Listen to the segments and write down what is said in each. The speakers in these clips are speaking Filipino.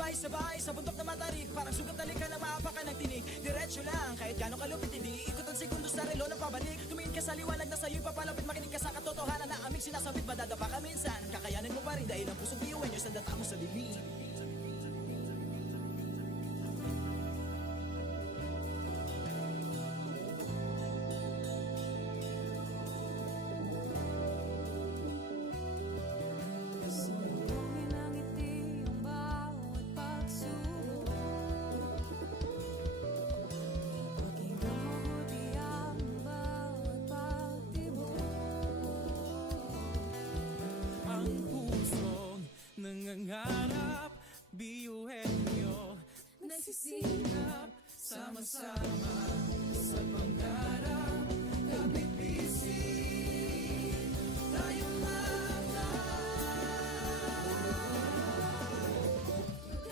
Sabay-sabay sa bundok na matarik, parang sugat na lika na maapakan ng tinig. Diretso lang, kahit gano'ng kalupit, hindi ikot ang segundo sa relo ng pabalik. Tumingin ka sa liwanag na sa'yo'y papalapit, makinig ka sa katotohanan na aming sinasabit. Madadapa ka minsan, kakayanin mo pa rin dahil ang pusong biyuin nyo sa data mo sa dilim. Nangangarap, biyuhin nyo, nagsisikap, sama-sama sa pangarap. Kapit bisig, tayong mata.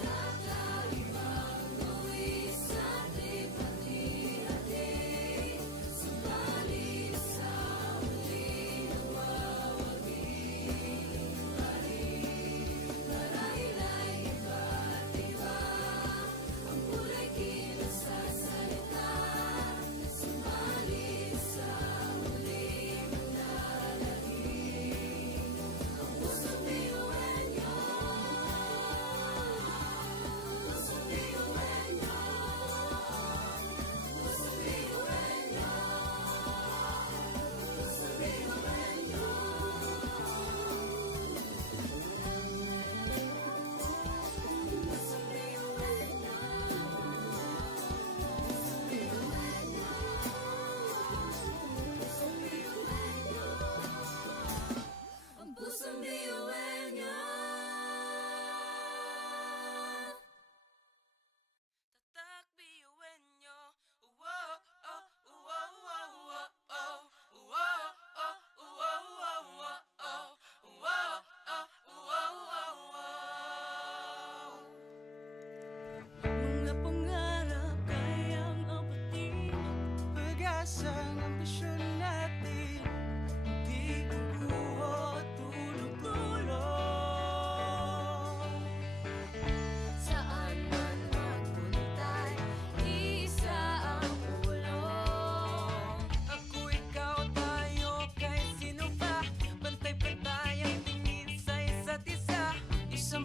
Kakaibang luwis at ipati-hati, subalit sa huli nawawagi. Isang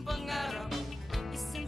pangarap, isang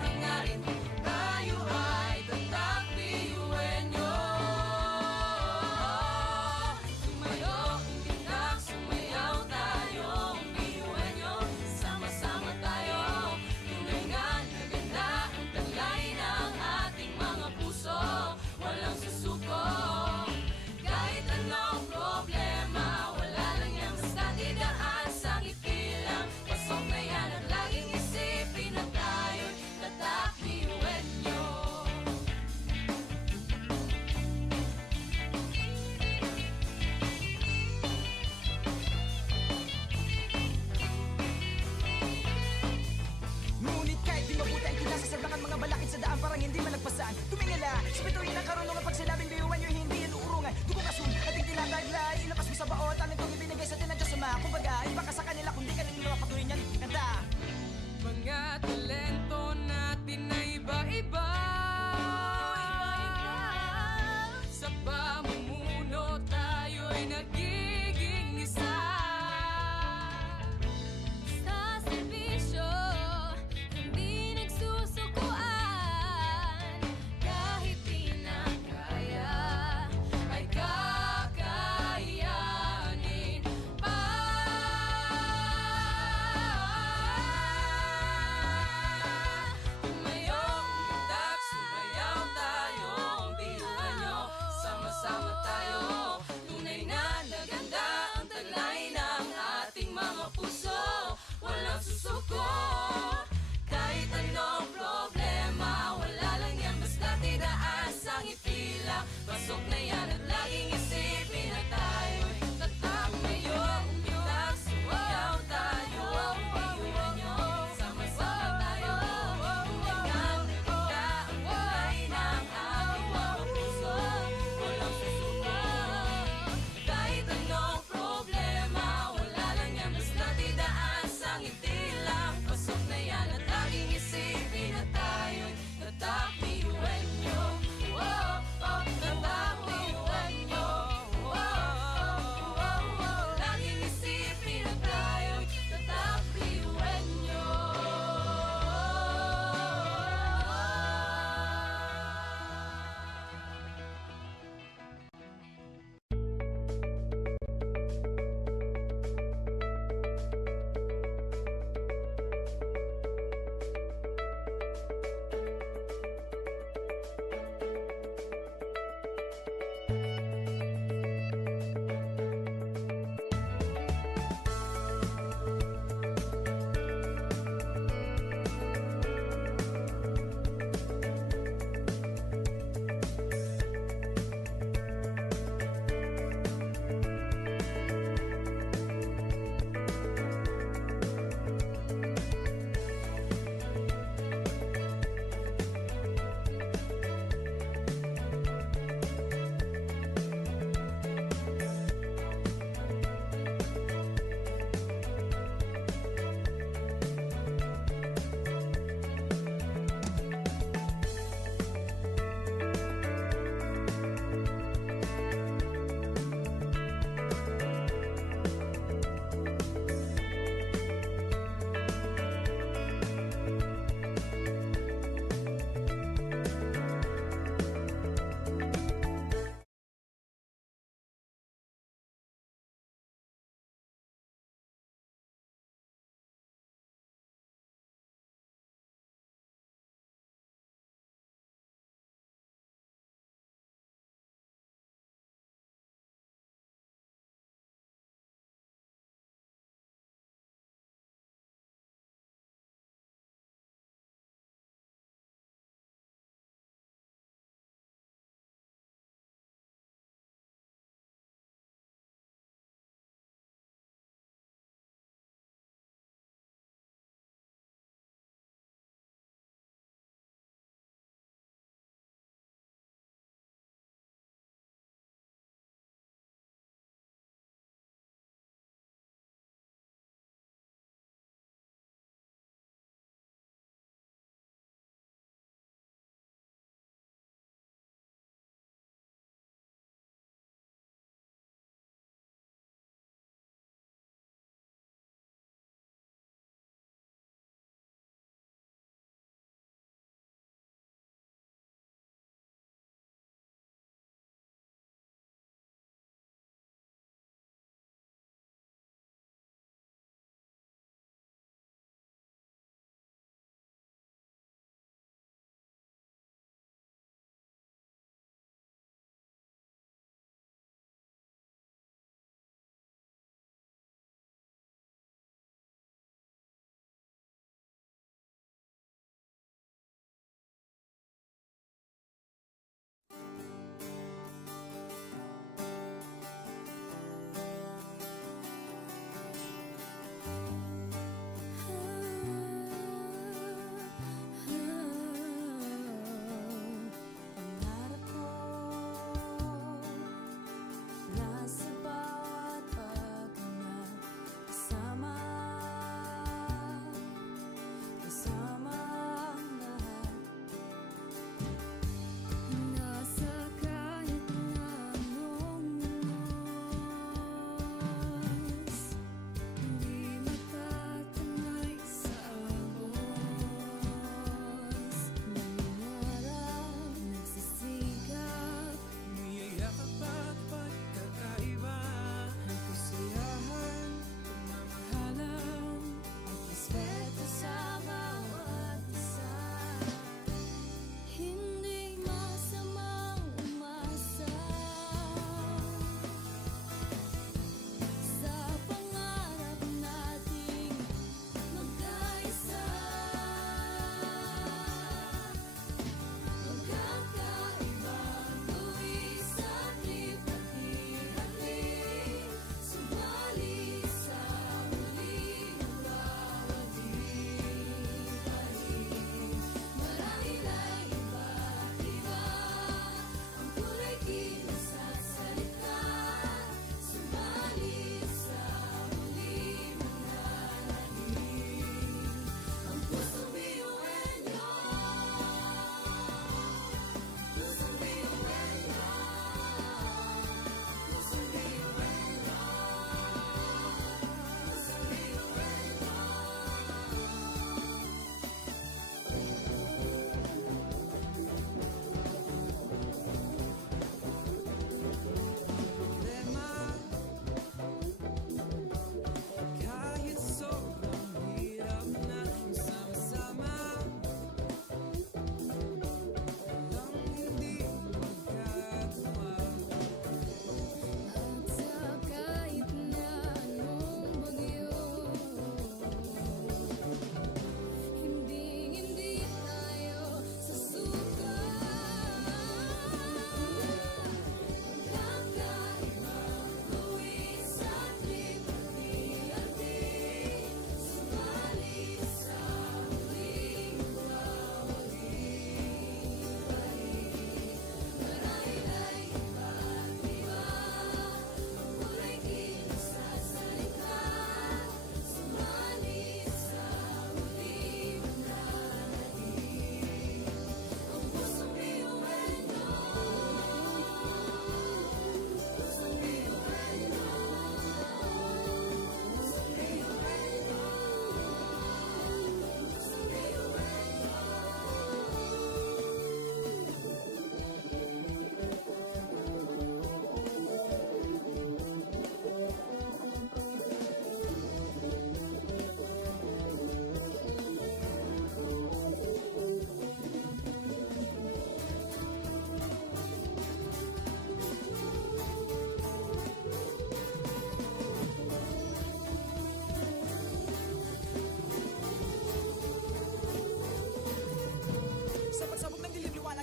hangarin, tayo ay tatak biyuhin nyo. Tumayo, umitak, sumayaw tayo, biyuhin nyo, sama-sama tayo. Tunay nga na ganda ang taglay ng ating mga puso, walang susuko. Kahit anong problema, wala lang yan basta didaan sa ngiti lang. Pasok na yan at laging isipin na tayo'y tatak biyuhin nyo. Ngunit kahit di mabuti ang kinasasablakan mga balakid sa daan, parang hindi man nagpasaan. Tumingala, sa bituin ng karunungan, pag sinabing biyuhan nyo, hindi yan uurungan. Dugo kasun, ating tinataglay, ilabas mo sa baot, ang itong ibinigay sa atin ng Diyos Ama. Kumbaga, iba ka sa kanila, kundi kanila patuloy niyan kanta. Mga talento natin na iba-iba,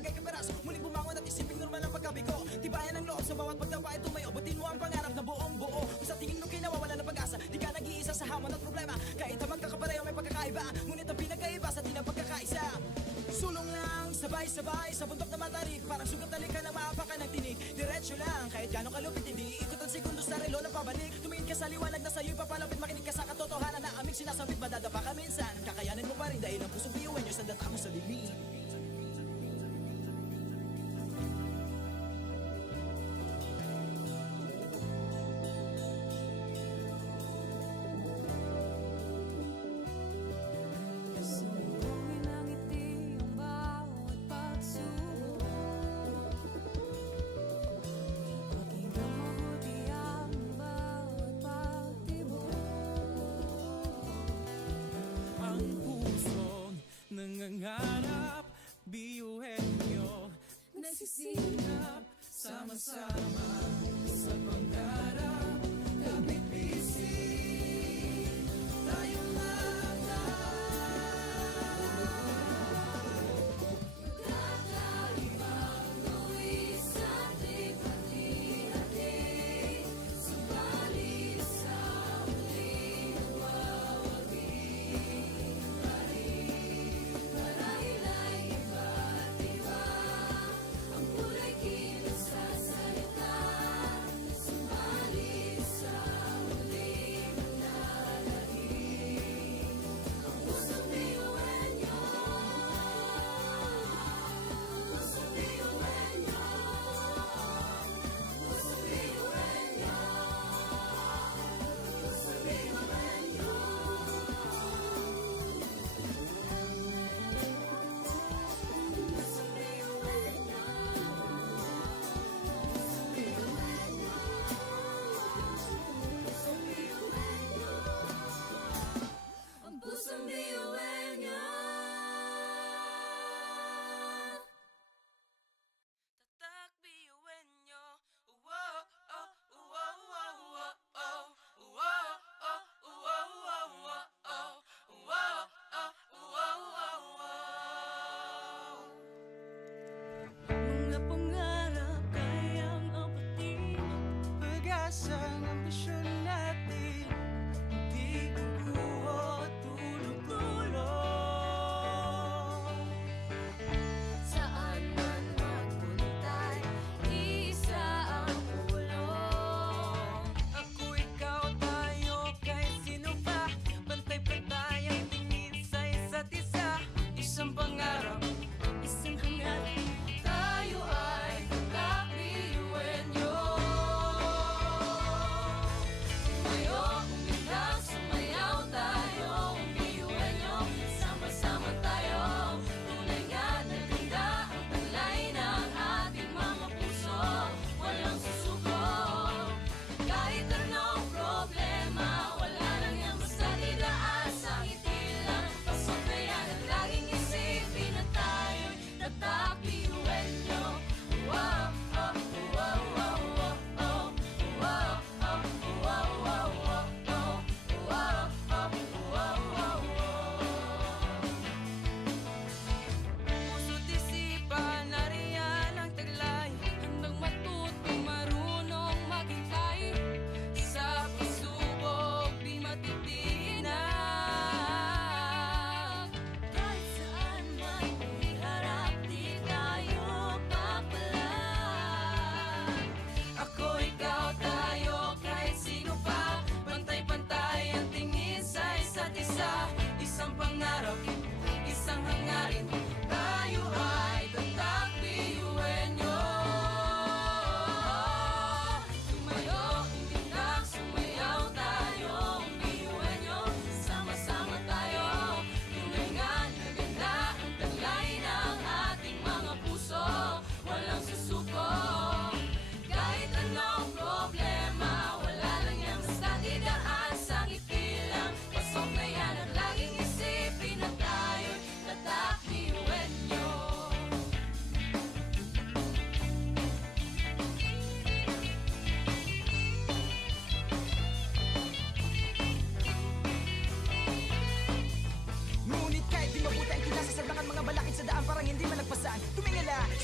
ilagay ka peras. Muling bumangon at isiping normal ang pagkabigo. Tibayan ang loob sa bawat pagdapa ay tumayo. Butin mo ang pangarap na buong buo. Kung sa tingin mo kinawawala ng pag-asa, di ka nag-iisa sa hamon at problema. Kahit ang magkakapareho may pagkakaiba, ngunit ang pinagkaiba sa di ng pagkakaisa. Sulong lang, sabay-sabay sa bundok na matarik. Parang sugat na likha na maapakan ng tinig. Diretso lang, kahit gano'ng kalupit hindi ikot ang segundo sa relo ng pabalik. Tumingin ka sa liwanag na sa'yo'y papalapit. Makinig ka sa katotohanan na aming sinasabit. Madadapa ka minsan, kakayanin mo pa rin dahil ang pusong biyuhan nyo sa data mo sa dilim. Sumbongin ang ngiti ang bawat pagsubok. Pakinggan mabuti ang bawat pagtibok. Ang pusong nangangarap, biyuhin nyo. Nagsisilap Sama-sama sa pangarap, kapit bisig, tayong Kakaibang tuwid sa ating pati-hati. Subalit sa muling nawawagi. Marahil ay iba't iba ang kulay kilos sa salita. Subalit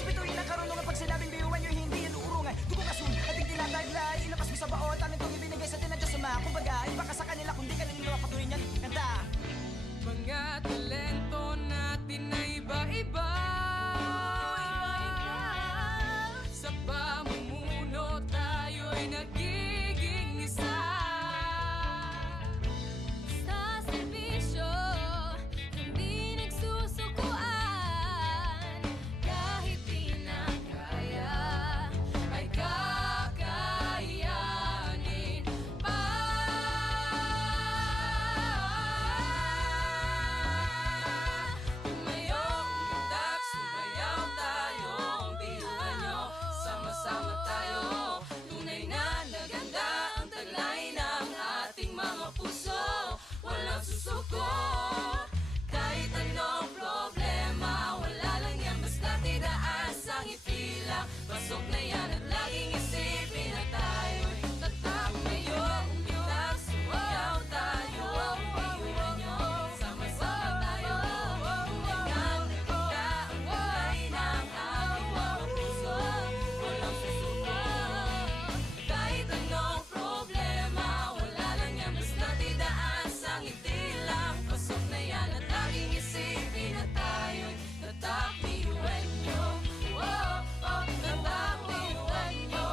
Sa bituin ng karunungan pag sinabing biyuan nyo, hindi yan uurungan. Dugong asul, ating tinataglay, ilabas mo sa baon, talentong ibinigay sa atin ng Diyos Ama. Kumbaga, iba ka sa kanila kung di ka niluluwa, patuloy niyan, kanta. Mga talento natin na iba-iba. Sa pamumuno tayo'y nagiging isa. Sa serbisyo, hindi nagsusukuan. Kahit di na kaya, Ay kakayanin pa. Tumayo, umundak, sumayaw tayo. Ang biyuhan nyo, sama-sama tayo. Tunay na naganda ang taglay ng ating mga puso. Walang susuko, kahit anong problema. Wala lang yan, basta tinaas ang ipila. Pasok na yan at laging isipin na tayo'y tatak. Ngayon, umundak, sumayaw tayo. Ang biyuhan nyo, sama-sama tayo. Tunay na naganda ang taglay ng ating mga puso. Walang susuko, kahit anong problema. Wala lang yan, basta tinaas ang itilang. Pasok na yan at laging isipin na tayo'y tatak. Biyuhan nyo, oh, oh, tatak. Biyuhan nyo,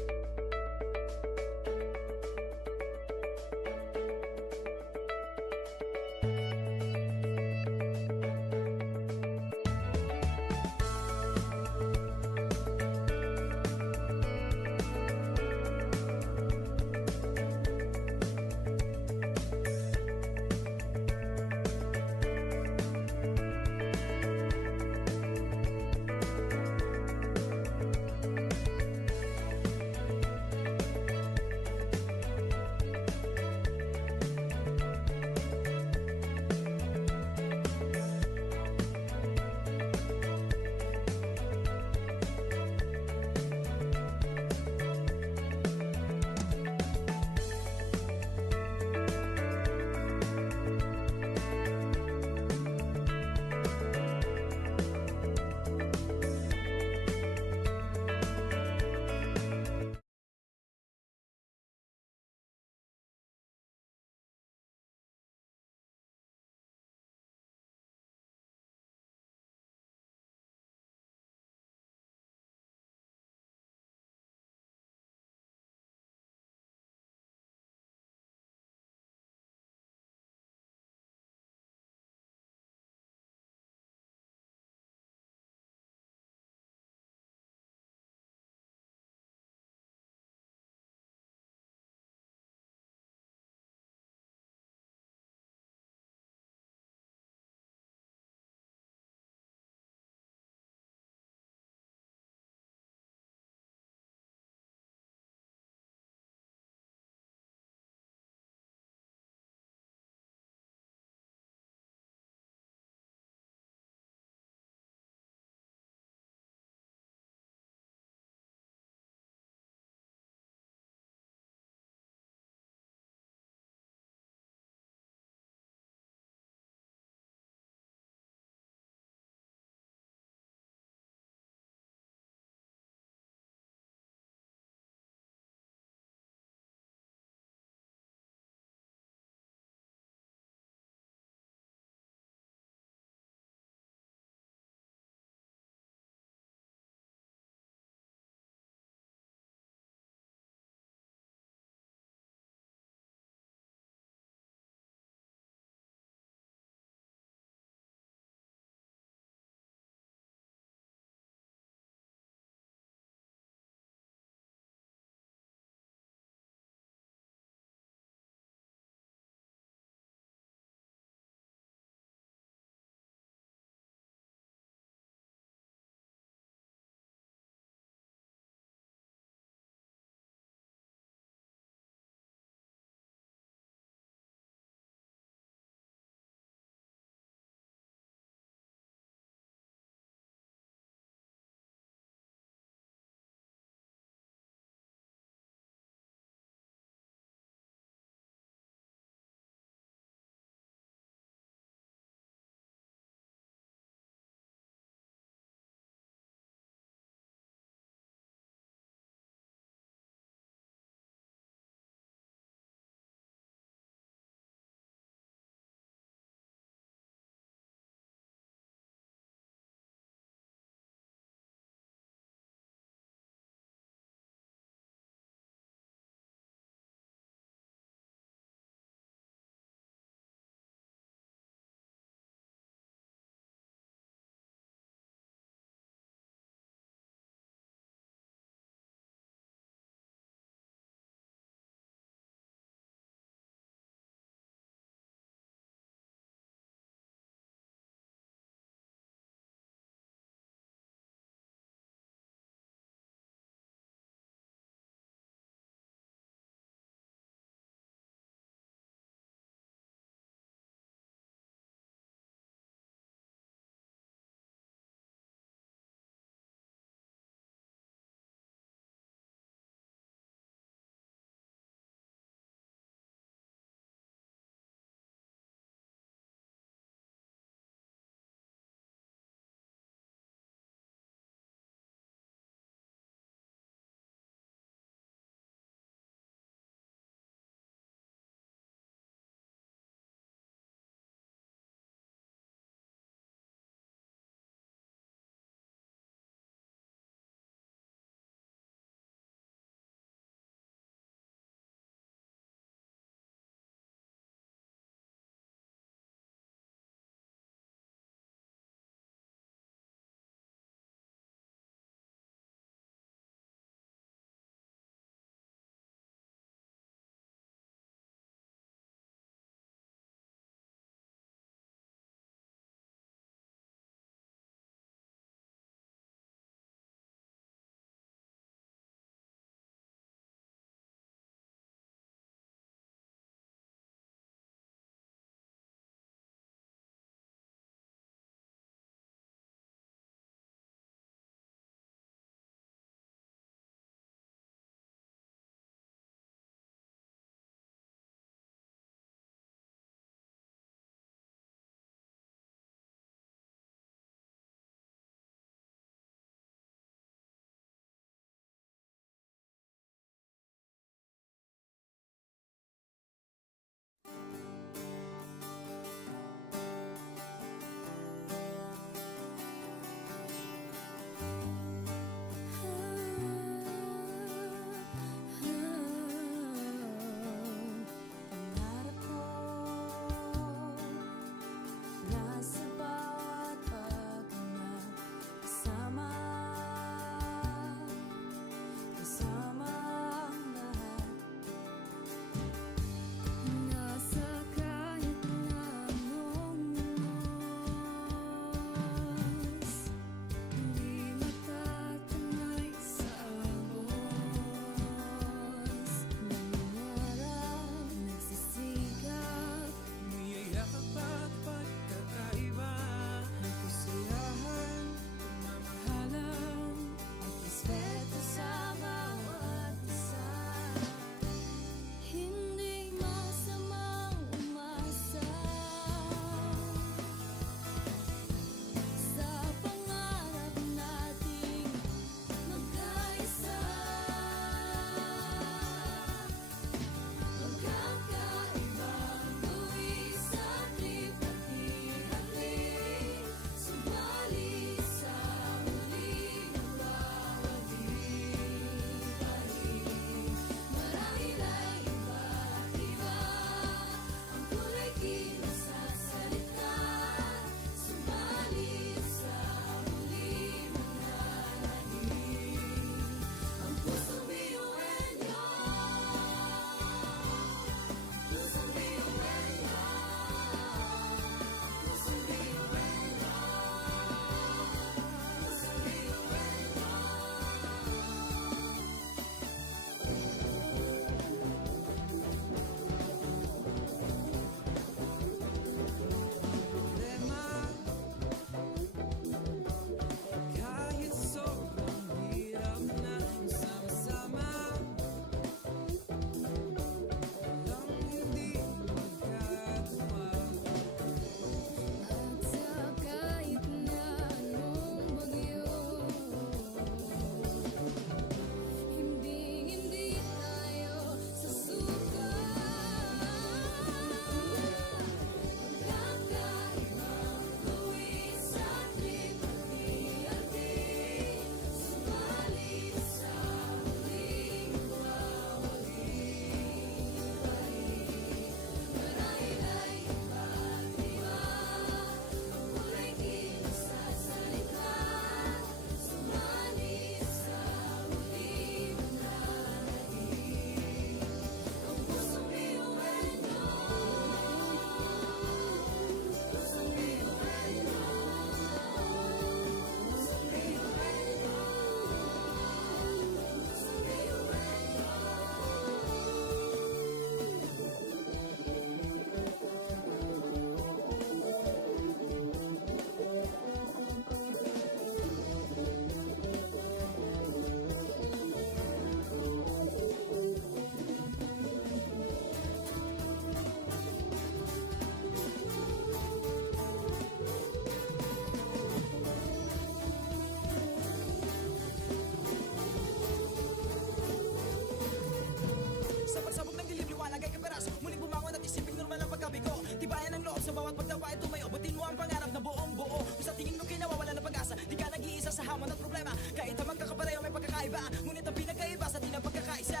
Sa bawat pagtawa ay tumayo, butin mo ang pangarap na buong buo. Kung sa tingin mo kinawawala ng pag-asa, di ka nag-iisa sa hamon at problema. Kahit ang magkakapareho may pagkakaiba, ngunit ang pinagkaiba sa di ng pagkakaisa.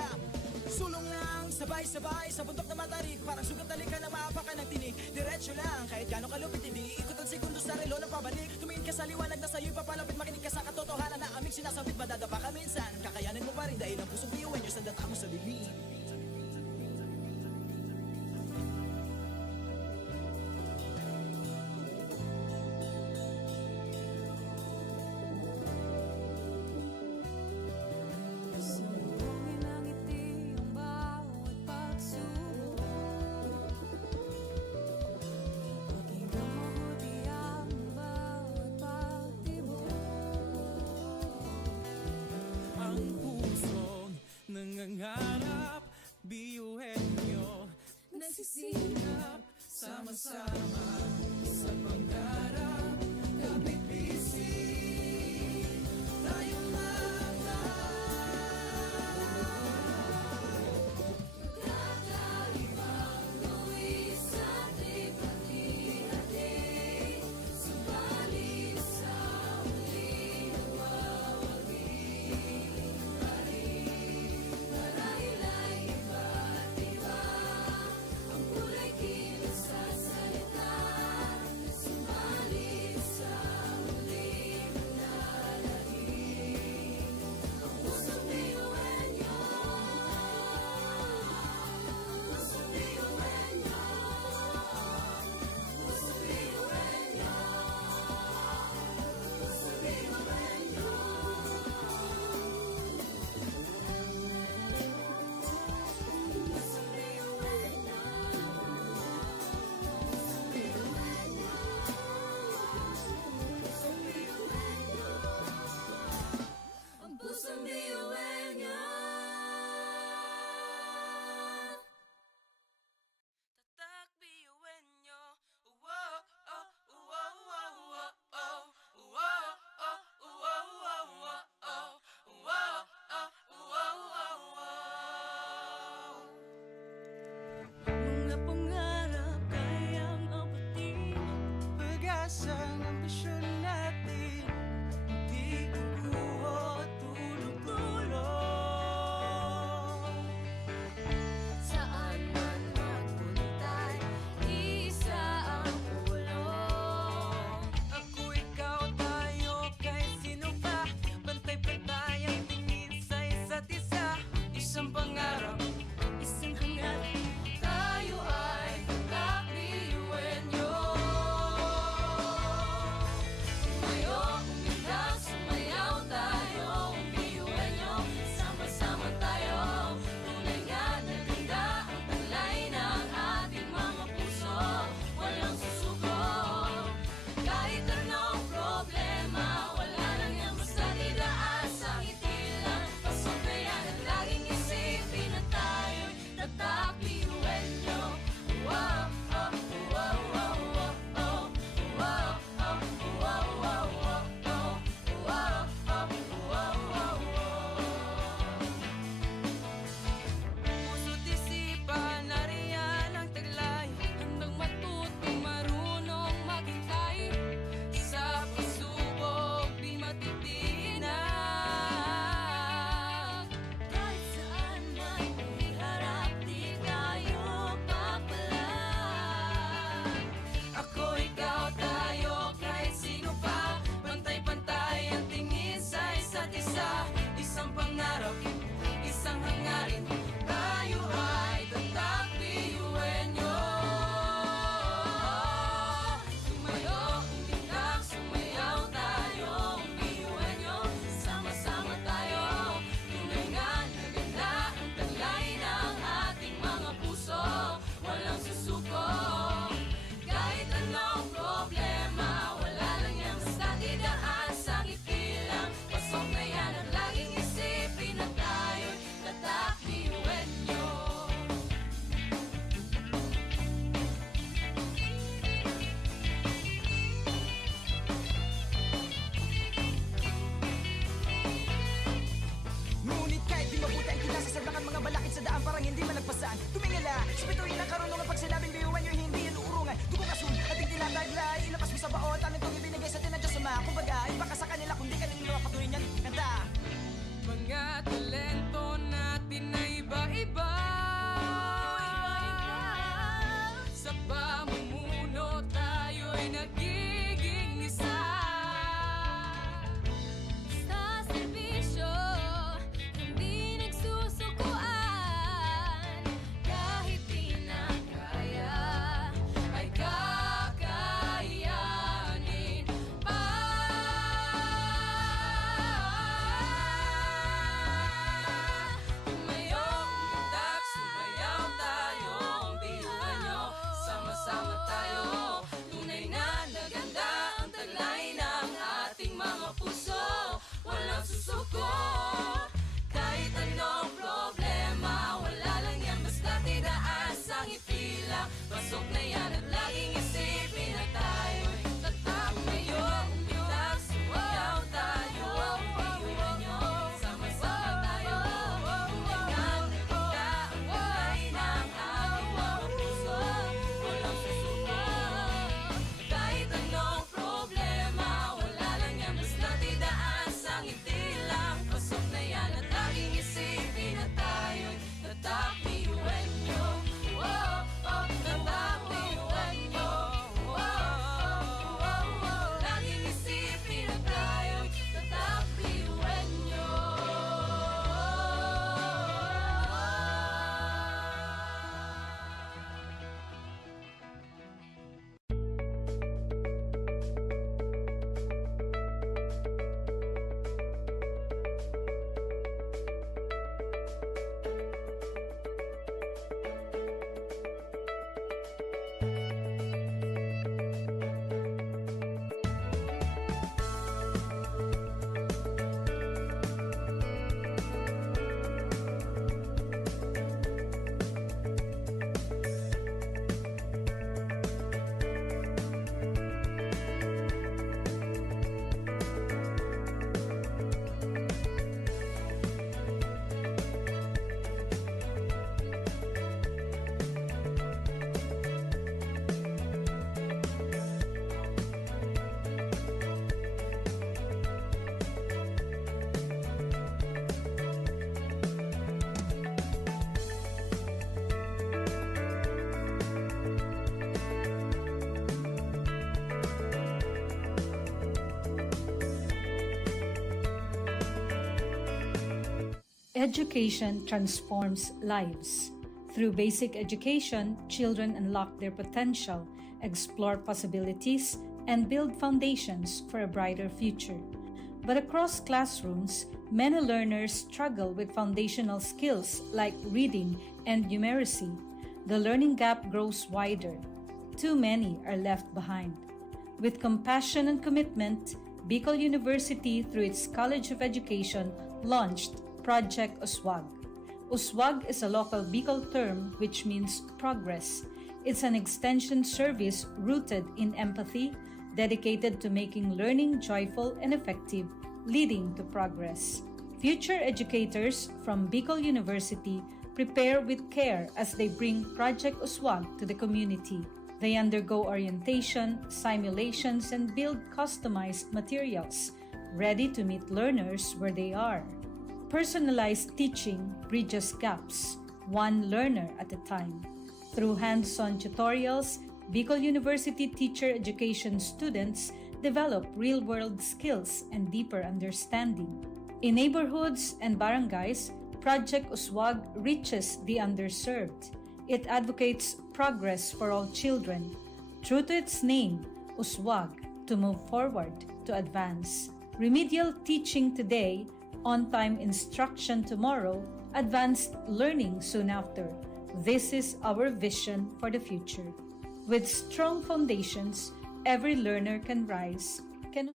Sulong lang, sabay-sabay sa bundok na matarik, parang sugat na likha ng maapakan ng tinig. Diretso lang, kahit gano'ng kalupit, hindi ikot ang segundo sa relo ng pabalik. Tumingin ka sa liwanag na sa'yo'y papalapit, makinig ka sa katotohanan na aming sinasabit. Madadapa ka minsan, kakayanin mo pa rin dahil ang pusong biyuan nyo sa data mo sa bibig. Salubungin ng ngiti ang bawat pagsubok. Pakinggan mabuti ang bawat pagtibok. Ang pusong nangangarap, biyuhin nyo, Nagsisikap sama-sama sa pangarap. Kapit bisig, tayong Kakaibang luwi sa ating pati-hati. Subalit sa huli nagwawagi pa rin. Marahil ay iba't iba ang kulay kilos sa salita. Subalit Education transforms lives. Through basic education, children unlock their potential, explore possibilities, and build foundations for a brighter future. But across classrooms, many learners struggle with foundational skills like reading and numeracy. The learning gap grows wider. Too many are left behind. With compassion and commitment, Bicol University, through its College of Education, launched Project USWAG. USWAG is a local Bicol term which means progress. It's an extension service rooted in empathy, dedicated to making learning joyful and effective, leading to progress. Future educators from Bicol University prepare with care as they bring Project USWAG to the community. They undergo orientation, simulations, and build customized materials, ready to meet learners where they are. Personalized teaching bridges gaps, one learner at a time. Through hands-on tutorials, Bicol University teacher education students develop real-world skills and deeper understanding. In neighborhoods and barangays, Project USWAG reaches the underserved. It advocates progress for all children. True to its name, USWAG, to move forward, to advance. Remedial teaching today, on-time instruction tomorrow, advanced learning soon after. This is our vision for the future. With strong foundations, every learner can rise, can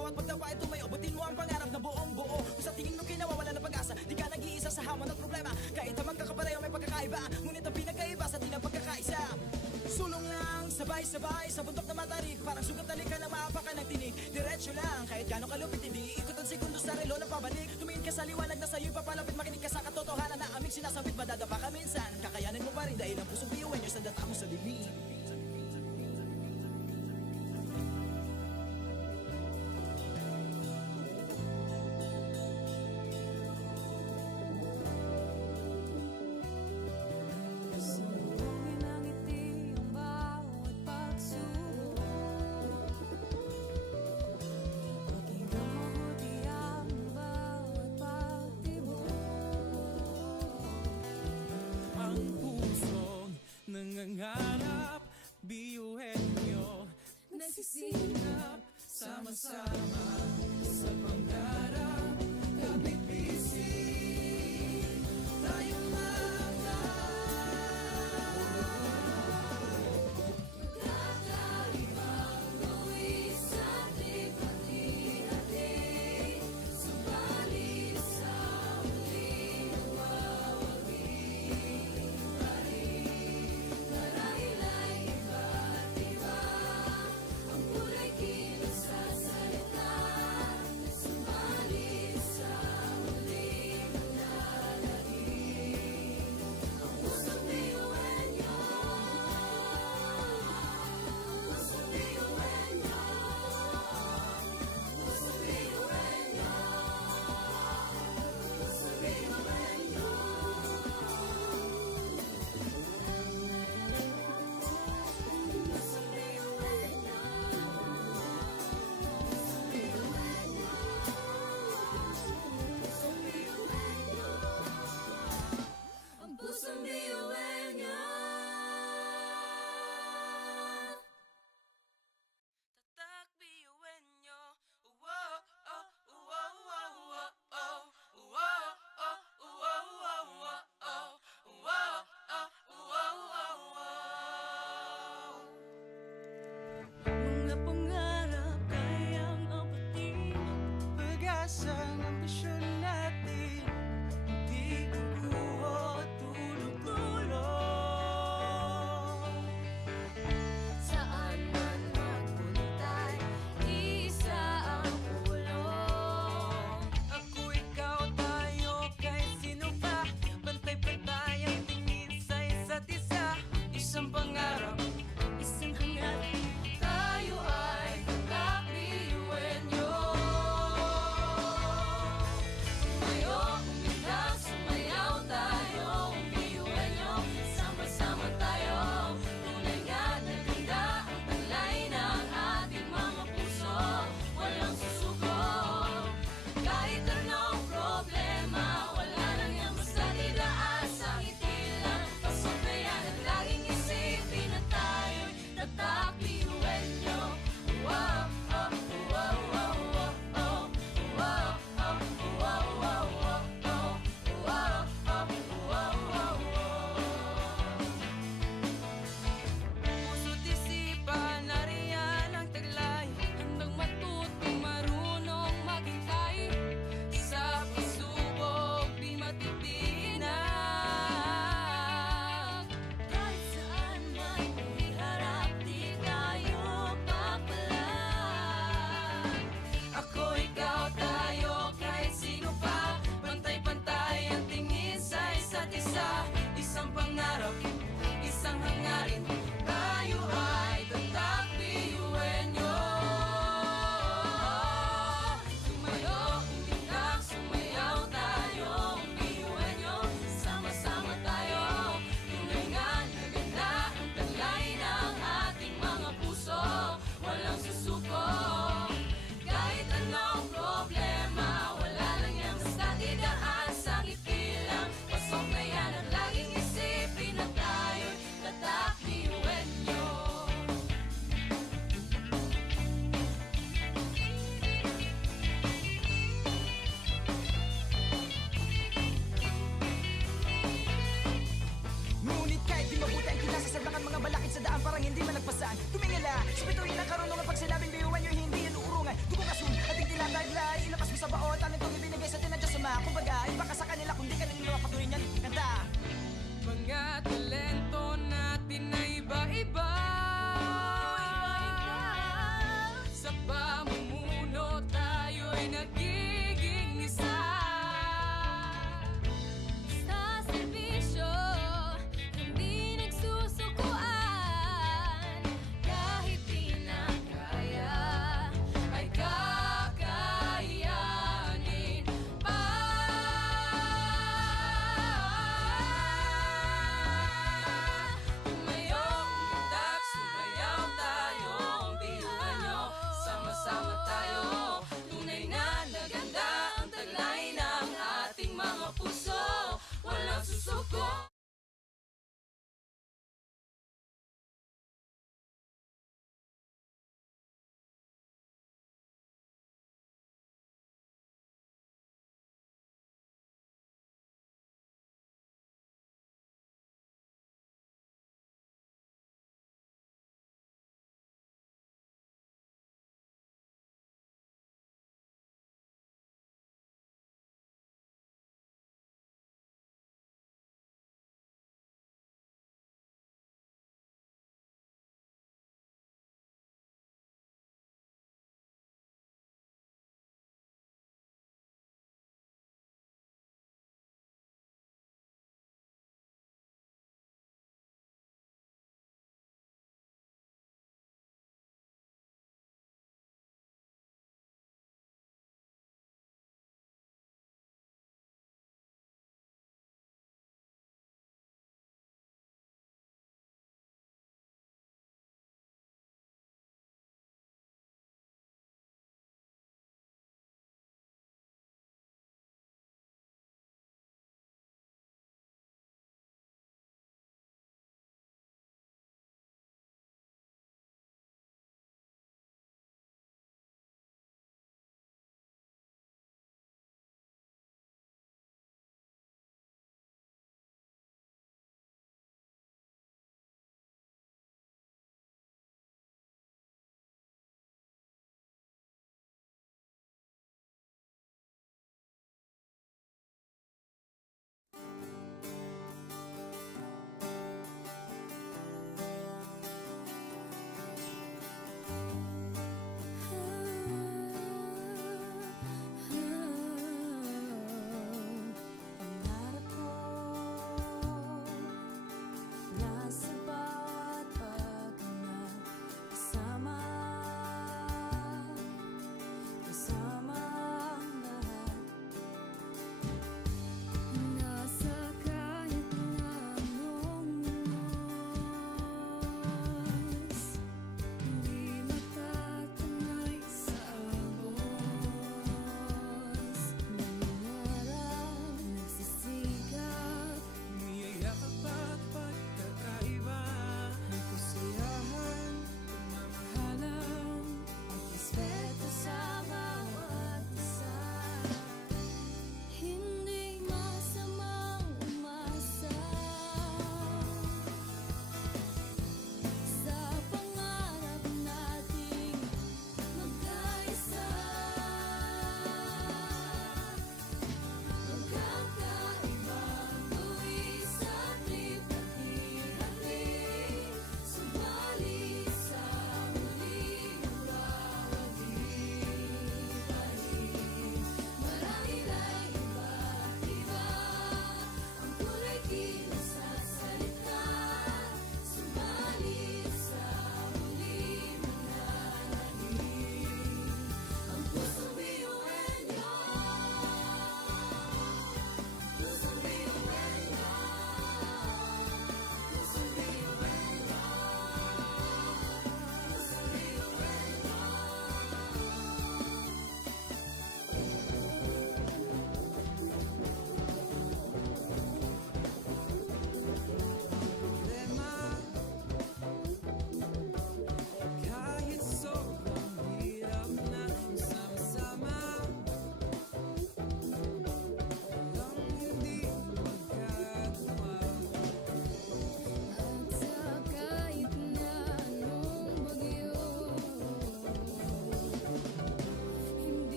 bawat pagtawa ay tumayo. Butin mo ang pangarap na buong buo. Kung sa tingin mo kinawawala ng pag-asa, di ka nag-iisa sa hamon at problema. Kahit ang magkakapareho may pagkakaiba, ngunit ang pinagkaiba sa di na pagkakaisa. Sulong lang, sabay-sabay sa bundok na matarik. Parang sugat na lika ng maapakan ng tinig. Diretso lang, kahit gano'ng kalupit, hindi ikot ang segundo sa relo ng pabalik. Tumingin ka sa liwanag na sa'yo'y papalapit. Makinig ka sa katotohanan na aming sinasabit. Madadapa ka minsan, kakayanin mo pa rin dahil ang pusong biyuin nyo sa data mo sa dilim. Sumugin ang ngiti ang bawat pagsubok. Pakinggan mabuti ang bawat pagtibok. Ang pusong nangangarap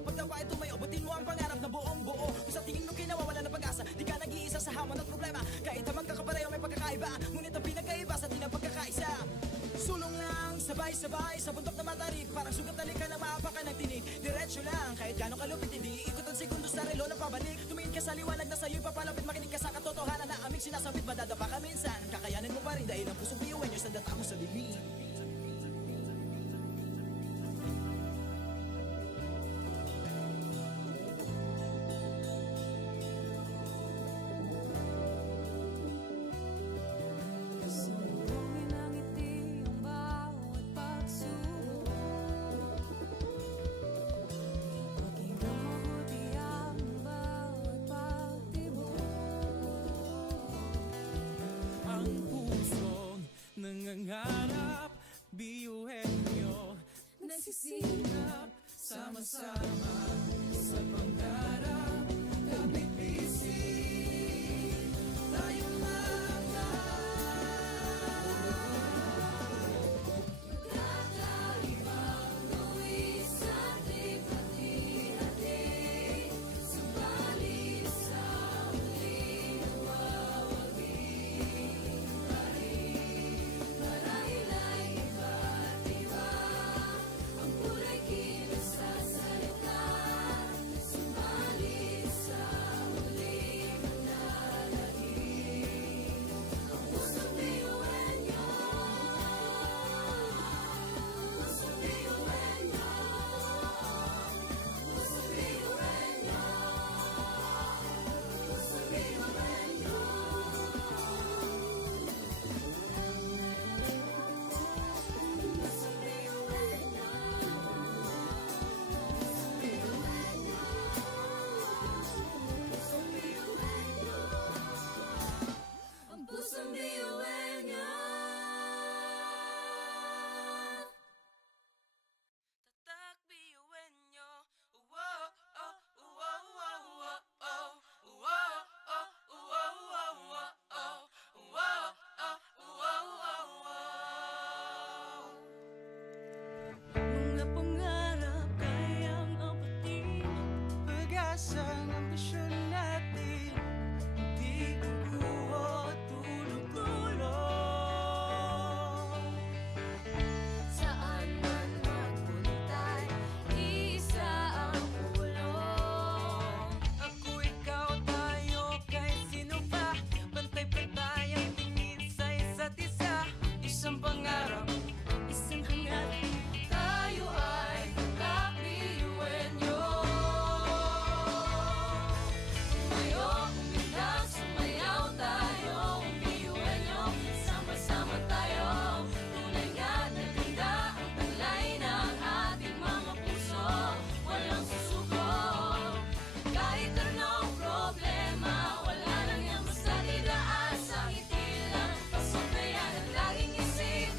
bawat pagtawa ay tumayo. Butin mo ang pangarap na buong buo. Kung sa tingin mo kinawawala ng pag-asa, di ka nag-iisa sa hamon at problema. Kahit ang magkakapareho may pagkakaiba, ngunit ang pinagkaiba sa di na pagkakaisa. Sulong lang, sabay-sabay sa bundok na matarik. Parang sugat na lika ng maapakan ng tinig. Diretso lang, kahit gano'ng kalupit hindi ikot ang segundo sa relo ng pabalik. Tumingin ka sa liwanag na sa'yo'y papalapit. Makinig ka sa katotohanan na aming sinasabit. Madadapa ka minsan, kakayanin mo pa rin dahil ang pusong biyuin nyo sa data mo sa bibig. Sumugin ang ngiti ang bawat pagsubok. Pakinggang mabuti ang bawat pagtibok. Ang pusong nangangarap, biyuhin nyo Nagsisikap sama-sama sa pangarap. Kapit bisig, tayong Kakaibang luwis at lipat-hati-hati. Subalit sa huling nawawagi. Marahil ay iba't iba ang kulay kilos sa salita. Subalit sa huling manlalangin. Ang pusong biyuin niyo. Pusong biyuin niyo. Pusong biyuin niyo. Pusong biyuin niyo. Pusong biyuin niyo. Pusong biyuin niyo. Ang pusong biyuin niyo. tatak biyuin nyo. Wow, oh, wow, wow, wow, oh. Wow, oh, wow, wow, wow, oh. Wow, oh, wow, wow, wow. Mga pangarap kayang apatin. Pag-asa ng ambisyon natin, di kukuha tulog-tulog. Saan man magpuntay, isa ang ulong. Ako, ikaw, tayo, kahit sino pa. Pantay-pantay ang tingin sa isa't isa. Isang pangarap, Isang hangat, tayo ay kakbiyuin niyo. Tumayo, umilang, sumayaw tayo. Biyuin niyo, sama-sama tayo. Tunay nga na ganda ang taglay ng ating mga puso. Walang susuko, kahit anong problema. Wala lang yan basta didaan sa ngiti lang. Pasundayan at laging isip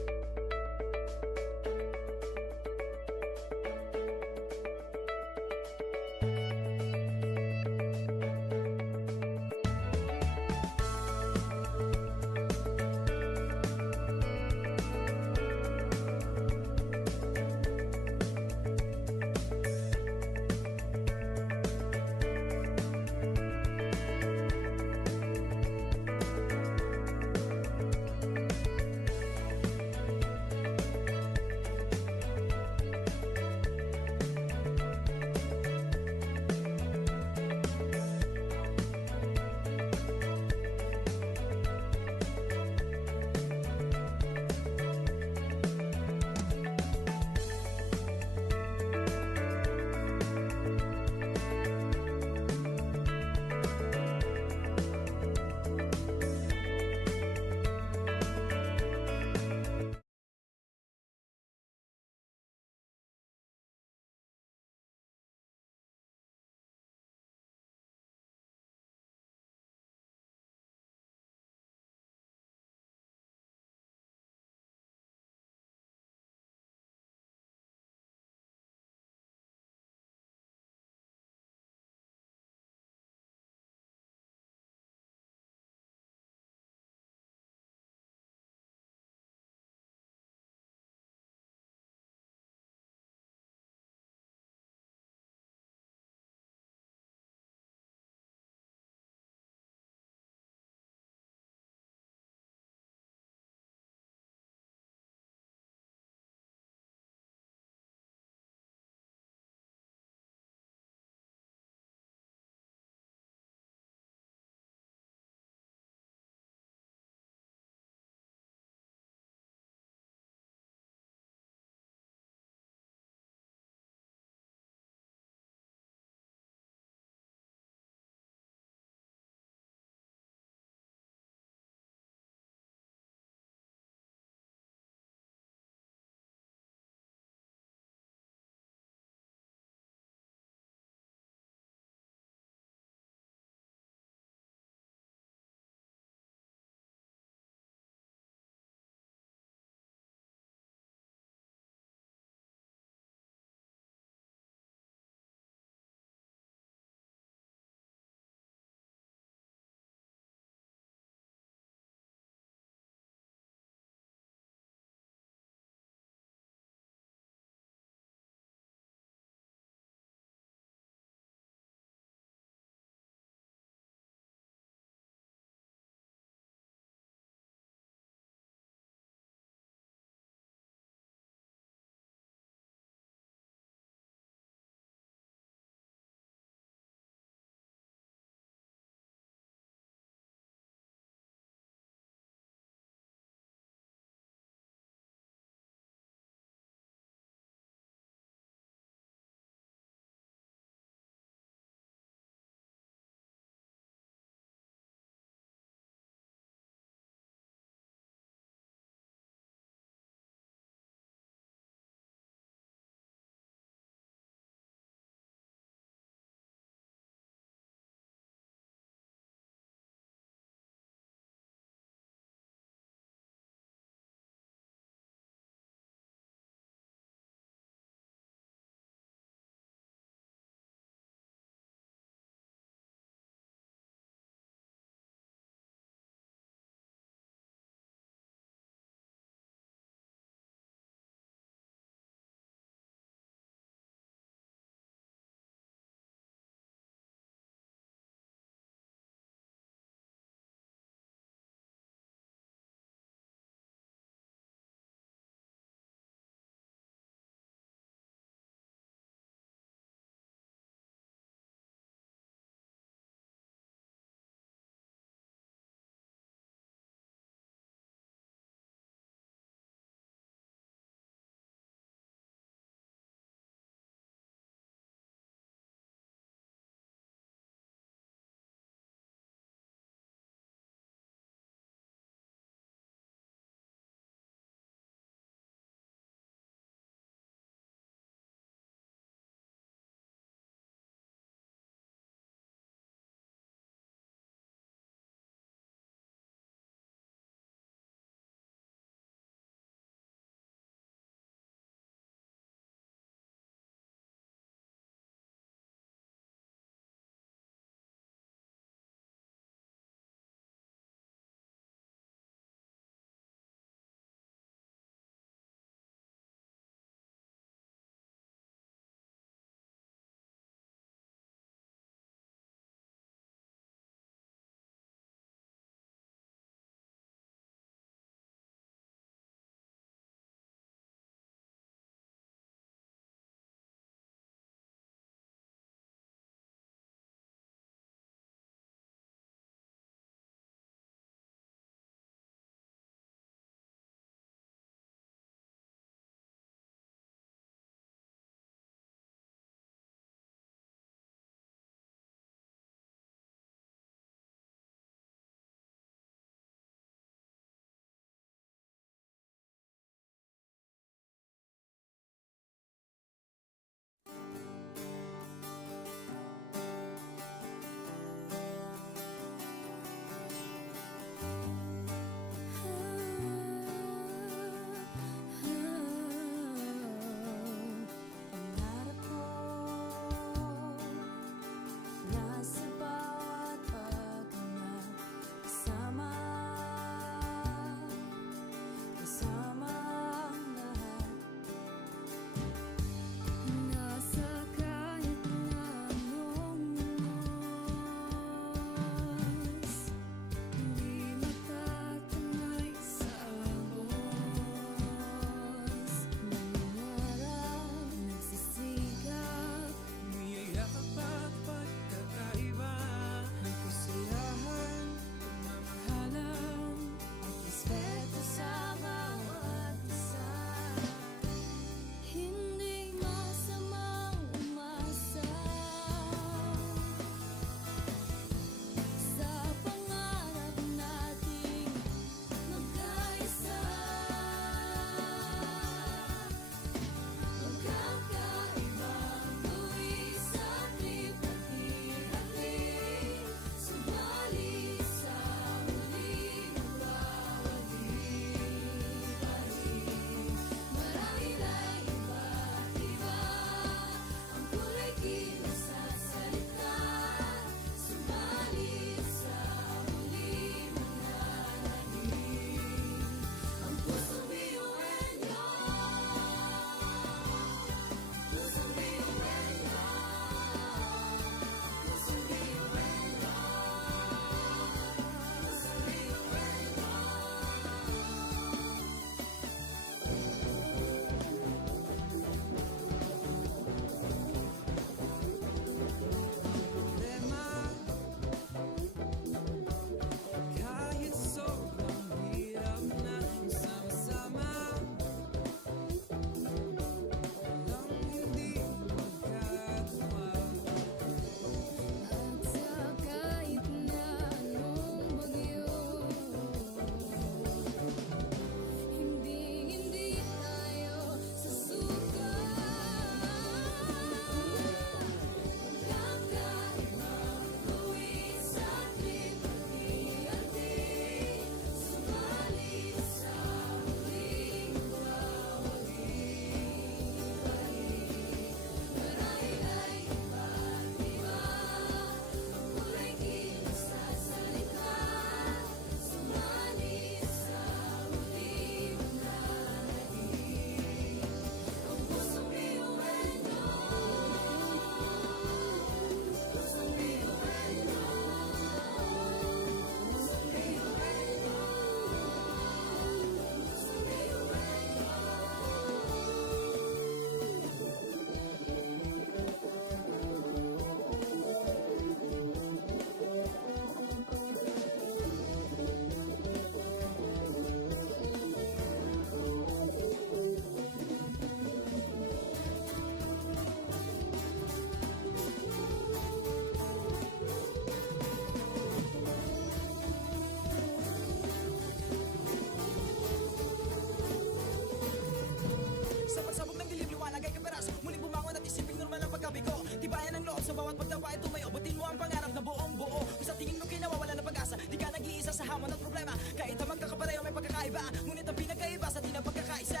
Sa bawat pagtapa ay tumayo, butin mo ang pangarap na buong buo. Kung sa tingin mo kinawawala ng pag-asa, di ka nag-iisa sa hamon at problema. Kahit ang magkakapareho may pagkakaiba, ngunit ang pinagkaiba sa di na pagkakaisa.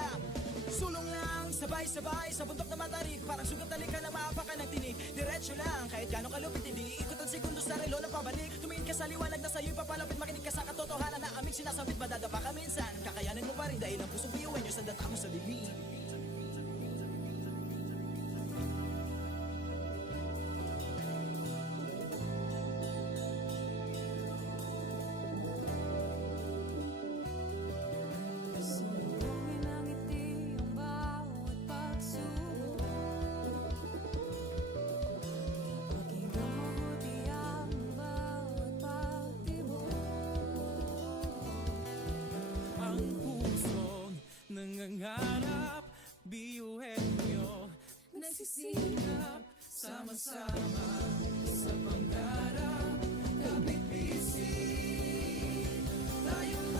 Sulong lang, sabay-sabay sa bundok na matarik. Parang sugat na likha na maapakan ng tinig. Diretso lang, kahit gano'ng kalupit, hindi ikot ang segundo sa relo ng pabalik. Tumingin ka sa liwanag na sa'yo'y papalapit, makinig ka sa katotohanan na aming sinasabit. Madadapa ka minsan, kakayanin mo pa rin dahil ang pusong biyuin nyo sa data mo sa dilim. Sumugin ang ngiti ang bawat pagsubok. Pakinggang mabuti ang bawat pagtibok. Ang pusong nangangarap, biyuhin nyo Nagsisikap sama-sama sa pangarap. Kapit bisig, tayong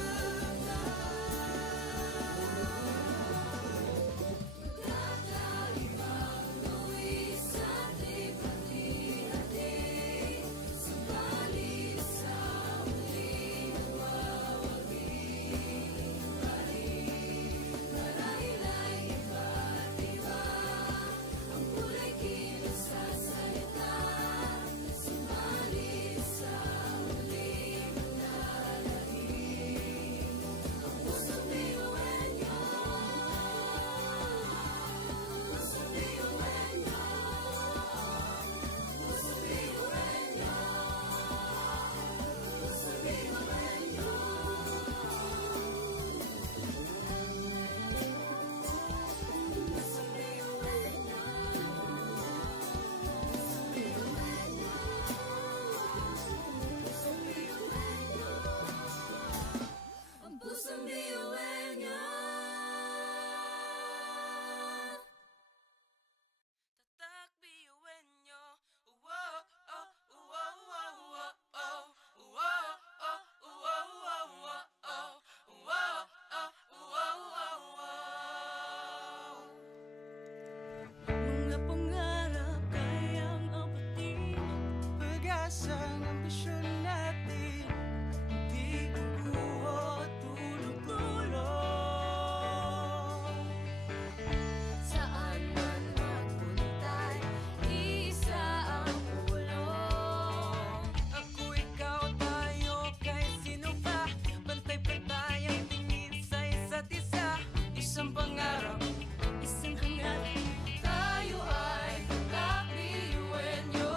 Kakaibang luwis at lipat-lihatin. Subalit sa muling nagwawagi. Marahil ay iba't iba ang kulay kilos sa salita. Subalit sa muling nananalangin. Ang pusong biyuin niyo. Pusong biyuin niyo. Pusong biyuin niyo. Pusong biyuin niyo. Pusong biyuin niyo. Pusong biyuin niyo. Ang pusong biyuin niyo. tatak biyuin nyo. Wow, oh, wow, wow, wow, oh. Wow, oh, wow, wow, wow, oh. Wow, oh, wow, wow, wow. Mga pangarap kayang apatin. Pag-asang ambisyon natin, di kukuha tulog-tulog. Saan man magpuntay, isa ang ulong. Ako, ikaw, tayo, kahit sino pa. Pantay-pantay ang tingin sa isa't isa. Isang pangarap, Isang hangat, tayo ay tatak biyuin niyo.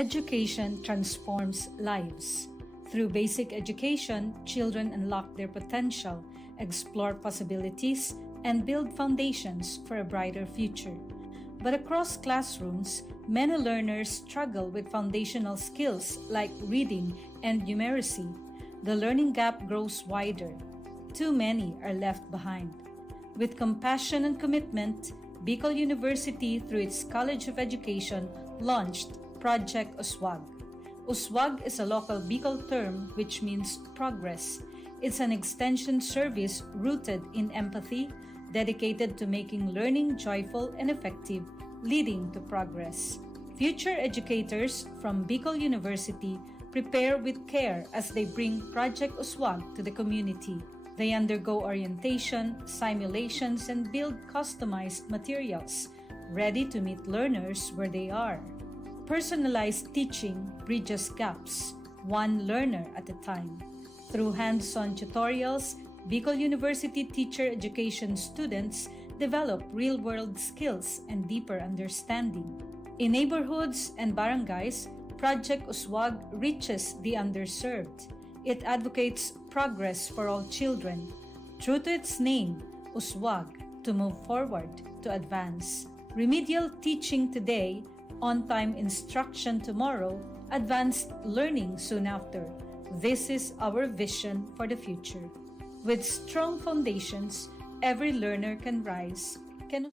Education transforms lives. Through basic education, children unlock their potential, explore possibilities, and build foundations for a brighter future. But across classrooms, many learners struggle with foundational skills like reading and numeracy. The learning gap grows wider. Too many are left behind. With compassion and commitment, Bicol University, through its College of Education, launched Project USWAG. USWAG is a local Bicol term which means progress. It's an extension service rooted in empathy, dedicated to making learning joyful and effective, leading to progress. Future educators from Bicol University prepare with care as they bring Project USWAG to the community. They undergo orientation, simulations, and build customized materials, ready to meet learners where they are. Personalized teaching bridges gaps, one learner at a time. Through hands-on tutorials, Bicol University teacher education students develop real-world skills and deeper understanding. In neighborhoods and barangays, Project USWAG reaches the underserved. It advocates progress for all children. True to its name, USWAG, to move forward, to advance. Remedial teaching today, on-time instruction tomorrow, advanced learning soon after. This is our vision for the future. With strong foundations, every learner can rise, can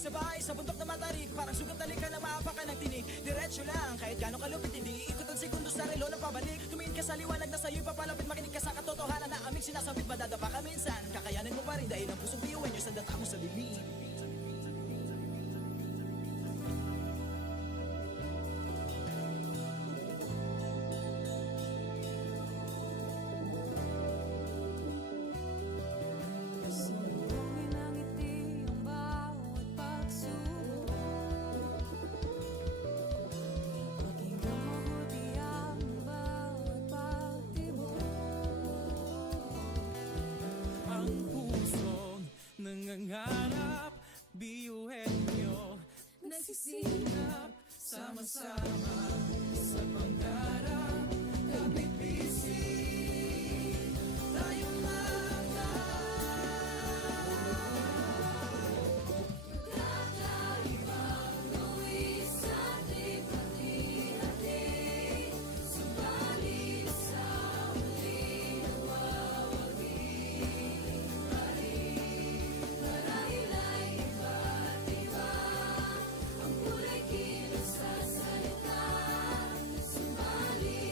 sa bahay, sa bundok na matarik. Parang sugat na lika na maapakan ng tinig. Diretso lang, kahit gano'ng kalupit, hindi ikot ang segundo sa relo ng pabalik. Tumingin ka sa liwanag na sa'yo'y papalapit, makinig ka sa katotohanan na aming sinasabit. Madadapa ka minsan, kakayanin mo pa rin dahil ang pusong biyuin nyo sa data mo sa dilim. Sumulungin ang ngiti ang bawat pagsubok. Pakinggang mabuti ang bawat pagtibok. Ang pusong nangangarap, biyuhin nyo Nagsisikap sama-sama sa pangarap. Kapit bisig, tayong mga kakaibang luwis at ipati-hati. Subalit sa huli nawawagi pa rin. Marahil ay iba't iba ang kulay kilos sa salita. Subalit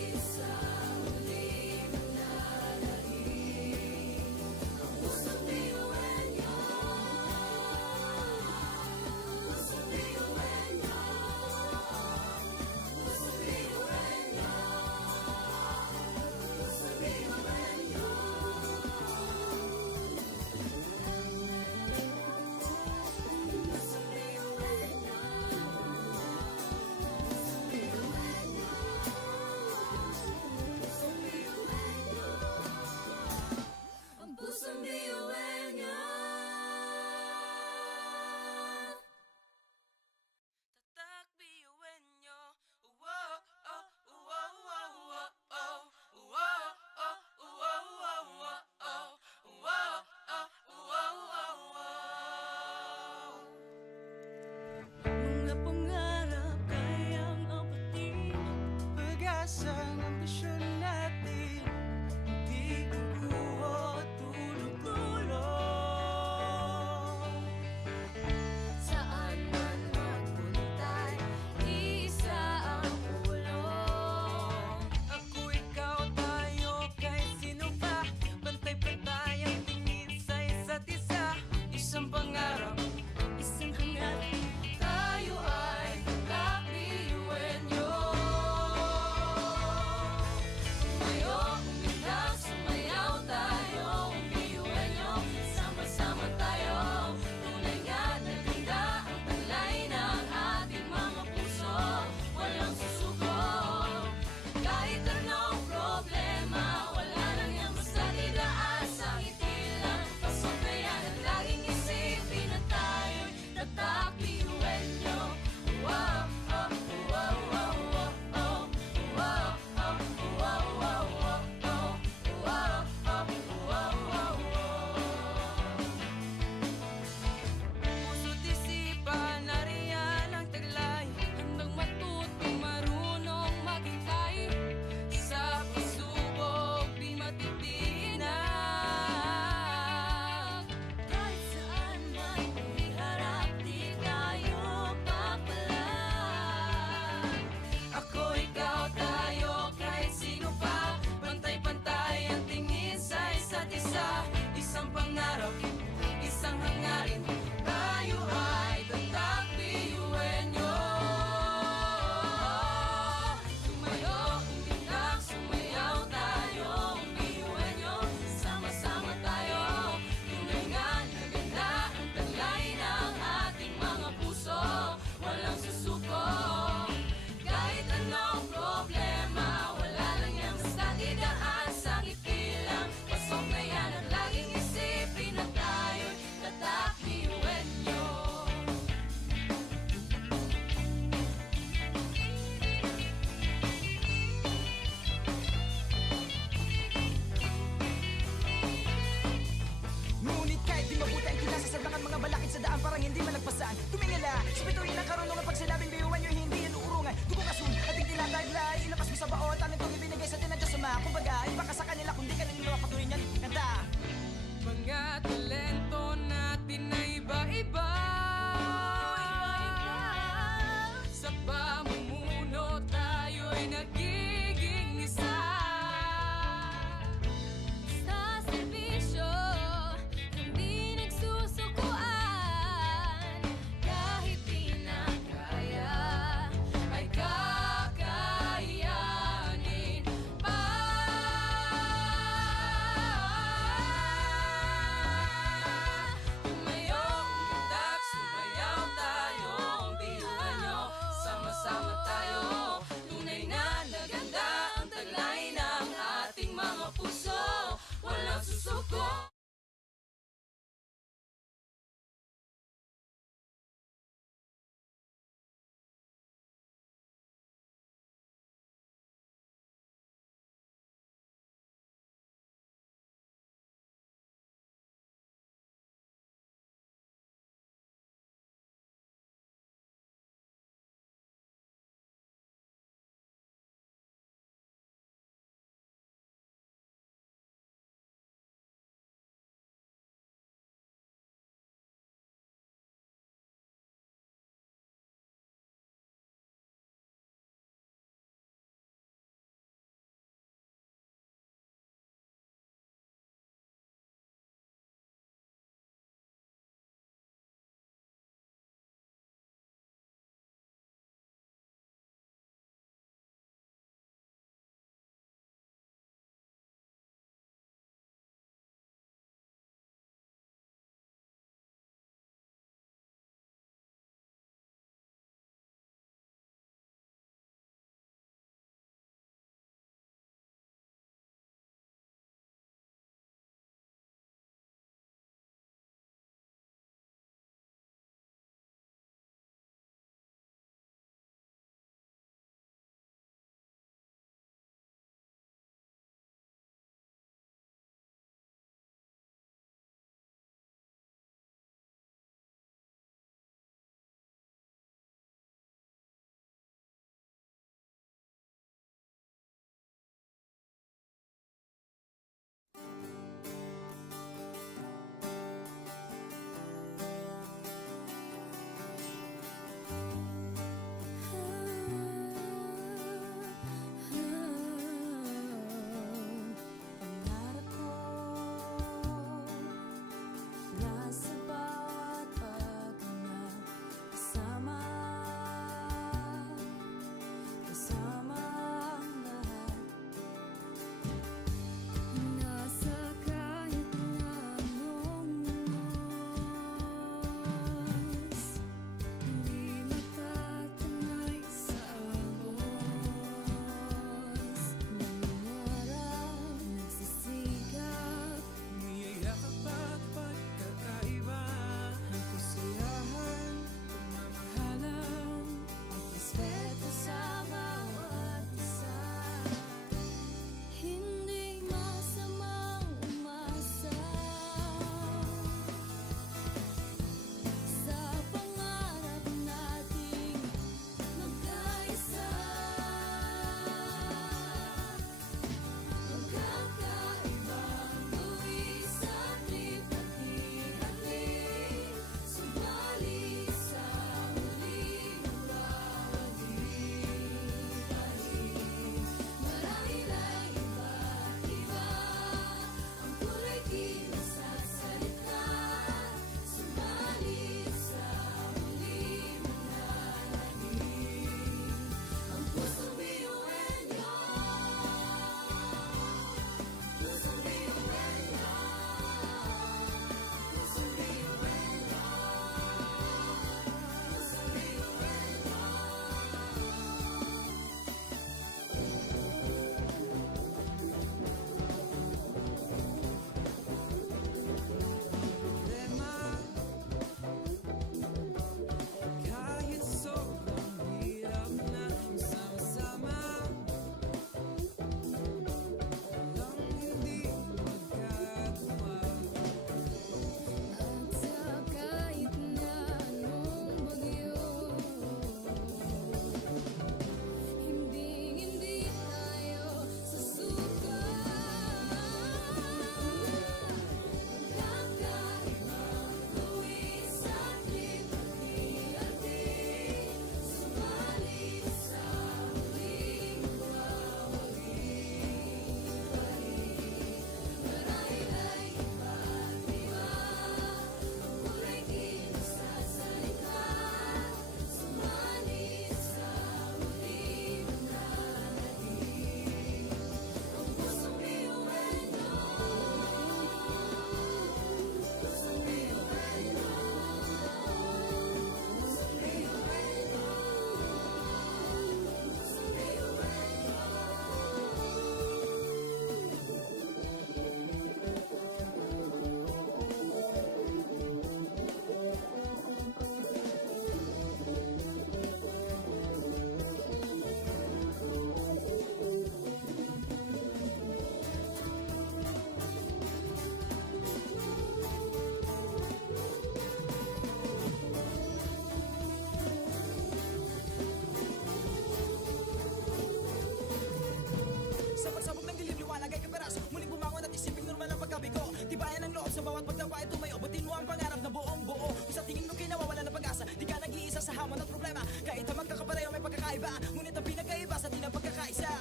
Kahit ang magkakapareho may pagkakaiba, ngunit ang pinagkaiba sa di ng pagkakaisa.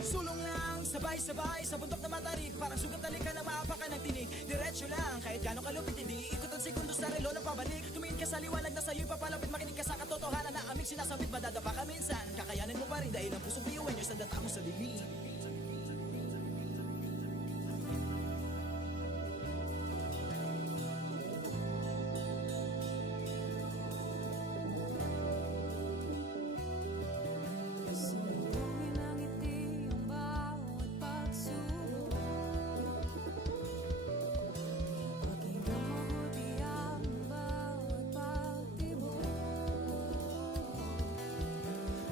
Sulong lang, sabay-sabay sa bundok na matarik, parang sugat na lika na maapakan ng tinig. Diretso lang, kahit gano'ng kalupit hindi ikot ang sekundos sa relo ng pabalik. Tumingin ka sa liwanag na sa'yo'y papalapit, makinig ka sa katotohanan na aming sinasabit. Madadapa ka minsan, kakayanin mo pa rin dahil ang pusong biyuan nyo sa data mo sa dilim. Sumbungin ang ngiti ang bawat pagsubok. Pakinggan mabuti ang bawat pagtibok.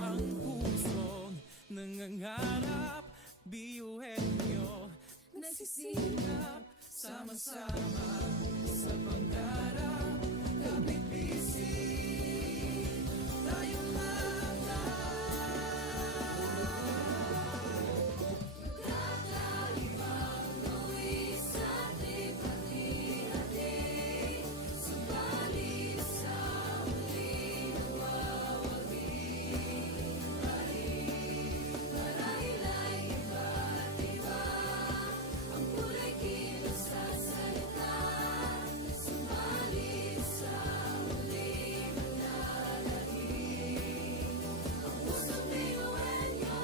Ang pusong nangangarap, biyuhin nyo Nagsisikap sama-sama sa pangarap. Kapit bisig, tayong Kakaibang luwis at hati-hati. Subalit sa huli nawawagi. Marahil ay iba't iba ang kulay kilos sa salita. Subalit sa huli manlalahim ang pusong biyuan niyo.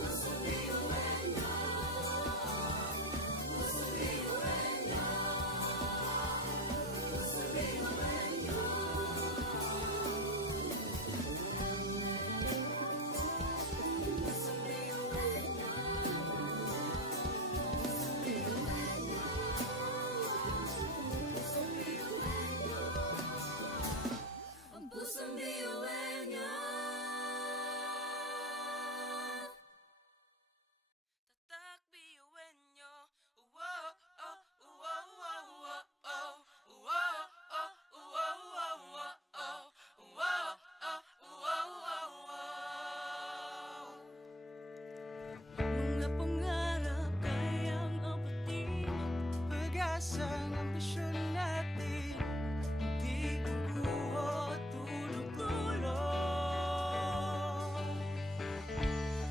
Pusong biyuan niyo. Pusong biyuan niyo. Pusong biyuan niyo. Pusong biyuan niyo. Pusong biyuan niyo. Ang pusong biyuan niyo. tatak biyuhin nyo. Wow, oh, wow, wow, wow, oh. Wow, oh, wow, wow, wow, oh. Wow, oh, wow, wow, wow. Mga pangarap kayang abutin. Pag-asang ambisyon natin, di kukuha tulog-tulog.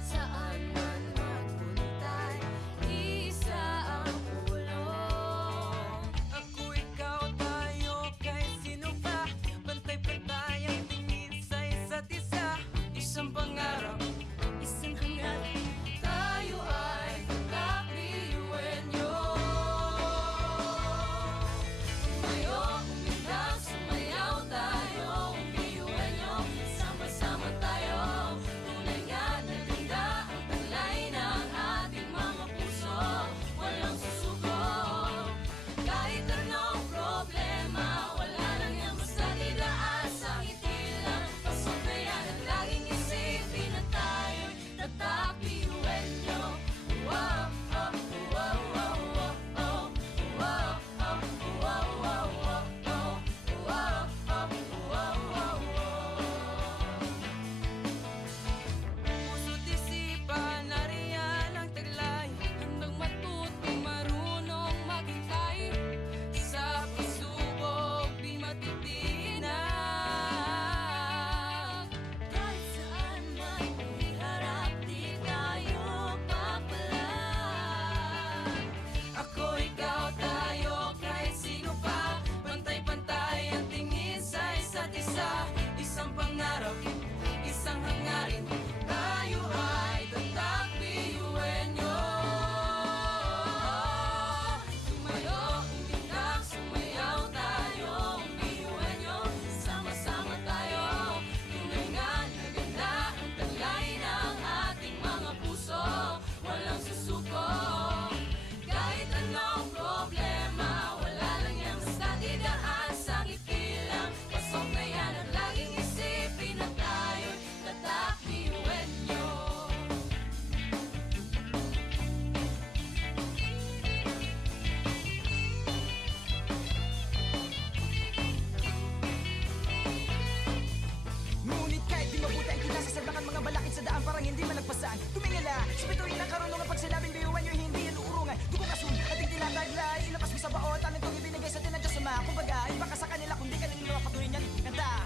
Saan man magpuntay, isa ang ulong. Ako, ikaw, tayo, kahit sino pa. Pantay-pantay ang tingin sa isa't isa. Isang pangarap, Isang hangarin, tayo ay kakabiyuhin niyo. Tumayo, umilag, sumayaw tayo, biyuhin niyo. Sama-sama tayo, tunay nga na ganda ang talay ng ating mga puso. Walang susuko, kahit anong problema, wala lang yan basta didaan sa ngiti lang. Pasok na yan at laging isipin na tayo'y tatak biyuhin niyo. Wow, oh, wow, wow, wow, oh. Wow, oh, wow, wow, wow, oh. Wow, oh, wow, wow, wow. puso't isipan, nariyan ang taglay. Handang matuto, marunong maghintay. Sa pagsubok, di matitinag. Kahit saan man iharap, di tayo papalag. Ako, ikaw, tayo, kahit sino pa. Pantay-pantay ang tingin sa isa't isa. Isang pangarap, isang hangarin. Tayo ay tatak biyuhin nyo. Tumayo, umilag, sumayaw tayo, biyuhin niyo. Sama-sama tayo, tunay nga na ganda ang talay ng ating mga puso. Walang susuko, kahit anong problema, wala lang yan basta didaan sa ngiti lang. Pasok na yan at laging isipin na tayo'y tatak biyuhin niyo. Ngunit kahit di mabuti ang kinasasaldakan mga balakid sa daan parang hindi malagpasan. Tumingala, sa bituin ng karunungan pag sinabing biyuhan nyo hindi yan uurungan. Dugong asun, ating tinataglay, ilabas mo sa baon, tanin itong ibinigay sa tinadya sa mga. Kumbaga, iba ka sa kanila kung di ka nila patuloy niyan kanta.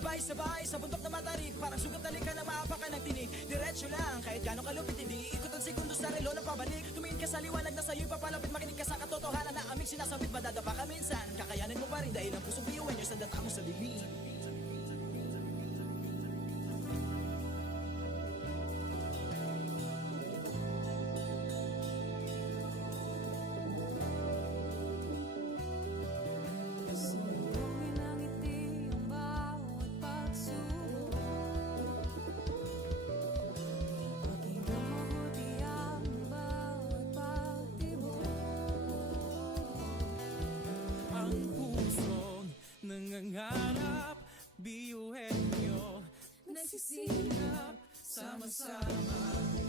Sabay-sabay sa bundok na matarik, parang sugat na likha ng maapakan ng tinig. Diretso lang, kahit gano'ng kalupit hindi ikot ang segundo sa relo ng pabalik. Tumingin ka sa liwanag na sa'yo'y papalapit, makinig ka sa katotohanan na aming sinasabit. Madadapa ka minsan, kakayanin mo pa rin dahil ang pusong biyuin nyo sa data mo sa dilim. Sumbungin ang ngiti ang bawat pagsubok. Pakinggan mabuti ang bawat pagtibok. Ang pusong nangangarap, biyuhin nyo, Nagsisilap sama-sama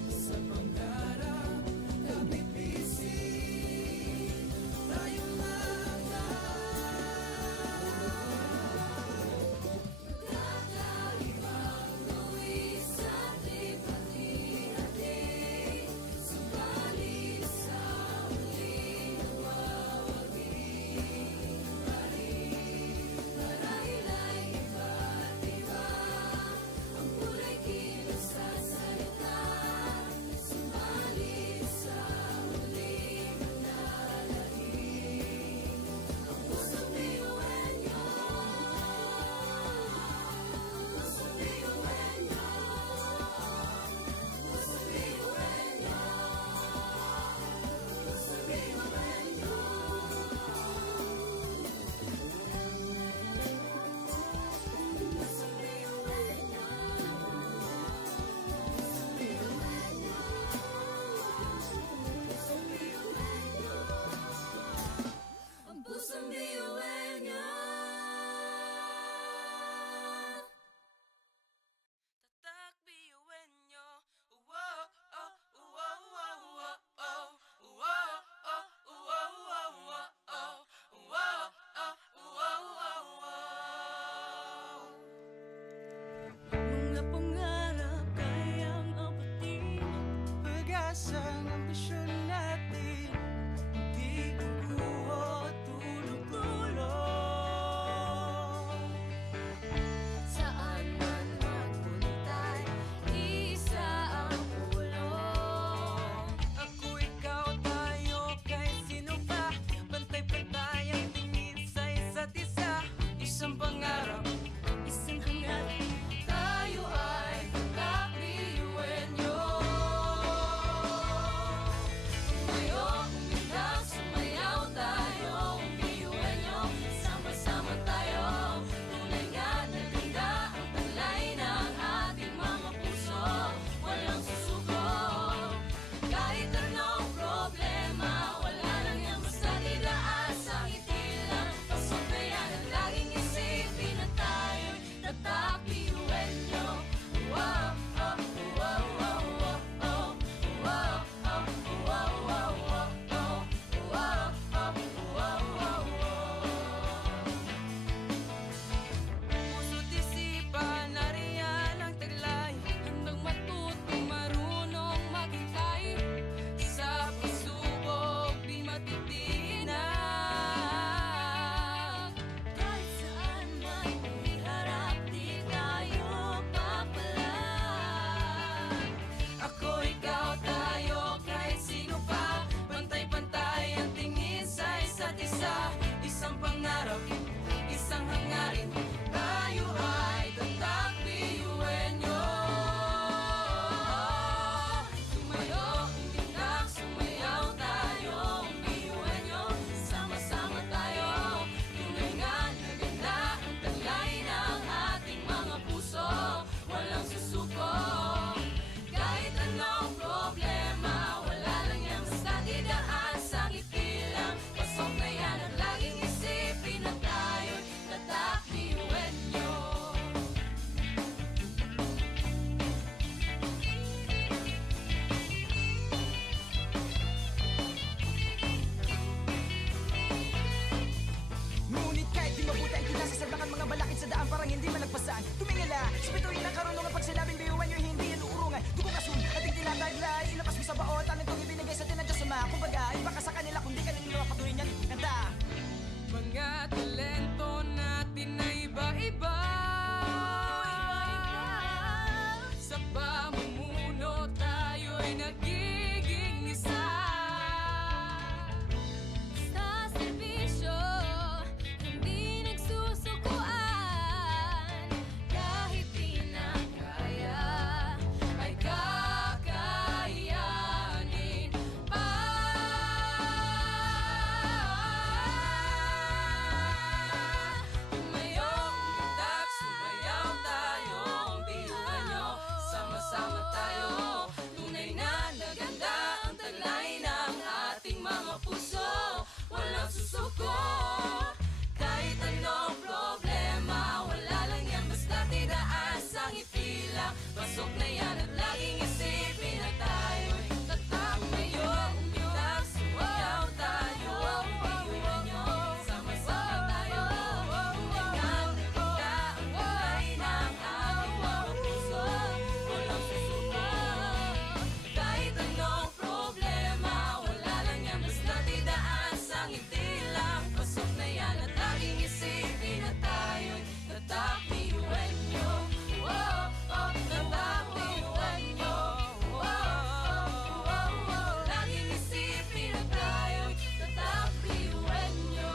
sa pangarap. Kapit bisig, tayo lang Kakaibang luwi sa hati-hati. Subalit sa huli nawawagi pa rin. Marahil ay iba't iba ang kulay kilos sa salita. Subalit sa huli manlalahim ang pusong biyuhin niyo. Pusong biyuhin niyo. Pusong biyuhin niyo. Pusong biyuhin niyo. Pusong biyuhin niyo. Ang pusong biyuhin niyo. tatak biyuhin nyo. Wow, oh, wow, wow, wow, oh. Wow, oh, wow, wow, wow, oh. Wow, oh, wow, wow, wow. Mga pangarap kayang abutin. Pag-asang ambisyon natin, hindi kukuha tulog-tulog. Saan man magpuntay, isa ang pulong. Ako, ikaw, tayo, kahit sino pa. Pantay-pantay ang tingin sa isa't isa. Isang pangarap, Isang hangarin, tayo ay kakabiyuhin niyo. Tumayo, umiyak, sumayaw tayo, biyuhin niyo. Sama-sama tayo, tunay nga na ganda ang talay ng ating mga puso. Walang susuko, kahit anong problema, wala lang yan basta didaan sa ngiti lang. Pasok na yan ang laging isipin na tayo'y tatak biyuhin niyo. Wow, oh, wow, wow, wow, oh. Wow, oh, wow, wow, wow, oh. Wow, oh, wow, wow, wow. puso't isipan, nariyan ang taglay. Handang matuto, marunong maghintay. Sa pagsubok, di matitinag. Kahit saan man iharap, di tayo papalag. Ako, ikaw, tayo, kahit sino pa. Pantay-pantay ang tingin sa isa't isa. Isang pangarap, isang hangarin. Tayo ay tatak biyuhin nyo. Tumayo, umiyak, sumayaw tayo, biyuhin niyo. Sama-sama tayo, tunay nga na ganda ang talay ng ating mga puso. Walang susuko, kahit anong problema, wala lang yan basta didaan sa ngiti lang. Pasok na yan ang laging isipin na tayo'y tatak biyuhin niyo. Ngunit kahit di mabuti ang kinasasabakan, mga balakid sa daan parang hindi malagpasan. Tumingala, sa bituin ng karunungan, pag sinabing biyuhan nyo, hindi yan uurungan. Dugong asun, ating tinataglay, ilapas mo sa baon, talent kong ibinigay sa tinadya sa mga. Kumbaga, iba ka sa kanila, kundi ka nila patuloy niyan. Kanta! Mga talento natin na iba-iba. Pasok na yan at laging isipin na tayo'y tatak ngayong umitak, sumayaw tayo, iwan nyo, sama-sama tayo. Tulingan na ganda ang kulay ng ating mga puso, walang susuko. Kahit anong problema, wala lang yan, basta't idaan sa ngiti lang. Pasok na yan at laging isipin na tayo'y tatak, iwan nyo. Tatak, iwan nyo. Laging isipin na tayo'y tatak, iwan nyo.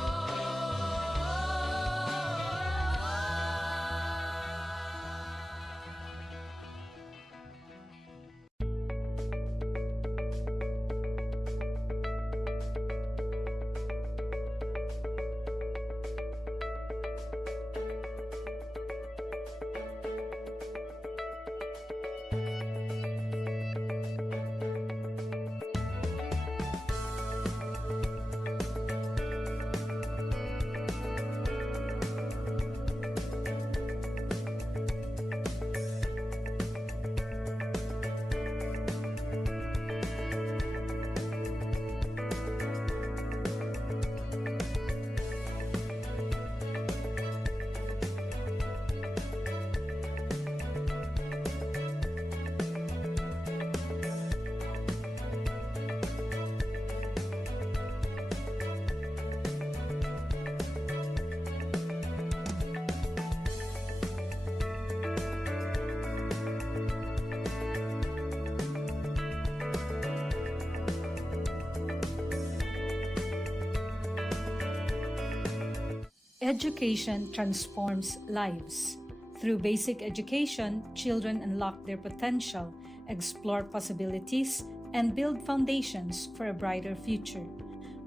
Education transforms lives. Through basic education, children unlock their potential, explore possibilities, and build foundations for a brighter future.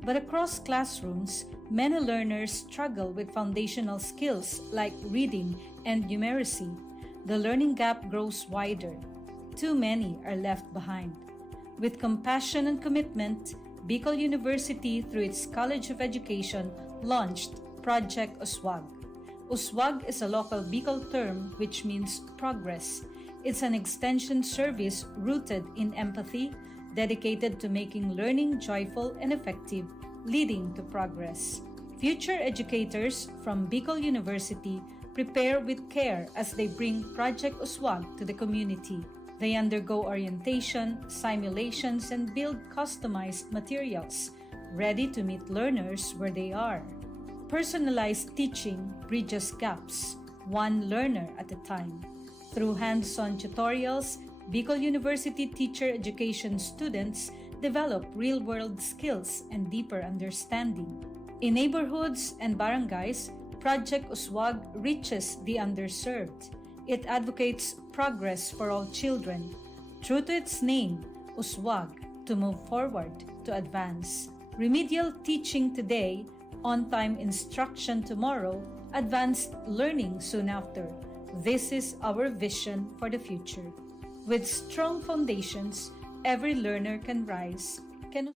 But across classrooms, many learners struggle with foundational skills like reading and numeracy. The learning gap grows wider. Too many are left behind. With compassion and commitment, Bicol University, through its College of Education, launched Project Uswag. Uswag is a local Bicol term which means progress. It's an extension service rooted in empathy, dedicated to making learning joyful and effective, leading to progress. Future educators from Bicol University prepare with care as they bring Project Uswag to the community. They undergo orientation, simulations, and build customized materials, ready to meet learners where they are. Personalized teaching bridges gaps, one learner at a time. Through hands-on tutorials, Bicol University teacher education students develop real-world skills and deeper understanding. In neighborhoods and barangays, Project Uswag reaches the underserved. It advocates progress for all children. True to its name, Uswag, to move forward, to advance. Remedial teaching today, on-time instruction tomorrow, advanced learning soon after. This is our vision for the future. With strong foundations, every learner can rise, can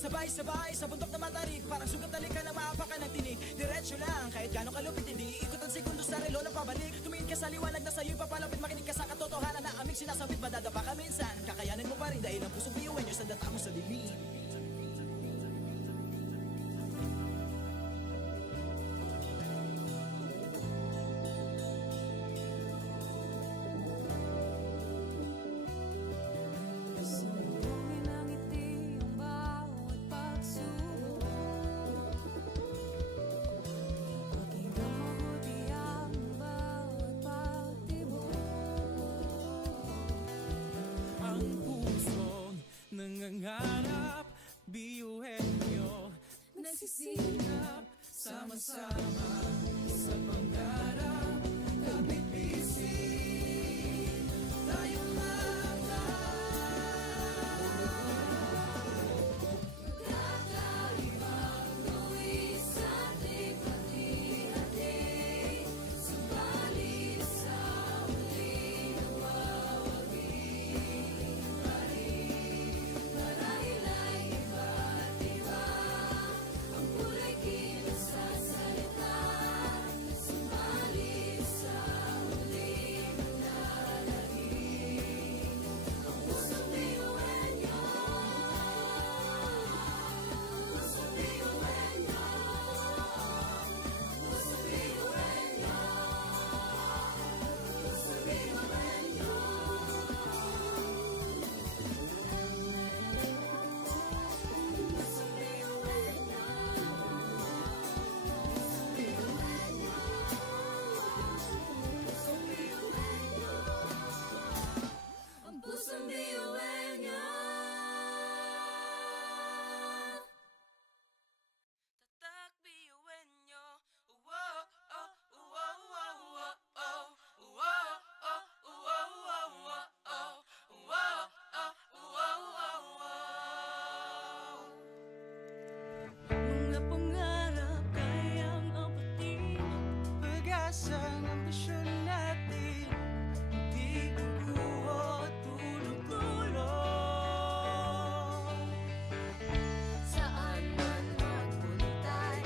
Sabay-sabay sa bundok na matarik, parang sugat talikan na maapakan ng tinig. Diretso lang, kahit gano'ng kalupit hindi ikot ang segundo sa relo na pabalik. Tumingin ka sa liwanag na sa'yo'y papalapit, makinig ka sa katotohanan na aming sinasabit. Madadapa ka minsan, kakayanin mo pa rin dahil ang pusong biyuin nyo sa data mo sa dilim. Sumuhin ang ngiti ang bawat pagsubok. Pakinggan mabuti ang bawat pagtibok. Ang pusong nangangarap, biyuhin nyo Nagsisikap sama-sama sa pangarap. Kapit bisig, tayo Kakaibang tuwis at likha-likha-di. Subalit sa huli nawawagi pa rin. Marahil ay iba't iba ang kulay kilos sa salita. Subalit sa huli manlalangin ang pusong biyuhin niyo. Pusong biyuhin niyo. Pusong biyuhin niyo. Pusong biyuhin niyo. Pusong biyuhin niyo. Pusong biyuhin niyo. Pusong biyuhin niyo. Ang pusong biyuhin niyo. tatak biyuhin nyo. Wow, oh, wow, wow, wow, oh. Wow, oh, wow, wow, wow, oh. Wow, oh, wow, wow, wow. Mga pangarap kayang abutin. Pag-asang ambisyon natin, di kukuha tulog-tulog. Saan man magpuntay,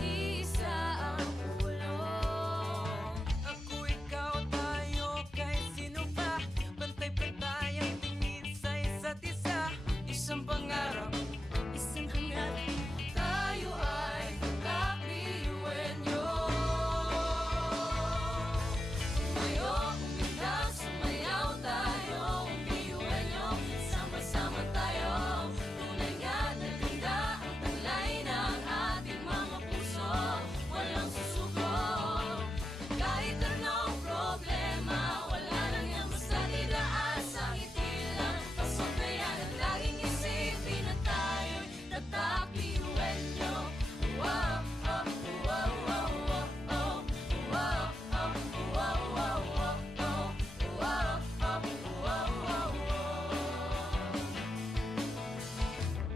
isa ang ulong. Ako, ikaw, tayo, kahit sino pa. Pantay-pantay ang tingin sa isa't isa. Isang pangarap, Isang hangarin, tayo ay kakabiyuhin niyo. Sumayo, umiyak, sumayaw tayo, biyuhin niyo. Sama-sama tayo, tunay nga na ganda ang taglay ng ating mga puso. Walang susuko, kahit anong problema, wala lang yan basta didaan sa ngiti lang. Pasok na yan at laging isipin na tayo'y tatak biyuhin niyo. Wow, oh, wow, wow, wow, oh. Wow, oh, wow, wow, wow, oh. Wow, oh, wow, wow, wow.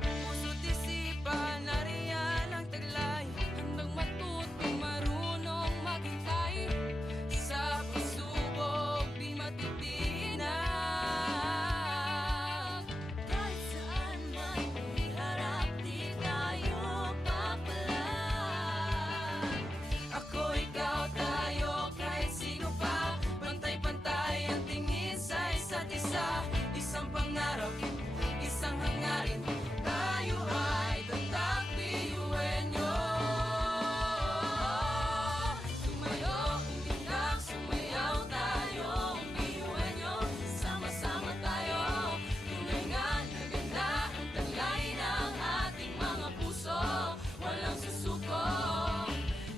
puso't isipan, nariyan ang taglay. Handang matutong marunong maghintay. Sa pagsubok, di matitinag. Kahit saan man iharap, di tayo papalag. Ako, ikaw, tayo, kahit sino pa. Pantay-pantay ang tingin sa isa't isa. Isang pangarap, isang hangarin. Tayo ay tatak biyuhin nyo. Sumayo, umiyak, sumayaw tayo, biyuhin niyo. Sama-sama tayo, tunay nga na ganda ang taglay ng ating mga puso. Walang susuko,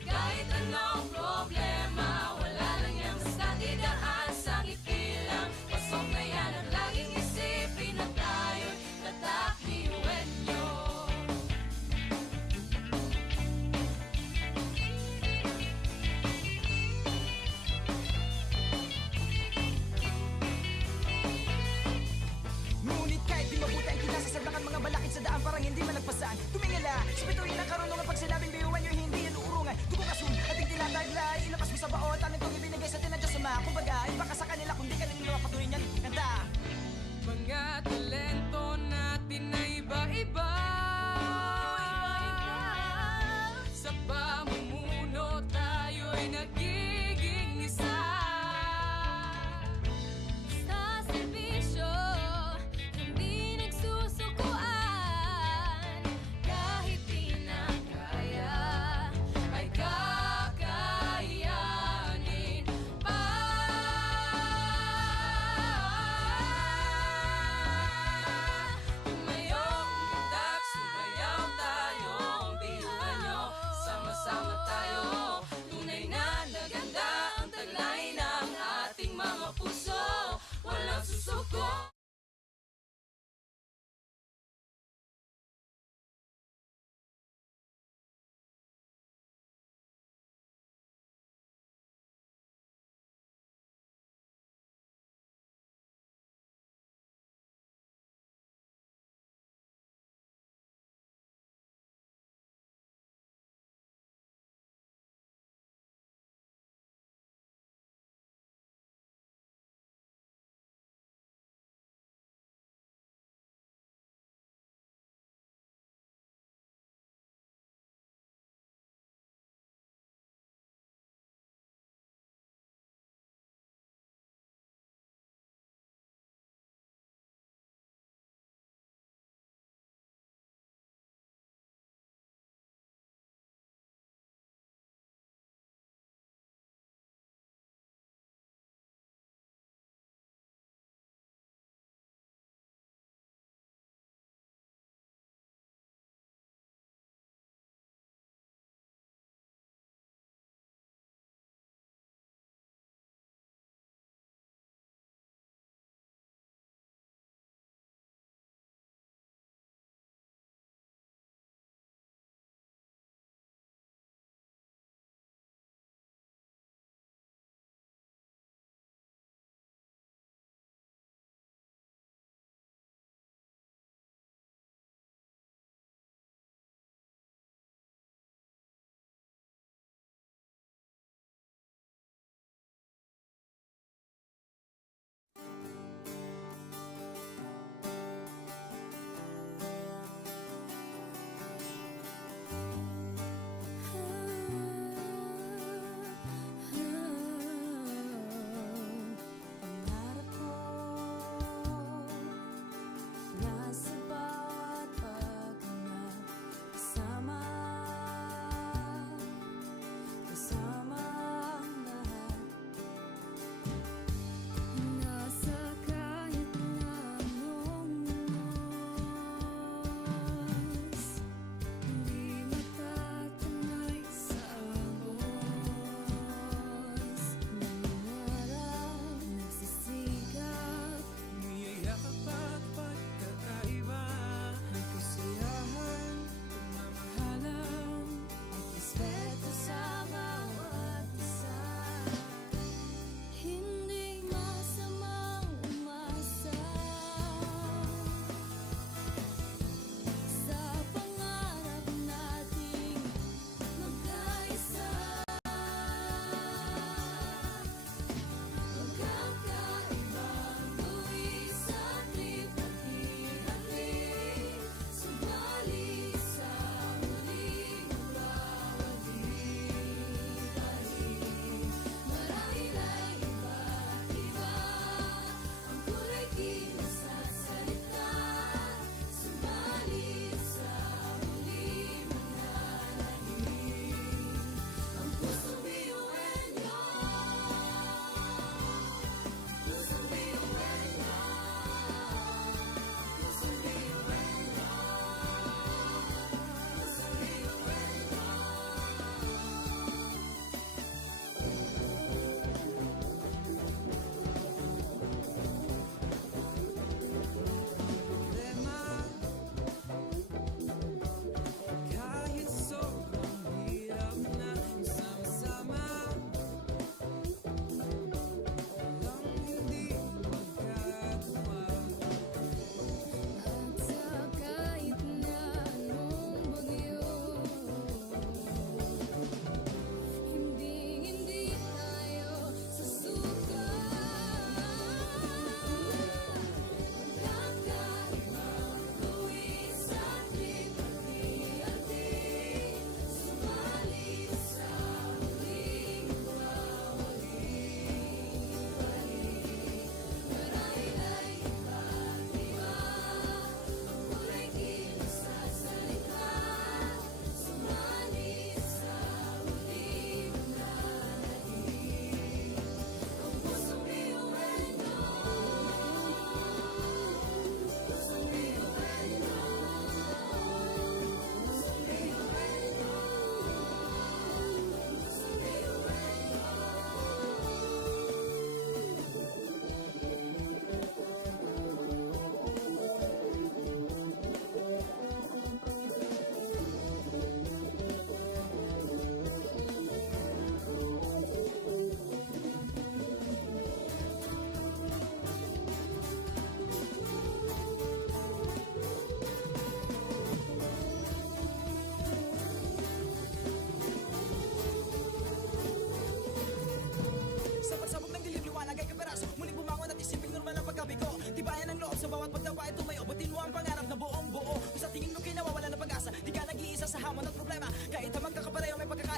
kahit anong problema, wala lang yan basta didaan sa ngiti lang. Pasok na yan at laging isipin na tayo'y tatak biyuhin niyo. Ngunit kahit di mabuti ang kinasasabakan mga balakid sa daan parang hindi malagpasan. Tumingala, sa bituin ng karunungan pag sinabing biyuhan nyo hindi yan uurungan. Dugo kasun, ating tinataglay, ilabas mo sa baon, talent kong ibinigay sa tinadya sa mga. Kumbaga, iba ka sa kanila kung di ka nila patuloy niyan. Kanta! Mga talento natin na iba-iba.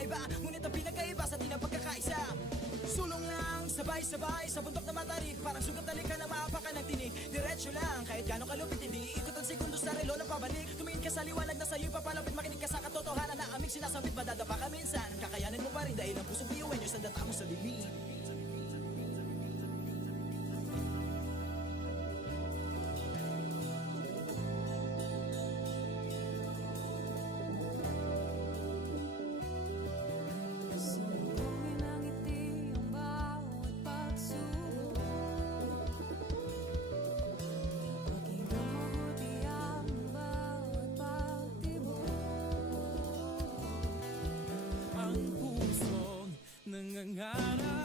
magkaiba, ngunit ang pinagkaiba sa di na pagkakaisa. Sulong lang, sabay-sabay sa bundok na matarik, parang sugat na likha na maapakan ng tinig. Diretso lang, kahit gano'ng kalupit, hindi ikot ang segundo sa relo ng pabalik. Tumingin ka sa liwanag na sa'yo'y papalapit, makinig ka sa katotohanan na aming sinasabit. Madadapa ka minsan, kakayanin mo pa rin dahil ang pusong biyuin nyo sa data mo sa dilim. Sumugin ang ngiti ang bawat pagsubok. Paging mabuti ang bawat pagtibok. Ang pusong nangangarap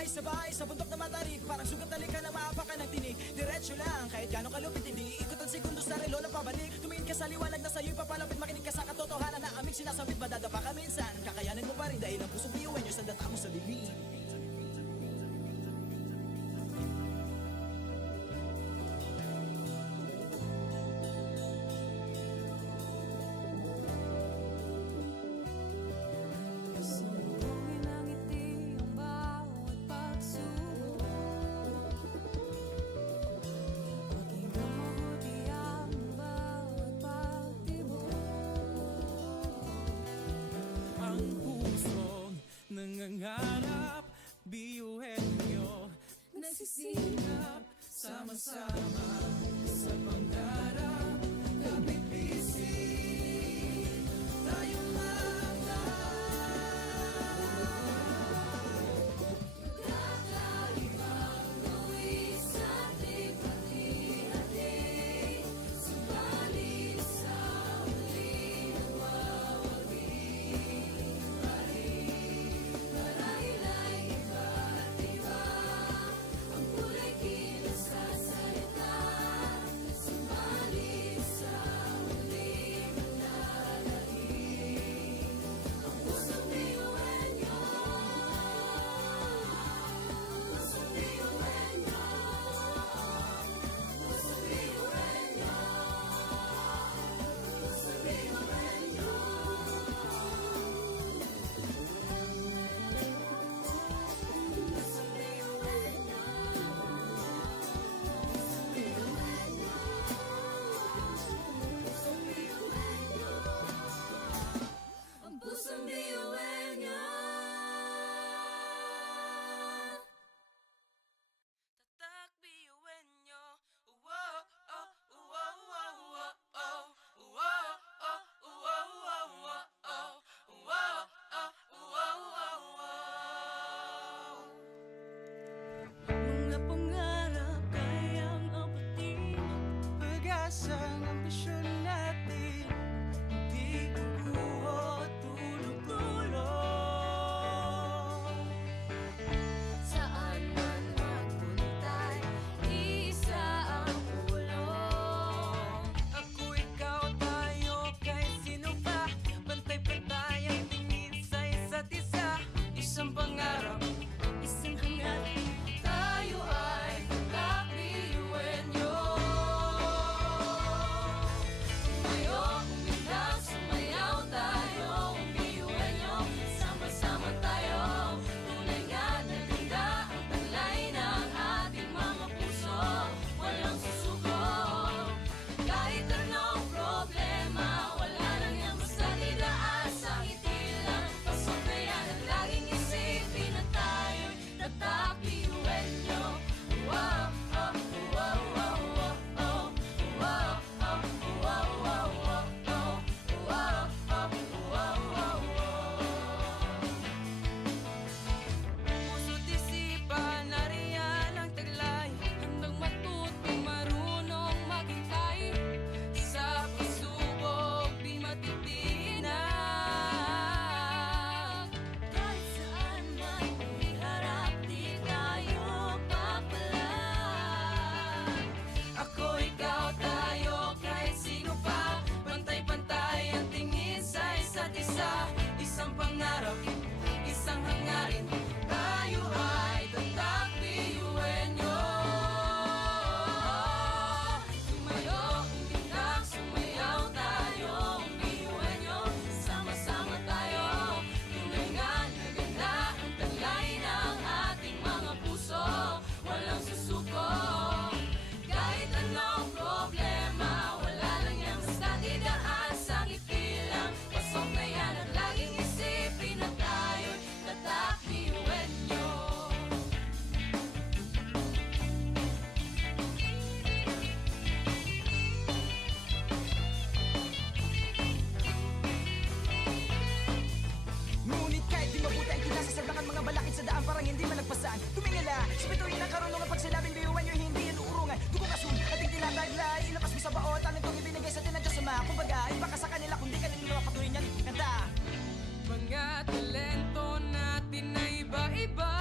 Sabay-sabay sa bundok na matarik, parang sugat na lika na maapakan ng tinig. Diretso lang, kahit gano'ng kalupit hindi ikot ang segundos sa relo na pabalik. Tumingin ka sa liwanag na sa'yo'y papalapit, makinig ka sa katotohanan na aming sinasabit. Madadapa ka minsan, kakayanin mo pa rin dahil ang pusong biyuin nyo sa data mo sa libing. Sumbungin ang ngiti ang bawat pagsubok. Pakinggan mabuti ang bawat pagtibok. Ang pusong nangangarap, biyuhin nyo Nagsisikap sama-sama sa pangarap. Kapit bisig, tayong kakaibang gawin sa ating pati-hati. Subalit sa huli nawawagi pa rin. Marahil ay iba't iba ang kulay kilos sa salita. Subalit sa huli manlalahim ang pusong biyuhin nyo. Pusong biyuhin nyo. Pusong biyuhin nyo. Pusong biyuhin nyo. Pusong biyuhin nyo. Pusong biyuhin nyo. Ang pusong biyuhin nyo. tatak biyuhin nyo. Wow, oh, wow, wow, wow, oh. Wow, oh, wow, wow, wow, oh. Wow, oh, wow, wow, wow. Mga pangarap kayang abutin. Pag-asang ambisyon natin, di kukuha tulog-tulog. Saan man magpuntay, isa ang ulong. Ako, ikaw, tayo, kahit sino pa. Pantay-pantay ang tingin sa isa't isa. Isang pangarap, Isang hangarin, tayo ay kakbiyuhin nyo. Tumayo, umilag, sumayaw tayo, biyuhin nyo. Sama-sama tayo, tunay nga na ganda ang taglay ng ating mga puso. Walang susuko, kahit anong problema, wala lang yan basta didaas ang ngiti lang. Pasok na yan at laging isipin na tayo'y tatak biyuhin nyo. Wow, oh, wow, wow, wow, oh. Wow, oh, wow, wow, wow, oh. Wow, oh, wow, wow, wow. puso't isipan, nariyan ang taglay. Handang matuto, marunong maghintay. Sa pagsubok, di matitinag. Kahit saan man iharap, di tayo papalag. Ako, ikaw, tayo, kahit sino pa. Pantay-pantay ang tingin sa isa't isa. Isang pangarap, isang hangarin. Tayo ay tatak biyuhin nyo. Tumayo, umilag, sumayaw tayo, biyuhin nyo. Sama-sama tayo, tunay nga na ganda ang taglay ng ating mga puso. Walang susuko, kahit anong problema, wala lang yan basta didaan sa ngiti lang. Pasok na yan at laging isipin na tayo'y tatak biyuhin nyo. Ngunit kahit di mabuti ang kinasasaldakan mga balakid sa daan parang hindi malagpasan. Tumingala, sa bituin ang karunungan pag sinabing biyuhan nyo hindi yan uurungan. Dugong asul at hindi tinataglay, ilabas mo sa baot. Ano itong ibinigay sa tinadya sa mga kumbaga, iba ka sa kanila kundi kanila patuloy niyan kanta. Mga talento natin na iba-iba.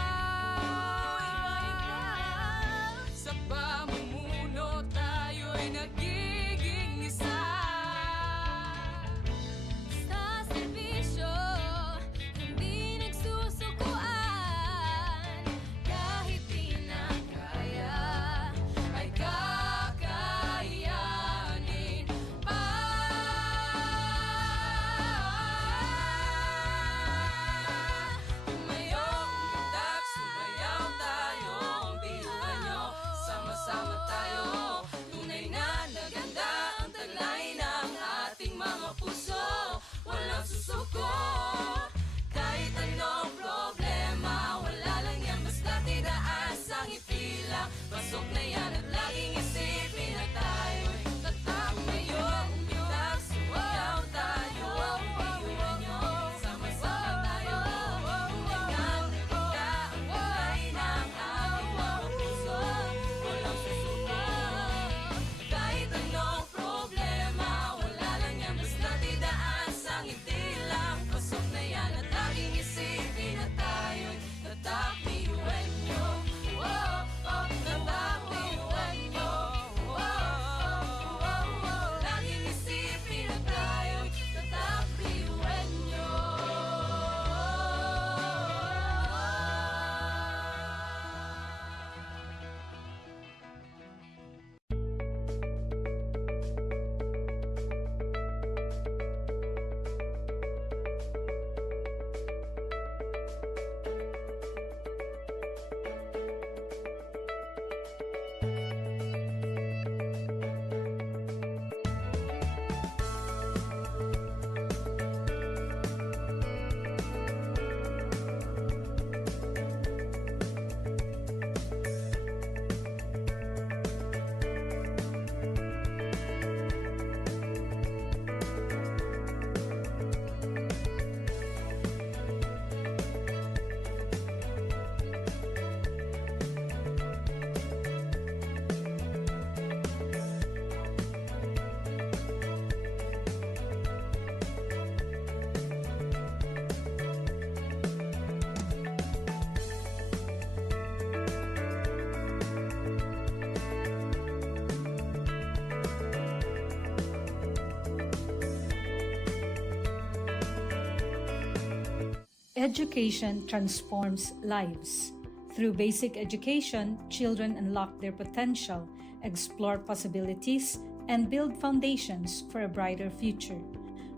Education transforms lives. Through basic education, children unlock their potential, explore possibilities, and build foundations for a brighter future.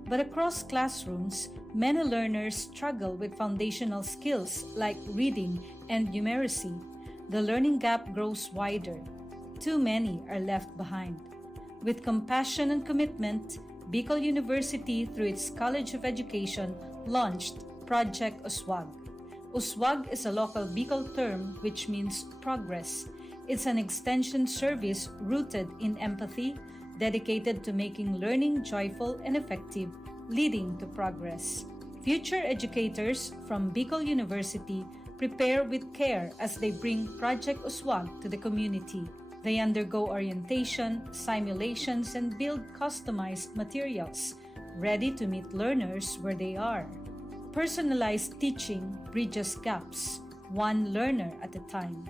But across classrooms, many learners struggle with foundational skills like reading and numeracy. The learning gap grows wider. Too many are left behind. With compassion and commitment, Bicol University, through its College of Education, launched Project Uswag. Uswag is a local Bicol term which means progress. It's an extension service rooted in empathy, dedicated to making learning joyful and effective, leading to progress. Future educators from Bicol University prepare with care as they bring Project Uswag to the community. They undergo orientation, simulations, and build customized materials, ready to meet learners where they are. Personalized teaching bridges gaps, one learner at a time.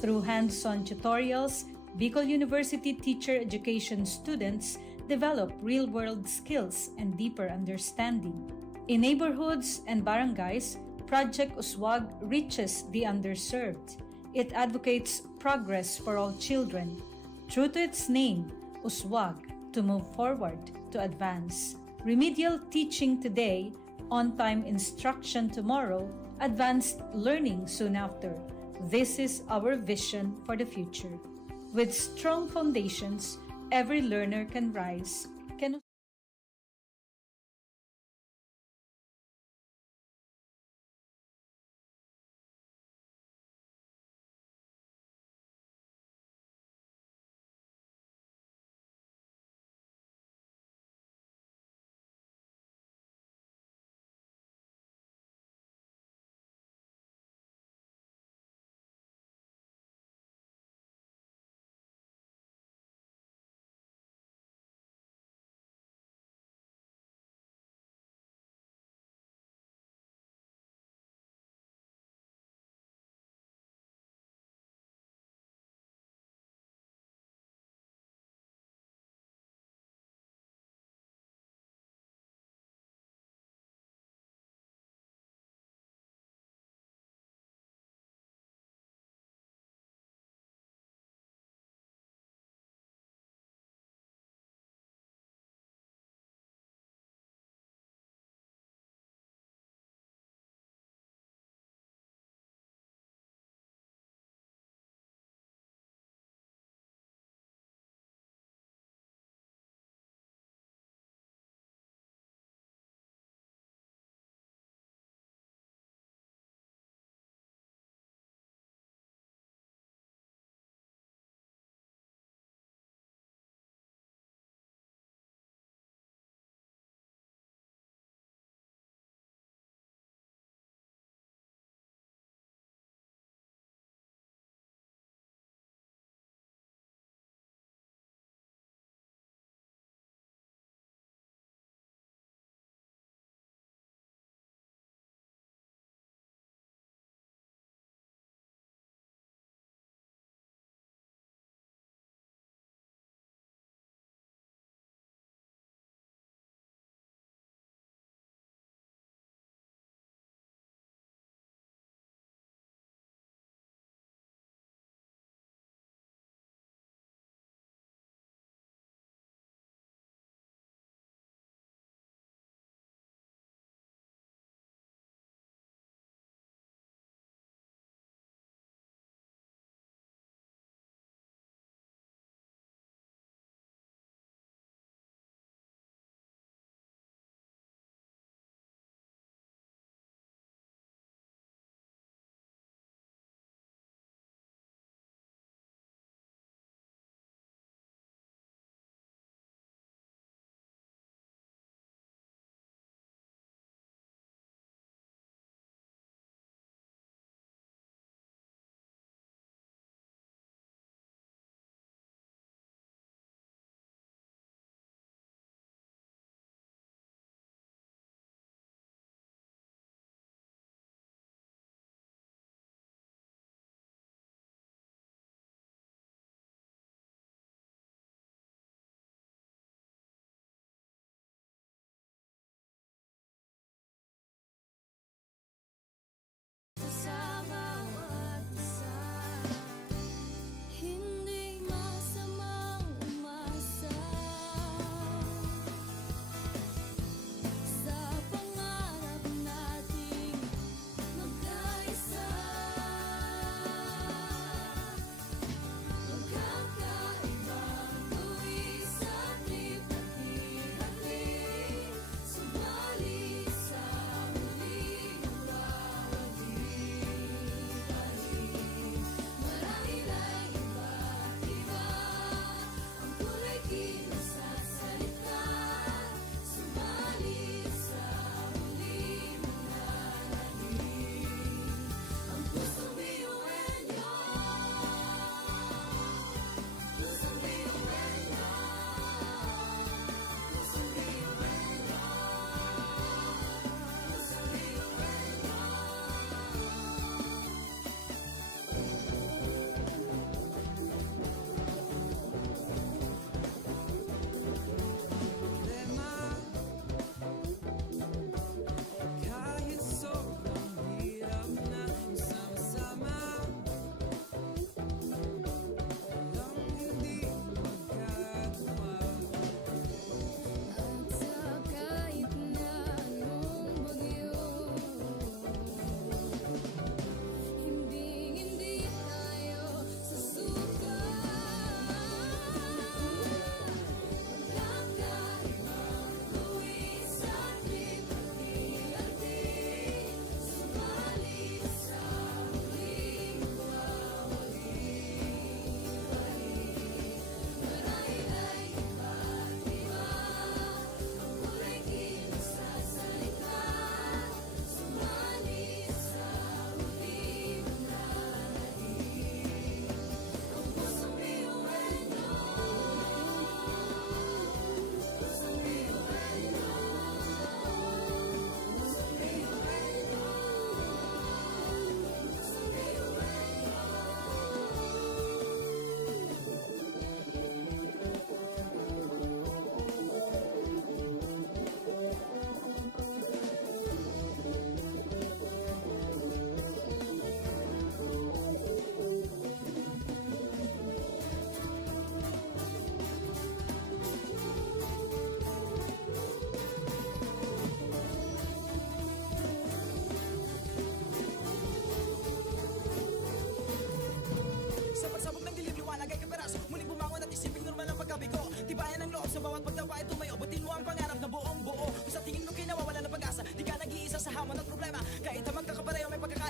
Through hands-on tutorials, Bicol University teacher education students develop real-world skills and deeper understanding. In neighborhoods and barangays, Project Uswag reaches the underserved. It advocates progress for all children. True to its name, Uswag, to move forward, to advance. Remedial teaching today, on-time instruction tomorrow, advanced learning soon after. This is our vision for the future. With strong foundations, every learner can rise, can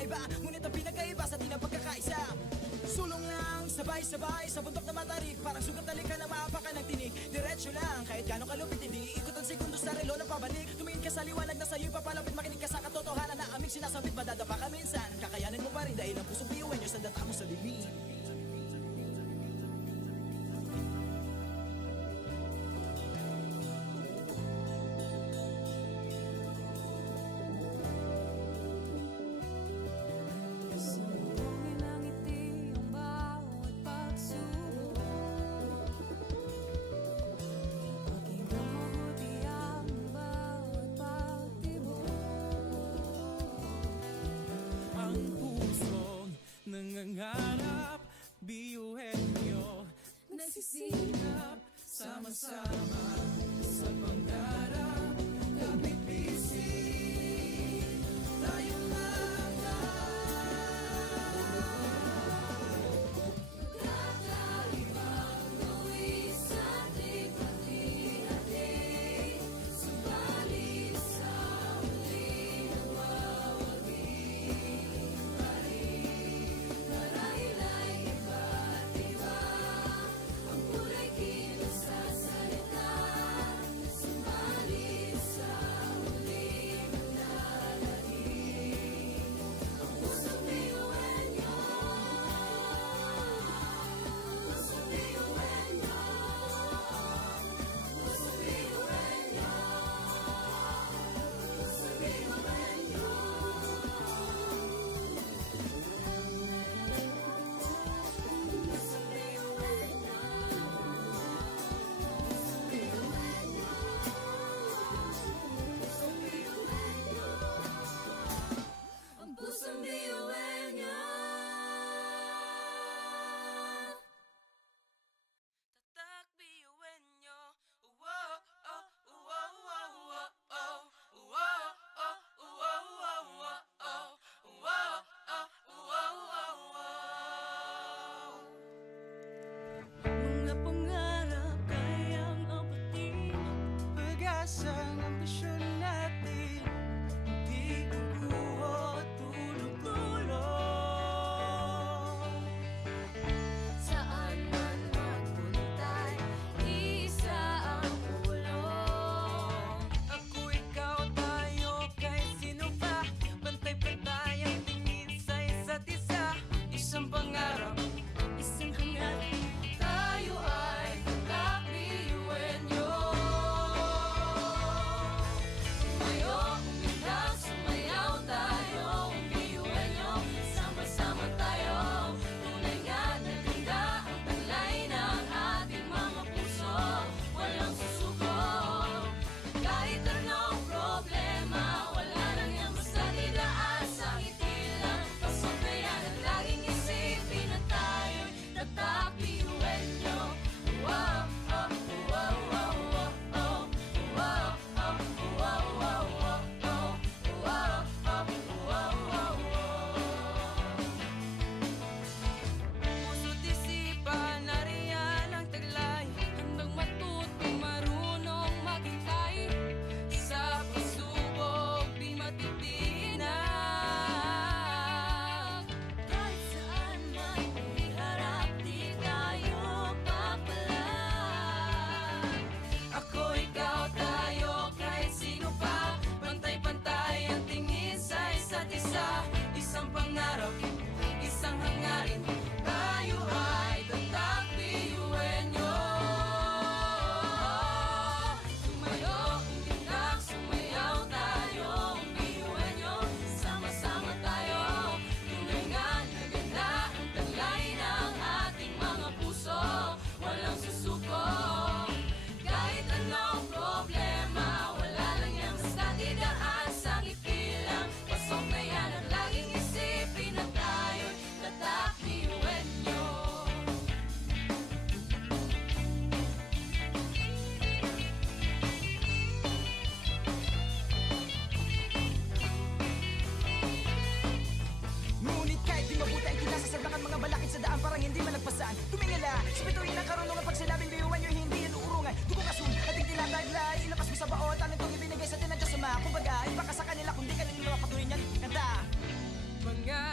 magkaiba, ngunit ang pinagkaiba sa tinang pagkakaisa. Sulong lang, sabay-sabay sa bundok na matarik, parang sugat talikan na maapakan ng tinig. Diretso lang, kahit gano'ng kalupit hindi ikot ang sekundos sa relo ng pabalik. Tumingin ka sa liwanag na sa'yo'y papalapit, makinig ka sa katotohanan na aming sinasabit. Madadapa ka minsan, kakayanin mo pa rin dahil ang pusong biyuan nyo sa data mo sa dilim. Sumugin ang ngiti ang bawat pagsubok. Pakinggan mabuti ang bawat pagtibok. Ang pusong nangangarap, biyuhin nyo, nagsisikap, sama-sama sa pangarap, nagbibisi, tayo lang Kakaibang buwis sa likha-likha, subalit sa huli nawawagi pa rin. Marahil ay iba't iba ang kulay kilos sa salita, subalit sa huli manlalahim ang pusong biyuhan nyo. Pusong biyuhan nyo. Pusong biyuhan nyo. Pusong biyuhan nyo. Pusong biyuhan nyo. Pusong biyuhan nyo. Pusong biyuhan nyo. Ang pusong biyuhan nyo. tatak, biyuhin nyo. Wow, oh, wow, wow, wow, oh. Wow, oh, wow, wow, wow, oh. Wow, oh, wow, wow, wow. Mga pangarap kayang abutin, Pag-asang ambisyon natin, hindi kukuha tulog-tulog. saan man magpuntay, isa ang ulo. Ako, ikaw, tayo, kahit sino pa, pantay-pantay ang tingin sa isa't isa. Isang pangarap, Isang hangarin, tayo ay tatakbiyuhin nyo. Tumayo, umilag, sumayaw tayo, biyuhin nyo. Sama-sama tayo, tunay nga na ganda ang taglay ng ating mga puso. Walang susuko, kahit anong problema, wala lang yan basta didaan sa ngiti lang. Pasok na yan ang laging isipin na tayo'y tatakbiyuhin nyo. Wow, oh, wow, wow, wow, oh. Wow, oh, wow, wow, wow, oh. Wow, oh, wow, wow, wow. puso't isipan, nariyan ang taglay. Handang matutong marunong maghintay, Sa pagsubok, di matitinag. kahit saan man iharap, di tayo papalag. Ako, ikaw, tayo, kahit sino pa, pantay-pantay ang tingin sa isa't isa. Isang pangarap, isang hangarin, tayo ay tatakbiyuhin nyo. Tumayo, umilag, sumayaw tayo, biyuhin nyo. Sama-sama tayo, tunay nga na ganda ang taglay ng ating mga puso. Walang susuko, kahit anong problema, wala lang yan basta didaan sa ngiti lang. Pasok na yan at laging isipin na tayo'y tatakbiyuhin nyo. Ngunit kahit di mabuti ang kinasasagdakan mga balakid sa daan parang hindi malagpasan. Tumingala, sa bituin ng karunungan pag sinabing biyuhan nyo hindi yan uurungan. Dugo kasun, ating tinataglay, ilakas mo sa baon, talent kong ibinigay sa tinadya sama. Kumbaga, iba ka sa kanila kung di ka nila patuloy niyan kanta. Mga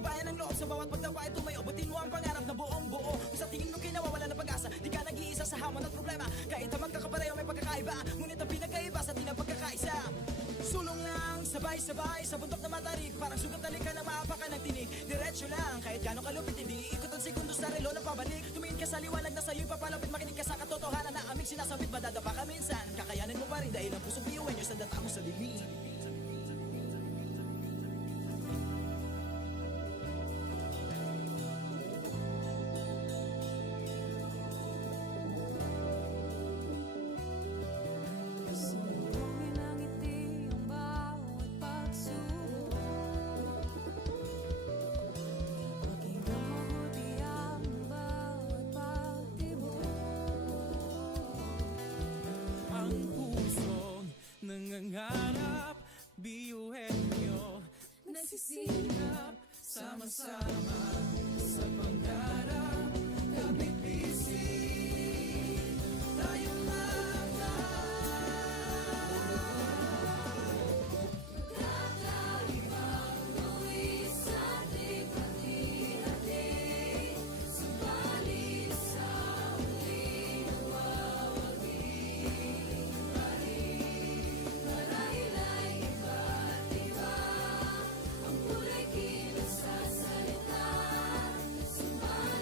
Tibayan ang loob sa bawat pagtawa ay tumayo. Butin mo ang pangarap na buong buo. Kung sa tingin mo kinawawala ng pag-asa, di ka nag-iisa sa hamon at problema. Kahit ang magkakapareho may pagkakaiba, ngunit ang pinagkaiba sa tinang pagkakaisa. Sulong lang, sabay-sabay sa bundok na matarik. Parang sugat na lika na maapakan ng tinig. Diretso lang, kahit gano'ng kalupit, hindi ikot ang segundo sa relo ng pabalik. Tumingin ka sa liwanag na sa'yo'y papalapit. Makinig ka sa katotohanan na aming sinasabit. Madadapa ka minsan, kakayanin mo pa rin dahil ang pusong biyuin nyo sa data mo sa dilim. Sumuhin ang ngiti ang bawat pagsubok. Pakinggan mabuti ang bawat pagtibok. Ang pusong nangangarap, biyuhin nyo, nagsisikap, sama-sama sa pangarap. Kapit bisig, tayong mga Kakaibang buwis ating hati-hati. Subalit sa huli nawawagi pa rin. Marahil ay iba't iba ang kulay kilos sa salita. Subalit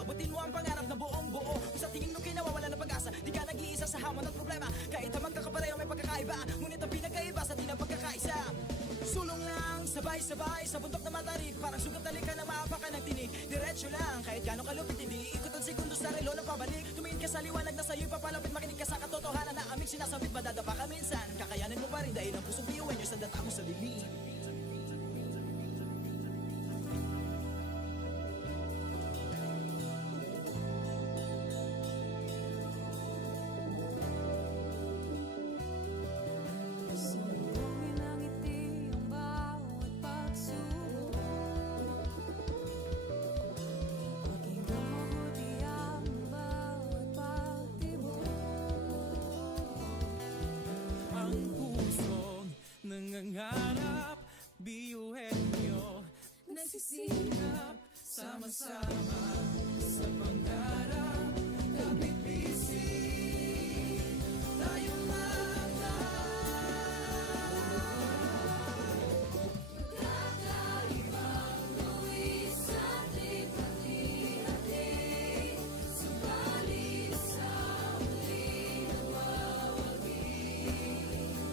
abutin mo ang pangarap na buong buo. Kung sa tingin mo kinawawala ng pag-asa, di ka nag-iisa sa hamon at problema. Kahit na magkakapareho may pagkakaiba, ngunit ang pinagkaiba sa di ng pagkakaisa. Sulong lang, sabay-sabay sa bundok na matarik, parang sugat na likha ng maapakan ng tinig. Diretso lang, kahit gano'ng kalupit, hindi ikot ang segundo sa relo ng pabalik. Tumingin ka sa liwanag na sa'yo'y papalapit, makinig ka sa katotohanan na aming sinasabit. Madadapa ka minsan, kakayanin mo pa rin dahil ang pusong biyuin nyo sa data mo sa dilim. Sumugin ang ngiti ang bawat pagsubok. Pakinggan mabuti ang bawat pagtibok. Ang pusong nangangarap, biyuhin nyo, nagsisikap, sama-sama sa pangarap. Kapit bisig, tayong Kakaibang luwis at likha-likha, subalit sa huli nawawagi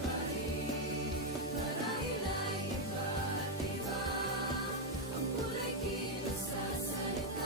pa rin. Marahil ay iba't iba ang kulay kilos sa salita.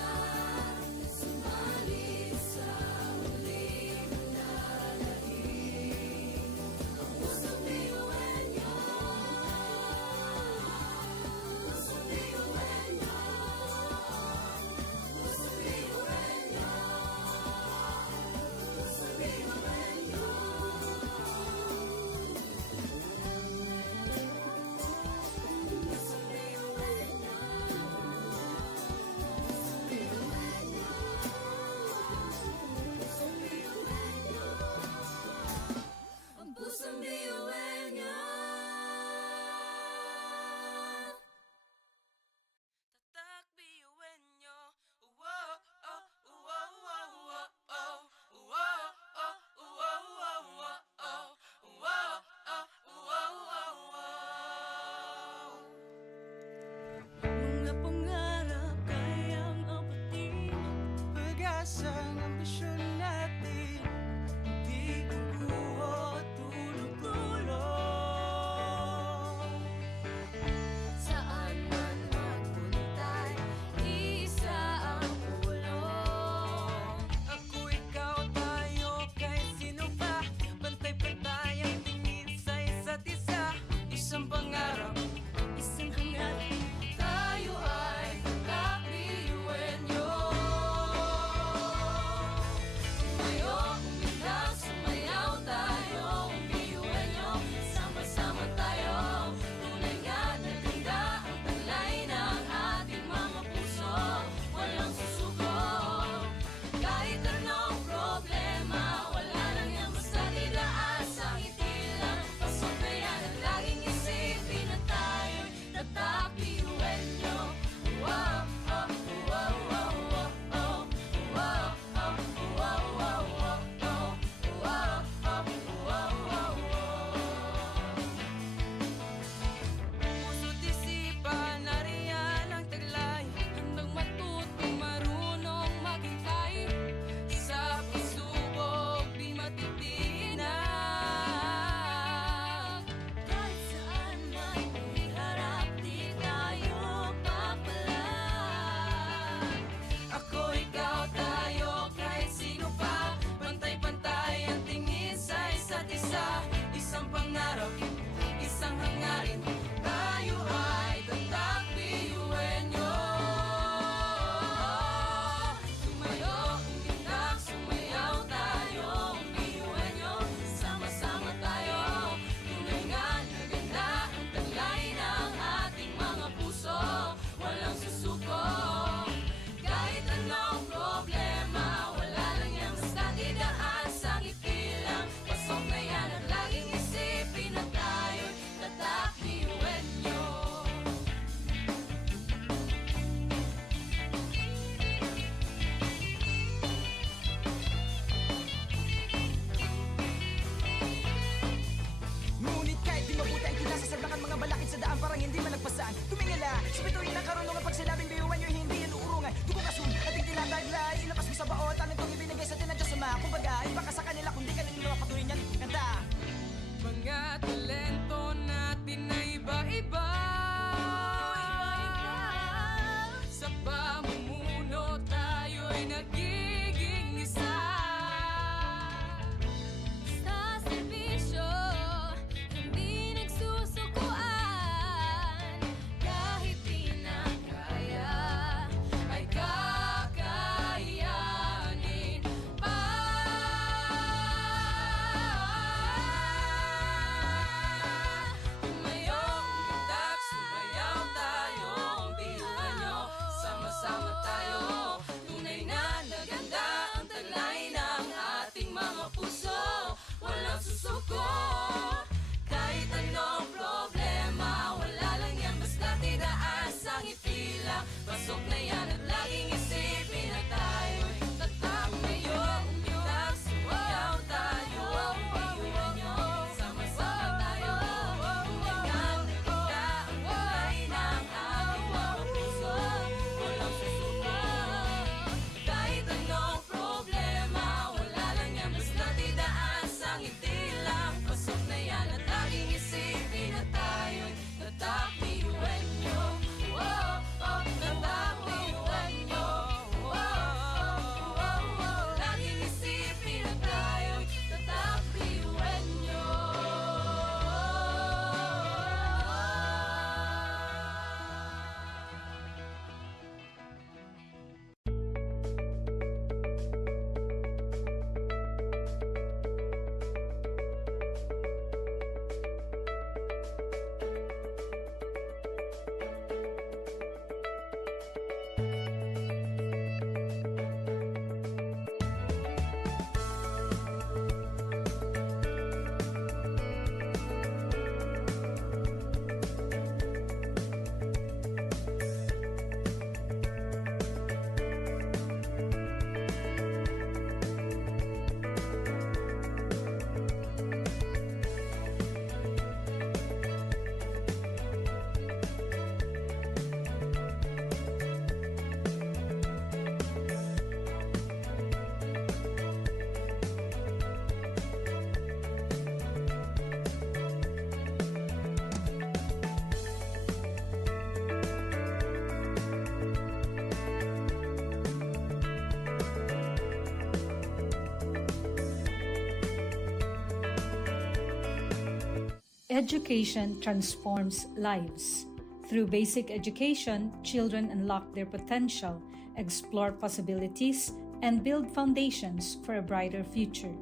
Education transforms lives. Through basic education, children unlock their potential, explore possibilities, and build foundations for a brighter future.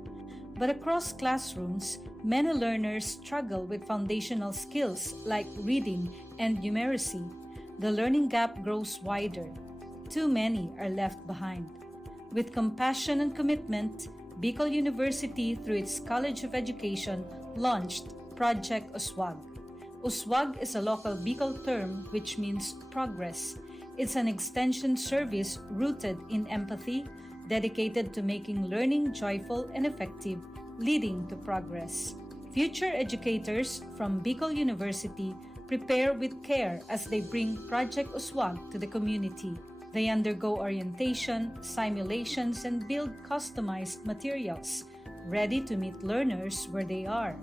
But across classrooms, many learners struggle with foundational skills like reading and numeracy. The learning gap grows wider. Too many are left behind. With compassion and commitment, Bicol University, through its College of Education, launched Project Uswag. Uswag is a local Bicol term which means progress. It's an extension service rooted in empathy, dedicated to making learning joyful and effective, leading to progress. Future educators from Bicol University prepare with care as they bring Project Uswag to the community. They undergo orientation, simulations, and build customized materials, ready to meet learners where they are.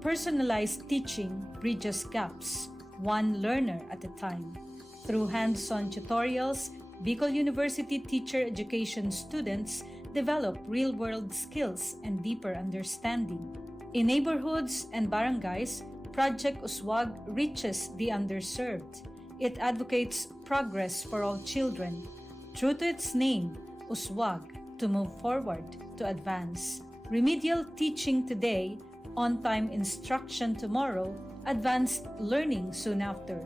Personalized teaching bridges gaps, one learner at a time. Through hands-on tutorials, Bicol University teacher education students develop real-world skills and deeper understanding. In neighborhoods and barangays, Project Uswag reaches the underserved. It advocates progress for all children. True to its name, Uswag, to move forward, to advance. Remedial teaching today, on-time instruction tomorrow, advanced learning soon after.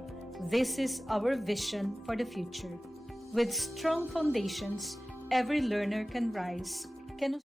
This is our vision for the future. With strong foundations, every learner can rise, can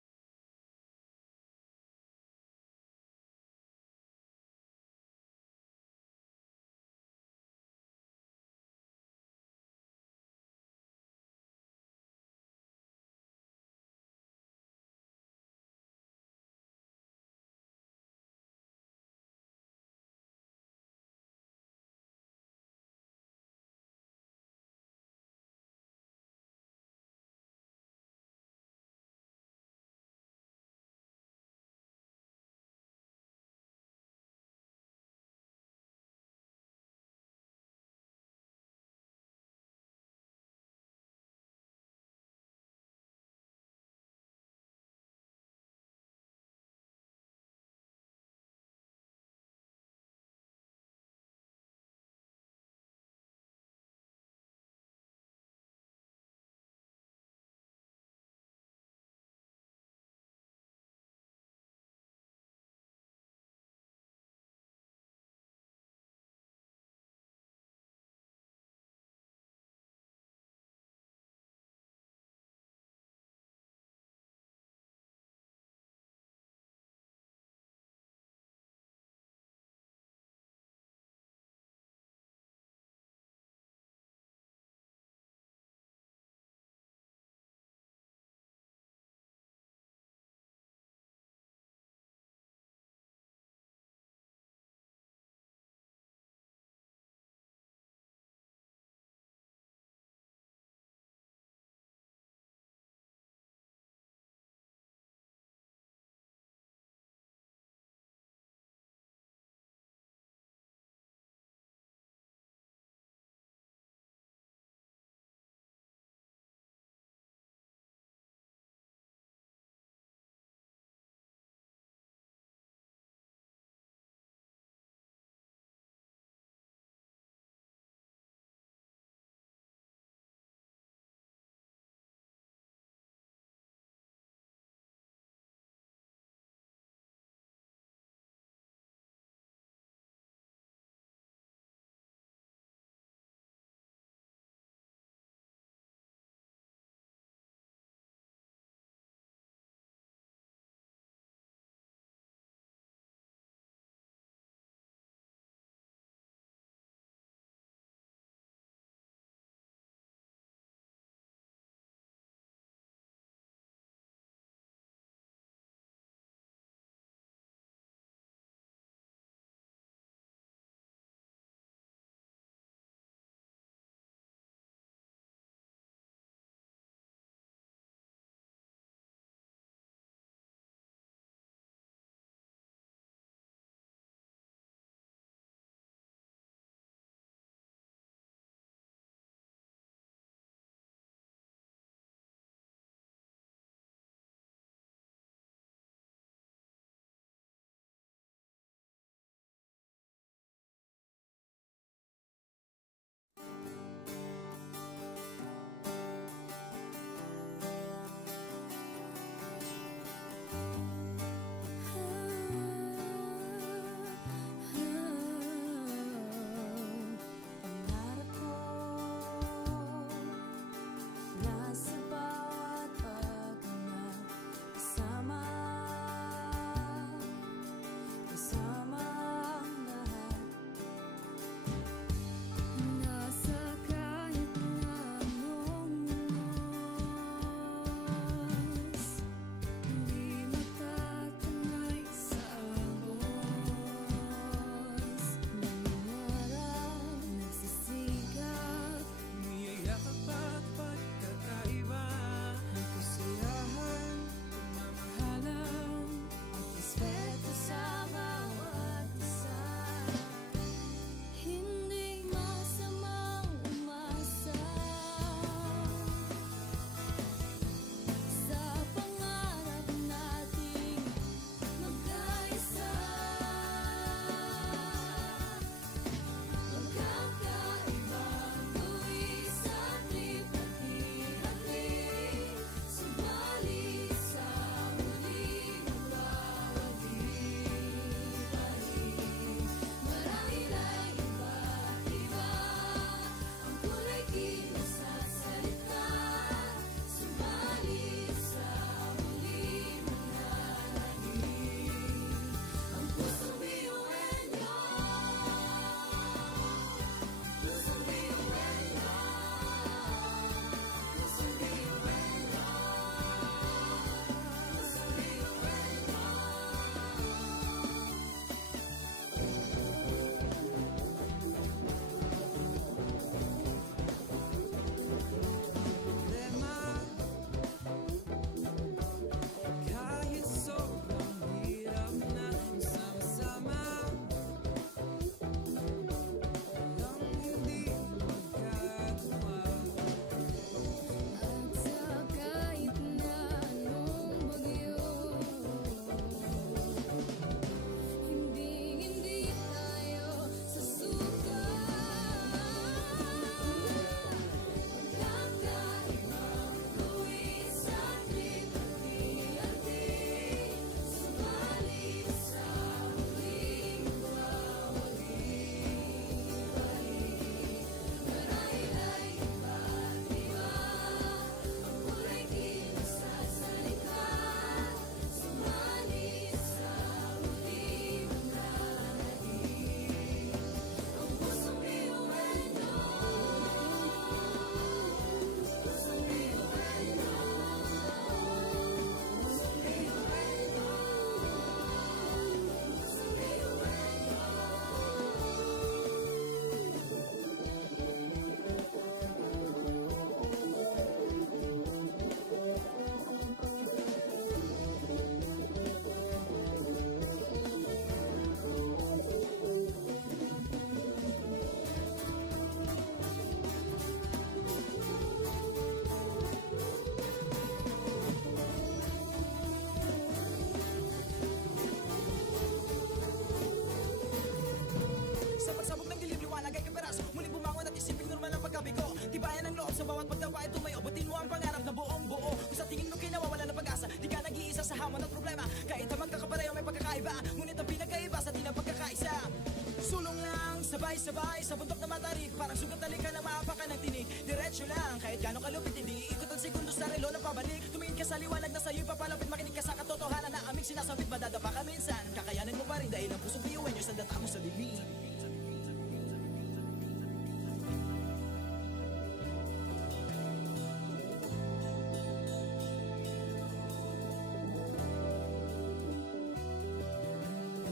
sabay sa bundok na matarik. Parang sugat na likha ng maapakan ng tinig. Diretso lang, kahit gano'ng kalupit hindi ikot ang segundo sa relo ng pabalik. Tumingin ka sa liwanag na sa'yo'y papalapit. Makinig ka sa katotohanan na aming sinasabit. Madadapa ka minsan, kakayanin mo pa rin dahil ang pusong biyuan nyo sa data mo sa bibig.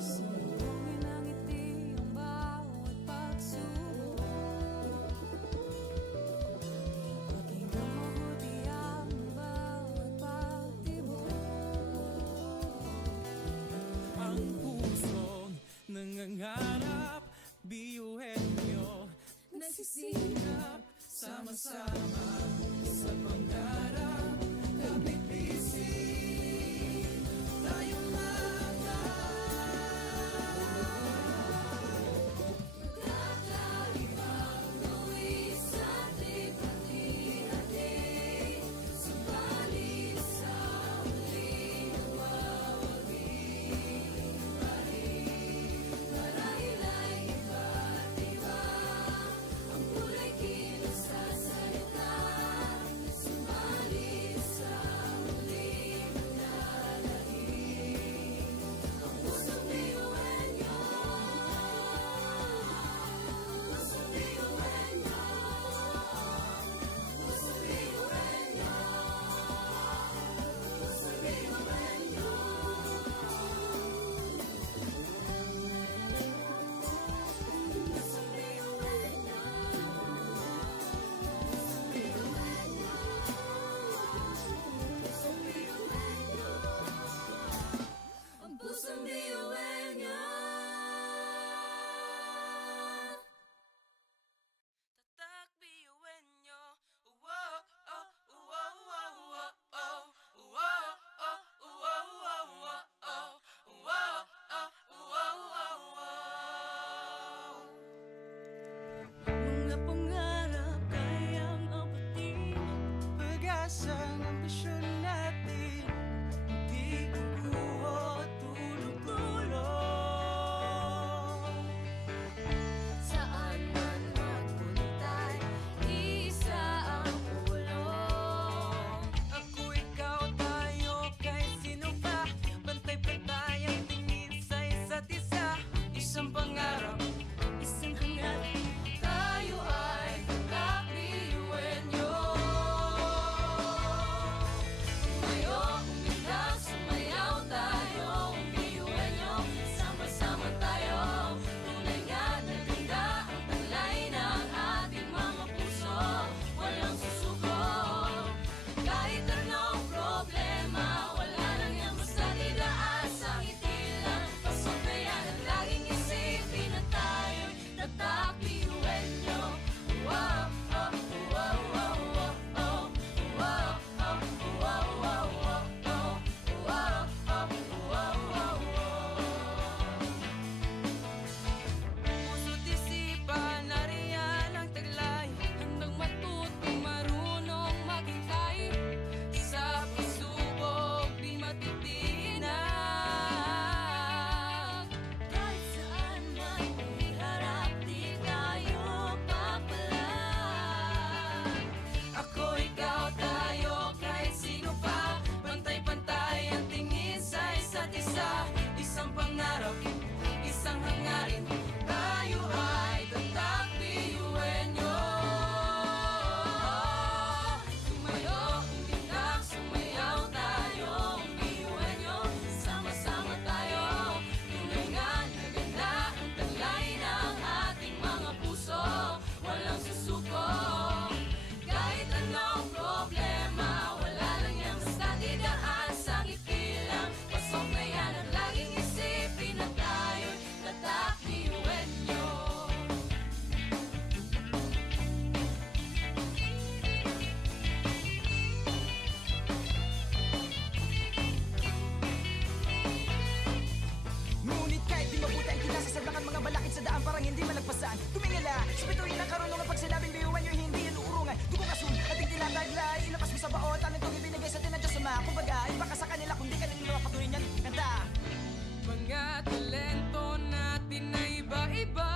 Sunugin ang ngiti ang bawat pagsubok. Pakinggan mabuti ang bawat pagtibok. Ang pusong nangangarap, biyuhin nyo. Nagsisikap Sama-sama sa pangarap, kapit bisig, tayong Kakaibang gawin sa ating hati-hati. Subalit sa huling marahil ay iba't iba. Ang kulay kilos sa salita. Subalit sa huling manlalahim. Ang pusong biyuhan niyo. Pusong biyuhan niyo. Pusong biyuhan niyo. Pusong biyuhan niyo. Pusong biyuhan niyo. Pusong biyuhan niyo. Ang pusong biyuhan niyo. Tatak biyuin nyo. Wow, oh, wow, wow, wow, oh. Wow, oh, wow, wow, wow, oh. Wow, oh, wow, wow, wow. Mga pangarap kayang apatin, pag-asa ng ambisyon natin. Di kukuha tulog-tulog. Saan man magpuntay, isa ang ulo. Ako, ikaw, tayo, kahit sino pa. Pantay-pantay ang tingin sa isa't isa. Isang pangarap, isang hangarap. Tayo ay kakbiyuhin niyo. Tumayo, umilag, sumayaw tayo. Biyuhin niyo, sama-sama tayo. Tunay nga na ganda ang taglay ng ating mga puso. Walang susuko. Kahit anong problema, wala lang yan basta didaan sa ngiti lang. Pasok na yan at laging isipin na tayo'y tatak biyuhin niyo. Wow, oh, wow, wow, wow, oh. Wow, oh, wow, wow, wow, oh. Wow, oh, wow, wow, wow. Puso't isipan, nariyan ang taglay. Handang matuto, marunong maghintay. Sa pagsubok, di matitinag. Kahit saan man iharap, di tayo papalag. Ako, ikaw, tayo, kahit sino pa. Pantay-pantay ang tingin sa isa't isa. Isang pangarap, isang hangarin. Tayo ay tatak biyuhin nyo. Tumayo, umilag, sumayaw tayo. Biyuhin niyo, sama-sama tayo. Tunay nga na ganda ang taglay ng ating mga puso. Walang susuko. Kahit anong problema, wala lang yan basta didaan sa ngiti lang. Pasok na yan at laging isipin na tayo'y tatak biyuhin niyo. Ngunit kahit di mabuti ang kinasasaglakan mga balakid sa daan parang hindi malagpasan. Tumingala sa bituin ng karunungan pag sinabing biyuhan nyo hindi yan uurungan. Dugo kasun, ating tinataglay, ilapas mo sa baon, talentong ibinigay sa atin ng Diyos Ama. Kumbaga, baka sa kanila kung di ka nila mapatuloy niyan. Kanta! Mga talento natin na iba-iba.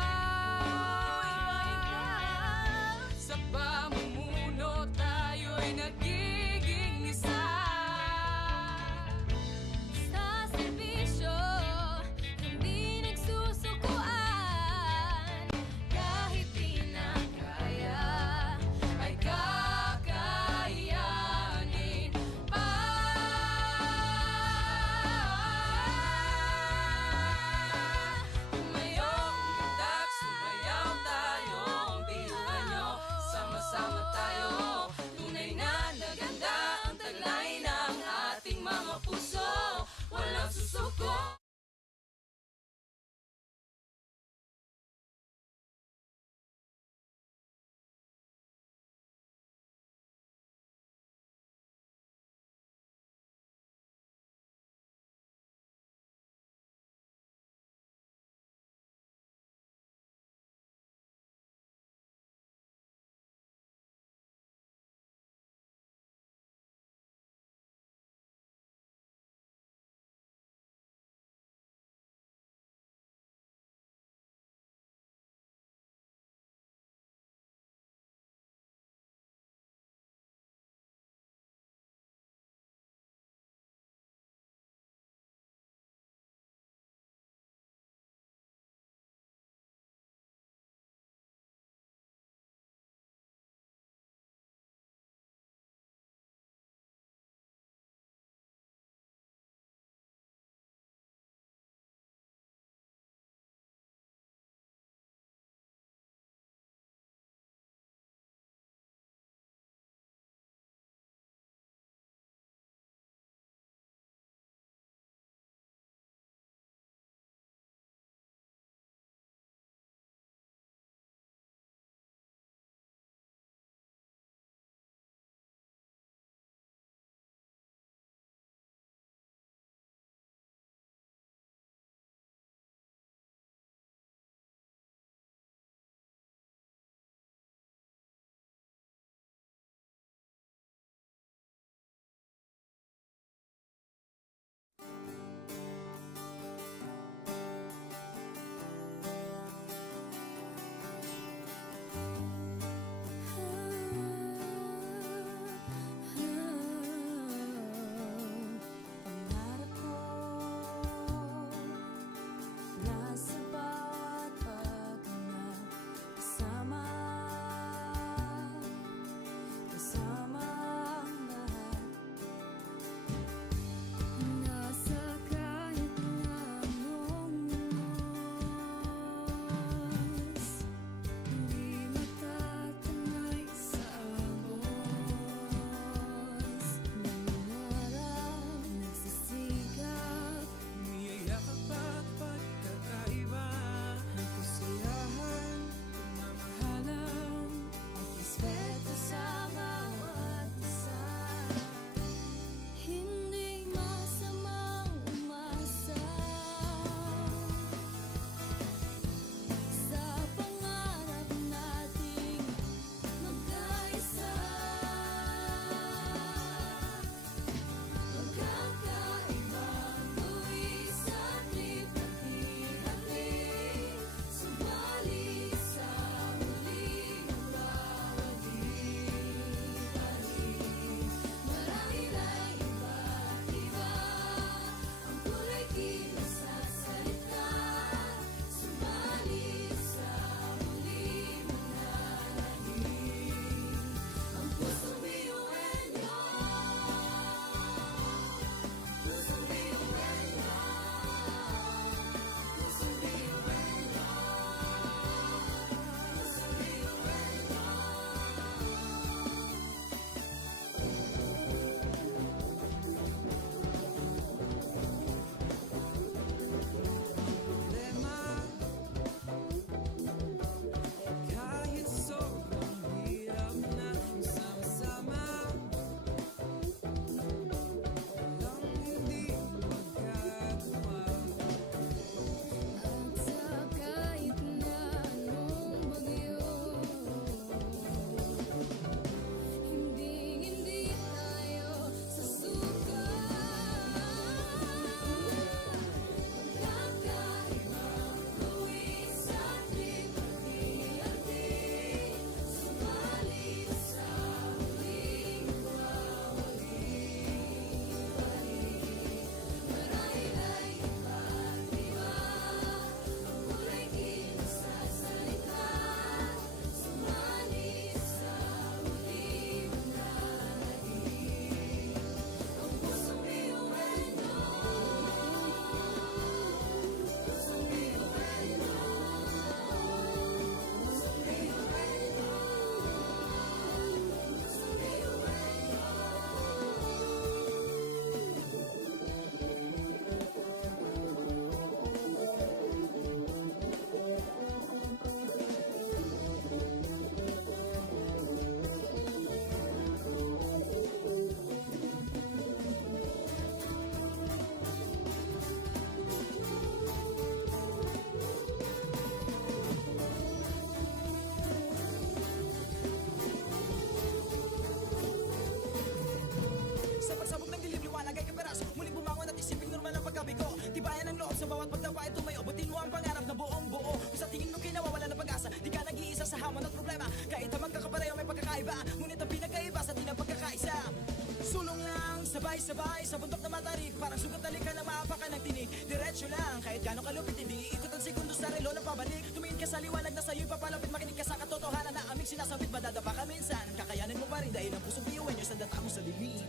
Sabay-sabay sa bundok na matarik, parang sugat na likha ng maapakan ng tinig. Diretso lang, kahit gano'ng kalupit hindi ikot ang segundo sa relo ng pabalik. Tumingin ka sa liwanag na sa'yo'y papalapit, makinig ka sa katotohanan na aming sinasabit. Madadapa ka minsan, kakayanin mo pa rin dahil ang pusong biyuan nyo sa data mo sa dilim.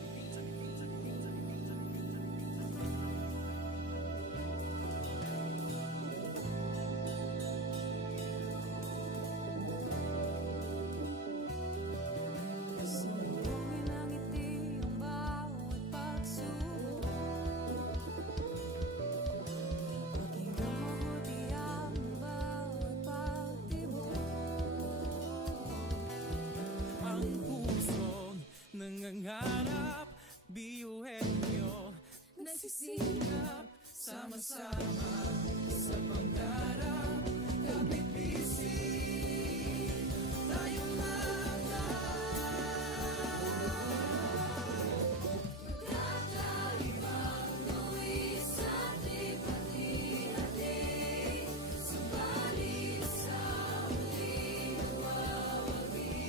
Sumbungin ang ngiti ang bawat pagsubok. Pakinggan mabuti ang bawat pagtibok. Ang pusong nangangarap, biyuhin nyo nagsisikap, sama-sama sa pangarap. Kapit bisig, tayong Kakaibang luwis at hati-hati, subalit sa huli nawawagi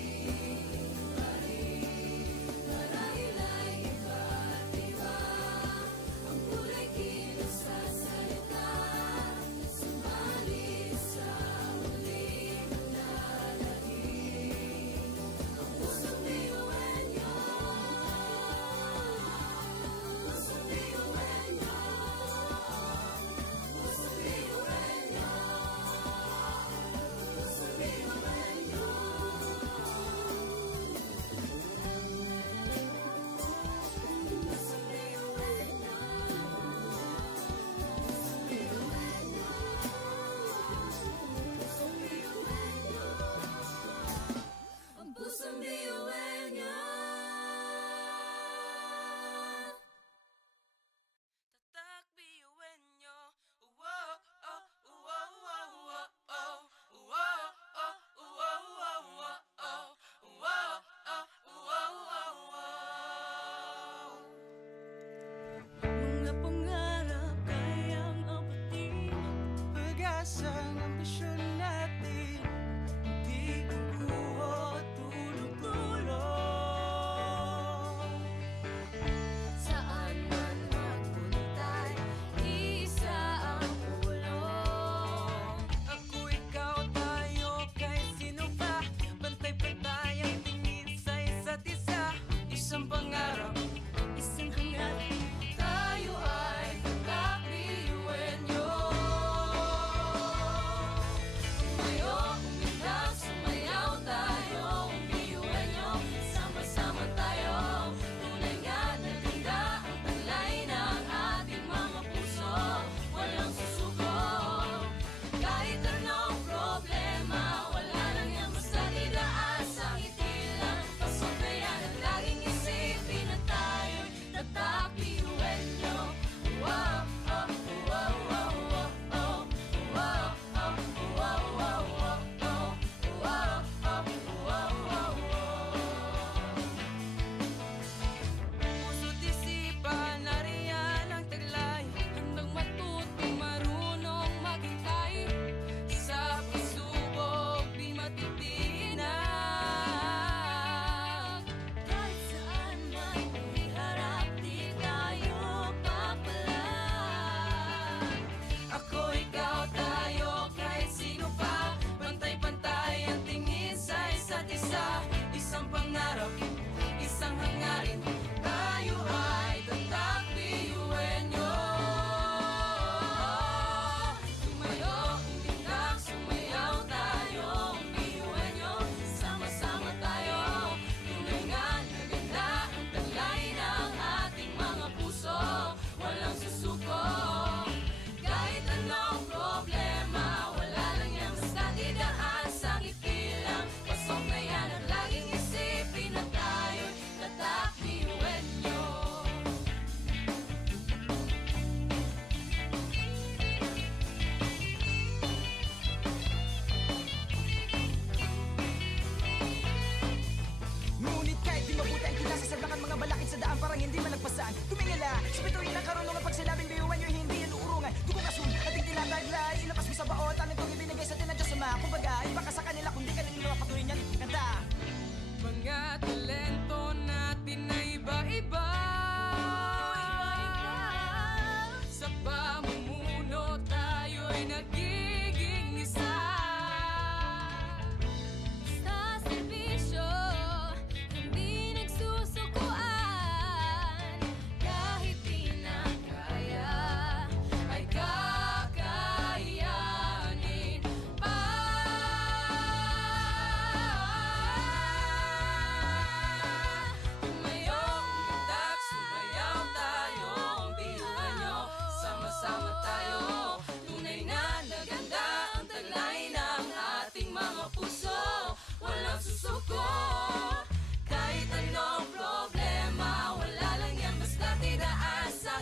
pa rin. Marahil ay iba't iba ang kulay kilos sa salita, subalit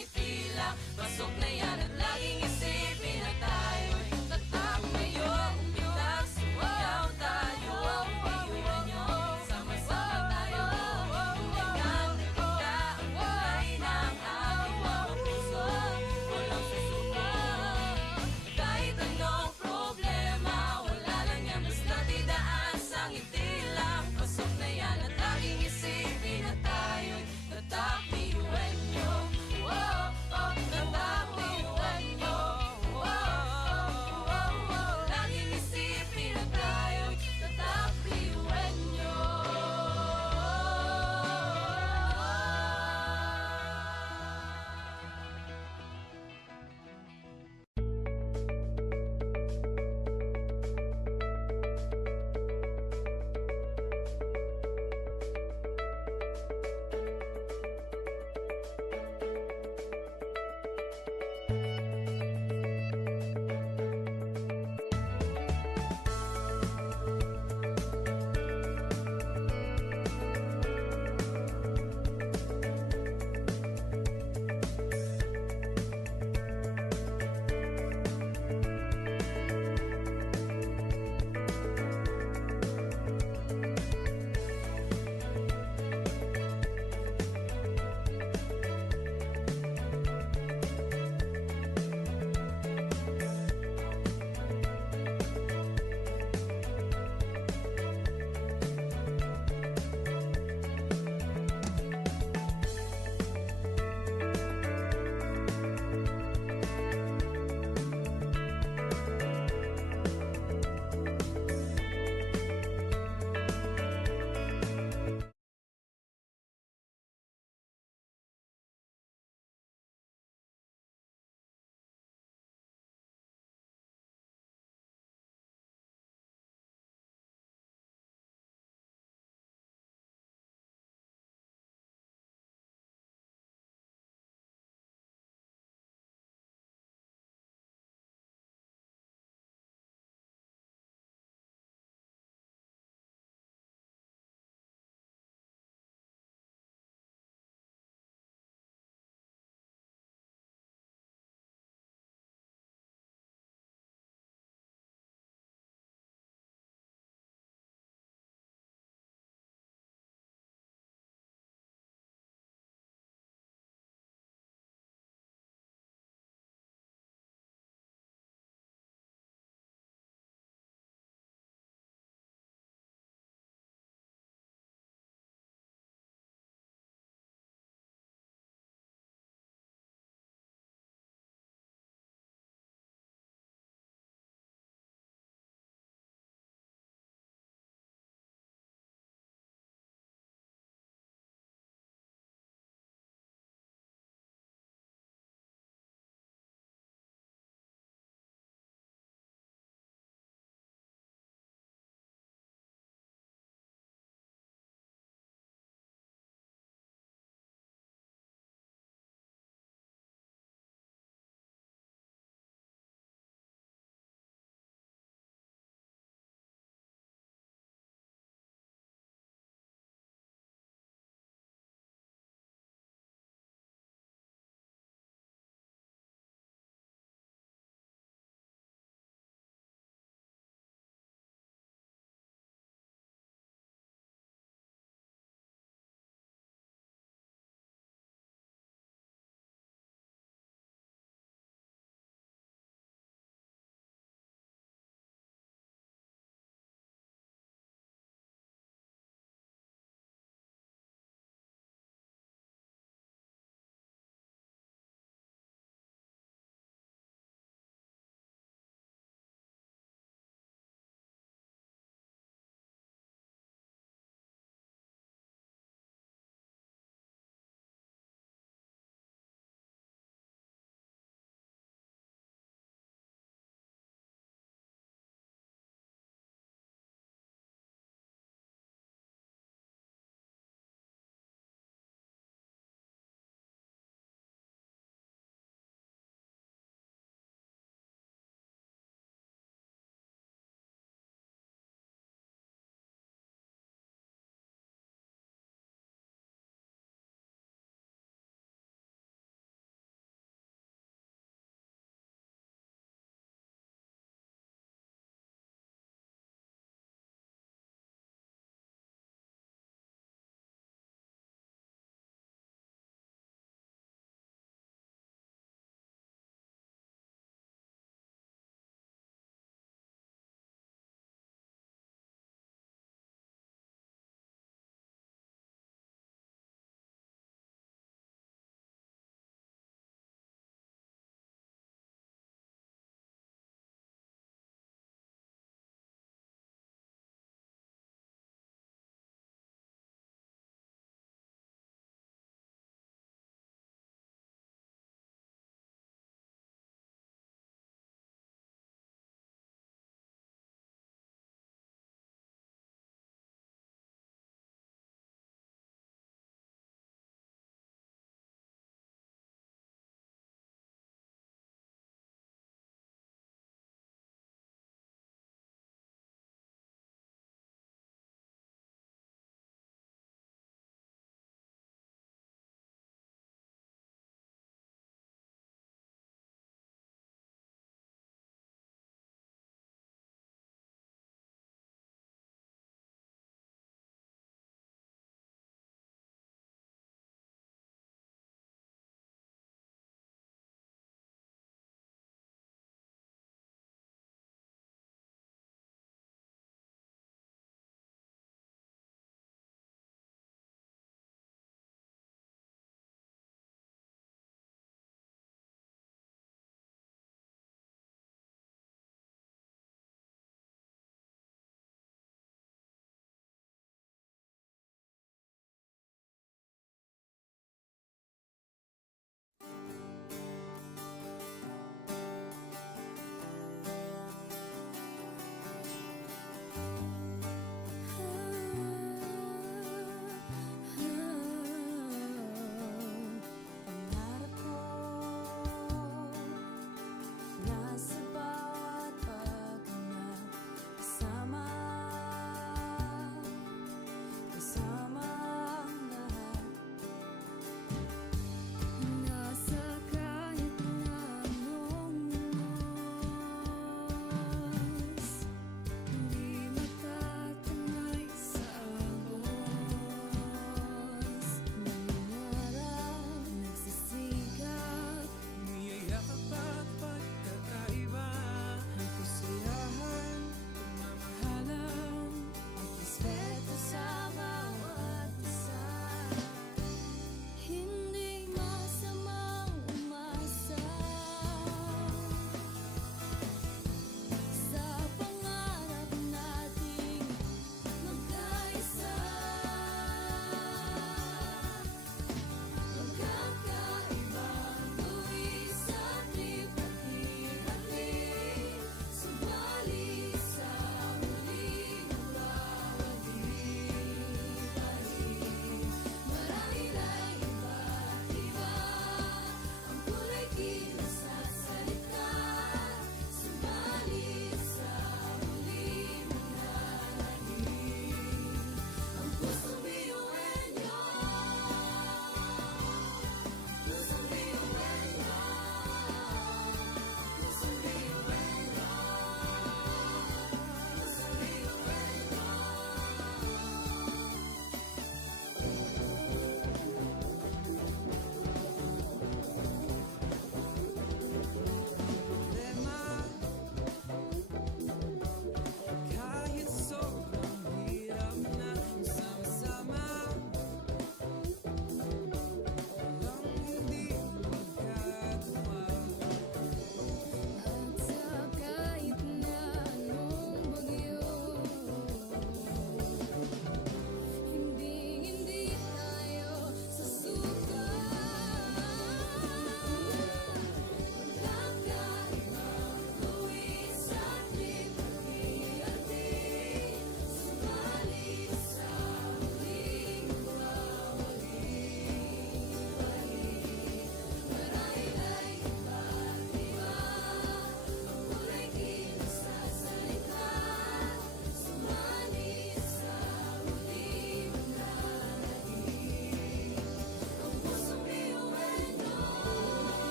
ngiti lang. Pasok na yan at laging isipin na tayo'y tatak ngayon. Umitak, sumayaw tayo. Biyuhan nyo, sama-sama tayo. Tulingan na kita ang kulay ng ating mga puso. Walang susuko. Kahit anong problema, wala lang yan basta't idaan sa ngiti lang. Pasok na yan at laging isipin na tayo'y tatak, biyuhan nyo. Tatak, biyuhan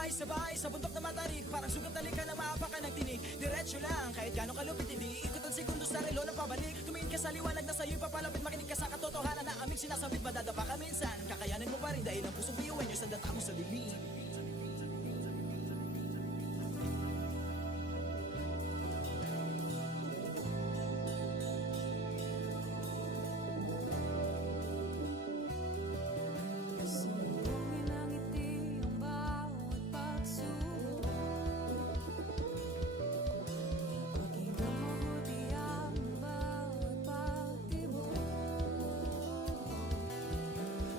Sabay-sabay sa bundok na matarik, parang sugat na likha ng maapakan ng tinig. Diretso lang, kahit gano'ng kalupit hindi ikot ang segundo sa relo ng pabalik. Tumingin ka sa liwanag na sa'yo'y papalapit, makinig ka sa katotohanan na aming sinasabit. Madadapa ka minsan, kakayanin mo pa rin dahil ang pusong biyuan nyo sa data mo sa dilim. Sumbongin ang ngiti ang bawat pagsubok. Pakinggan mabuti ang bawat pagtibok.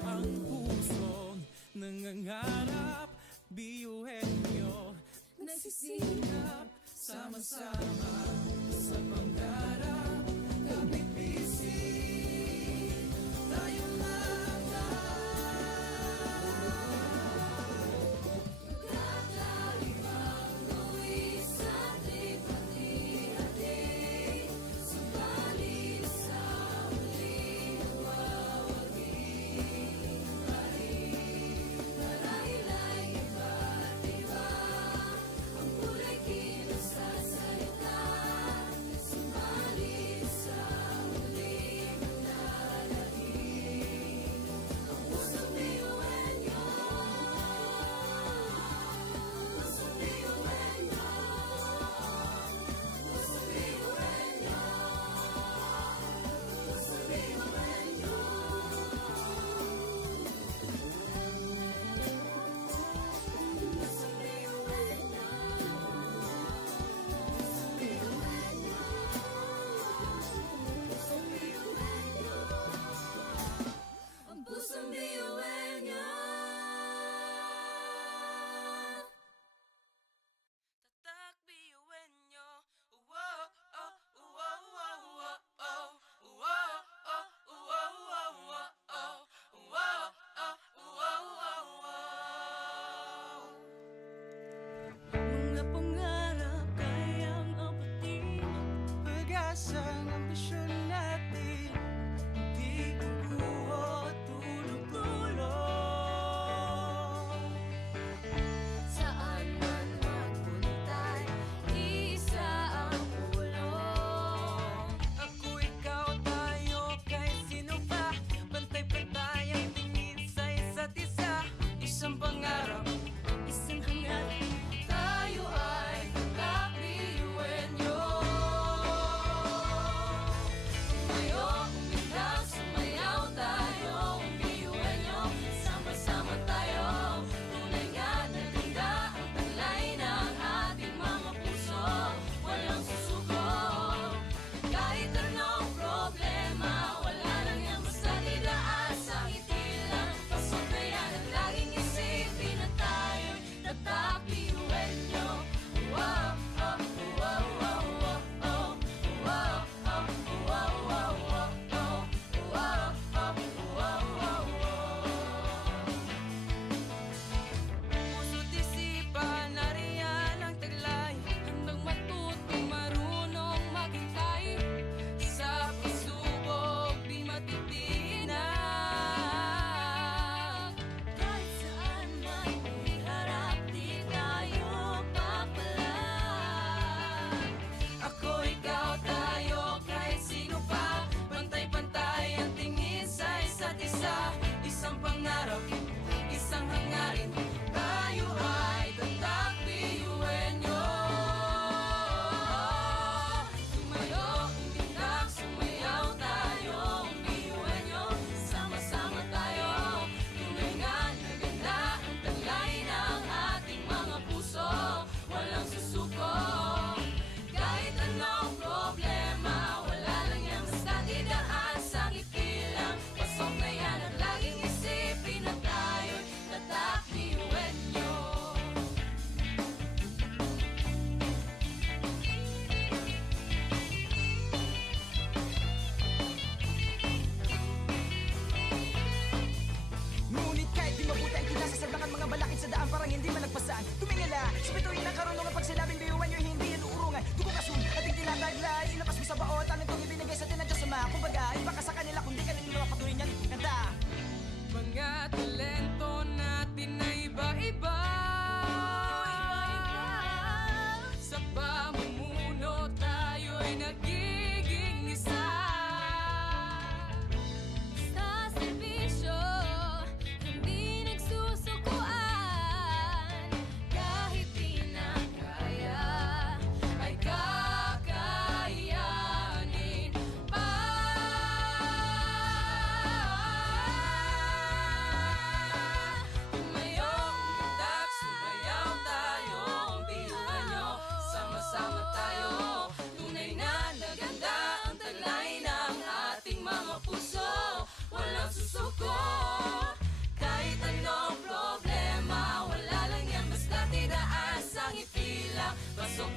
Ang pusong nangangarap, biyuhin nyo nagsisikap, sama-sama sa pangarap. Kapit bisig, tayong Kakaibang buwis sa lipat-lihatin, subalit sa huli nawawagi pa rin. Marahil ay iba't iba ang kulay kilos sa salita, subalit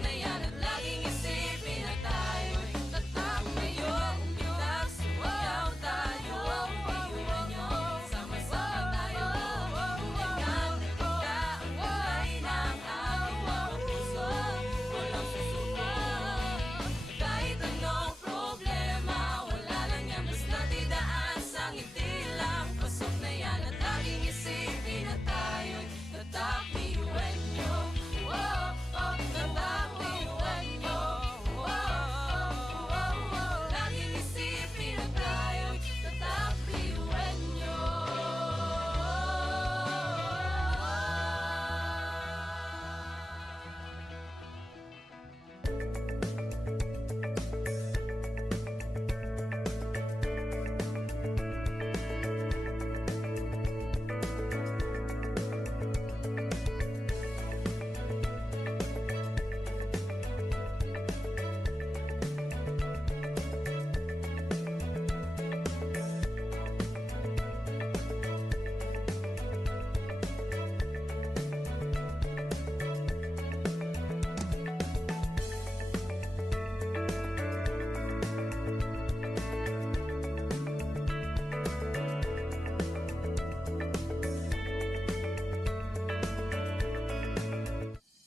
na yan at laging isipin na tayo'y tatak ngayong bitak. Sumayaw tayo, iwan nyo, sama-sama tayo. Tulingan na ganda ang kulay ng ating mga puso. Walang susuko, kahit anong problema, wala lang yan, basta't idaan sa ngiti lang. Pasok na yan at laging isipin na tayo'y tatak iwan nyo. Tatak iwan nyo. Laging isipin na tayo'y tatak iwan nyo.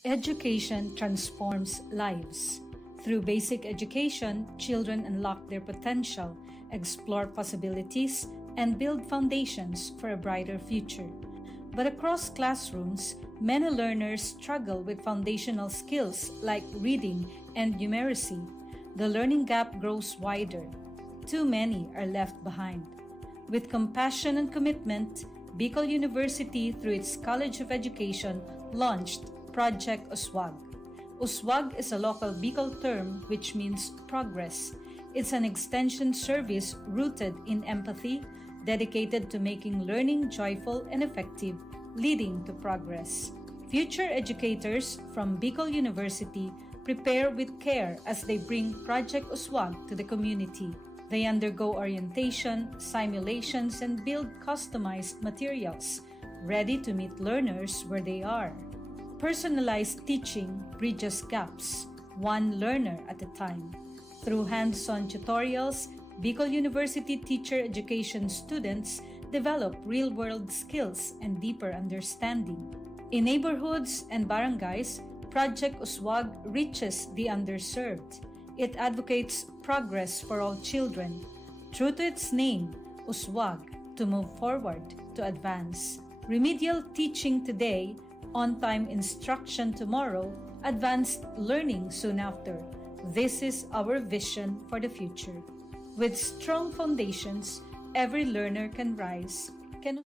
Education transforms lives. Through basic education, children unlock their potential, explore possibilities, and build foundations for a brighter future. But across classrooms, many learners struggle with foundational skills like reading and numeracy. The learning gap grows wider. Too many are left behind. With compassion and commitment, Bicol University, through its College of Education, launched Project Uswag. Uswag is a local Bicol term which means progress. It's an extension service rooted in empathy, dedicated to making learning joyful and effective, leading to progress. Future educators from Bicol University prepare with care as they bring Project Uswag to the community. They undergo orientation, simulations, and build customized materials, ready to meet learners where they are. Personalized teaching bridges gaps, one learner at a time. Through hands-on tutorials, Bicol University teacher education students develop real-world skills and deeper understanding. In neighborhoods and barangays, Project Uswag reaches the underserved. It advocates progress for all children. True to its name, Uswag, to move forward, to advance. Remedial teaching today, on-time instruction tomorrow, advanced learning soon after. This is our vision for the future. With strong foundations, every learner can rise, can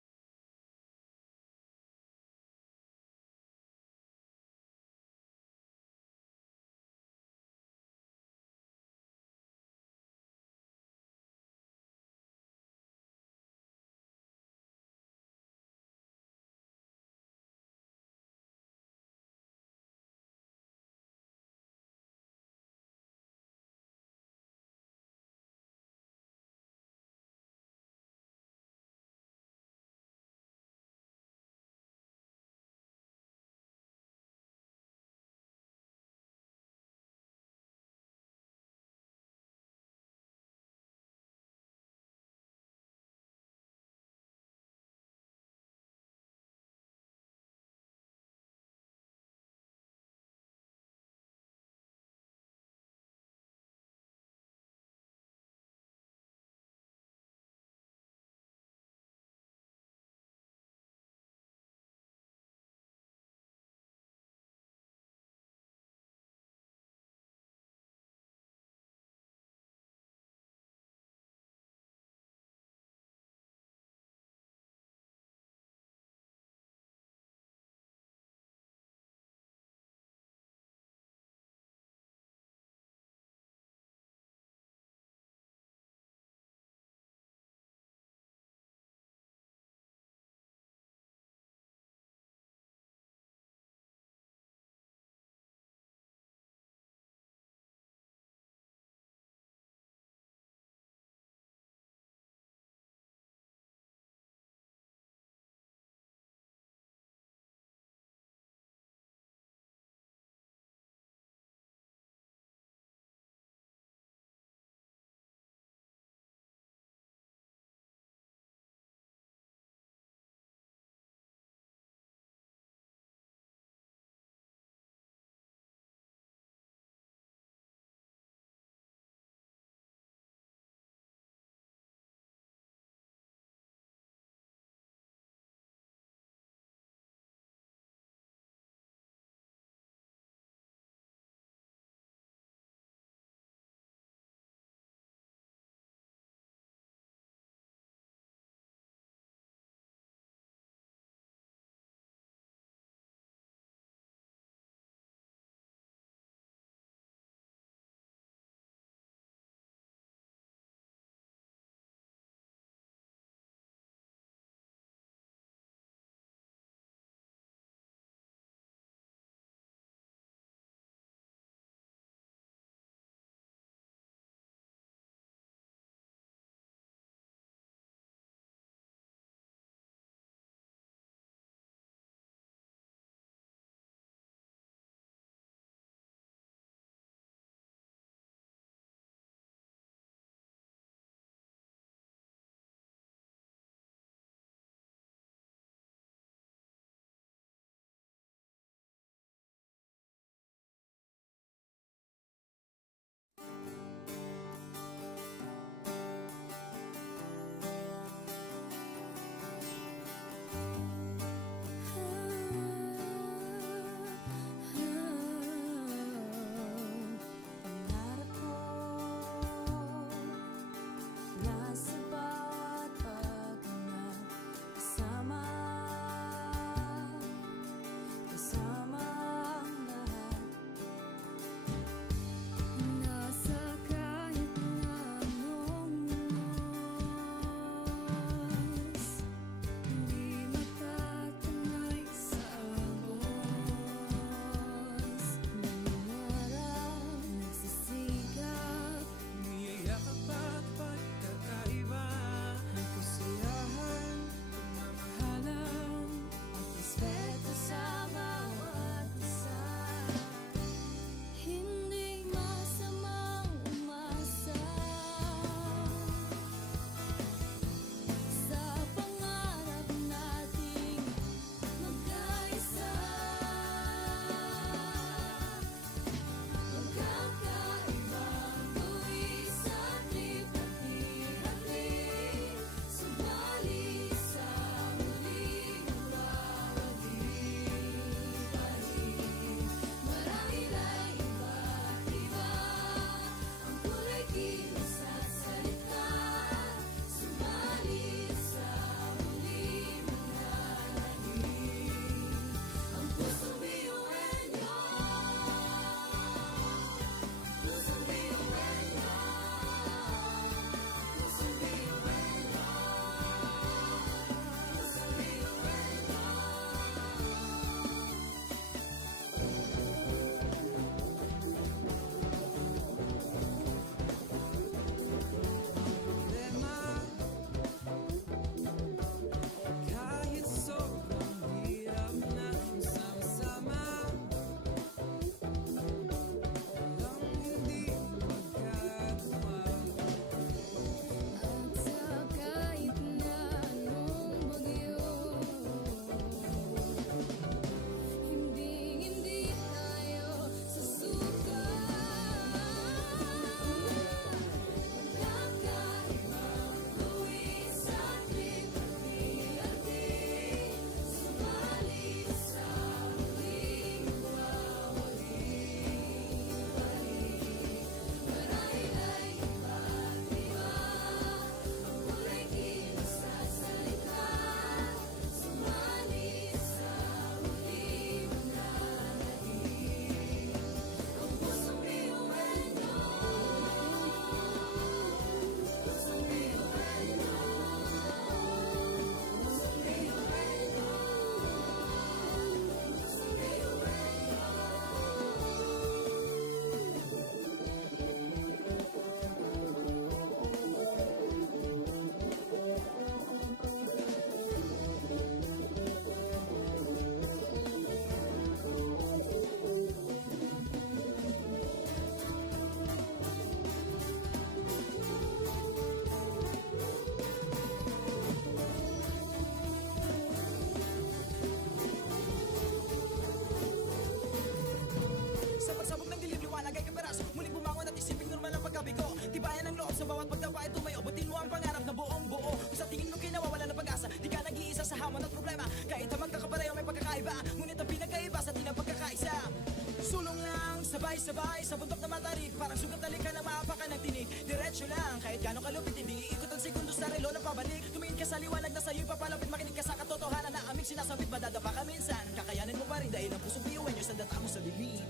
Sabay-sabay sa bundok na matarik, parang sugat na lika na maapakan ng tinig. Diretso lang, kahit gano'ng kalupit hindi ikot ang segundo sa relo na pabalik. Tumingin ka sa liwanag na sa'yo'y papalapit, makinig ka sa katotohanan na aming sinasabit. Madadapa ka minsan, kakayanin mo pa rin dahil ang pusong biyuan nyo sa data mo sa bibig.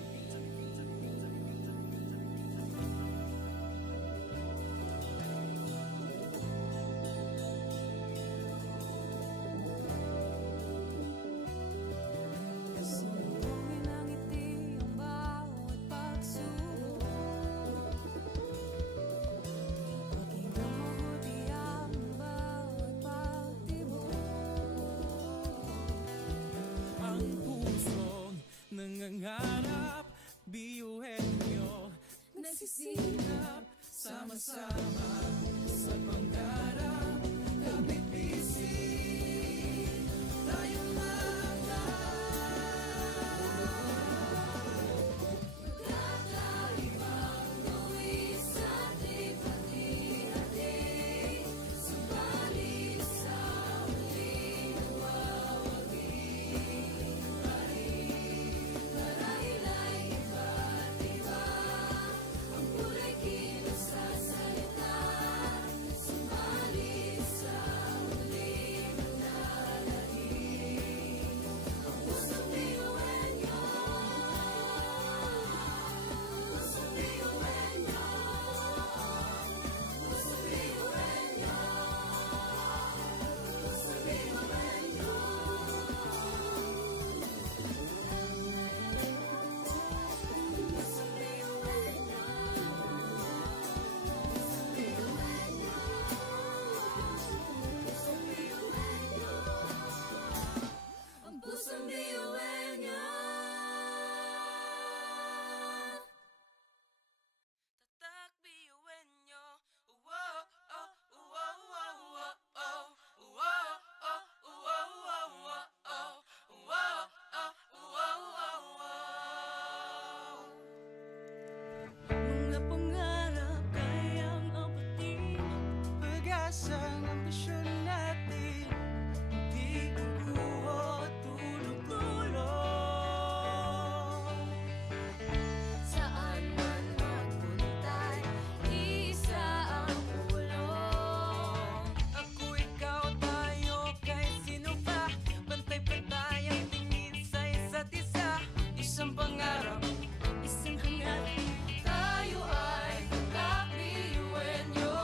Sumbungin ang ngiti ang bawat pagsubok. Pakinggan mabuti ang bawat pagtibok. Ang pusong nangangarap, biyuhin nyo Nagsisikap sama-sama sa pangarap. Kapit bisig, tayong mga kakaibang gawin sa ating hati-hati. Subalit sa huling mawawagi. Marahil ay iba't iba ang kulay kilos sa salita. Subalit sa huling manlalahim. Ang pusong biyuan niyo. Pusong biyuan niyo. Pusong biyuan niyo. Pusong biyuan niyo. Pusong biyuan niyo. Pusong biyuan niyo. Ang pusong biyuan niyo. Tatak biyuin nyo. Wow, oh, wow, wow, wow, oh. Wow, oh, wow, wow, wow, oh. Wow, oh, wow, wow, wow. mga pangarap kayang abutin. Pag-asang ambisyon natin, di kukuha tulog-tulog. Saan man magpuntay, isa ang ulo. Ako, ikaw, tayo, kahit sino pa. Pantay-pantay ang tingin sa isa't isa. Isang pangarap, isang hangarin. Tayo ay kakbiyuin niyo.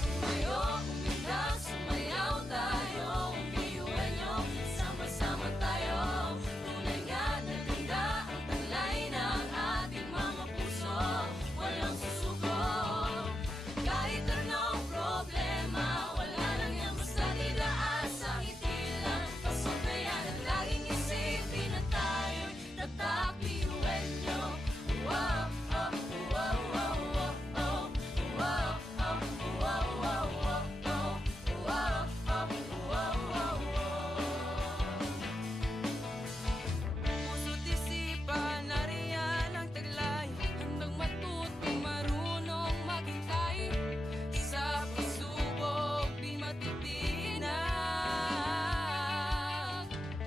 Tumayo, umilag, sumayaw tayo. Biyuin niyo, sama-sama tayo. Tunay nga na ganda ang talay ng ating mga puso. Walang susuko. Kahit anong problema, wala lang yan basta didaan sa ngiti lang. Pasok na yan at laging isipin na tayo'y tatakbiyuin niyo. Wow, oh, wow, wow, wow, oh. Wow, oh, wow, wow, wow, oh. Wow, oh, wow, wow, wow. Puso't isipan, nariyan ang taglay. Handang matuto, marunong maghintay. Sa pagsubok, di matitinag.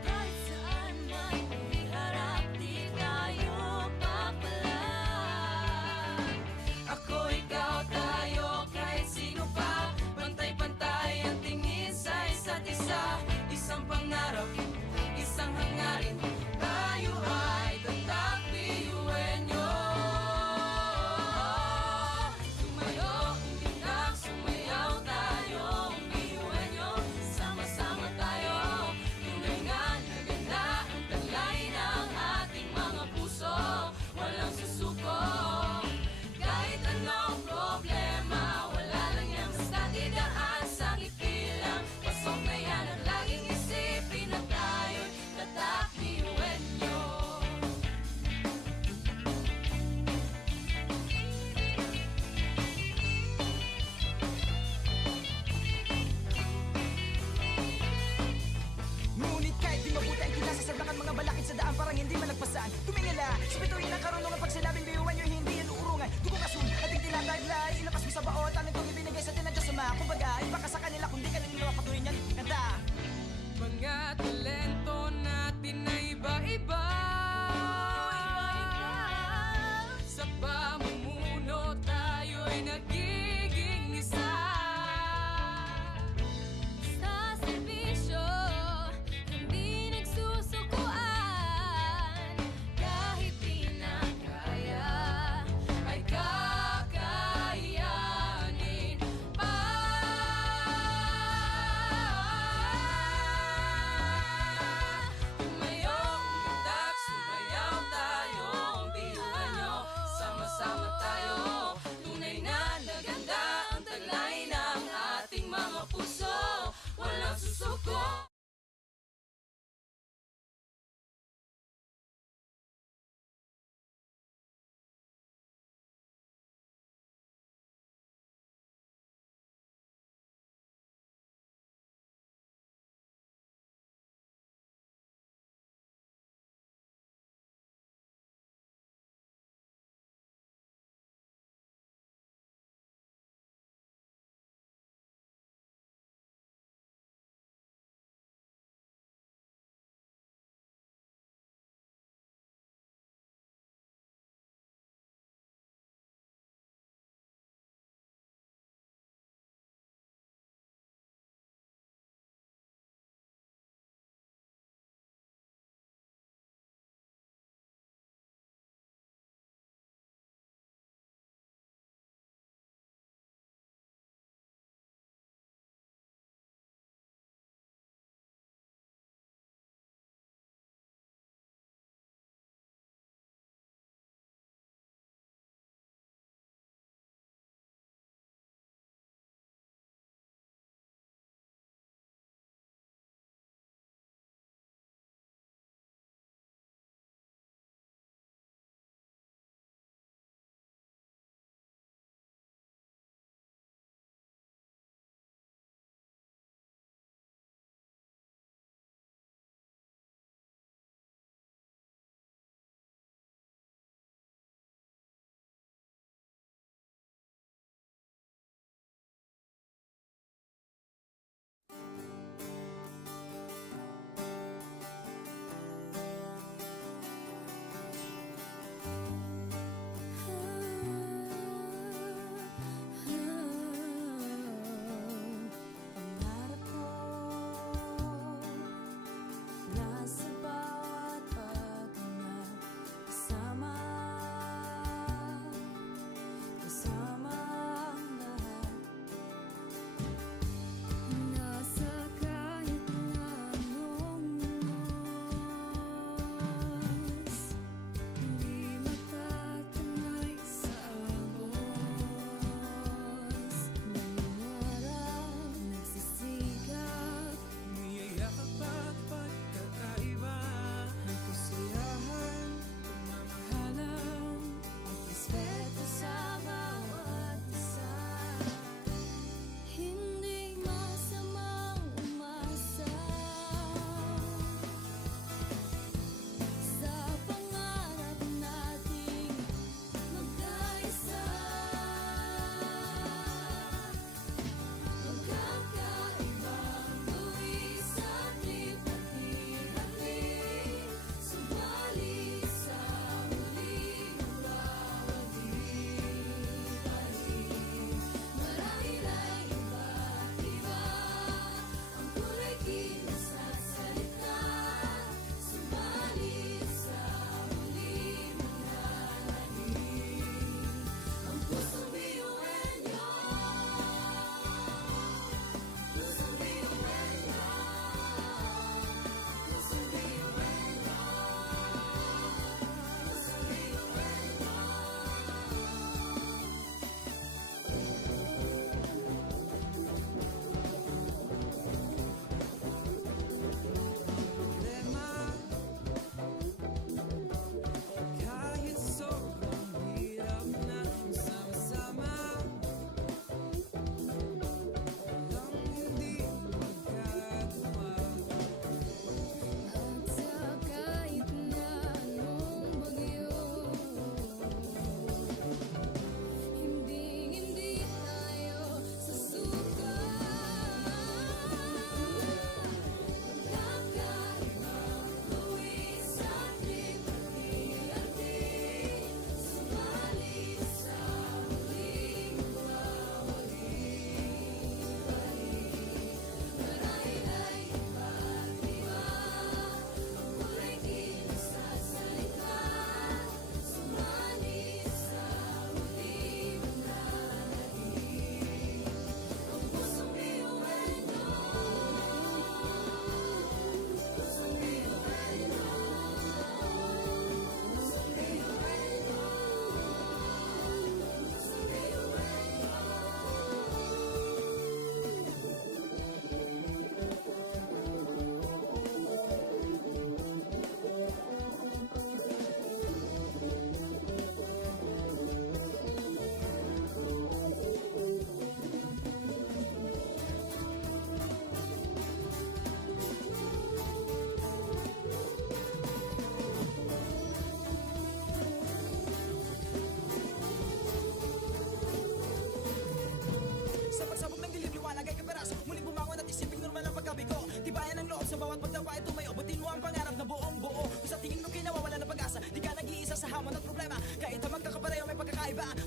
Kahit saan man iharap, di tayo papalag. Ako, ikaw, tayo, kahit sino pa. Pantay-pantay ang tingin sa isa't isa. Isang pangarap, isang hangarin. Tayo ay tatakbiyuin nyo. Tumayo, umilag, sumayaw tayo. Biyuin niyo, sama-sama tayo. Tunay nga na ganda ang talay ng ating mga puso. Walang susuko. Kahit anong problema, wala lang yan basta didaan sa ngiti lang. Pasok na yan at laging isipin na tayo'y tatakbiyuin niyo. Ngunit kahit di mabuti ang kinasasagdakan mga balakid sa daan parang hindi malagpasan. Tumingala, sa bituin ng karunungan pag sinabing biyuan nyo hindi yan uurungan. Dugong asul, ating tinataglay, ilabas mo sa baot, anong itong ibinigay sa tinadya sa mga. Kumbaga, iba ka sa kanila kung di ka nila patuloy niyan. Kanta! Mga talento natin na iba-iba.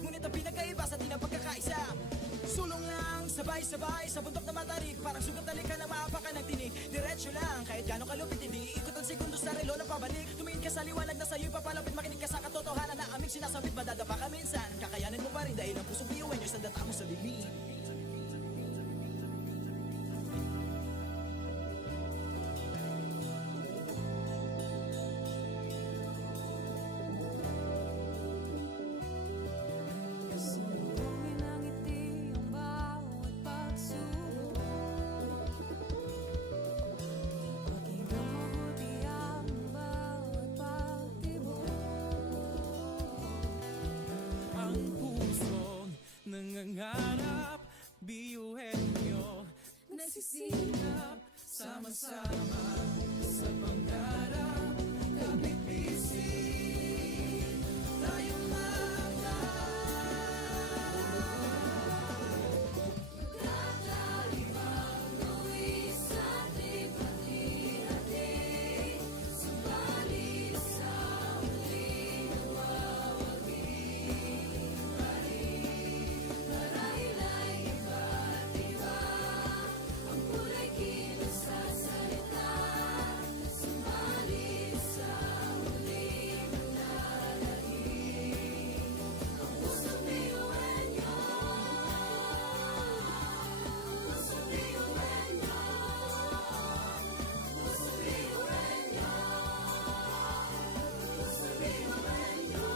Ngunit ang pinagkaiba sa di na pagkakaisa. Sulong lang, sabay-sabay sa bundok na matarik. Parang sugat na lika na maapakan ng tinig. Diretso lang, kahit gano'ng kalupit hindi ikot ang segundo sa relo ng pabalik. Tumingin ka sa liwanag na sa'yo'y papalapit. Makinig ka sa katotohanan na aming sinasabit. Madadapa ka minsan, kakayanin mo pa rin dahil ang pusong biyuan nyo'y sandata mo sa dilim. Sumbungin ang ngiti ang bawat pagsubok. Pakinggan mabuti ang bawat pagtibok. Ang pusong nangangarap, biyuhin nyo, nagsisikap, sama-sama sa pangarap. Kapit bisig, tayong mga Kakaribang luwis at lipat-ihati. Subalit sa huling nawawagi pa rin. Marahil ay iba't iba ang kulay kilos sa salita. Subalit sa huling nanlalahim ang pusong biyuhan niyo. Pusong biyuhan niyo. Pusong biyuhan niyo. Pusong biyuhan niyo.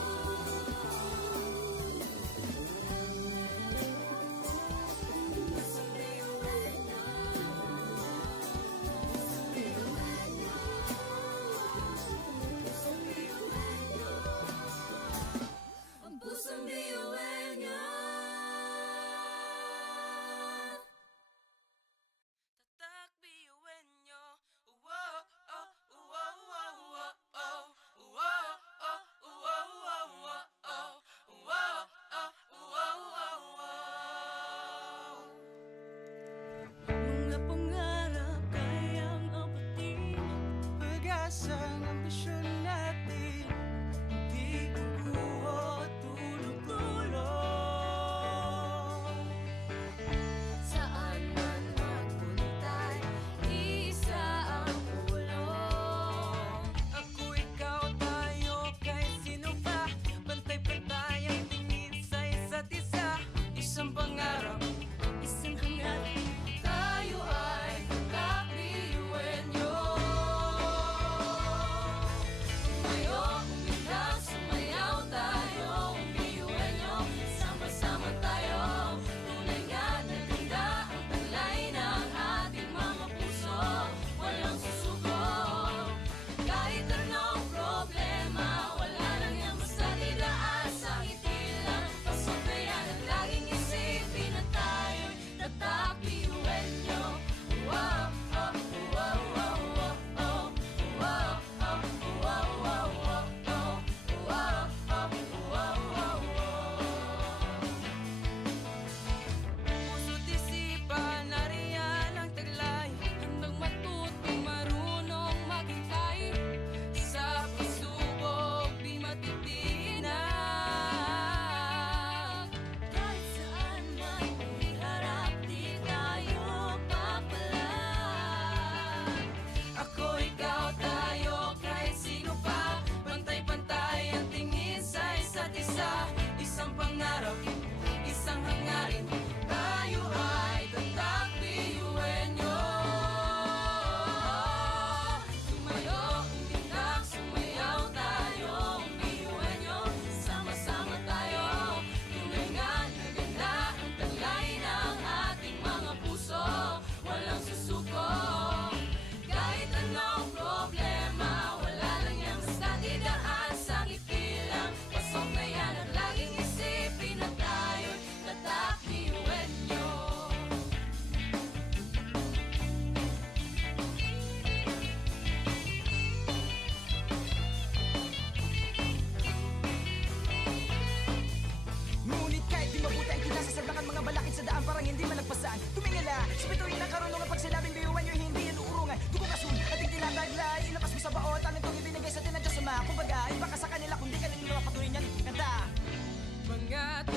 Pusong biyuhan niyo. Pusong biyuhan niyo. Pusong biyuhan niyo. Ang pusong biyuhan niyo. Tatak biyuin nyo. Wow, oh, wow, wow, wow, oh. Wow, oh, wow, wow, wow, oh. Wow, oh, wow, wow, wow. mga pangarap kayang abutin. Pag-asang ambisyon natin, hindi kukuha tulog-tulog. Saan man magpuntay, isa ang ulong. Ako, ikaw, tayo, kahit sino pa. Pantay-pantay ang tingin sa isa't isa. Isang pangarap, Isang hangarin, tayo ay kakbiyuhin niyo. Tumayo, umilag, sumayaw tayo, biyuhin niyo. Sama-sama tayo, tunay nga na ganda ang talay ng ating mga puso. Walang susuko, kahit anong problema, wala lang yan basta didaan sa ngiti lang. Pasok na yan at laging isipin na tayo'y tatak biyuhin niyo. Wow, oh, wow, wow, wow, oh. Wow, oh, wow, wow, wow, oh. Wow, oh, wow, wow, wow. puso't isipan, nariyan ang taglay. Handang matutong marunong maghintay. Sa pagsubok, di matitinag. Kahit saan man iharap, di tayo papalag. Ako, ikaw, tayo, kahit sino pa. Pantay-pantay ang tingin sa isa't isa. Isang pangarap, isang hangarin. Tayo ay tatak biyuhin nyo. Tumayo, umilag, sumayaw tayo, biyuhin niyo. Sama-sama tayo, tunay nga na ganda ang talay ng ating mga puso. Walang susuko, kahit anong problema, wala lang yan basta didaan sa ngiti lang. Pasok na yan at laging isipin na tayo'y tatak biyuhin niyo. Ngunit kahit di mabuti ang kinasasabakan mga balakid sa daan parang hindi malagpasan. Tumingala, sa bituin ng karunungan pag sinabing biyuhan nyo hindi yan uurungan. Dugong asul, ating tinataglay, ilakas mo sa baon, talent kong ibinigay sa tinadya sa mga. Kumbaga, iba ka sa kanila kundi kanila patunay niyan kanta. Mga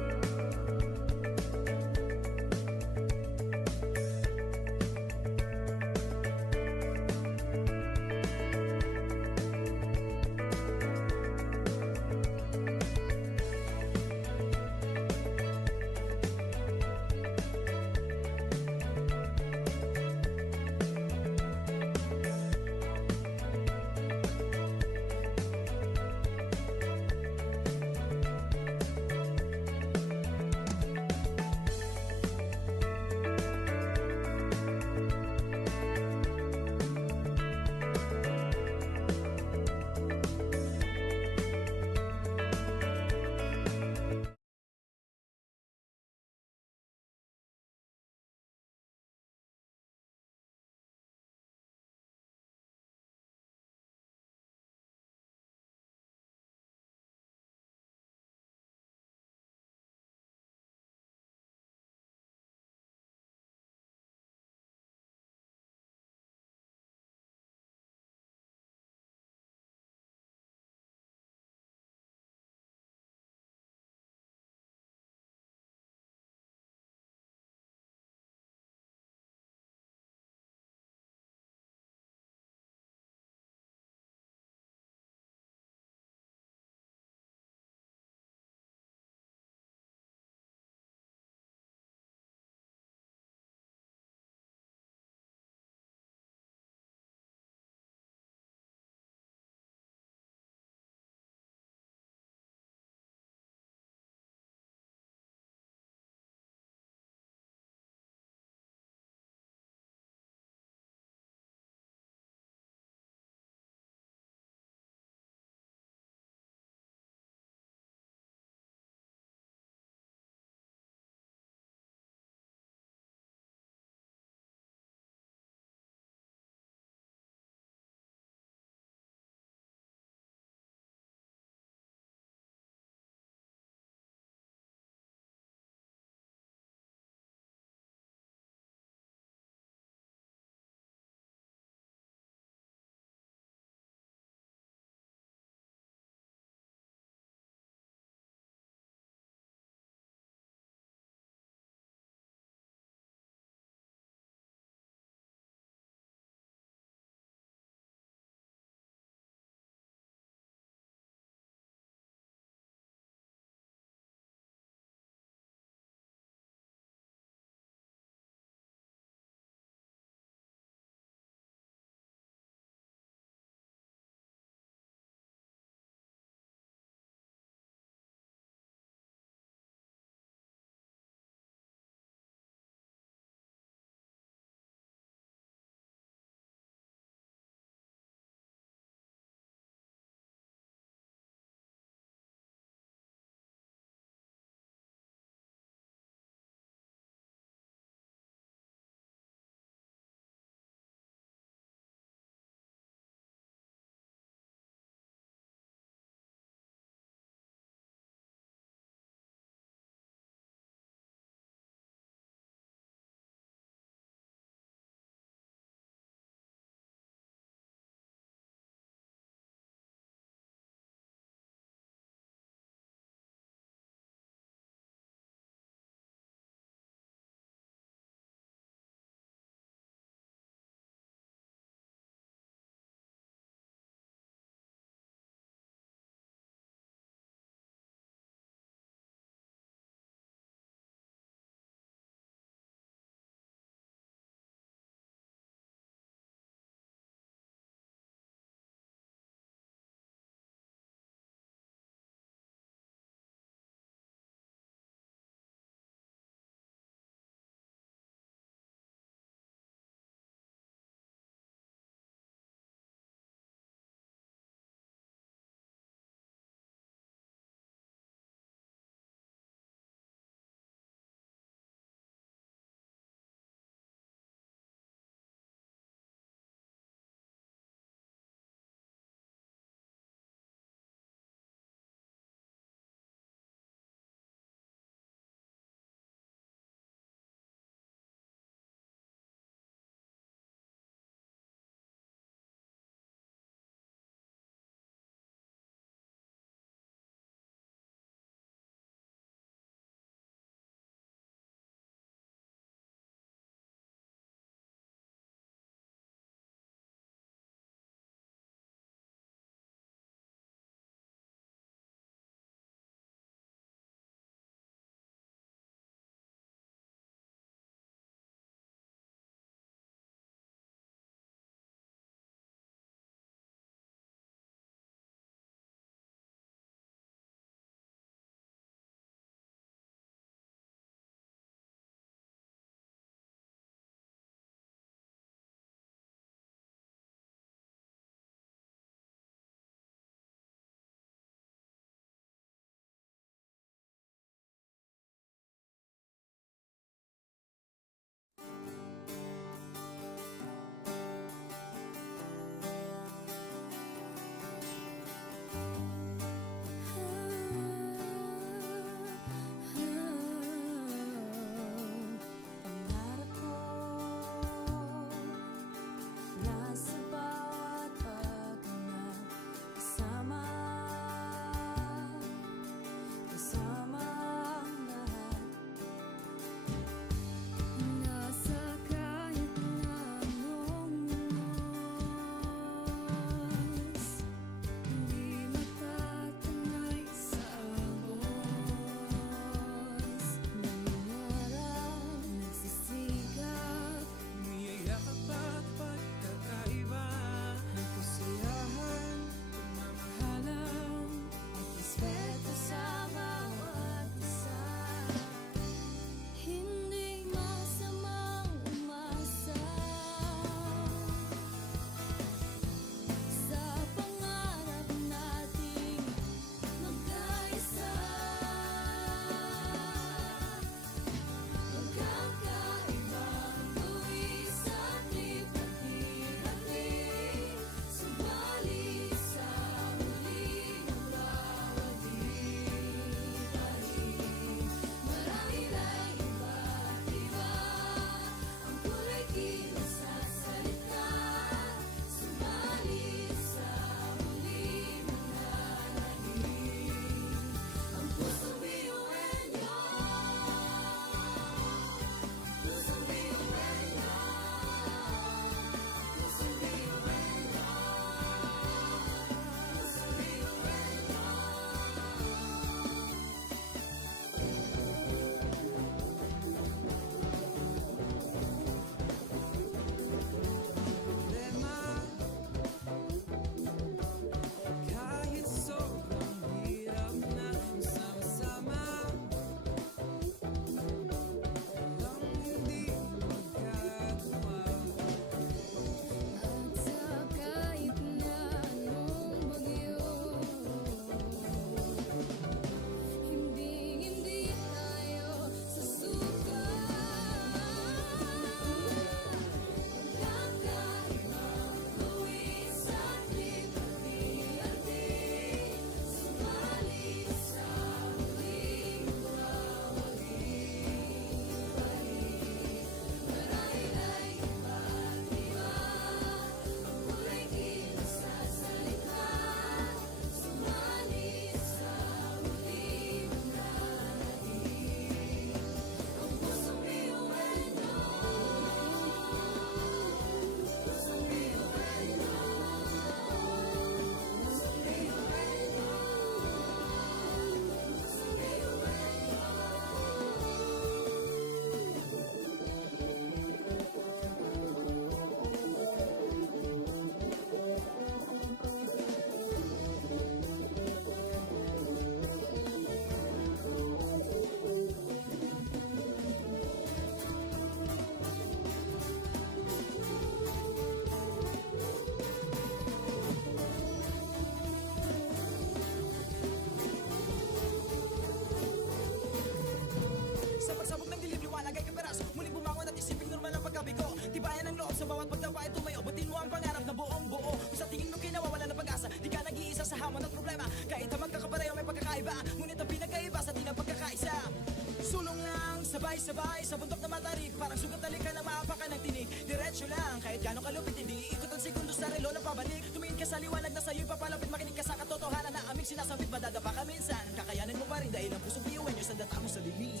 Sabay-sabay sa bundok na matarik, parang sugat na likha ng maapakan ng tinig. Diretso lang, kahit gano'ng kalupit hindi ikot ang segundo sa relo ng pabalik. Tumingin ka sa liwanag na sa'yo'y papalapit, makinig ka sa katotohanan na aming sinasabit. Madadapa ka minsan, kakayanin mo pa rin dahil ang pusong biyuan nyo sa data mo sa dilim.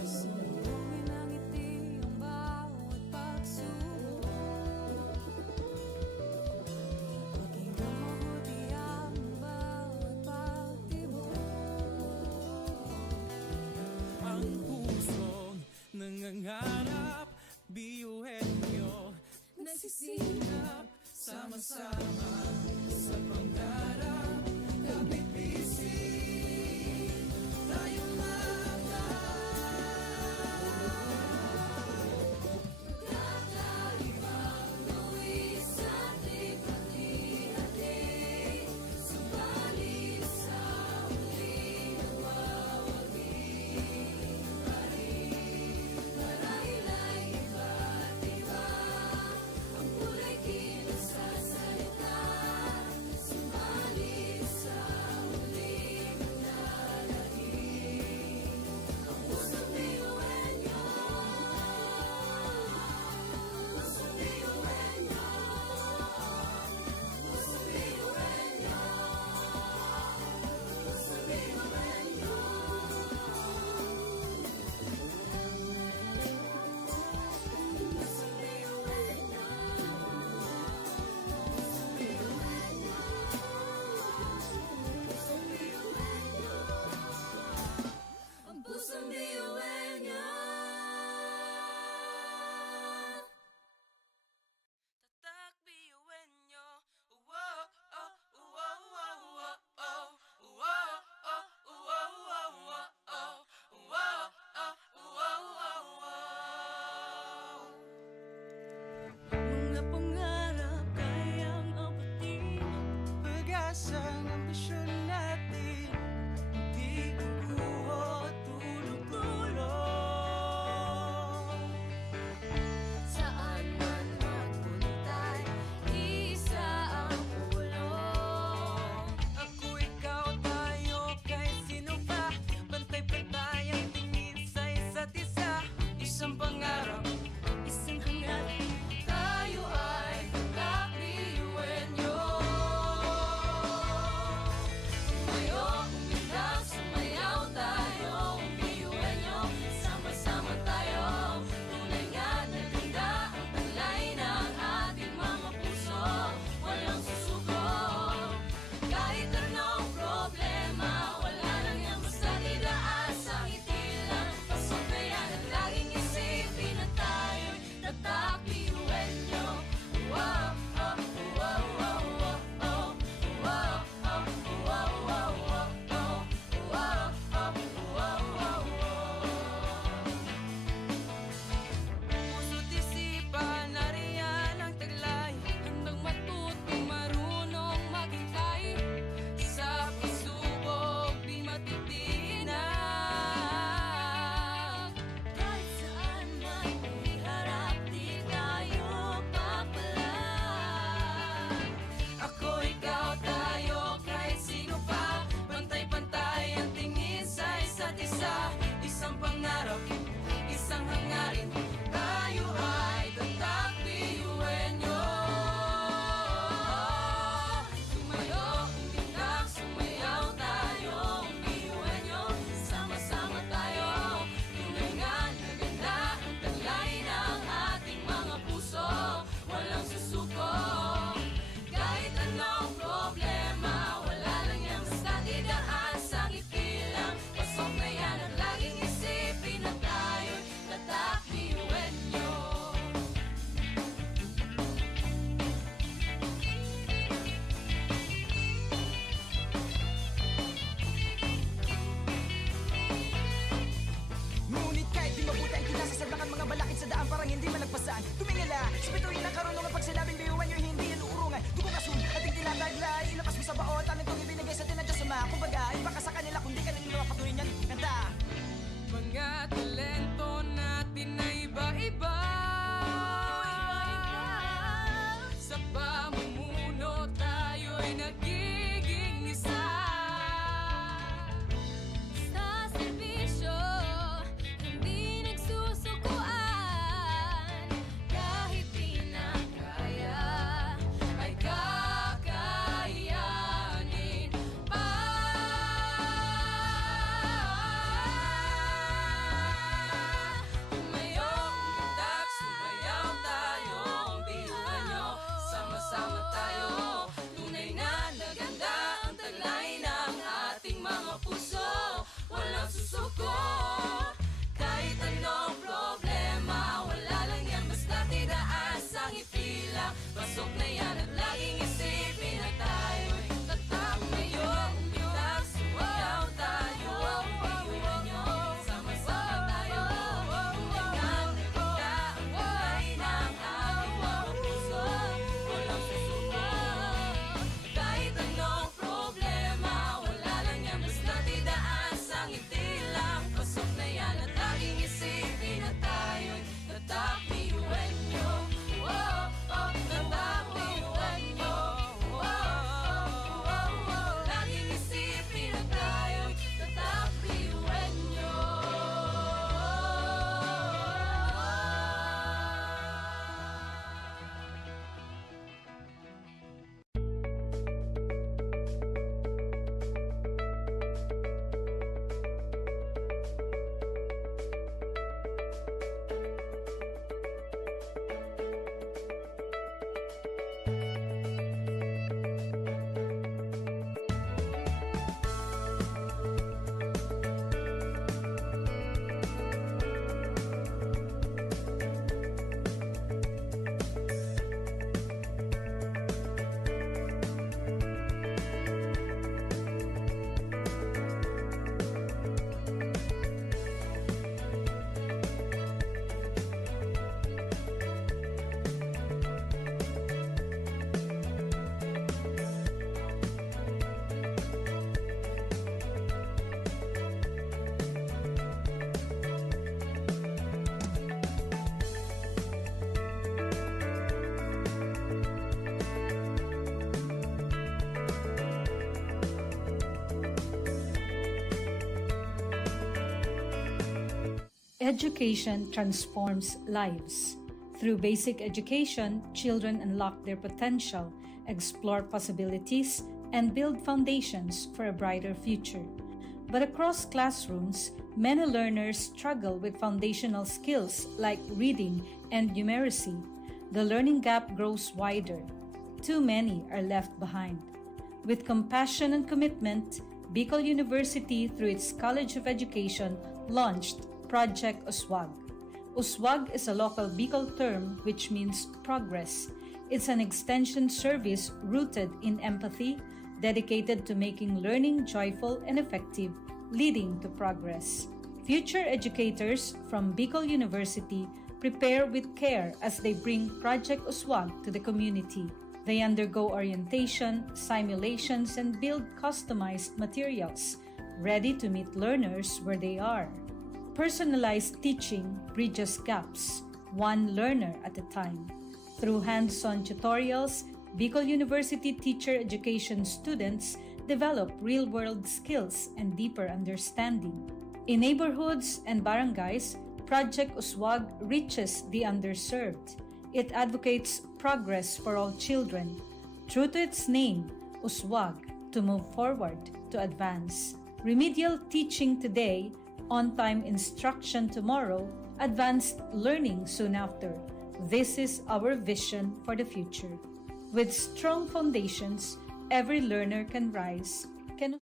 Sumbungin ang ngiti ang bawat pagsubok. Pakinggan mabuti ang bawat pagtibok. Ang pusong nangangarap, biyuhin nyo, Nagsisikap sama-sama sa pangarap. Kapit bisig, tayong Kakaibang luwi sa likha-likha. Subalit sa huli nawawagi pa rin. Marahila'y iba't iba ang kulay kilos sa salita. Subalit sa huli manlalahim ang pusong biyuhan niyo. Pusong biyuhan niyo. Pusong biyuhan niyo. Pusong biyuhan niyo. Pusong biyuhan niyo. Ang pusong biyuhan niyo. Tatak biyuhin nyo. Wow, oh, wow, wow, wow, oh. Wow, oh, wow, wow, wow, oh. Wow, oh, wow, wow, wow. Mga pangarap kayang abutin. pag-asa ng ambisyon natin, hindi kukuha tulog-tulog. Saan man magpuntay, isa ang ulong. Ako, ikaw, tayo, kahit sino pa. Pantay-pantay ang tingin sa isa't isa. Isang pangarap, Isang hangarin, tayo ay kakbiyuhin niyo. Sumayo, umiyak, sumayaw tayo, biyuhin niyo. Sama-sama tayo, tunay nga na ganda ang talay ng ating mga puso. Walang susuko, kahit anong problema, wala nang yan basta idaan sa ngiti lang. Pasok na yan at laging isipin na tayo'y tatakbiyuhin niyo. Wow, oh, wow, wow, wow, oh. Wow, oh, wow, wow, wow, oh. Wow, oh, wow, wow, wow. puso't isipan, nariyan ang taglay. Handang matuto, marunong maghintay. Sa pagsubok, di matitinag. Kahit saan man iharap, di tayo papalag. Ako, ikaw, tayo, kahit sino pa. Pantay-pantay ang tingin sa isa't isa. Isang pangarap, isang hangarin. Tayo ay tatakbiyuhin nyo. Sumayo, umiyak, sumayaw tayo, biyuhin niyo. Sama-sama tayo, tunay nga na ganda ang talay ng ating mga puso. Walang susuko, kahit anong problema, wala lang yan basta didaan sa ngiti lang. Pasok na yan at laging isipin na tayo'y tatakbiyuhin niyo. Ngunit kahit di mabuti ang kinasasabakan, mga balakid sa daan parang hindi malagpasan. Tumingala, sa bituin ng karunungan, pag sinabing biyuhan nyo, hindi yan uurungan. Dugong asul, ating tinataglay, ilapas mo sa baon, talent kong ibinigay sa tinadya sa mga. Kumbaga, iba ka sa kanila, kundi ka nila patuloy niyan. Kanta! Mga talento natin na iba-iba. Education transforms lives. Through basic education, children unlock their potential, explore possibilities, and build foundations for a brighter future. But across classrooms, many learners struggle with foundational skills like reading and numeracy. The learning gap grows wider. Too many are left behind. With compassion and commitment, Bicol University, through its College of Education, launched Project Uswag. Uswag is a local Bicol term which means progress. It's an extension service rooted in empathy, dedicated to making learning joyful and effective, leading to progress. Future educators from Bicol University prepare with care as they bring Project Uswag to the community. They undergo orientation, simulations, and build customized materials, ready to meet learners where they are. Personalized teaching bridges gaps, one learner at a time. Through hands-on tutorials, Bicol University teacher education students develop real-world skills and deeper understanding. In neighborhoods and barangays, Project Uswag reaches the underserved. It advocates progress for all children. True to its name, Uswag, to move forward, to advance. Remedial teaching today, on-time instruction tomorrow, advanced learning soon after. This is our vision for the future. With strong foundations, every learner can rise, can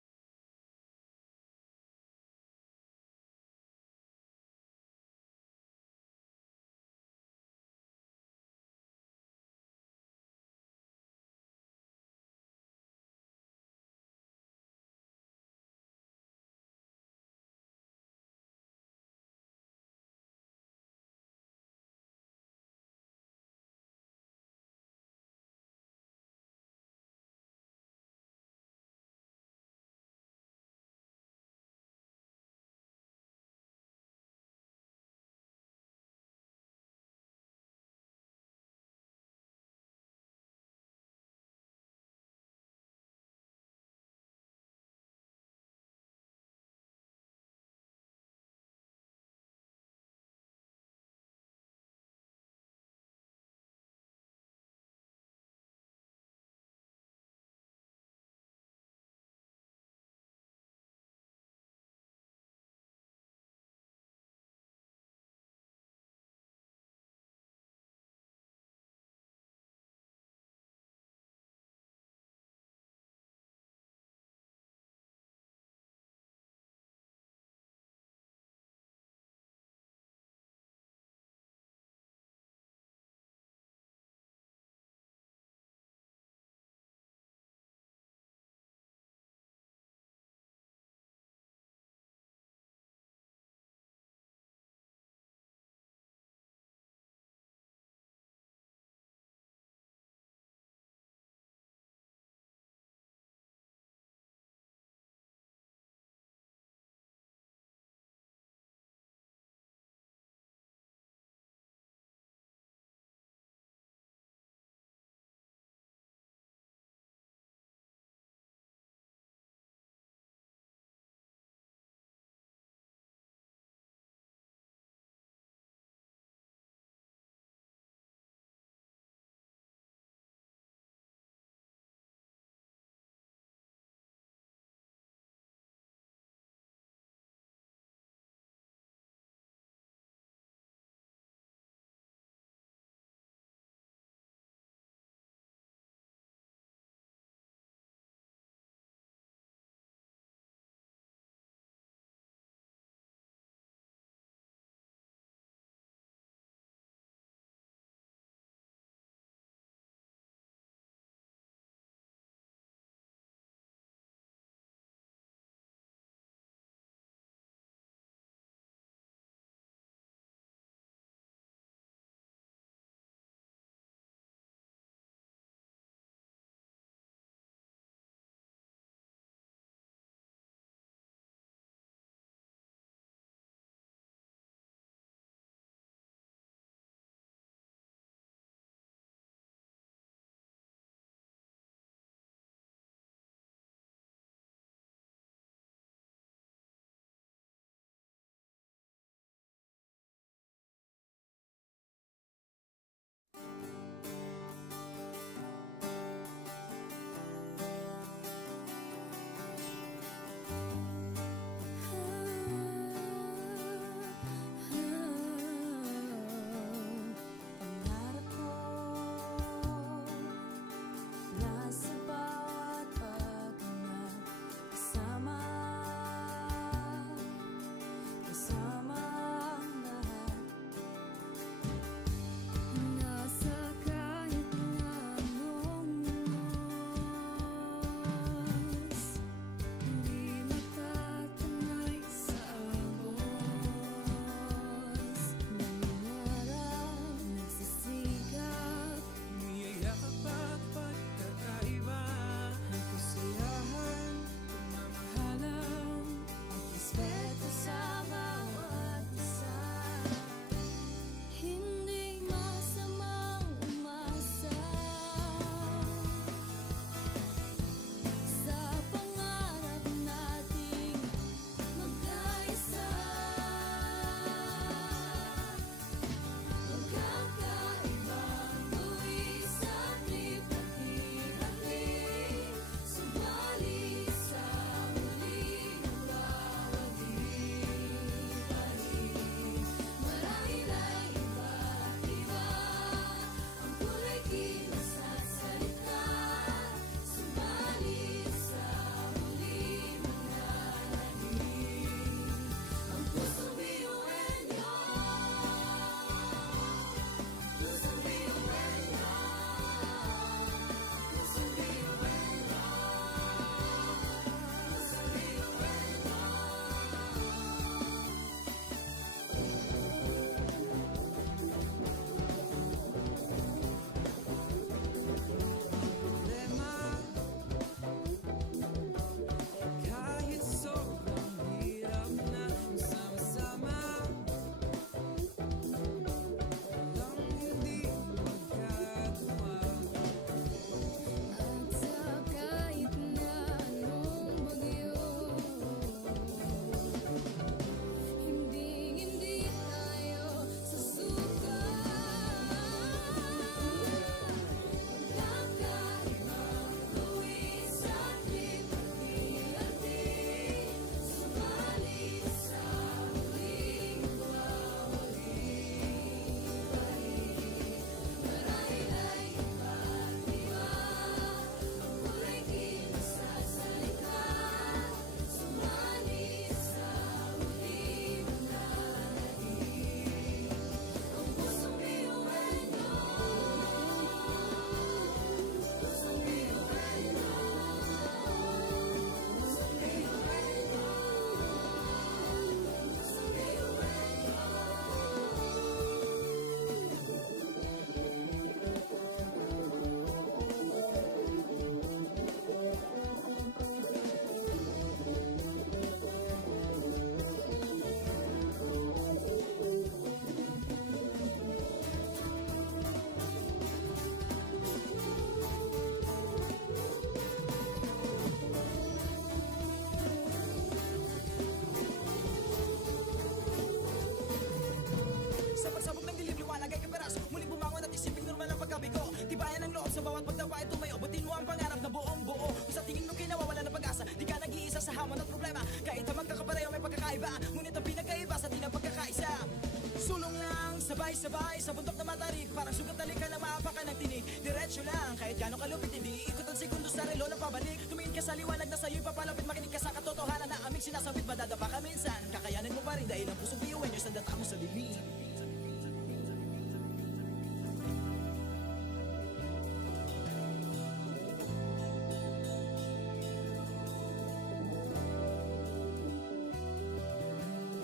Sulong lang, sabay-sabay sa bundok na matarik. Parang sugat na likha ng maapakan ng tinig. Diretso lang, kahit gano'ng kalupit hindi ikot ang segundo sa relo ng pabalik. Tumingin ka sa liwanag na sa'yo'y papalapit. Makinig ka sa katotohanan na aming sinasabit. Madadapa ka minsan, kakayanin mo pa rin dahil ang pusong biyuin nyo sa data mo sa dilim.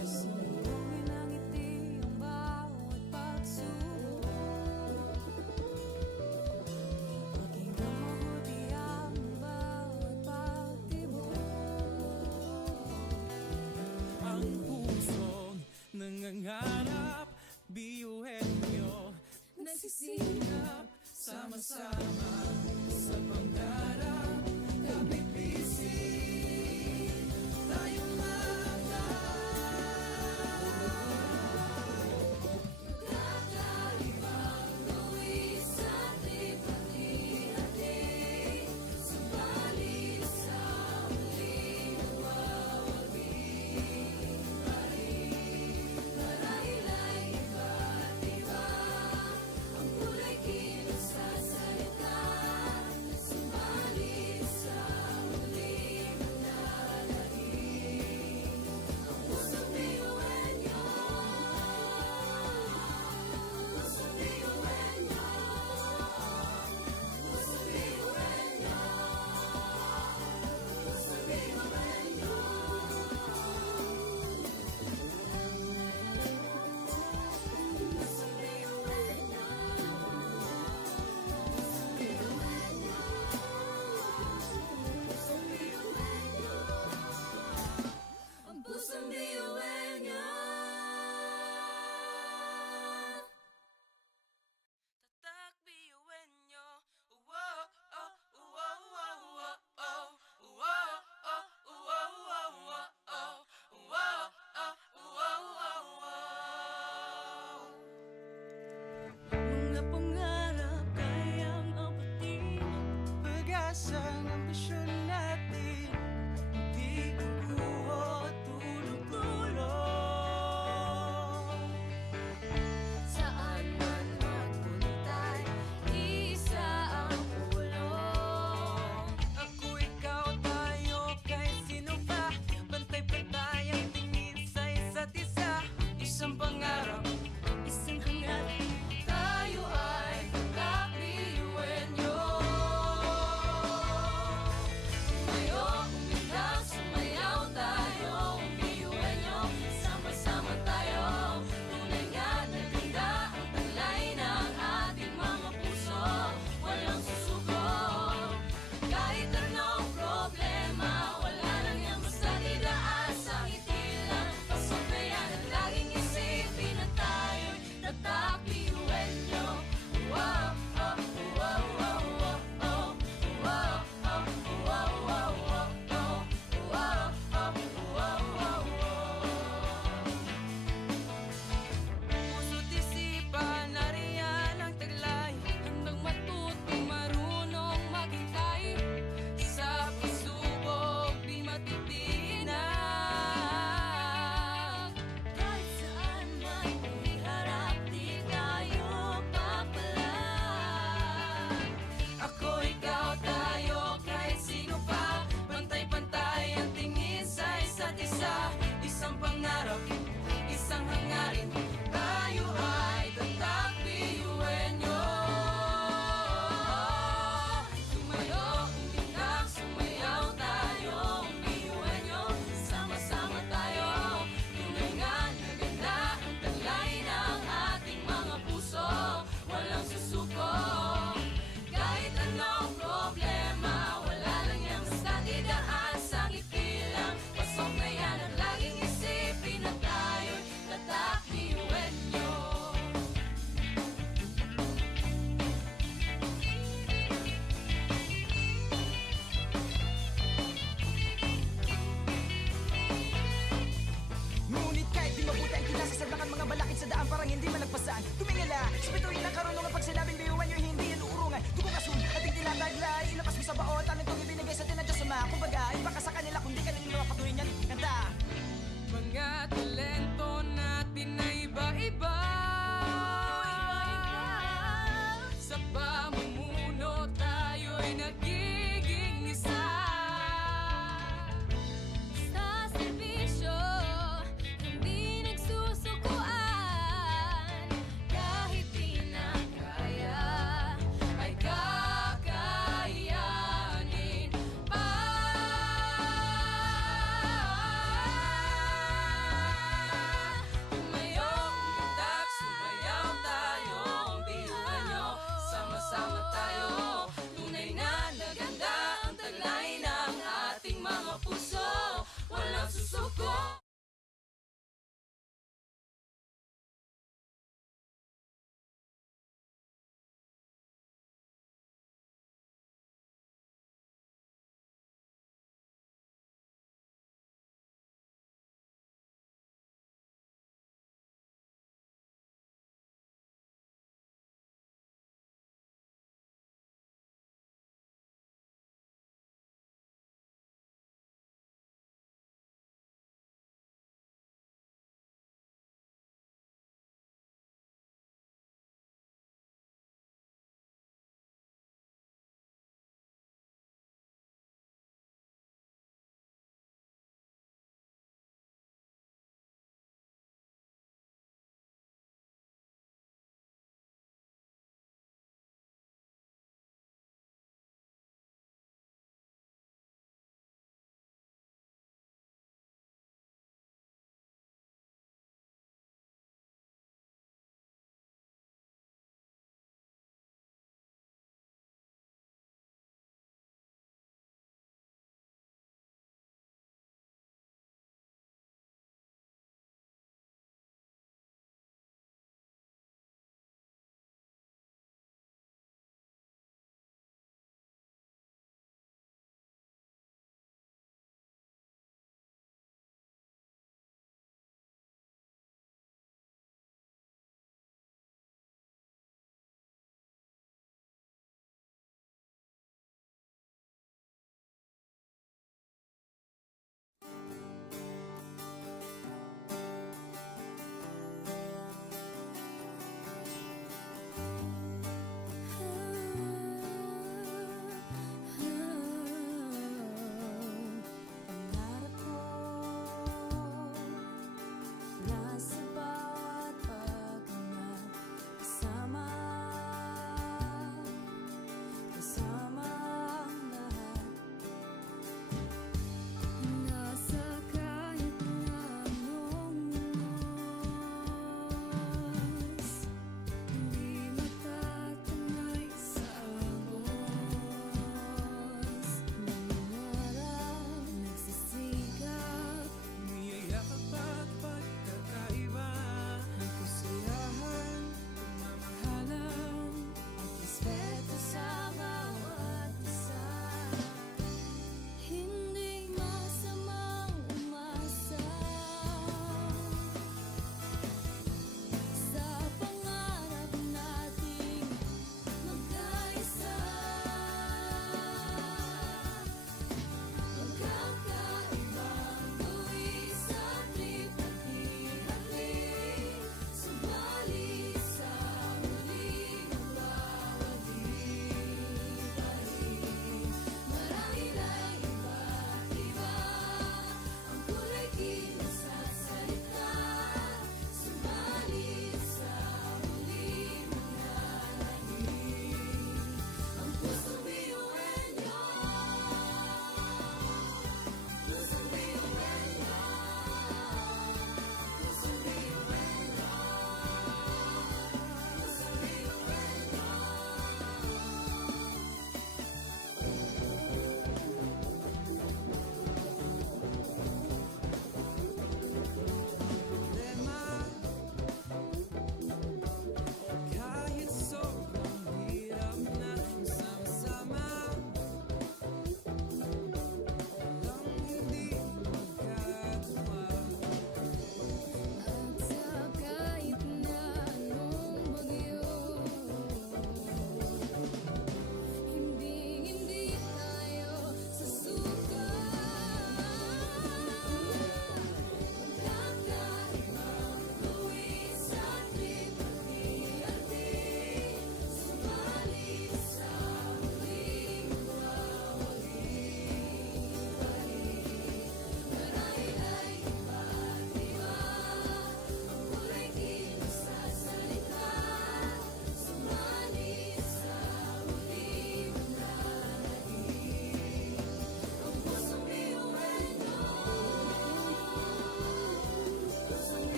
Subukin ang ngiti ang bawat pagsubok. Pakinggan mabuti ang bawat pagtibok. Ang pusong nangangarap, biyuhin nyo. Nagsisikap Sama-sama sa pangarap, kapipising tayong mga. kakaibang luwi sa hati-hati. Subalit sa muling nawawagi pa rin. Marahil ay iba't iba ang kulay kilos sa salita. Subalit sa muling nananahig ang pusong biyuhin niyo. Pusong biyuhin niyo. Pusong biyuhin niyo. Pusong biyuhin niyo. Pusong biyuhin niyo. Ang pusong biyuhin niyo. Tatak biyuin nyo. Wow, oh, wow, wow, wow, oh. Wow, oh, wow, wow, wow, oh. Wow, oh, wow, wow, wow. Mga pangarap kayang abutin. Pag-asa ng ambisyon natin, hindi kukuha at tulong-tulong. Saan man magpuntay, isa ang pulong. Ako, ikaw, tayo, kahit sino pa. Pantay-pantay ang tingin sa isa't isa. Isang pangarap, Isang hangarin, tayo ay kakbiyuhin niyo. Tumayo, umiyak, sumayaw tayo, biyuhin niyo. Sama-sama tayo, tunay nga na ganda ang taglay ng ating mga puso. Walang susuko, kahit anong problema, wala lang yan basta didaan sa ngiti lang. Pasok na yan at laging isipin na tayo'y tatakbiyuhin niyo. Wow, oh, wow, wow, wow, oh. Wow, oh, wow, wow, wow, oh. Wow, oh, wow, wow, wow. puso't isipan, nariyan ang taglay. Handang matuto, marunong maghintay. Sa pagsubok, di matitinag. Kahit saan man iharap, di tayo papalag. Ako, ikaw, tayo, kahit sino pa. Pantay-pantay ang tingin sa isa't isa. Isang pangarap, isang hangarin. Tayo ay tatakbiyuhin nyo. Tumayo, umiyak, sumayaw tayo, biyuhin niyo. Sama-sama tayo, tunay nga na ganda ang taglay ng ating mga puso. Walang susuko, kahit anong problema, wala lang yan basta didaan sa ngiti lang. Pasok na yan at laging isipin na tayo'y tatakbiyuhin niyo. Ngunit kahit di mabuti ang kinasasabakan mga balakid sa daan parang hindi malagpasan. Tumingala, sa bituin ng karunungan pag sinabing biyuhan nyo hindi yan uurungan. Dugong asul, ating tinataglay, ilapas mo sa baon, talent kong ibinigay sa tinadya sa mga. Kumbaga, iba ka sa kanila kung di ka nila mapatuloy niyan. Kanta! Mga talento natin na iba-iba.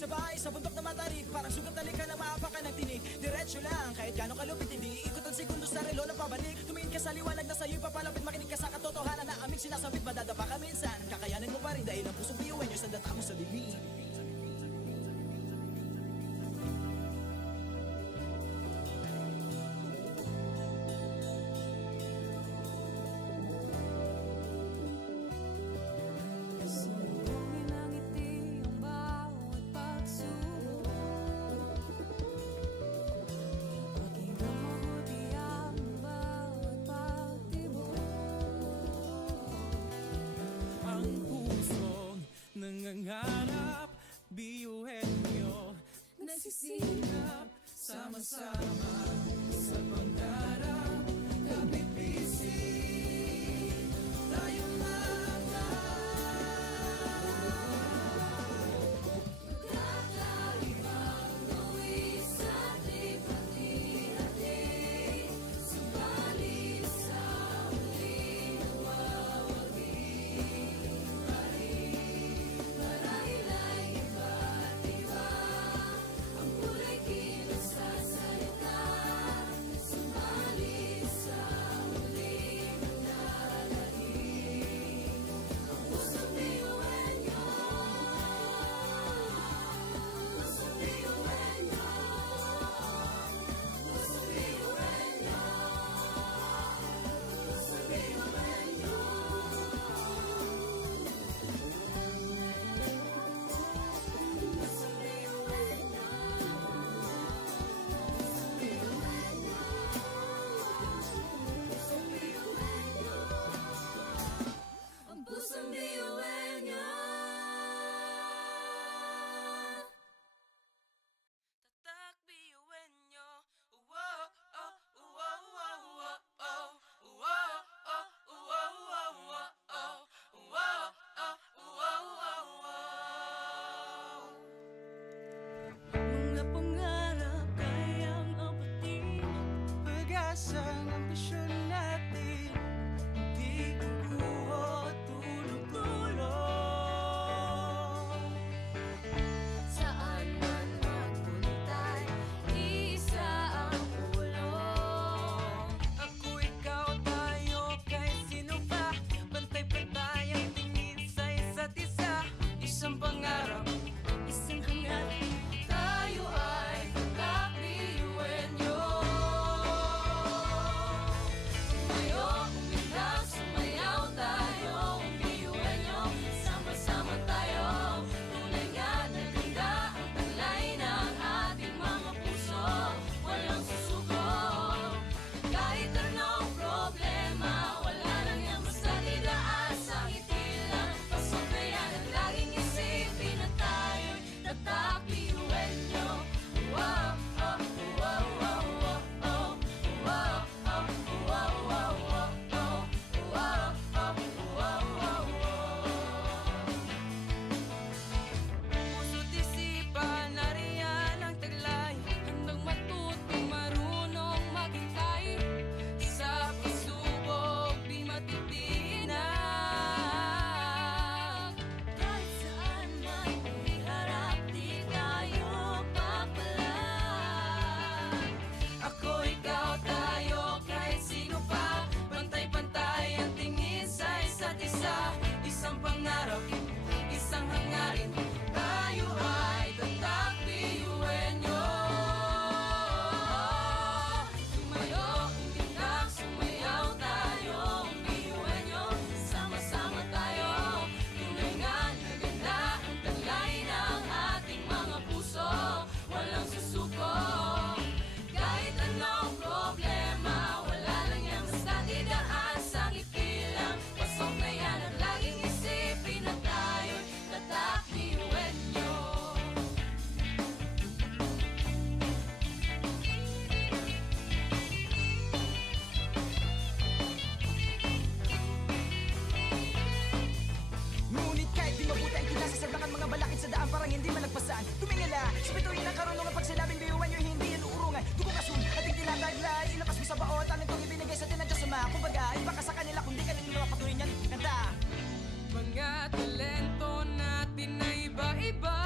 Sabay sa bundok na matarik, parang sugat na likha na maapakan ng tinig. Diretso lang, kahit gano'ng kalupit hindi ikot ang segundo sa relo ng pabalik. Tumingin ka sa liwanag na sa'yo'y papalapit, makinig ka sa katotohanan na aming sinasabit. Madadapa ka minsan, kakayanin mo pa rin dahil ang pusong biyuan nyo sa data mo sa bibig. Salubungin ang ngiti ang bawat pagsubok. Pakinggan mabuti ang bawat pagtibok. Ang pusong nangangarap, biyuhin nyo, Nagsisikap sama-sama sa pangarap. Kapipising tayo Kakaibang gawin sa lipat-hati. Subalit sa huli nawawagi. Marahil ay iba't iba ang kulay kilos sa salita. Subalit sa huli manlalahim ang pusong biyuhan nyo. Pusong biyuhan nyo. Pusong biyuhan nyo. Pusong biyuhan nyo. Pusong biyuhan nyo. Pusong biyuhan nyo. Ang pusong biyuhan nyo. Tatak biyuin nyo. Wow, oh, wow, wow, wow, oh. Wow, oh, wow, wow, wow, oh. Wow, oh, wow, wow, wow. Mga pangarap kayang abutin, pag-asa ng ambisyon natin. Di kukuha tulong-tulong. Saan man magpuntay, isa ang ulong. Ako, ikaw, tayo, kahit sino pa. Pantay-pantay ang tingin sa isa't isa. Isang pangarap, isang hangarin. Tayo ay tatak biyuhin nyo. Tumayo, umilag, sumayaw tayo. Biyuhin nyo, sama-sama tayo. Tunay nga na ganda ang taglay ng ating mga puso. Walang susuko. Kahit anong problema, wala lang yan basta didaan sa ngiti lang. Pasok na yan at laging isipin na tayo'y tatak biyuhin nyo. Wow, oh, wow, wow, wow, oh. Wow, oh, wow, wow, wow, oh. Wow, oh, wow, wow, wow. Puso't isipan, nariyan ang taglay. Handang matuto, marunong maghintay. Sa pagsubok, di matitinag. Kahit saan man iharap, di tayo papalag. Ako, ikaw, tayo, kahit sino pa. Pantay-pantay ang tingin sa isa't isa. Isang pangarap, isang hangarin. Tayo ay tatak biyuhin nyo. Tumayo, umilag, sumayaw tayo. Biyuhin nyo, sama-sama tayo. Tunay nga na ganda ang taglay ng ating mga puso. Walang susuko. Kahit anong problema, wala lang yan basta didaan sa ngiti lang. Pasok na yan at laging isipin na tayo'y tatak biyuhin nyo. Ngunit kahit di mabuti ang kinasasaglakan mga balakid sa daan parang hindi malagpasan. Tumingala, sa bituin ng karunungan pag sinabing biyuhan nyo hindi yan uurungan. Dugo kasun, ating tinataglay, ilapas mo sa baon, talentong ibinigay sa tinadya sa mga. Kumbaga, iba ka sa kanila kung di ka nila mapatuloy niyan. Kanta! Mga talento natin na iba-iba.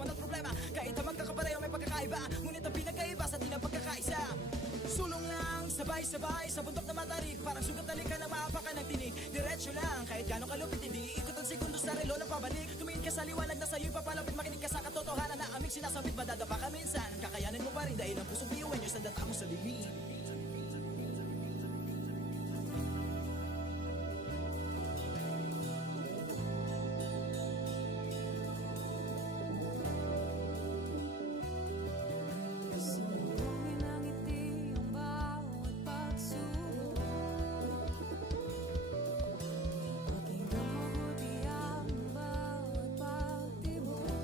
hamon at problema. Kahit ang magkakapareho may pagkakaiba, ngunit ang pinagkaiba sa di na pagkakaisa. Sulong lang, sabay-sabay sa bundok na matarik, parang sugat na likha na maapakan ng tinig. Diretso lang, kahit gano'ng kalupit hindi ikot ang segundo sa relo ng pabalik. Tumingin ka sa liwanag na sa'yo'y papalapit, makinig ka sa katotohanan na aming sinasabit. Madadapa ka minsan, kakayanin mo pa rin dahil ang pusong biyuan nyo sa data mo sa lilim. Sumbongin ang ngiti ang bawat pagsubok. Pakinggan mabuti ang bawat pagtibok.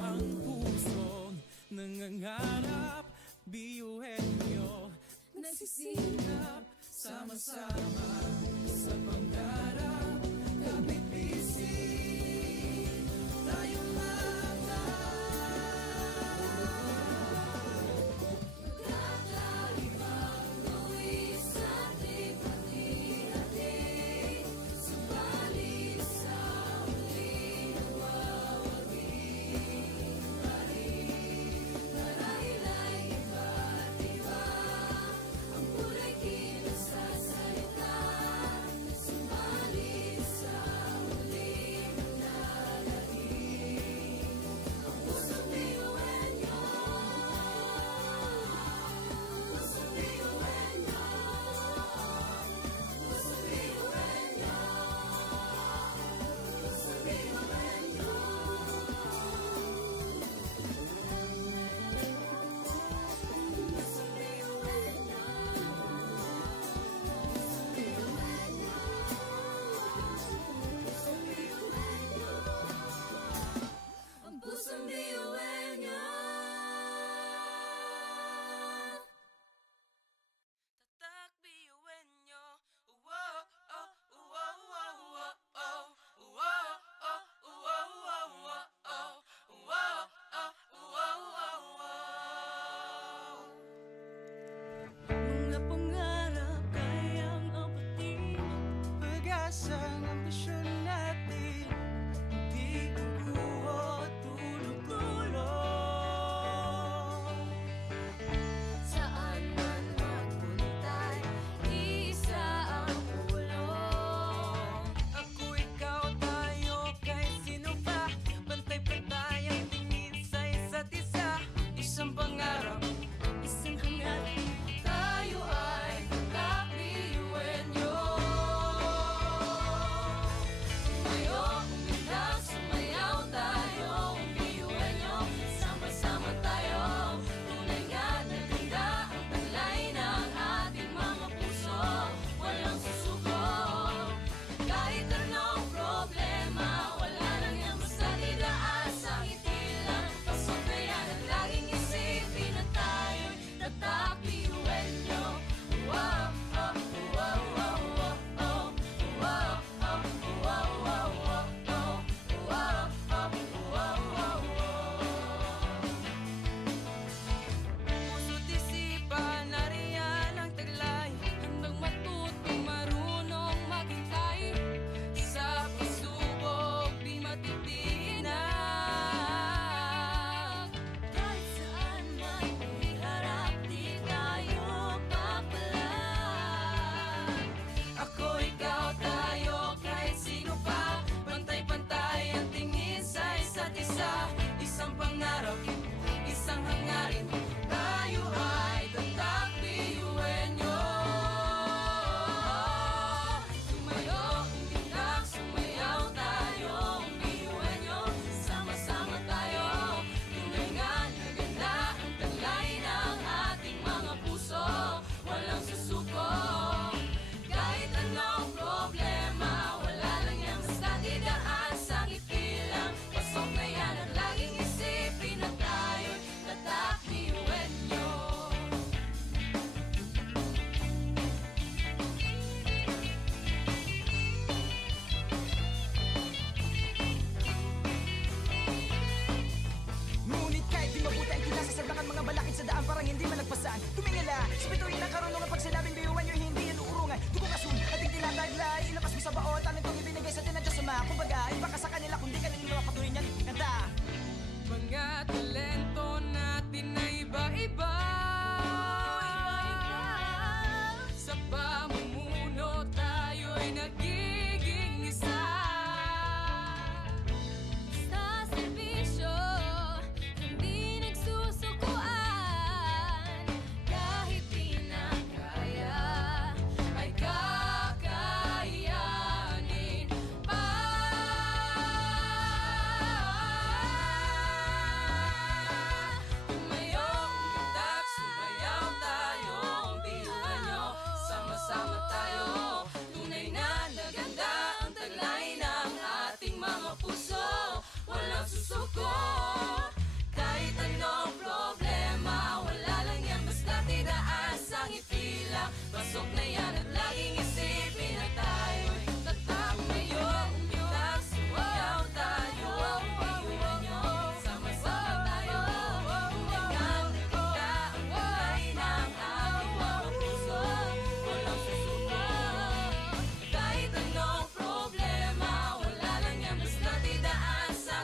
Ang pusong nangangarap, biyuhin nyo nagsisikap, sama-sama sa pangarap. Kapit bisig, tayong mata. Kakaibang luwis ating pati-hati, subalit sa huli nawawagi pa rin. Marahil ay iba't iba ang kulay kilos sa salita, subalit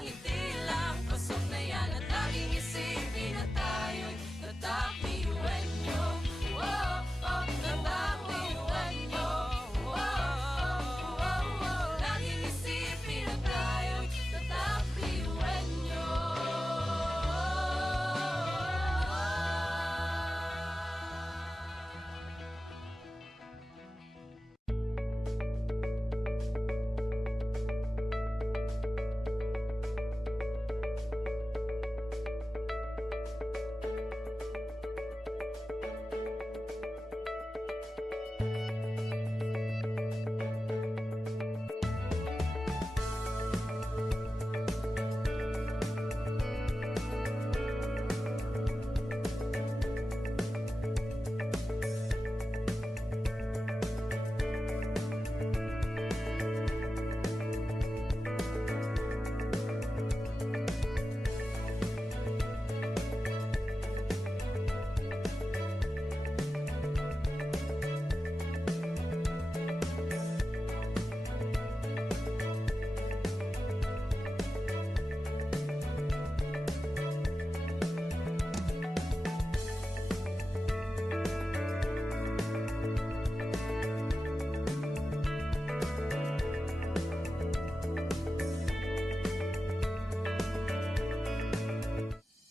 ngiti lang, pasok na yan at laging isipin na tayo'y tatak biyuwenyo. Oh, oh, tatak biyuwenyo. Oh, oh, oh, oh, laging isipin na tayo'y tatak biyuwenyo.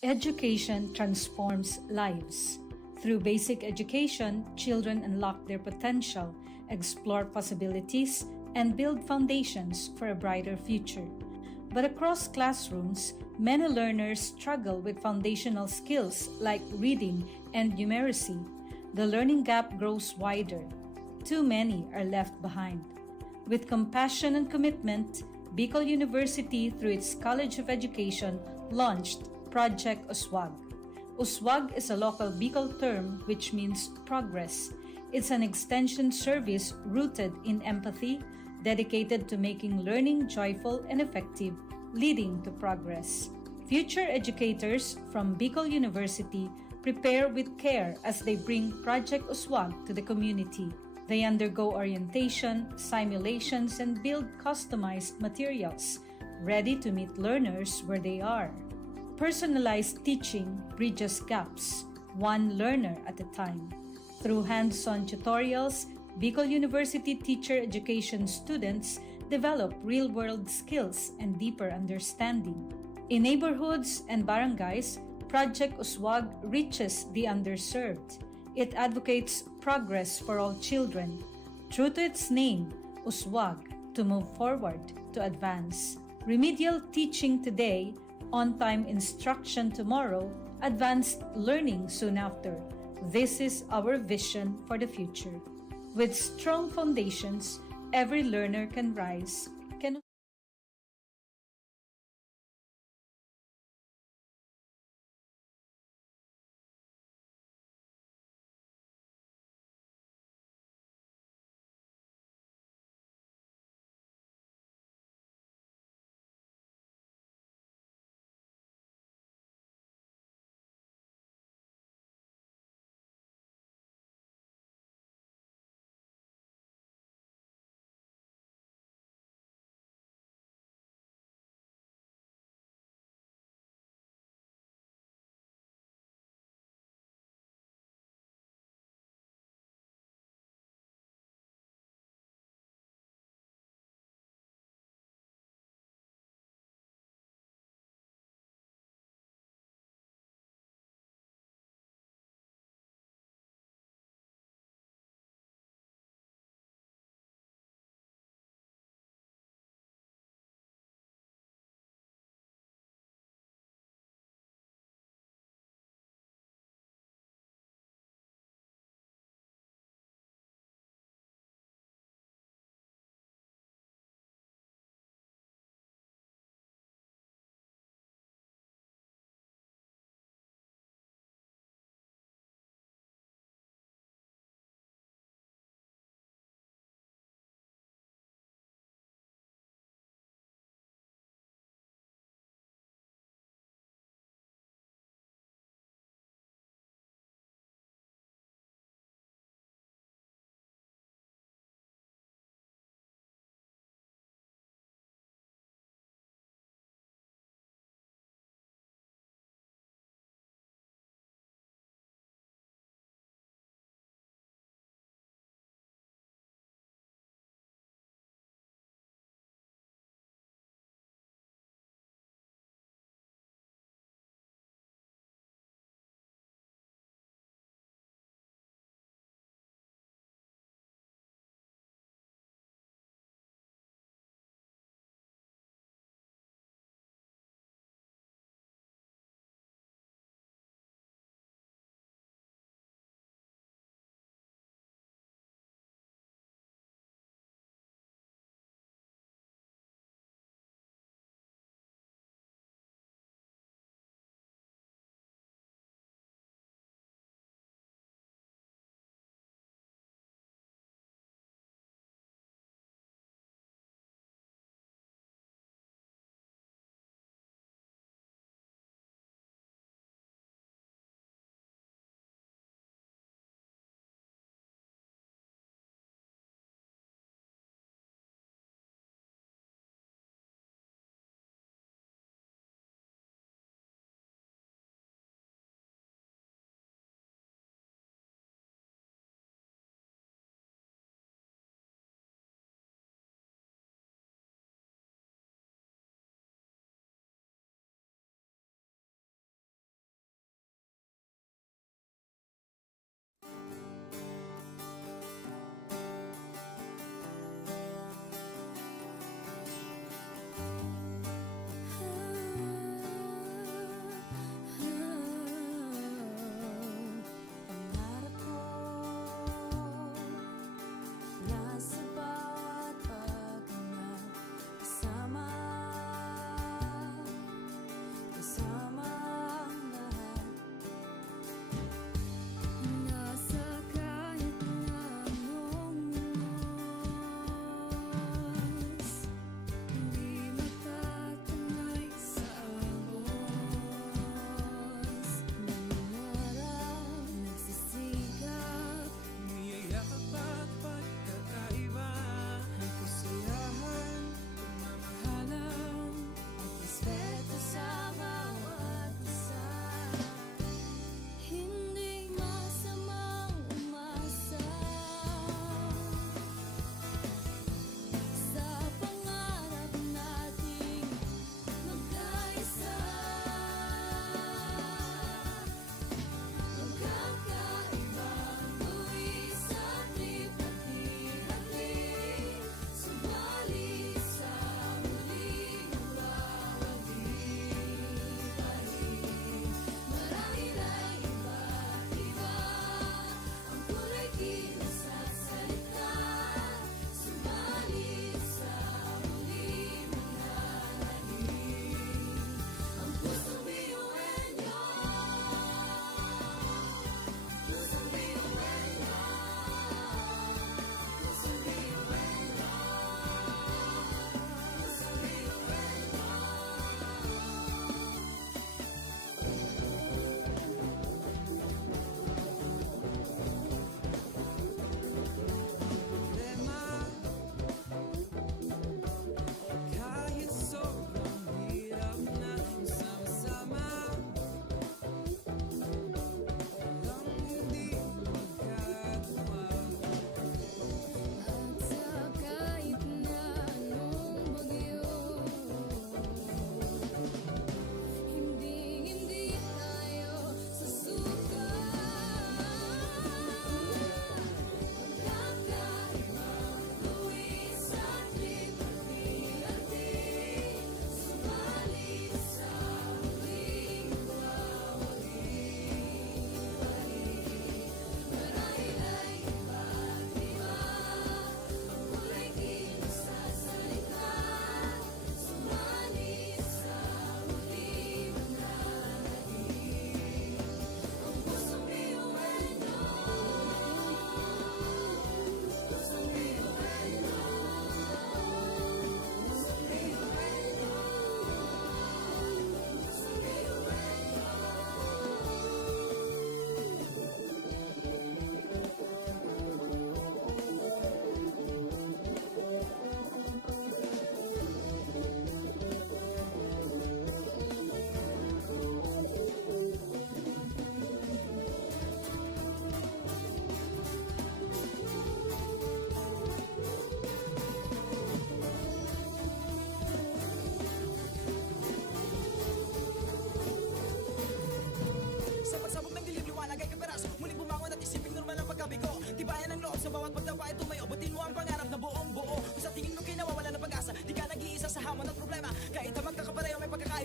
Education transforms lives. Through basic education, children unlock their potential, explore possibilities, and build foundations for a brighter future. But across classrooms, many learners struggle with foundational skills like reading and numeracy. The learning gap grows wider. Too many are left behind. With compassion and commitment, Bicol University, through its College of Education, launched Project Uswag. Uswag is a local Bicol term which means progress. It's an extension service rooted in empathy, dedicated to making learning joyful and effective, leading to progress. Future educators from Bicol University prepare with care as they bring Project Uswag to the community. They undergo orientation, simulations, and build customized materials, ready to meet learners where they are. Personalized teaching bridges gaps, one learner at a time. Through hands-on tutorials, Bicol University teacher education students develop real-world skills and deeper understanding. In neighborhoods and barangays, Project Uswag reaches the underserved. It advocates progress for all children. True to its name, Uswag, to move forward, to advance. Remedial teaching today, on-time instruction tomorrow, advanced learning soon after. This is our vision for the future. With strong foundations, every learner can rise, can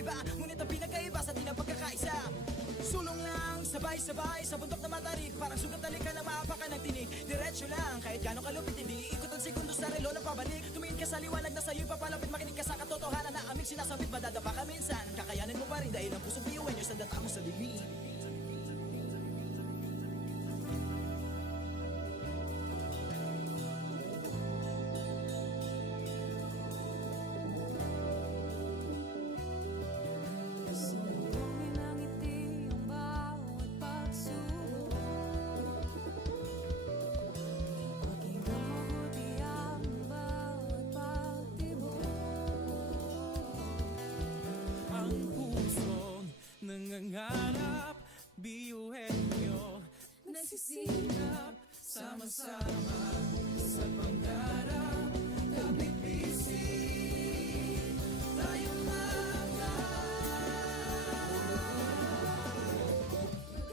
iba, ngunit ang pinagkaiba sa di na pagkakaisa. Sulong lang, sabay-sabay sa bundok na matarik, parang sugat na likha ng maapakan ng tinig. Diretso lang, kahit gano'ng kalupit hindi ikot ang segundo sa relo ng pabalik. Tumingin ka sa liwanag na sa'yo'y papalapit, makinig ka sa katotohanan na aming sinasabit. Madadapa ka minsan, kakayanin mo pa rin dahil ang puso biyuin nyo sa data mo sa bibig. Sumulong ang ngiti ang bawat pagsubok. Pakinggan mabuti ang bawat pagtibok. Ang pusong nangangarap, biyuhin nyo, nagsisikap, sama-sama sa pangarap. Kapipising tayong mga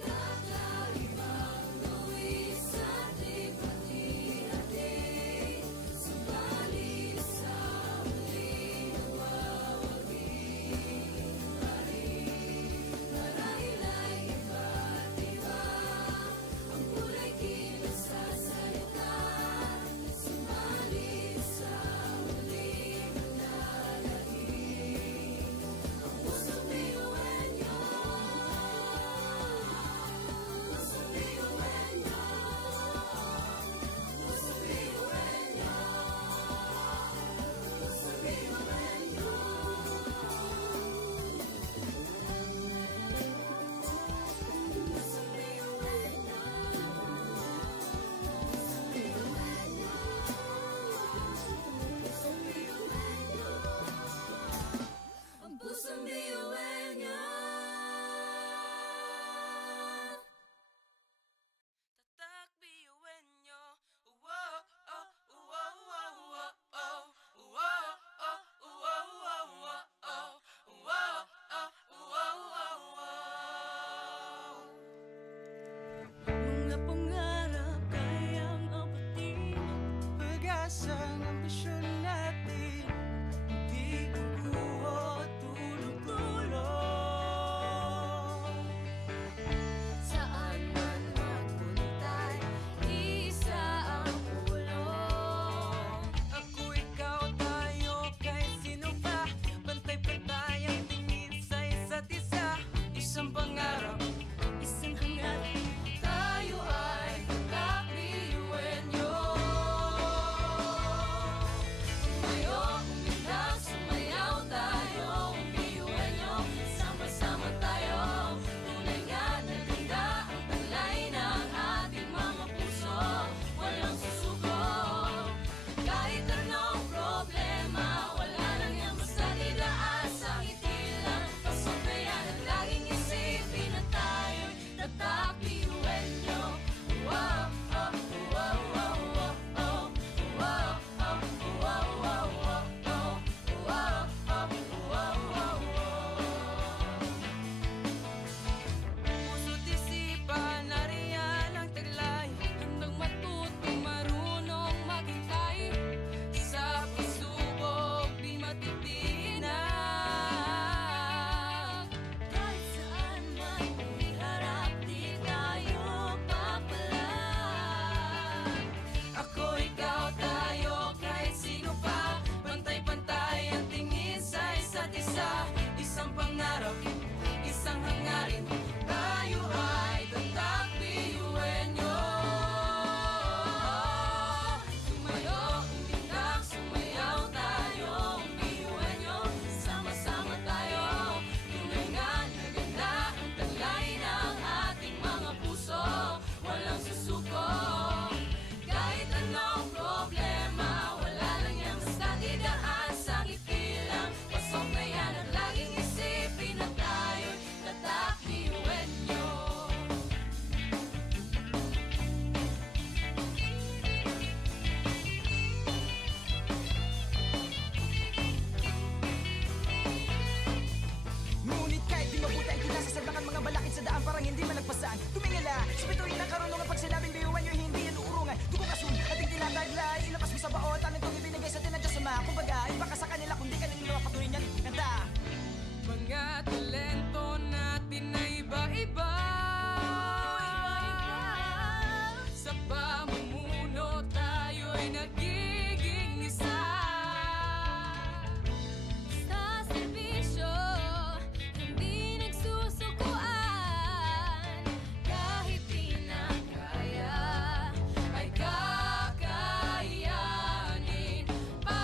Kakaibang luwis at hati-hati, subalit sa muling nagwawagi. Marahil ay iba't iba, ang kulay kilos sa salita, subalit sa muling naglalahig. Ang pusong biyuin nyo, pusong biyuin nyo, pusong biyuin nyo, pusong biyuin nyo. Pusong biyuin nyo, pusong biyuin nyo, ang pusong biyuin nyo. tatak biyuhin nyo. Wow, oh, wow, wow, wow, oh. Wow, oh, wow, wow, wow, oh. Wow, oh, wow, wow, wow. Mga pangarap kayang apatin, pag-asang ambisyon natin, di kukuha tulog-tulog. Saan man magpuntay, isa ang ulong. Ako, ikaw, tayo, kahit sino pa, pantay-pantay ang tingin sa isa't isa. Isang pangarap, isang hangarin. Tayo ay kakbiyuin nyo. Tumayo, umilag, sumayaw tayo. Biyuin nyo, sama-sama tayo. Tunay nga na ganda ang talay ng ating mga puso. Walang susuko, kahit anong problema. Wala lang yan basta didaan sa ngiti lang. Pasundayan at laging isipin na tayo'y tatak biyuin nyo. Wow, oh, wow, wow, wow, oh. Wow, oh, wow, wow, wow, oh. Wow, oh, wow, wow, wow. Puso't isipan, nariyan ang taglay. Handang matuto, marunong maghintay. Sa pagsubok, di matitinag. Kahit saan man iharap, di tayo papalag. Ako, ikaw, tayo, kahit sino pa, pantay-pantay ang tingin sa isa't isa. Isang pangarap, isang hangarin, tayo ay tatak biyuhin nyo. Tumayo, umilag, sumayaw tayo. Biyuin nyo, sama-sama tayo. Tunay nga na ganda ang talay ng ating mga puso. Walang susuko, kahit anong problema. Wala lang yan basta didaan sa ngiti lang. Pasok na yan at laging isipin na tayo'y tatak biyuin nyo. Ngunit kahit di mabuti ang kinasasadlakan mga balakid sa daan parang hindi malagpasan. Tumingala sa bituin ng karunungan pag sinabing biyuhan nyo hindi yan uurungan. Tugong asun, ating tinataglay, ilabas mo sa baon, tanong itong ibinigay sa tinadya sa mga. Kumbaga, iba ka sa kanila kung di ka nila patuloy niyan kanta. Mga Mga talento natin na iba-iba. Sa pamumuno tayo'y nagiging isa. Sa serbisyo, hindi nagsusukuan. Kahit di na kaya, Ay kakayanin pa.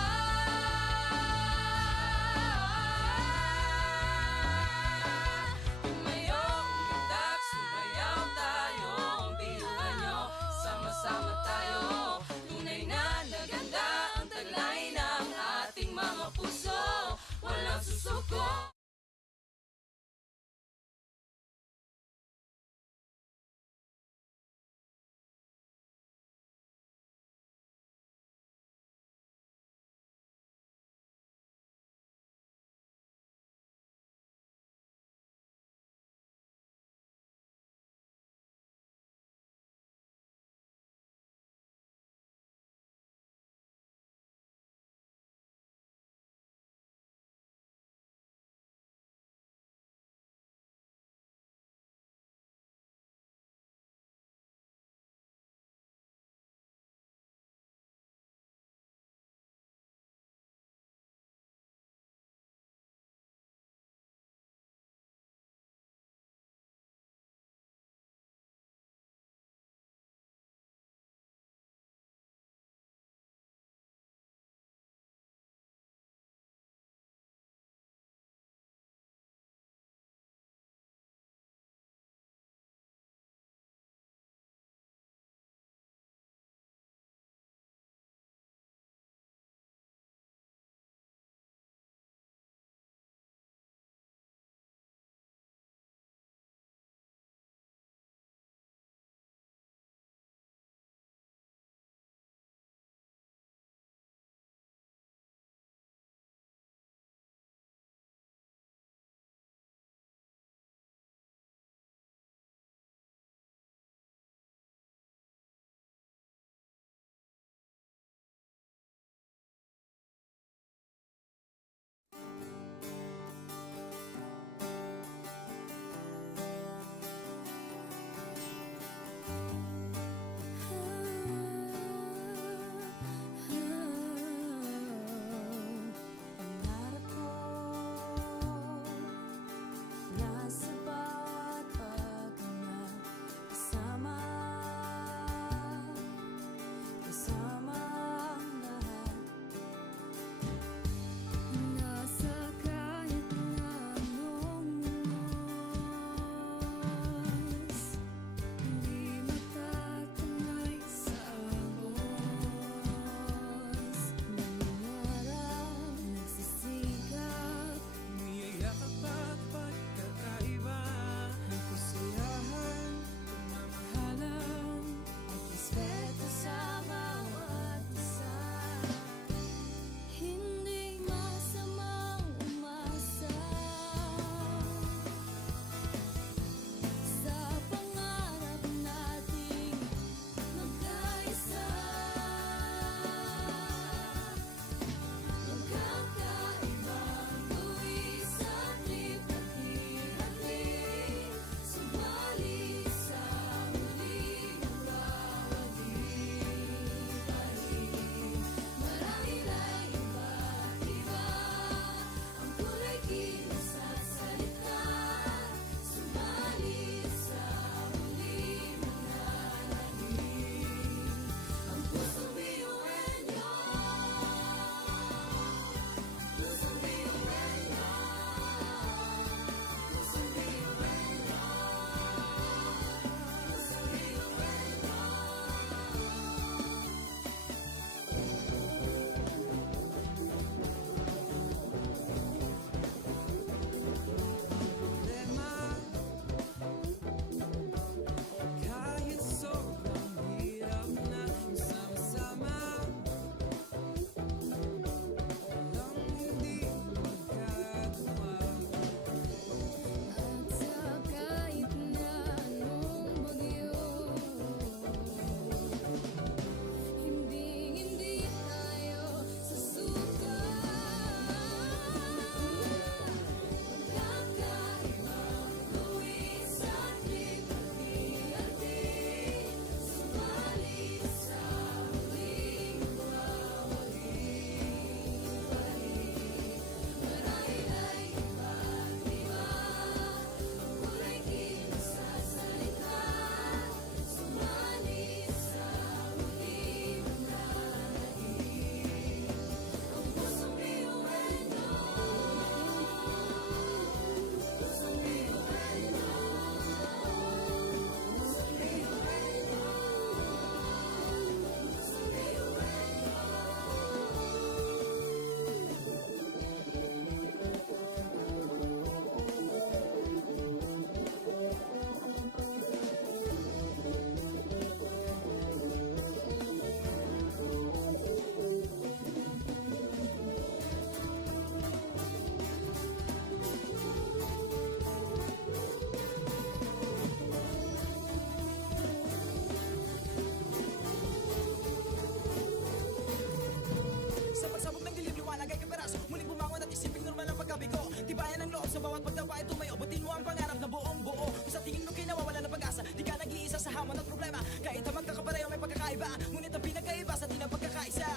abutin mo ang pangarap na buong buo. Kung sa tingin mo kinawawala ng pag-asa, di ka nag-iisa sa hamon at problema. Kahit ang magkakapareho may pagkakaiba, ngunit ang pinagkaiba sa di na pagkakaisa.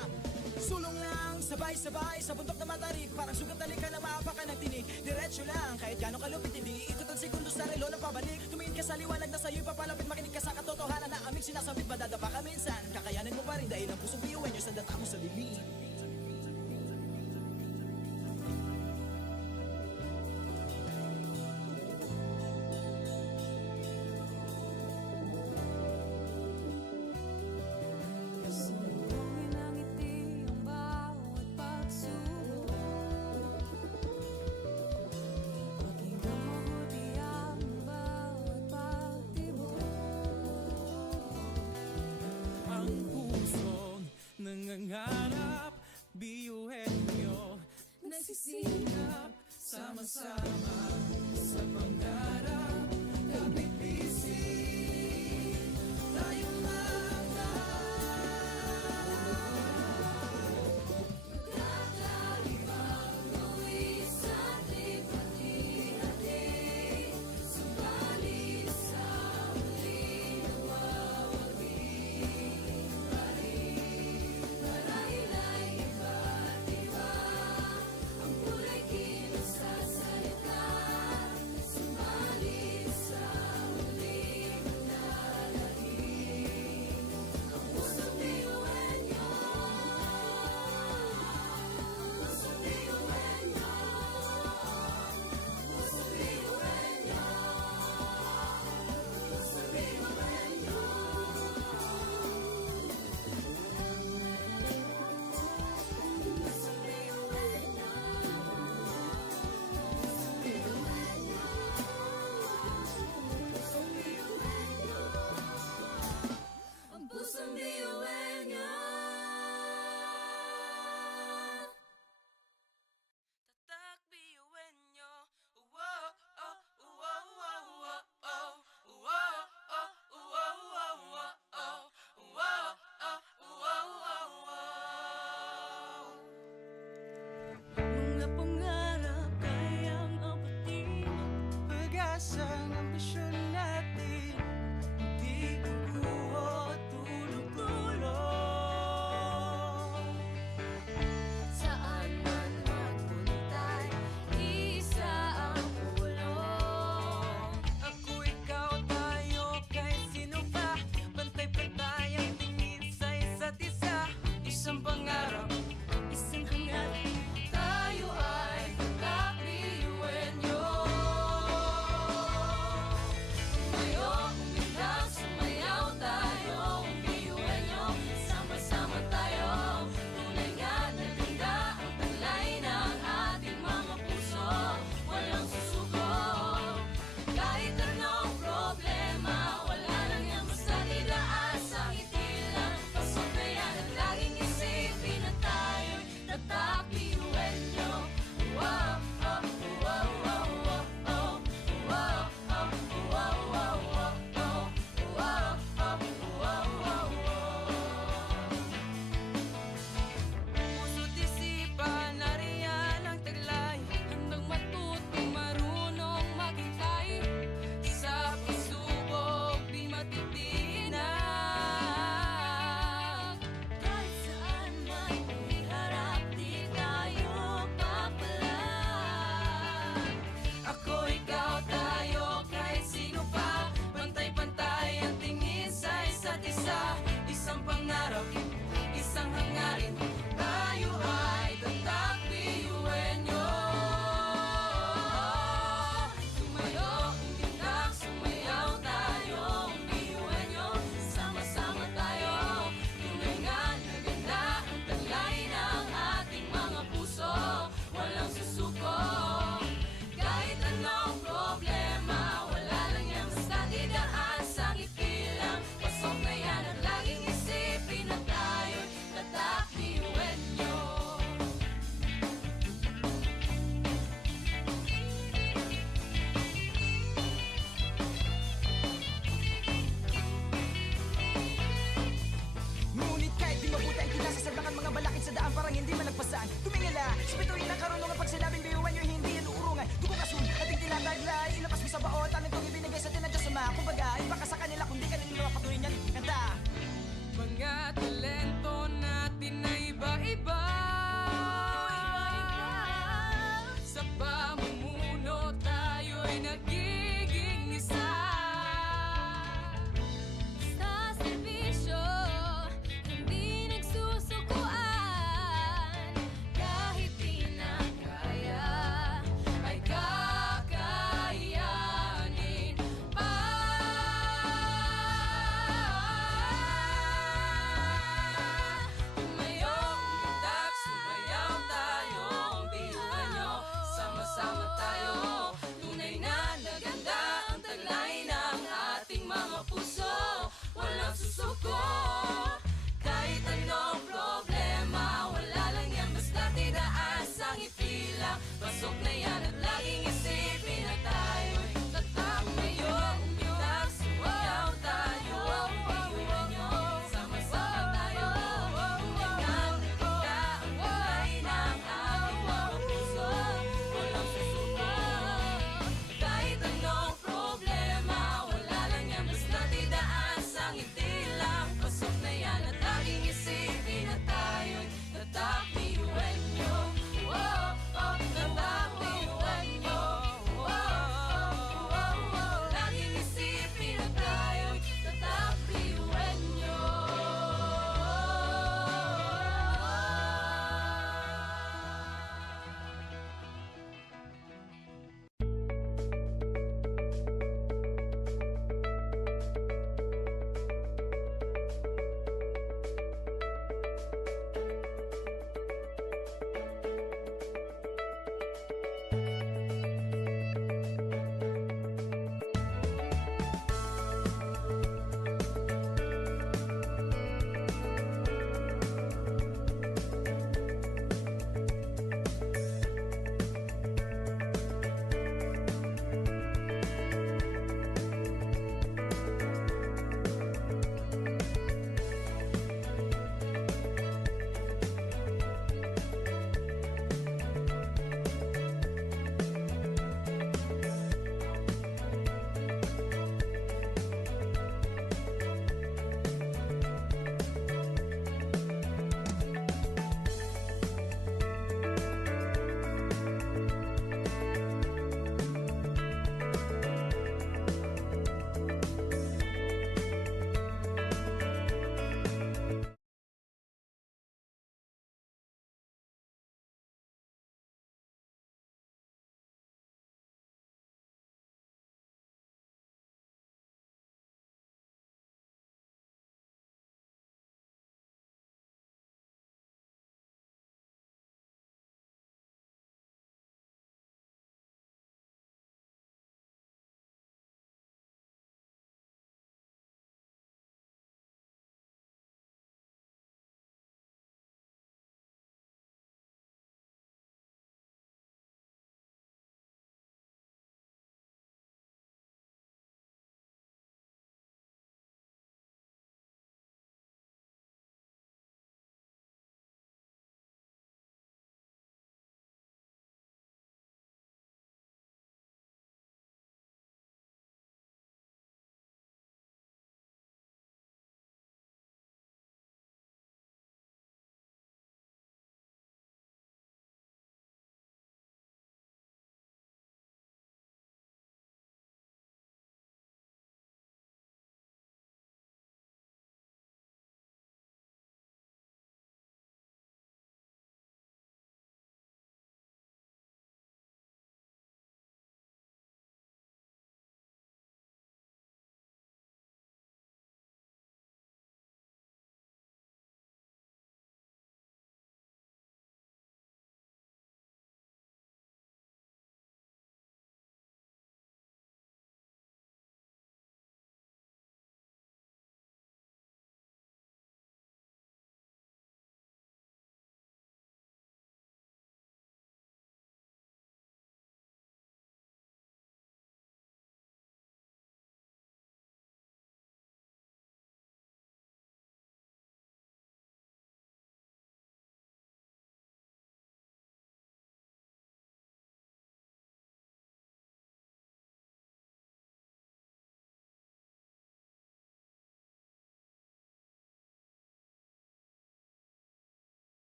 Sulong lang, sabay-sabay sa bundok na matarik, parang sugat na likha na maapakan ng tinig. Diretso lang, kahit gano'ng kalupit, hindi ikot ang segundo sa relo ng pabalik. Tumingin ka sa liwanag na sa'yo'y papalapit, makinig ka sa katotohanan na aming sinasabit. Madadapa ka minsan, kakayanin mo pa rin dahil ang pusong piyuwen nyo sa data mo sa dilim. Sumbungin ang ngiti ang bawat pagsubok. Pakinggan mabuti ang bawat pagtibok. Ang pusong nangangarap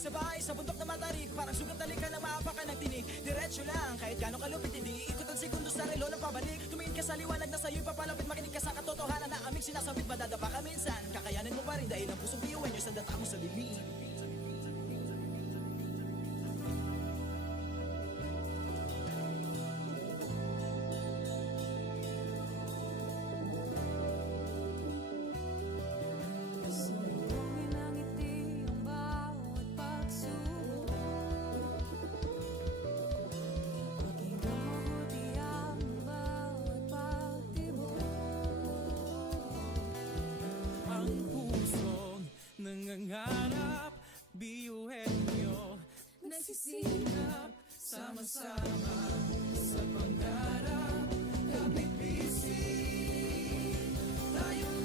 sa bahay, sa bundok na matarik. Parang sugat na likha na maapakan ng tinig. Diretso lang, kahit gano'ng kalupit hindi ikot ang segundo sa relo ng pabalik. Tumingin ka sa liwanag na sa'yo'y papalapit. Makinig ka sa katotohanan na aming sinasabit. Madadapa ka minsan, kakayanin mo pa rin. Dahil ang pusong biyuan nyo sa data mo sa lilim. Sumulungin ang ngiti ang bawat pagsubok. Pakinggan mabuti ang bawat pagtibok. Ang pusong nangangarap, biyuhin nyo. Nagsisikap, Sama-sama sa pangarap, kapit-bisig tayong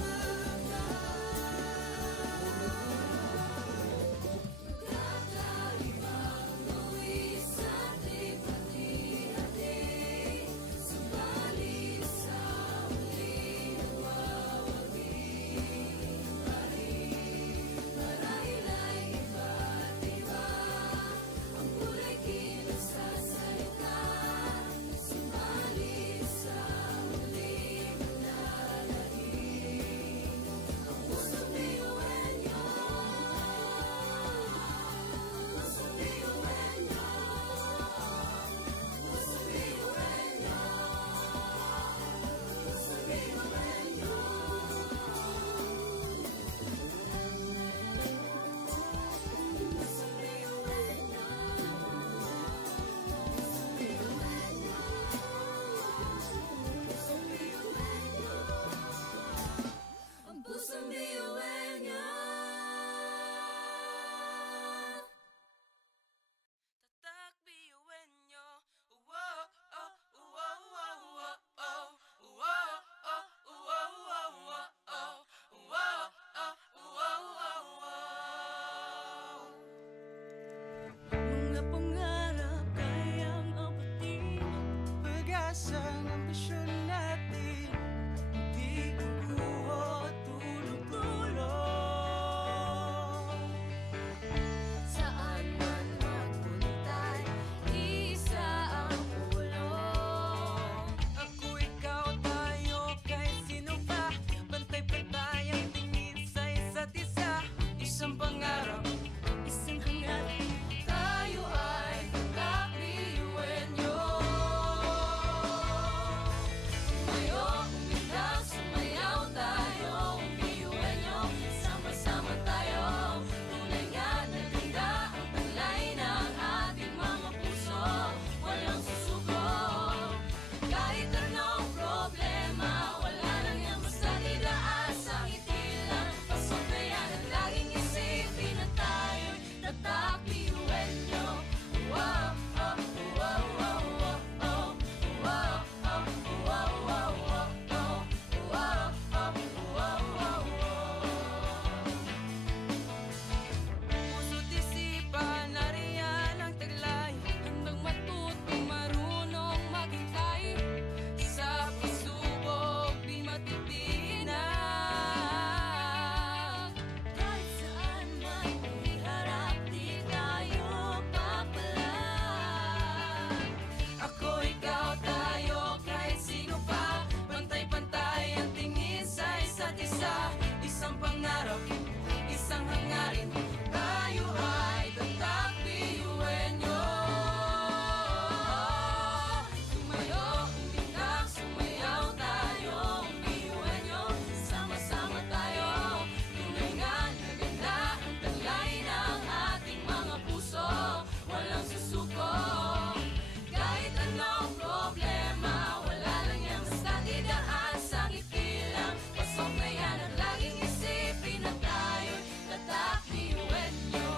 kakaibang luwis at hati-hati. Subalit sa huli nagwawagi pa rin. Marahil ay iba't iba ang kulay kilos sa salita. Subalit sa huli manlalahim ang pusong biyuan niyo. Pusong biyuan niyo. Pusong biyuan niyo. Pusong biyuan niyo. Pusong biyuan niyo. Ang pusong biyuan niyo. tatak, biyuhin nyo. Wow, oh, wow, wow, wow, oh. Wow, oh, wow, wow, wow, oh. Wow, oh, wow, wow, wow. Mga pangarap kayang apatin. Pag-asa ng ambisyon natin. Di kukuha tulog-tulog. Saan man magpuntay, isa ang ulong. Ako, ikaw, tayo, kahit sino pa. Pantay-pantay ang tingin sa isa't isa. Isang pangarap, Isang hangarin, tayo ay kakabiyuhin niyo. Tumayo, umilag, sumayaw tayo, biyuhin niyo. Sama-sama tayo, tunay nga na ganda ang taglay ng ating mga puso. Walang susuko, kahit anong problema, wala lang yan basta idaan sa ngiti lang. Pasok na yan at laging isipin na tayo'y tatakbiyuhin niyo. Wow, oh, wow, wow, wow, oh. Wow, oh, wow, wow, wow, oh. Wow, oh, wow, wow, wow. puso't isipan, nariyan ang taglay. Handang matutong marunong maghintay. Sa pagsubok, di matitinag. Kahit saan man iharap, di tayo papalag. Ako, ikaw, tayo, kahit sino pa. Pantay-pantay ang tingin sa isa't isa. Isang pangarap, isang hangarin. Tayo ay tatakbiyuhin nyo. Tumayo, umilag, sumayaw tayo, biyuhin niyo. Sama-sama tayo, tunay nga na ganda ang taglay ng ating mga puso. Walang susuko, kahit anong problema, wala lang yan basta idaan sa ngiti lang. Pasok na yan at laging isipin na tayo'y tatakbiyuhin niyo.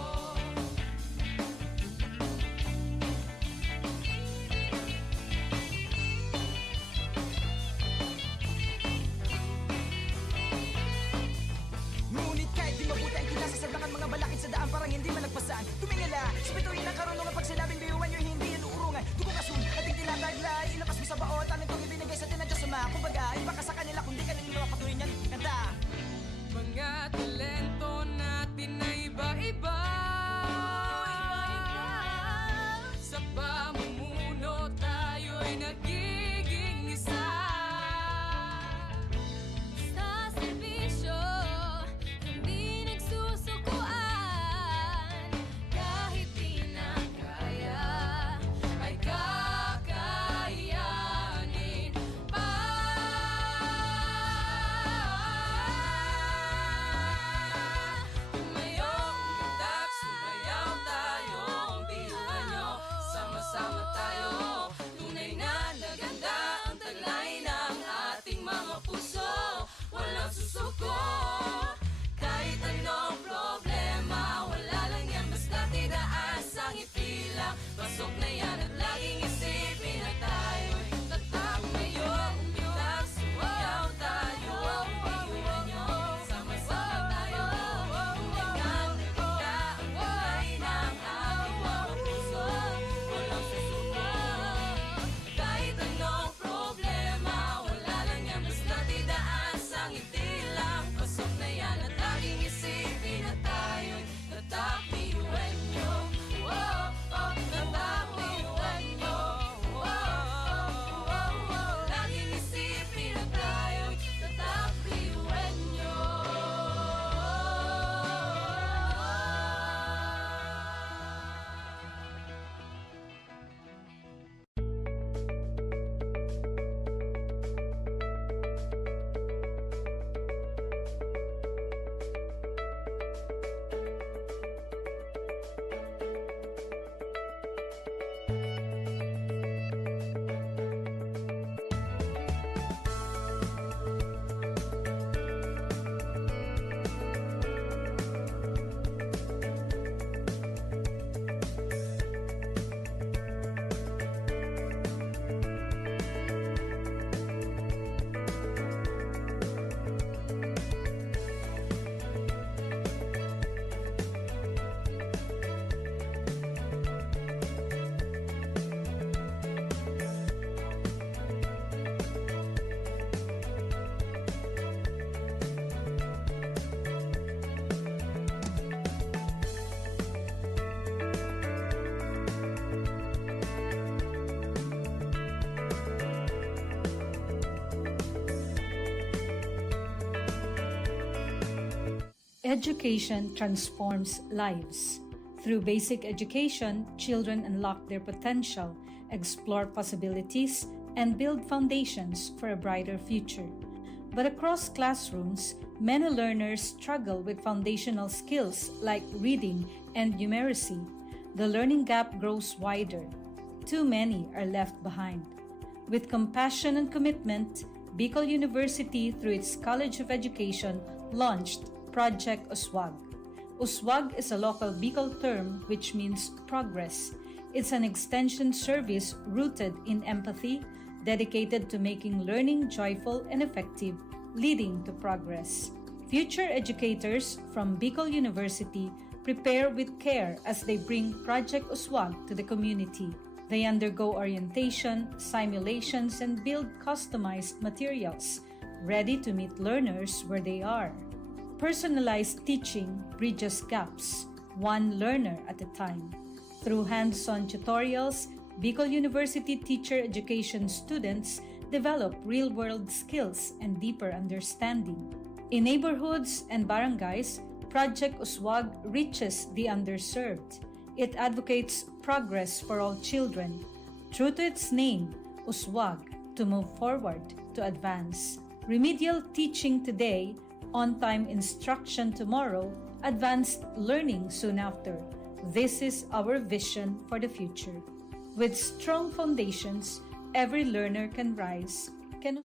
Ngunit kahit di mabuti ang kinasasablangan mga balakid sa daan parang hindi malagpasan. Tumingala, sa bituin ng karunungan pag sinabing biyuhan nyo hindi yan uurungan. Dugong asun, ating tinataglay, ilabas mo sa baot, anong itong ibinigay sa atin ng Diyos Ama. Kumbaga, iba ka sa kanila kundi kanila mapatuloy niyan. Kanta! Mga talento natin na iba-iba. Education transforms lives. Through basic education, children unlock their potential, explore possibilities, and build foundations for a brighter future. But across classrooms, many learners struggle with foundational skills like reading and numeracy. The learning gap grows wider. Too many are left behind. With compassion and commitment, Bicol University, through its College of Education, launched Project Uswag. Uswag is a local Bicol term which means progress. It's an extension service rooted in empathy, dedicated to making learning joyful and effective, leading to progress. Future educators from Bicol University prepare with care as they bring Project Uswag to the community. They undergo orientation, simulations, and build customized materials, ready to meet learners where they are. Personalized teaching bridges gaps, one learner at a time. Through hands-on tutorials, Bicol University teacher education students develop real-world skills and deeper understanding. In neighborhoods and barangays, Project Uswag reaches the underserved. It advocates progress for all children. True to its name, Uswag, to move forward, to advance. Remedial teaching today, on-time instruction tomorrow, advanced learning soon after. This is our vision for the future. With strong foundations, every learner can rise, can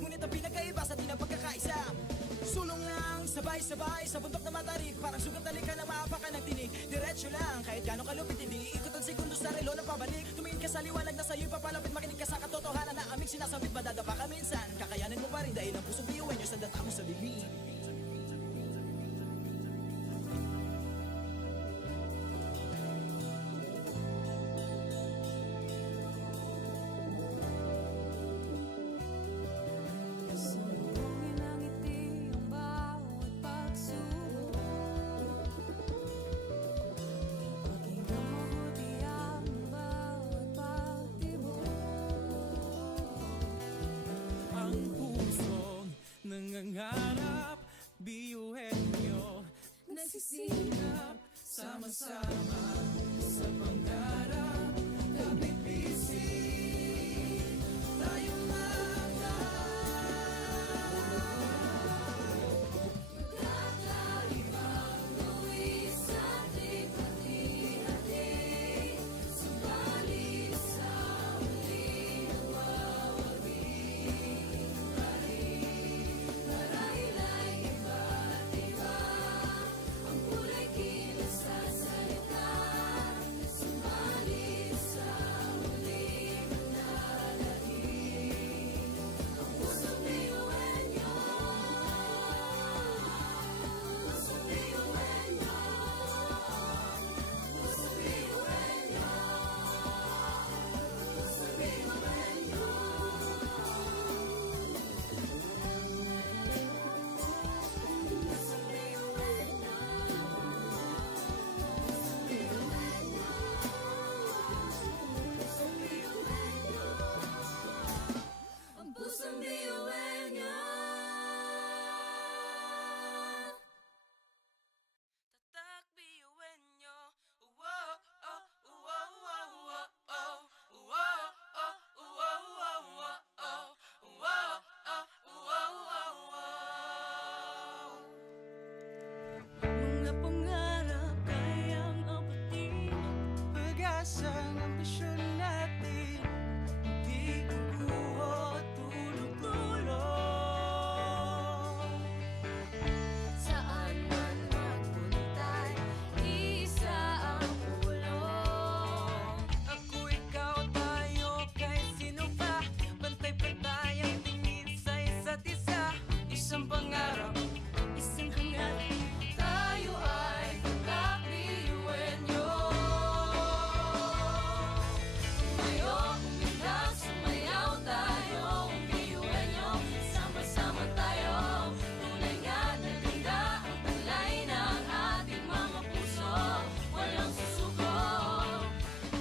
Ngunit ang pinagkaiba sa di na pagkakaisa. Sulong lang, sabay-sabay sa bundok na matarik. Parang sugat na lika na maapakan ng tinig. Diretso lang, kahit gano'ng kalupit hindi ikot ang sekundos sa relo na pabalik. Tumingin ka sa liwanag na sa'yo'y papalapit. Makinig ka sa katotohanan na aming sinasabit. Madadapa ka minsan, kakayanin mo pa rin dahil ang pusong biyuin nyo sa data mo sa bibig. Sumugin ang ngiti ang bawat pagsubok. Pakinggan mabuti ang bawat pagtibok. Ang pusong nangangarap, biyuhin nyo Nagsisikap sama-sama sa pangarap. Kapit bisig, tayong mga kakaibang luwis sa hati-hati. Subalit sa huli nawawagi. Marahil ay iba't iba ang kulay kilos sa salita. Subalit sa huli manlalahig ang pusong biyuhin nyo. Pusong biyuhin nyo. Pusong biyuhin nyo. Pusong biyuhin nyo. Pusong biyuhin nyo. Ang pusong biyuhin nyo. Tatak biyuin nyo. Wow, oh, wow, wow, wow, oh. Wow, oh, wow, wow, wow, oh. Wow, oh, wow, wow, wow. mga pangarap kayang abutin. Pag-asang ambisyon natin, di kukuha tulog-tulog. Saan man magpuntay, isa ang ulo. Ako, ikaw, tayo, kahit sino pa. Pantay-pantay ang tingin sa isa't isa. Isang pangarap, isang hangarin. Tayo ay kakabiyuhin nyo. Tumayo, umilag, sumayaw tayo. Biyuhin nyo, sama-sama tayo. Tunay nga na ganda ang talay ng ating mga puso. Walang susuko.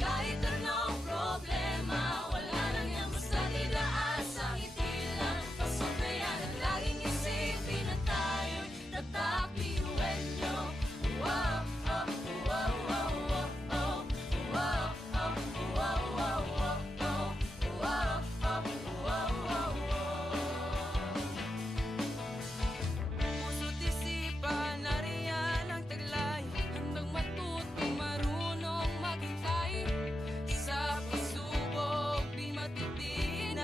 Kahit anong problema, wala nang yan basta didaas ang itilang. Pasok na yan at laging isipin na tayo'y tatakbiyuhin nyo. Wow, oh, wow, wow, wow, oh. Wow, oh, wow, wow, wow, oh. Wow, oh, wow, wow, wow. Puso't isipan, nariyan ang taglay. Handang matuto, marunong maghintay. Sa pagsubok, di matitinag.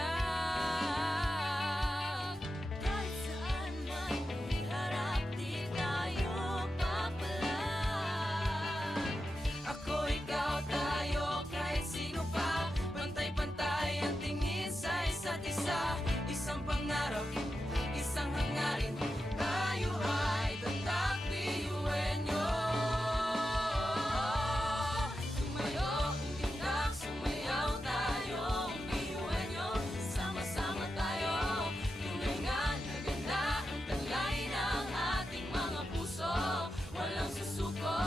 Kahit saan man iharap, di tayo papalag. Ako, ikaw, tayo, kahit sino pa. Pantay-pantay ang tingin sa isa't isa. Isang pangarap, isang hangarin. Tayo ay tatakbiyuhin nyo. Tumayo, umilag, sumayaw tayo. Biyuhin nyo, sama-sama tayo. Tunay nga na ganda ang talay ng ating mga puso. Walang susuko.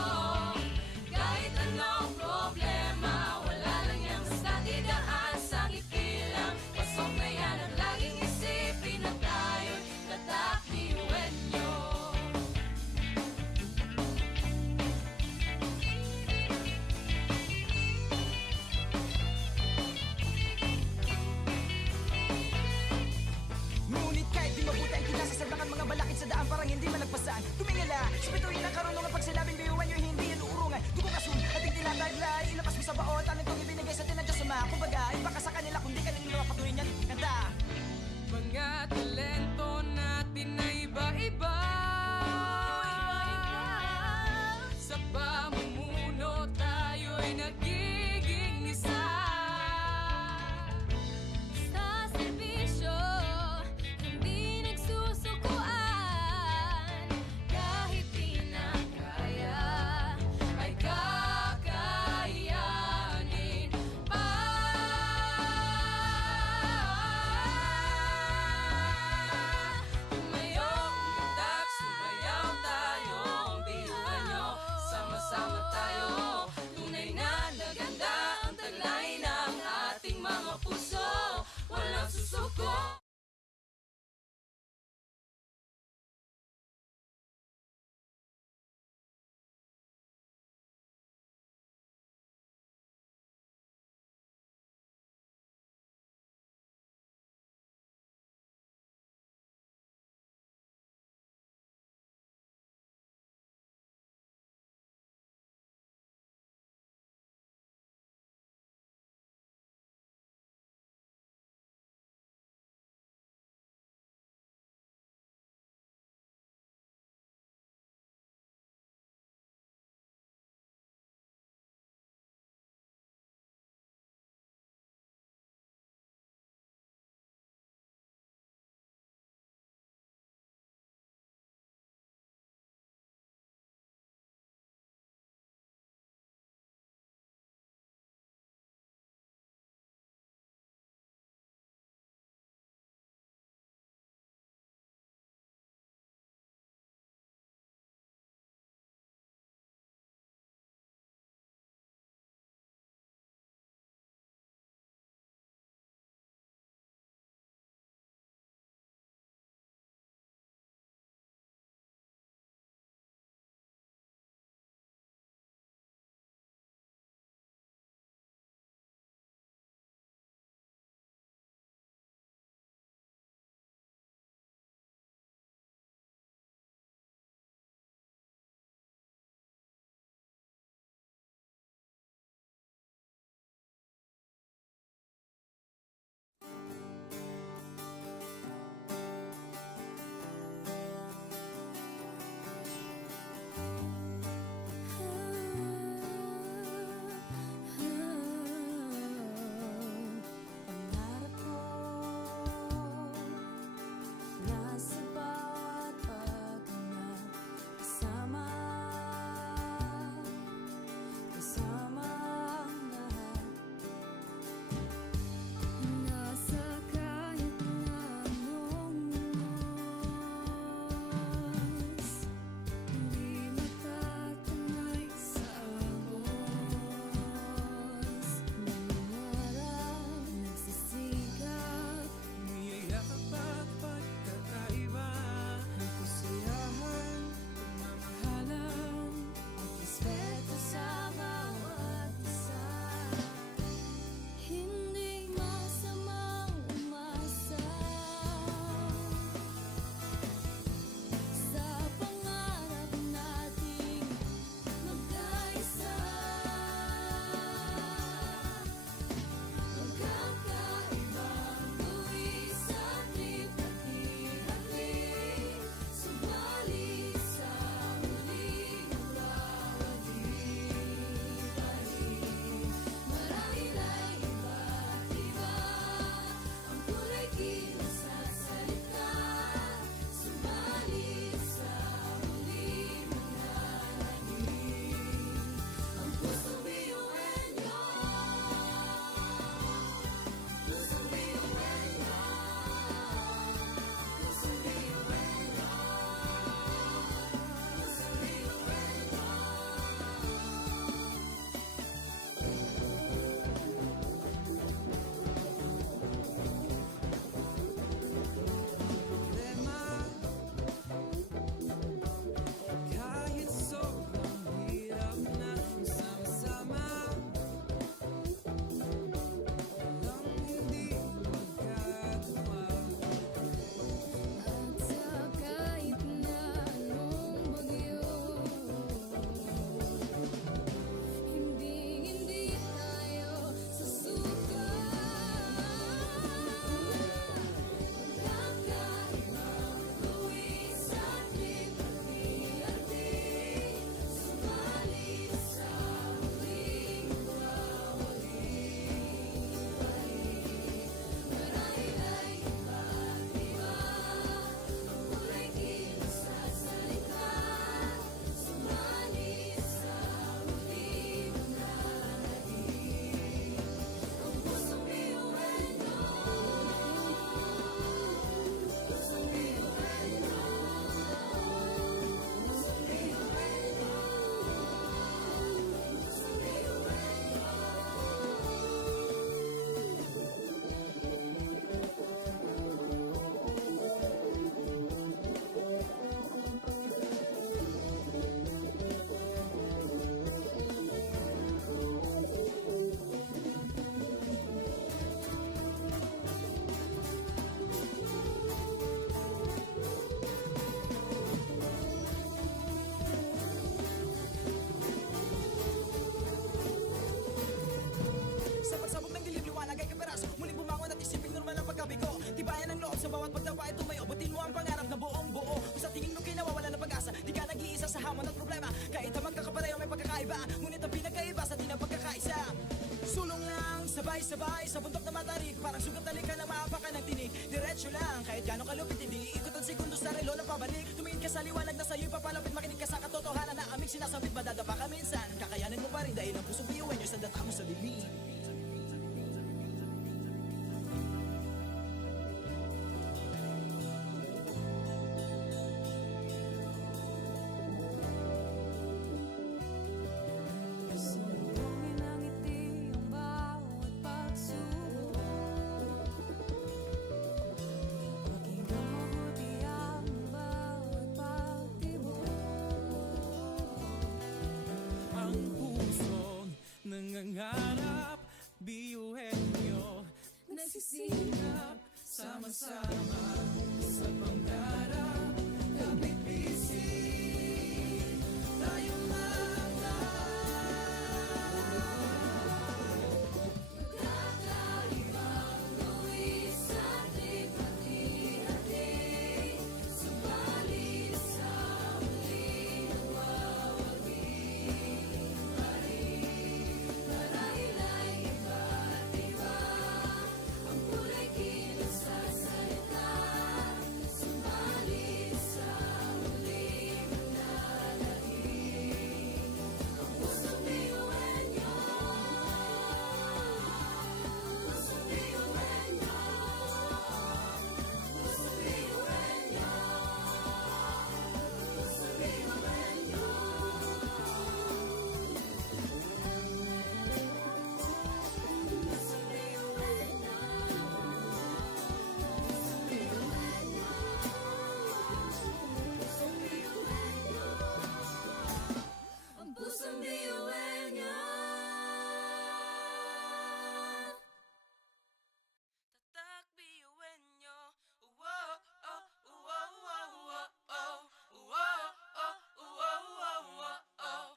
Kahit anong problema, wala lang yan basta didaan sa ngiti lang. Pasok na yan at laging isipin na tayo'y tatakbiyuhin nyo. Ngunit kahit di mabuti ang kinasasaglakan mga balakid sa daan parang hindi malagpasan. Tumingala, spituin ang karunungan pag sinabing biyuhan nyo hindi yan uurungan. Dugong asun, ating tinataglay, ilakas mo sa baon, talent kong ibinigay sa atin ng Diyos Ama. Kumbaga, iba ka sa kanila kundi kanila patuloy niyan kanta. Mga sa bawat pagdapa ay tumayo. Butin mo ang pangarap na buong buo. Kung sa tingin mo kinawawala ng pag-asa, di ka nag-iisa sa hamon at problema. Kahit ang magkakapareho may pagkakaiba, ngunit ang pinagkaiba sa di ng pagkakaisa. Sulong lang, sabay-sabay sa bundok na matarik. Parang sugat na lika na maapakan ng tinig. Diretso lang, kahit gano'ng kalupit hindi ikot ang segundo sa relo ng pabalik. Tumingin ka sa liwanag na sa'yo'y papalapit. Makinig ka sa katotohanan na aming sinasabit. Madadapa ka minsan, kakayanin mo pa rin dahil ang pusong biyuan nyo sa data mo sa dilim. Sumbungin ang ngiti ang bawat pagsubok. Pakinggan mabuti ang bawat pagtibok. Ang pusong nangangarap, biyuhin nyo. Nagsisikap Sama-sama sa pangarap, kapit bisig, tayo Kakaibang luwis at lipat-hati. Subalit sa muling nawawagi pa rin. Marahil ay iba't iba ang kulay kilos sa salita. Subalit sa muling nanalangin. Ang pusong biyuhan niyo. Pusong biyuhan niyo. Pusong biyuhan niyo. Pusong biyuhan niyo. Pusong biyuhan niyo. Pusong biyuhan niyo. Pusong biyuhan niyo. Ang pusong biyuhan niyo. tatak biyuhin nyo. Wow, oh, wow, wow, wow, oh. Wow, oh, wow, wow, wow, oh.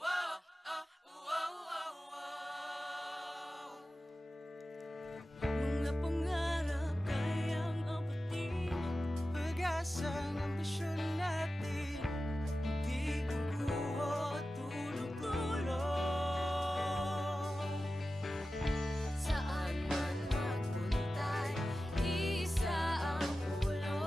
Wow, oh, wow, wow, wow. Mga pangarap kayang abutin. Pag-asang ambisyon natin, hindi kukuha tulog-tulog. Saan man magpuntay, isa ang ulo.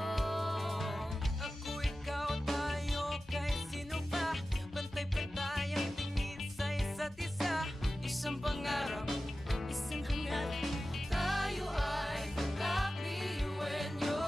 Ako, ikaw, tayo, kahit sino pa. Pantay-pantay ang tingin sa isa't isa. Isang pangarap, Isang hangarin, tayo ay tatak biyuhin niyo.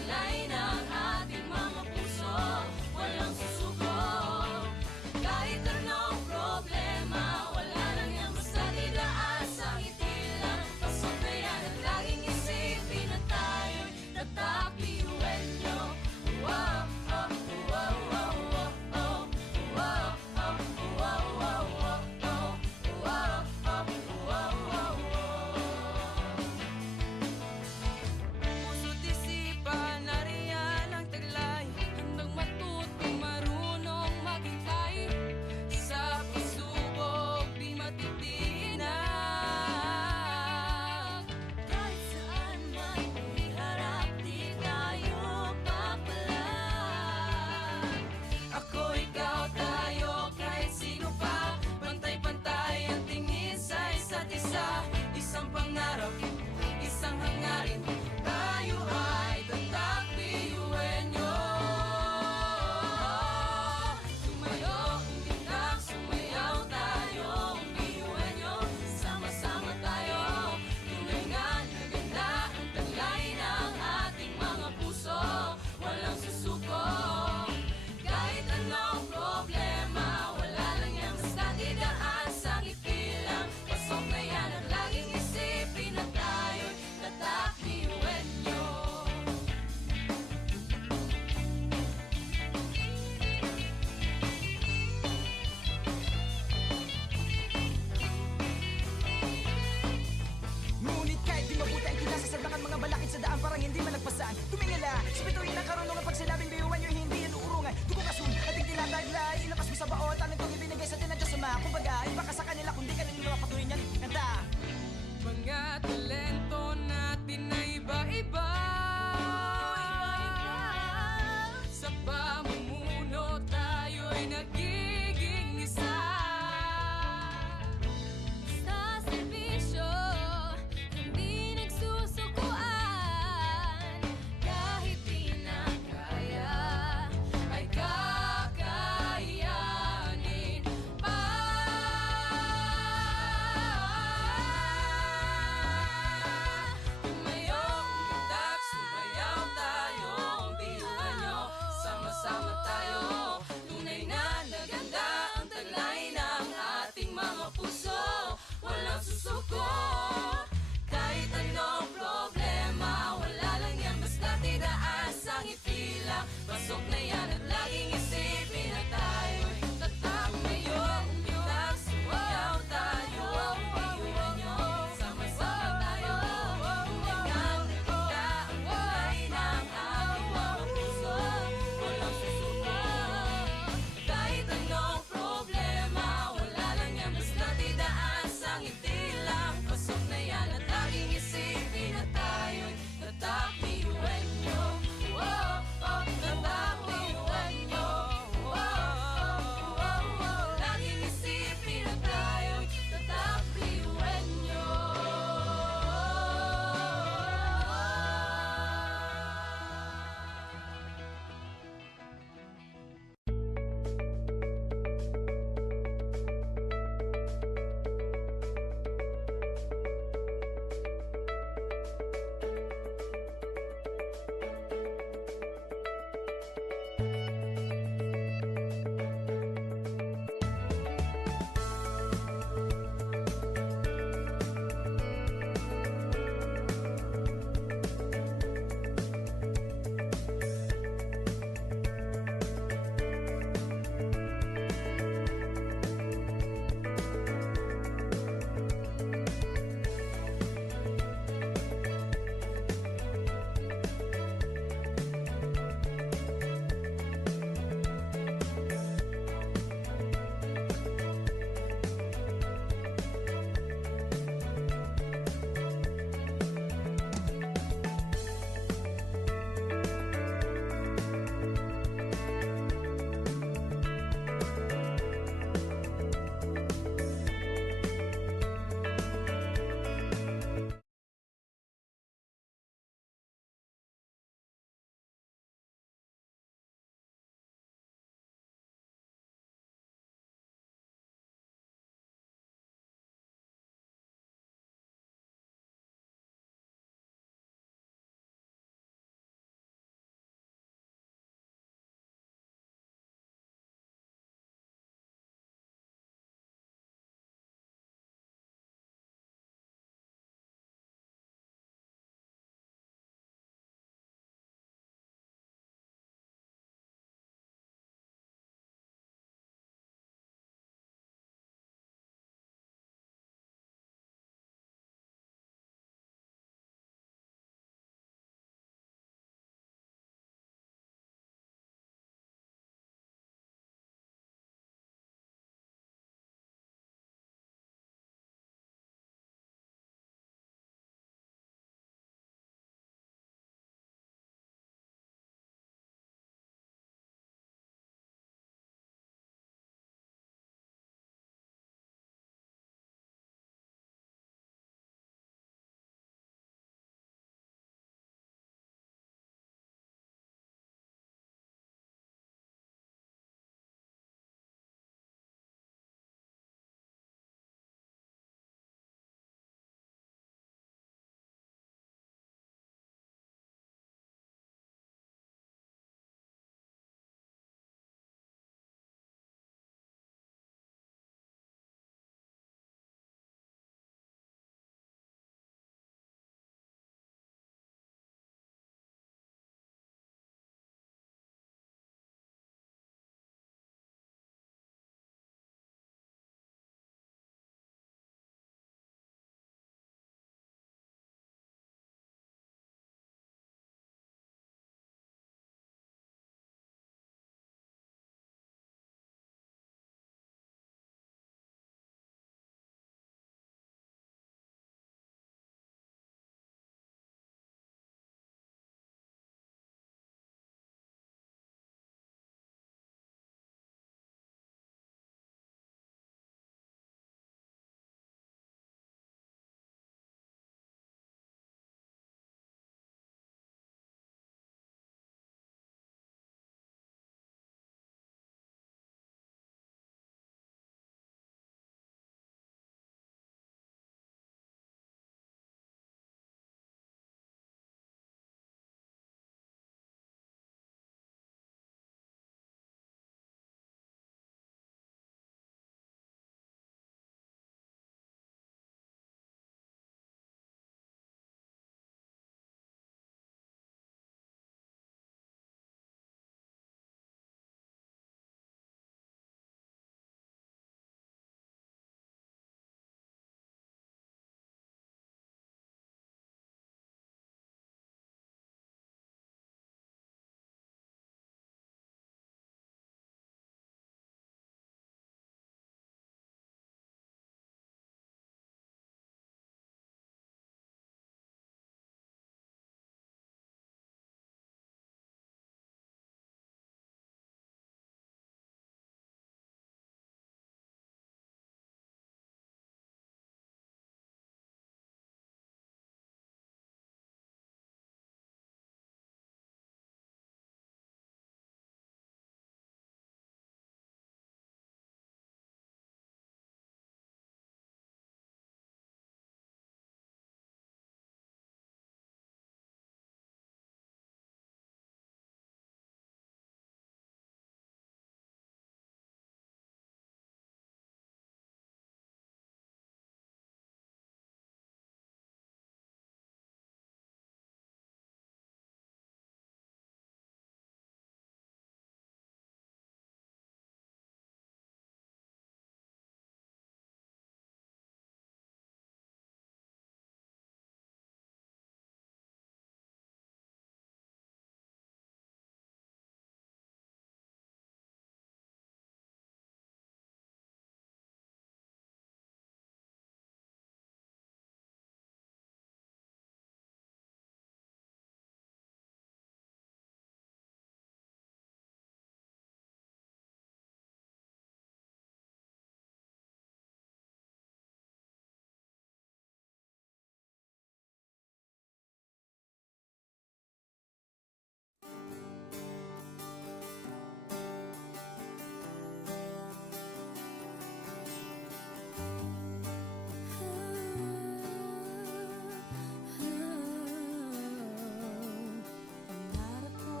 Pangarap ko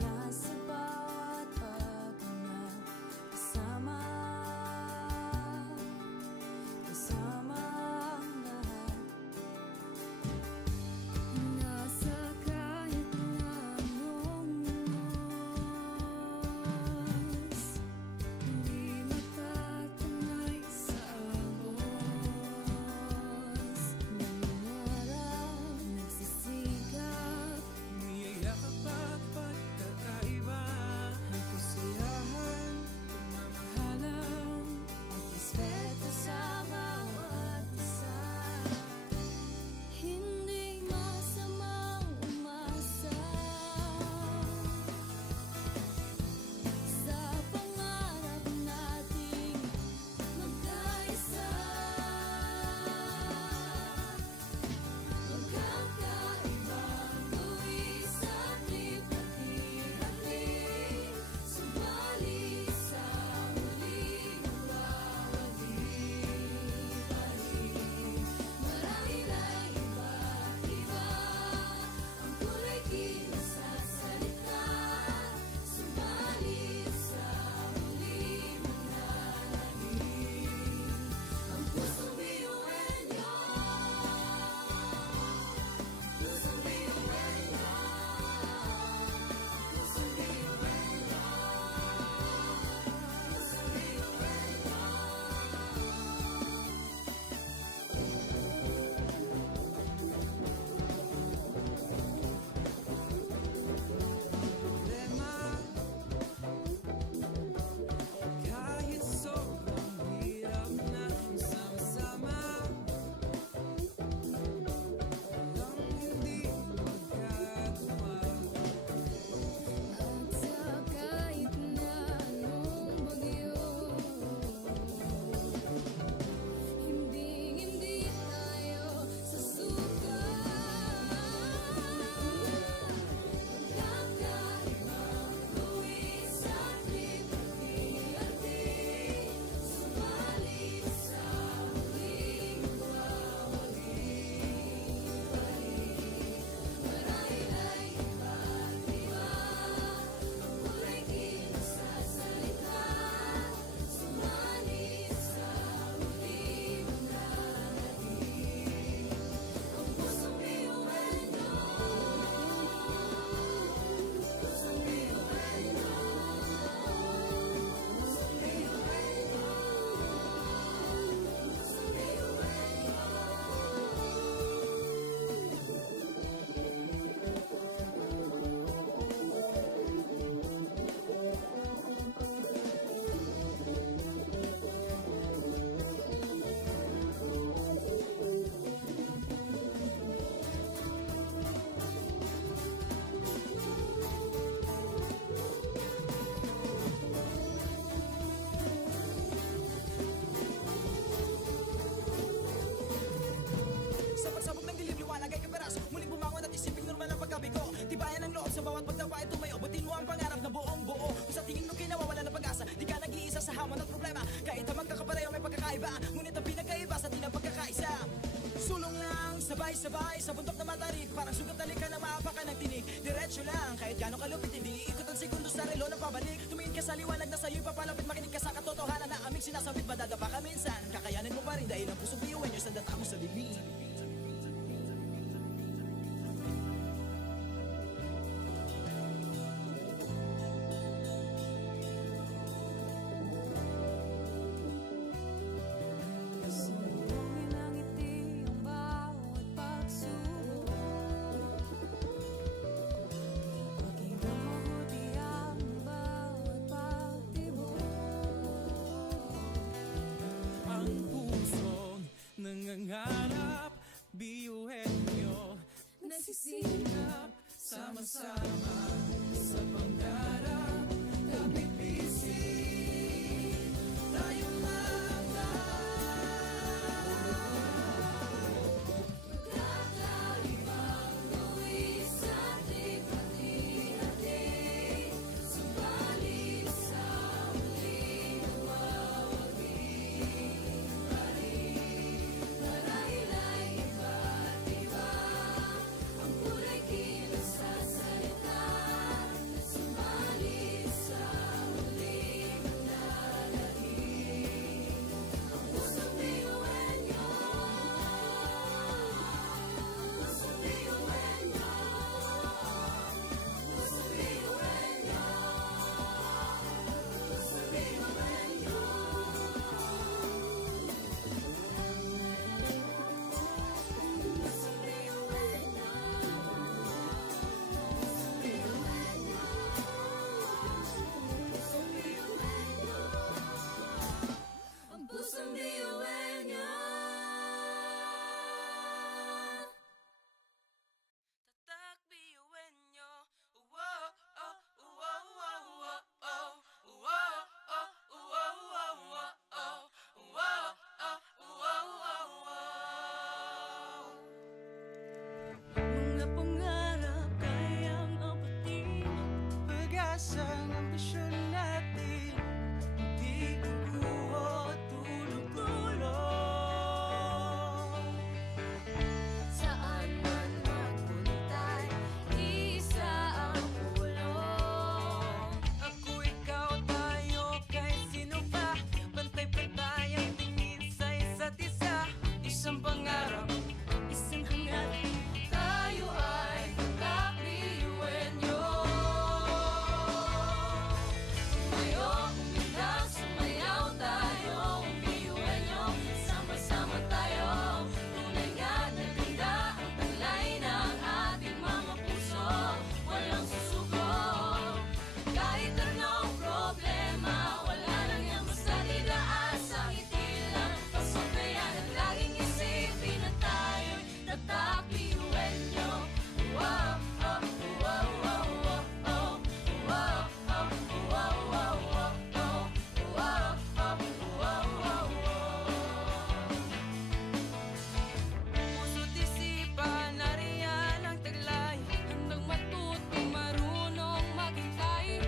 nasa bawat paghinga kasama ang lahat. Nasa kahit na anong oras, hindi matatanay sa agos. Nangarap, nagsisikap, Niyayakap at pagkakaiba, ang kasiyahan, pagmamahalan, at respeto sa bawat isa. Hindi masamang umasa sa pangarap nating magkaisa. Magkakaibang tuwis at lipat-hirapi, subalit sa muling mawawali-balik. Marahil ay iba't iba ang kulay kinasasalita, subalit sa muling mananalig ang pusong biyuenyo. Pusong biyuenyo. Pusong biyuenyo. Pusong problema. Kahit sobrang hirap na sama-sama, walang hindi magagawa. At sa kahit na anong bagyo, hindi tayo susuka. Magkakaibang tuwis at lipat-hirapi, subalit sa muling mawawali-balik. Marahil ay iba't iba ang kulay kinasasalita, subalit sa muling mananalig ang pusong biyuenyo. Pusong biyuenyo. Pusong biyuenyo. Pusong Sa pagsabog ng dilim, liwanag ay kaperaso. Muling bumangon at isiping normal ang pagkabigo. Tibayan ang loob sa bawat pagdapa ay tumayo. Butin mo ang pangarap na buong buo. Kung sa tingin mo kinawawala ng pag-asa, di ka nag-iisa sa hamon at problema. Kahit ang magkakapareho may pagkakaiba, ngunit ang pinagkaiba sa tinang pagkakaisa. Sulong lang, sabay-sabay sa bundok na matarik. Parang sugat na likha na maapakan ng tinig. Diretso lang, kahit gano'ng kalupit, hindi ikot ang segundo sa relo ng pabalik. Tumingin ka sa liwanag na sa'yo'y papalapit. Makinig ka sa katotohanan na aming sinasabit. Madadapa ka minsan, kakayanin mo pa rin dahil ang pusong biyuan nyo sa data mo sa dilim. Pasalubungin ng ngiti ang bawat pagsubok. Pakinggan mabuti ang bawat pagtibok. Ang pusong nangangarap umaasang ambisyon natin di kukuho tulong-tulong. Saan man magpuntay, isa ang pulong. Ako, ikaw, tayo, kahit sino pa, pantay-pantay ang tingin sa isa't isa. Isang pangarap, Isang hangarin, tayo ay magkakiyuwenyo. Tumayo, umilag, sumayaw tayo, umiyuwenyo. Sama-sama tayo, tunay nga na ganda ang taglay ng ating mga puso. Walang susuko, kahit anong problema, wala lang yan basta didaan sa ngiti lang. Pasok na yan at laging isipin na tayo'y nagkakiyuwenyo. Wow, oh, wow, wow, wow, oh. Wow, oh, wow, wow, wow, oh. Wow, oh, wow, wow, wow. puso't isipan, nariyan ang taglay. Handang matutong marunong maghintay.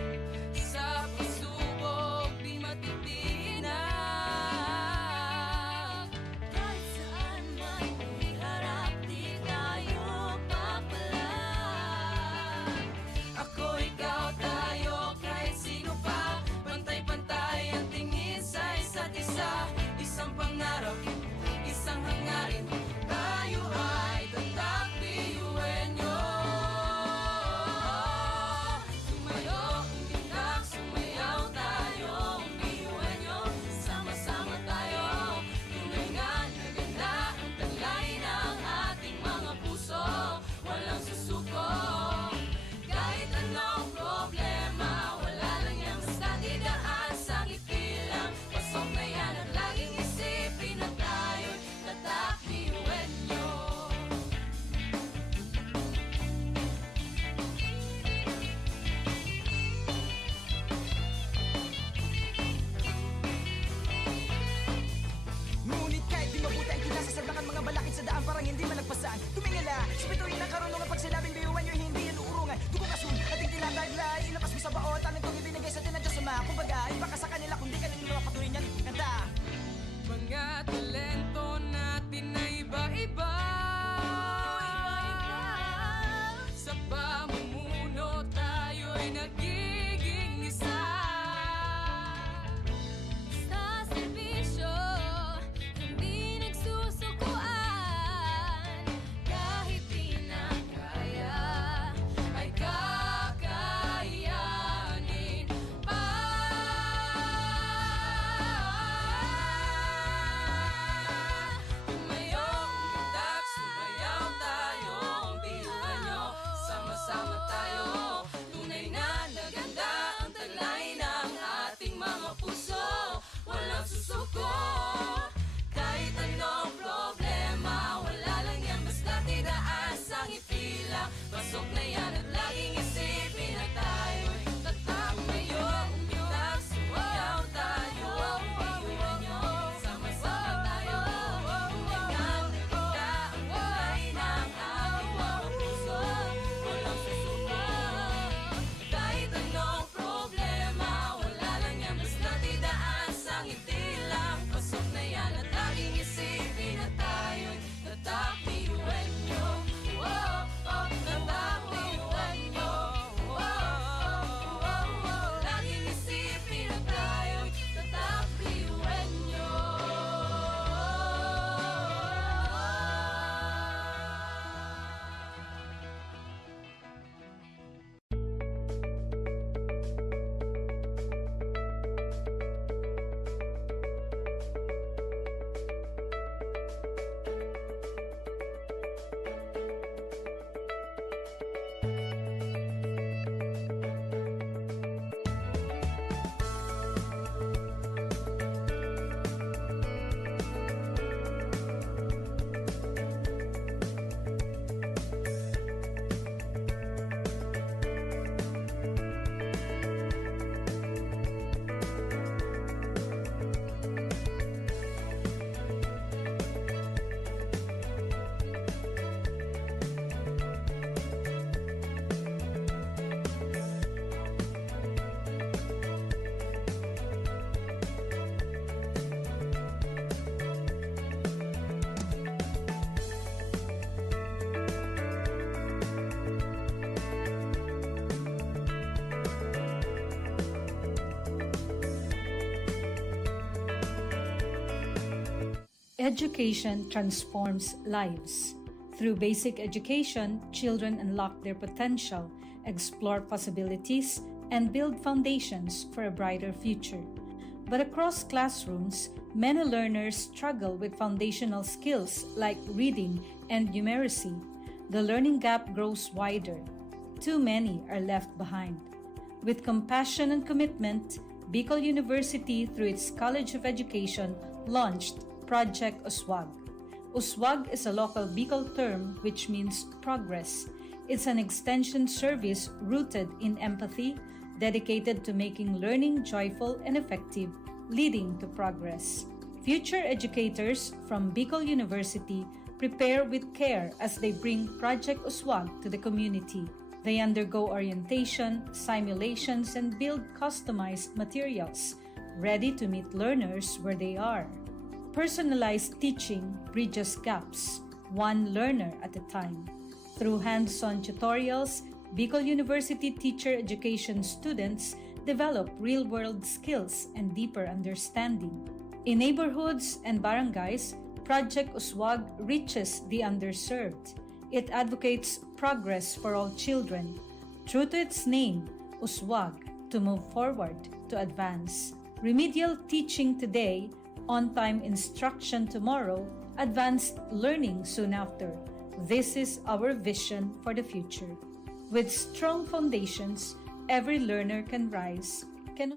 Sa pagsubok, di matitinag. Kahit saan man iharap, di tayo papalag. Ako, ikaw, tayo, kahit sino pa, pantay-pantay ang tingin sa isa't isa. Isang pangarap, isang hangarin, tayo ay tatak piyuwenyo. Tumayo, umilag, sumayaw tayo, umiyuwenyo. Sama-sama tayo, tunay nga na ganda ang taglay ng ating mga puso. Walang susuko, kahit anong problema, wala lang yan basta didaan sa ngiti lang. Pasok na yan at laging isipin na tayo'y tatakiyuwenyo. Ngunit kahit di mabuti ang kinasasabakan mga balakid sa daan parang hindi malagpasan. Tumingala, sa bituin ng karunungan pag sinabing biyuan nyo hindi yan uurungan. Dugong asul, ating tinataglay, ilapas mo sa baon, tanong kong ibinigay sa tinadya sa mga. Kumbaga, iba ka sa kanila kundi ka nila patuloy niyan kanta. Mga talento natin na iba-iba. Sa pamumuno tayo'y nagiging isa. Sa serbisyo, hindi nagsusukuan. Kahit di na kaya, ay kakayanin pa. Education transforms lives. Through basic education, children unlock their potential, explore possibilities, and build foundations for a brighter future. But across classrooms, many learners struggle with foundational skills like reading and numeracy. The learning gap grows wider. Too many are left behind. With compassion and commitment, Bicol University, through its College of Education, launched Project Uswag. Uswag is a local Bicol term which means progress. It's an extension service rooted in empathy, dedicated to making learning joyful and effective, leading to progress. Future educators from Bicol University prepare with care as they bring Project Uswag to the community. They undergo orientation, simulations, and build customized materials, ready to meet learners where they are. Personalized teaching bridges gaps, one learner at a time. Through hands-on tutorials, Bicol University teacher education students develop real-world skills and deeper understanding. In neighborhoods and barangays, Project Uswag reaches the underserved. It advocates progress for all children. True to its name, Uswag, to move forward, to advance. Remedial teaching today, on-time instruction tomorrow, advanced learning soon after. This is our vision for the future. With strong foundations, every learner can rise, can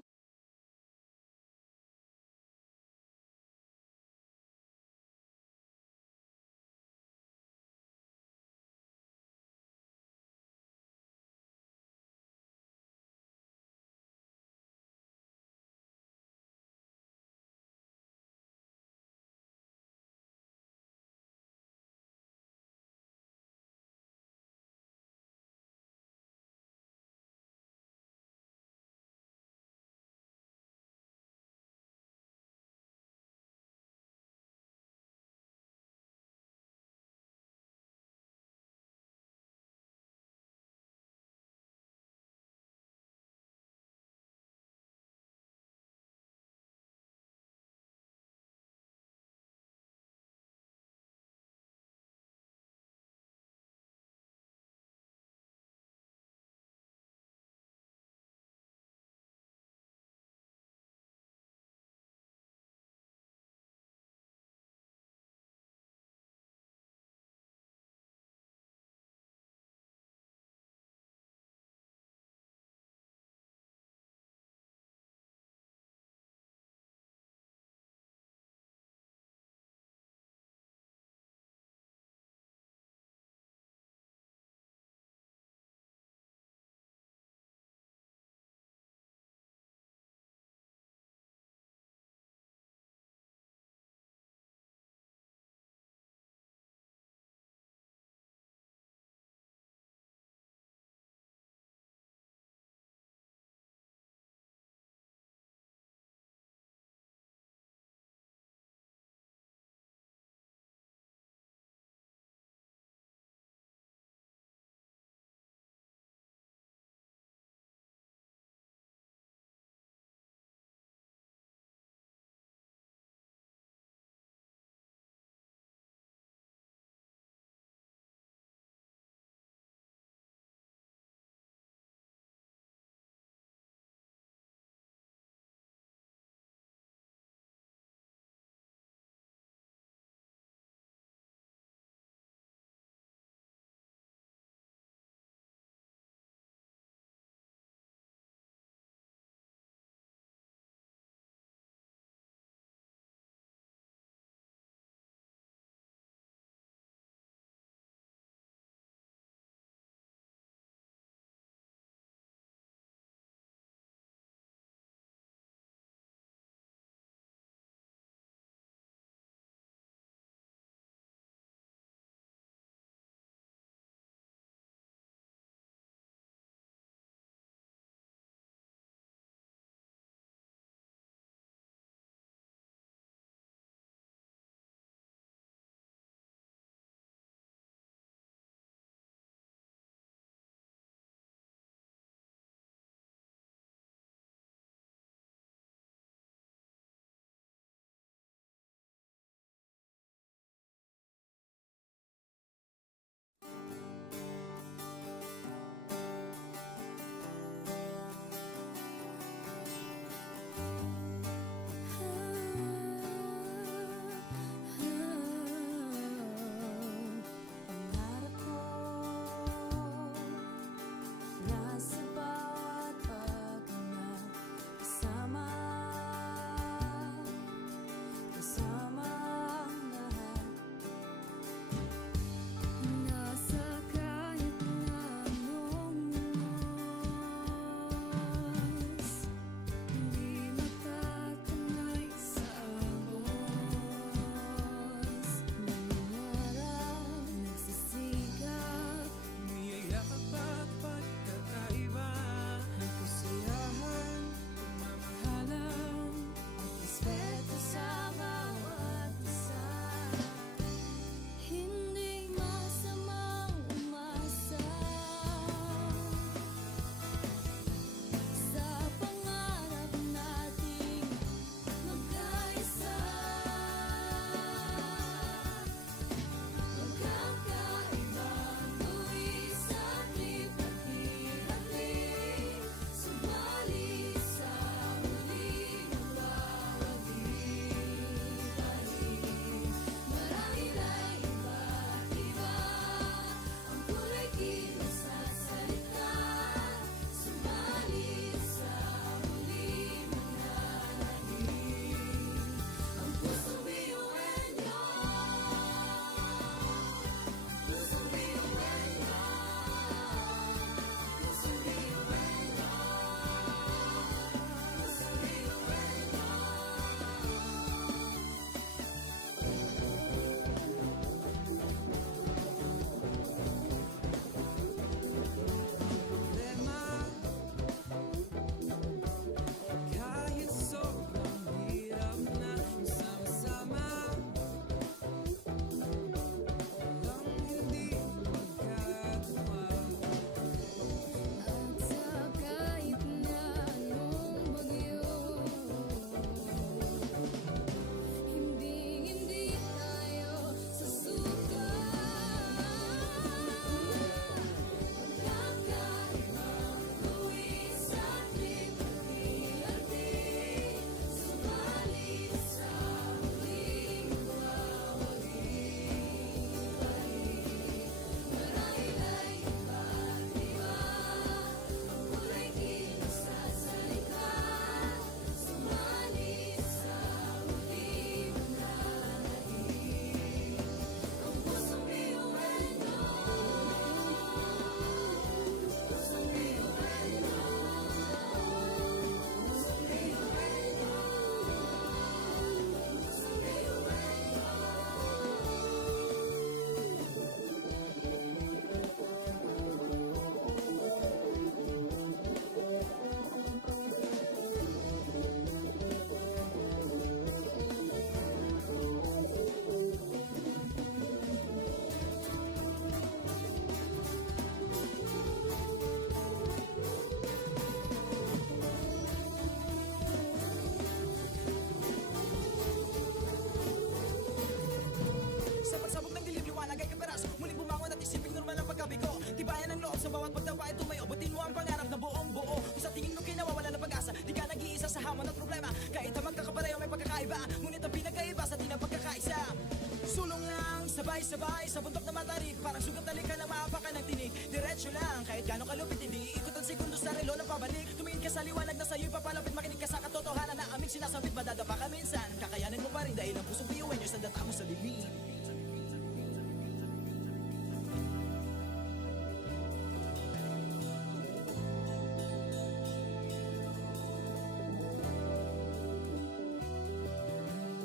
Sabay-sabay sa bundok na matarik, parang sugat na likha ng maapakan ng tinig. Diretso lang, kahit gano'ng kalupit hindi ikot ang segundo sa relo ng pabalik. Tumingin ka sa liwanag na sa'yo'y papalapit, makinig ka sa katotohanan na aming sinasabit. Madadapa ka minsan, kakayanin mo pa rin dahil ang pusong biyuin nyo sa data mo sa dilim.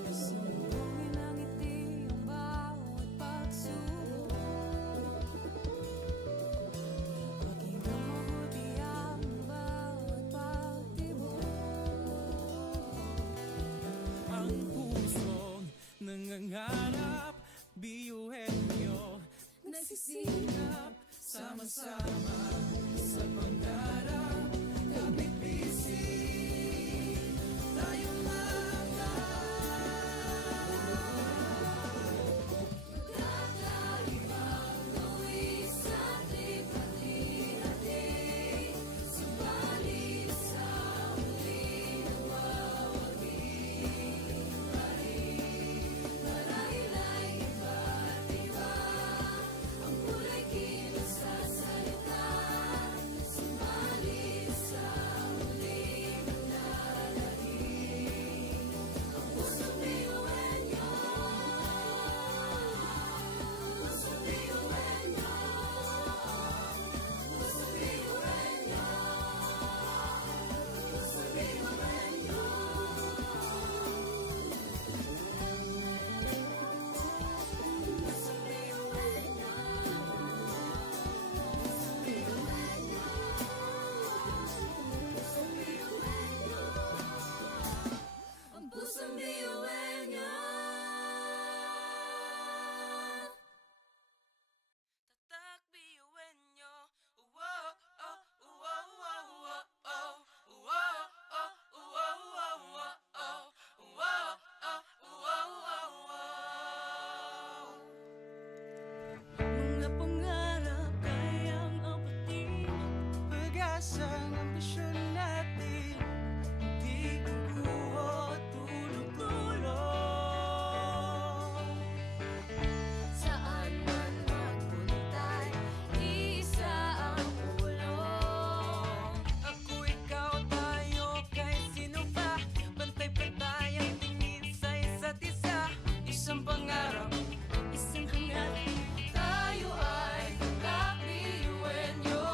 Sumbungin ang ngiti ang bawat pagsubok. Pakinggan mabuti ang bawat pagtibok. Ang pusong nangangarap, biyuhin nyo Nagsisikap sama-sama sa pangarap. Kapit bisig, tayong mga kakaibang tuwis at likha-likha. Subalit sa huli nawawagi pa rin. Marahil ay iba't iba ang kulay kilos sa salita. Subalit sa huli manlalahim ang pusong biyuhin niyo. Pusong biyuhin niyo. Pusong biyuhin niyo. Pusong biyuhin niyo. Pusong biyuhin niyo. Ang pusong biyuhin niyo. Tatak biyuin nyo. Wow, oh, wow, wow, wow, oh. Wow, oh, wow, wow, wow, oh. Wow, oh, wow, wow, wow. Mga pangarap kayang abutin. pag-asa ng ambisyon natin. Hindi kukuha at tulog-tulog. Saan man magpuntay, isa ang ulong. Ako, ikaw, tayo, kahit sino pa. Pantay-pantay ang tingin sa isa't isa. Isang pangarap, Isang hangarin, tayo ay kakbiyuhin niyo.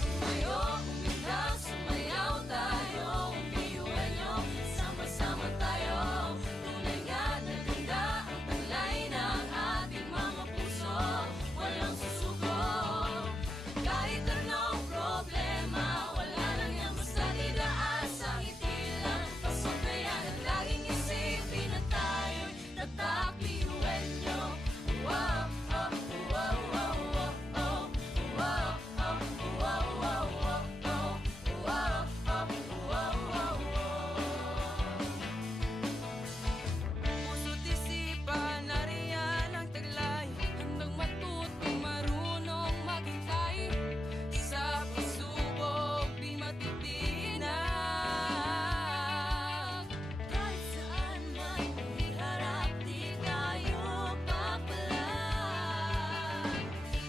Tumayo, umilag, sumayaw tayo, biyuhin niyo. Sama-sama tayo, tunay nga na ganda ang taglay ng ating mga puso. Walang susuko, kahit anong problema, wala lang yan basta didaan sa ngiti lang. Pasok na yan at laging isipin na tayo'y tatakbiyuhin niyo. Wow, oh, wow, wow, wow, oh. Wow, oh, wow, wow, wow, oh. Wow, oh, wow, wow, wow. Puso't isipan, nariyan ang taglay. Handang matuto, marunong maghintay. Sa pagsubok, di matitinag. Kahit saan man iharap, di tayo papalag.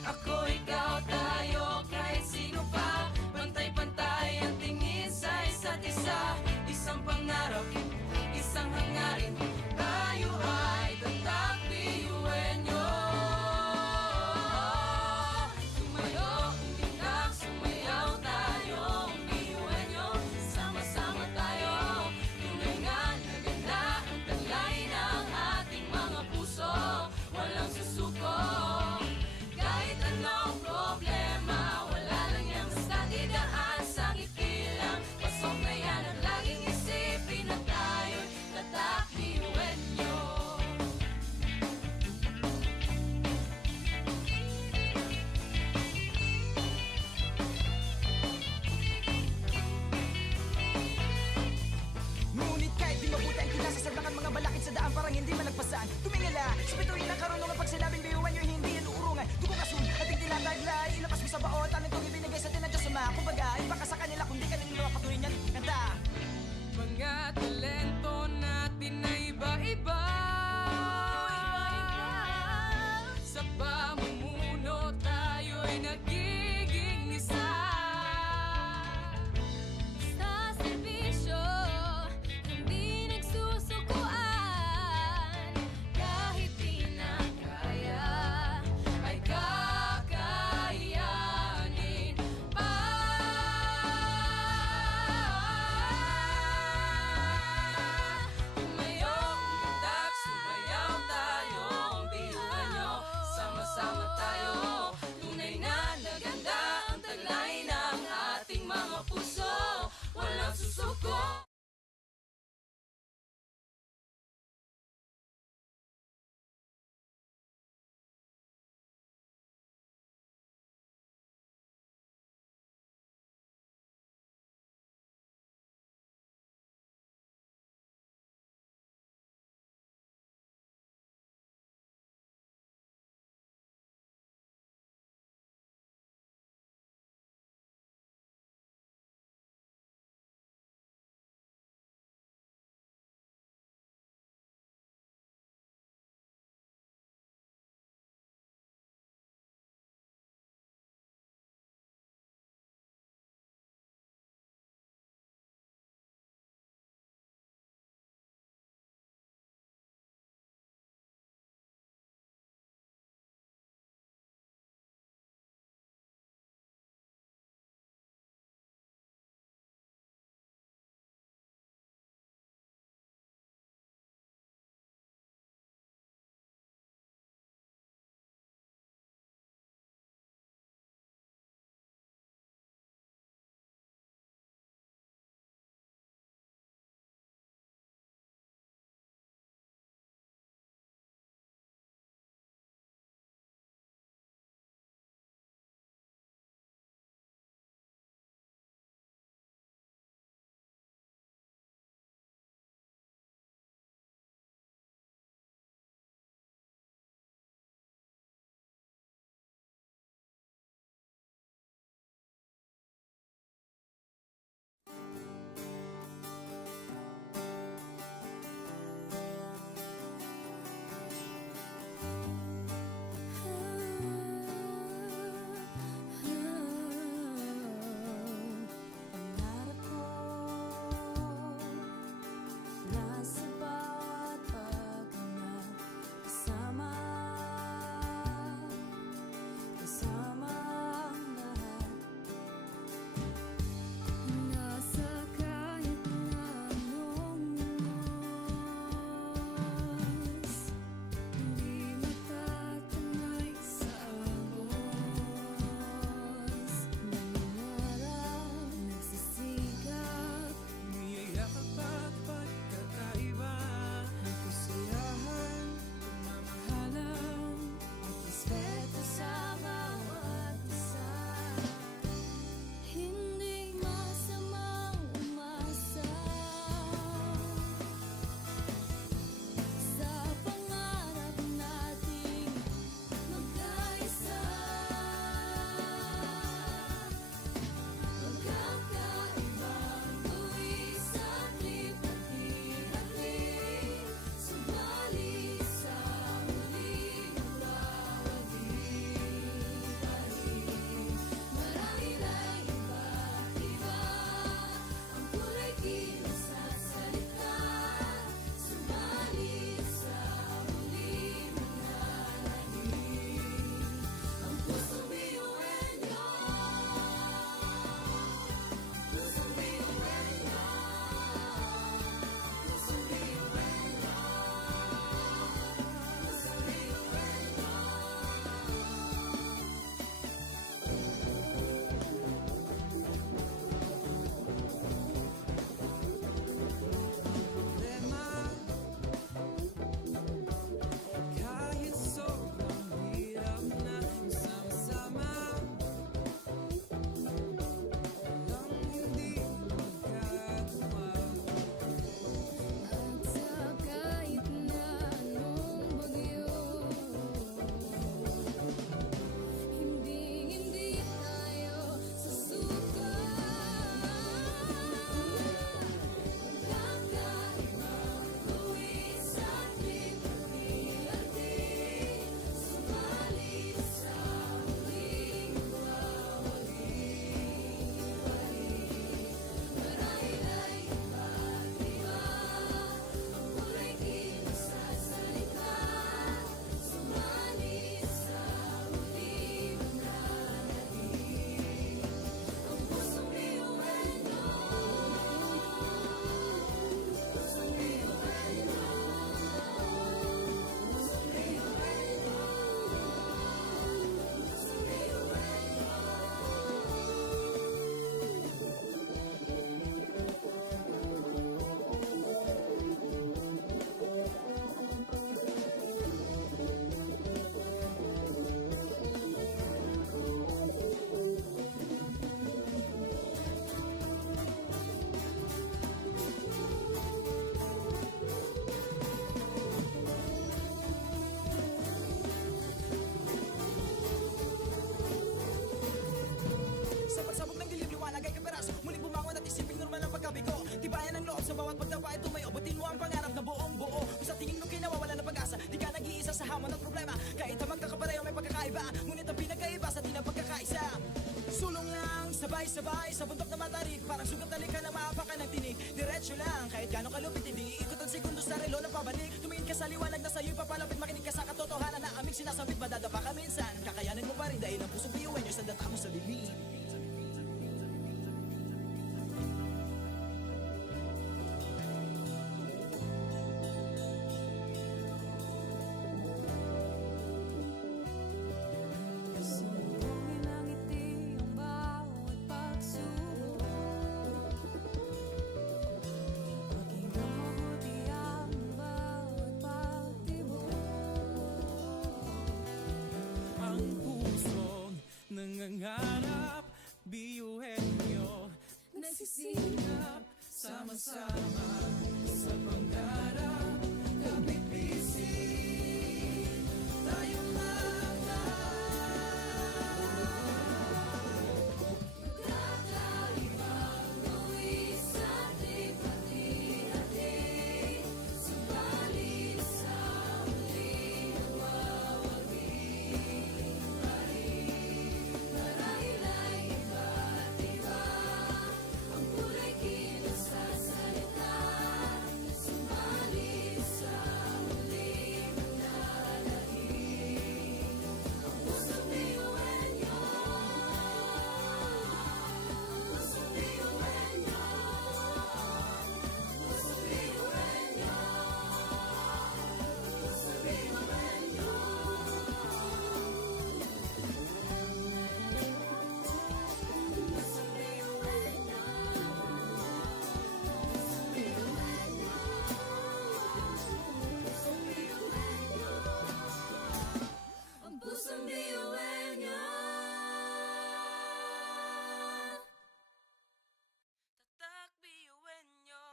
Ako, ikaw, tayo, kahit sino pa. Pantay-pantay ang tingin sa isa't isa. Isang pangarap, isang hangarin. Tayo ay tatakbiyuhin nyo. Tumayo, umilag, sumayaw tayo, biyuhin nyo. Sama-sama tayo, tunay nga na ganda ang taglay ng ating mga puso. Walang susuko, kahit anong problema, wala lang yan basta didaan sa ngiti lang. Pasok na yan at laging isipin na tayo'y tatakbiyuhin nyo. ngunit kahit di mabuti ang kinasasagdakan mga balakid sa daan parang hindi malagpasan. Tumingala sa bituin ng karunungan pag sinabing biyuhan nyo hindi yan uurungan. Dugo kasun at hindi tinataglay, ilapas mo sa baon. Tanong kong ibinigay sa tinadyo sa mga kumbaga. Iba ka sa kanila kundi ka nila mapatuloy niyan. Kanta. Mga talento natin na iba-iba. Sa bawat pagtapa ay tumayo, butin mo ang pangarap na buong buo. Kung sa tingin mo kinawawala ng pag-asa, di ka nag-iisa sa hamon ng problema. Kahit ang magkakapareho may pagkakaiba, ngunit ang pinagkaiba sa di ng pagkakaisa. Sulong lang, sabay-sabay sa bundok na matarik, parang sugat na likha na maapakan ng tinig. Diretso lang, kahit gano'ng kalupit, hindi ikot ang segundo sa relo ng pabalik. Tumingin ka sa liwanag na sa'yo'y papalapit, makinig ka sa katotohanan na aming sinasabit. Madadapa ka minsan, kakayanin mo pa rin dahil ang pusong biyuin nyo sa data mo sa bibig. Sumbongin ang ngiti ang bawat pagsubok. Pakinggan mabuti ang bawat pagtibok. Ang pusong nangangarap, biyuhin nyo, Nagsisikap sama-sama sa pangarap. Kapit bisig, tayong kakaibang luwi sa ating pati-hati. Subalit sa huli nawawagi pa rin. Marahil ay iba't iba ang kulay kilos sa salita. Subalit sa huli manlalahim ang pusong biyuhin nyo. Pusong biyuhin nyo. Pusong biyuhin nyo. Pusong biyuhin nyo. Pusong biyuhin nyo. Pusong biyuhin nyo. Ang pusong biyuhin nyo. Tatak biyuin nyo.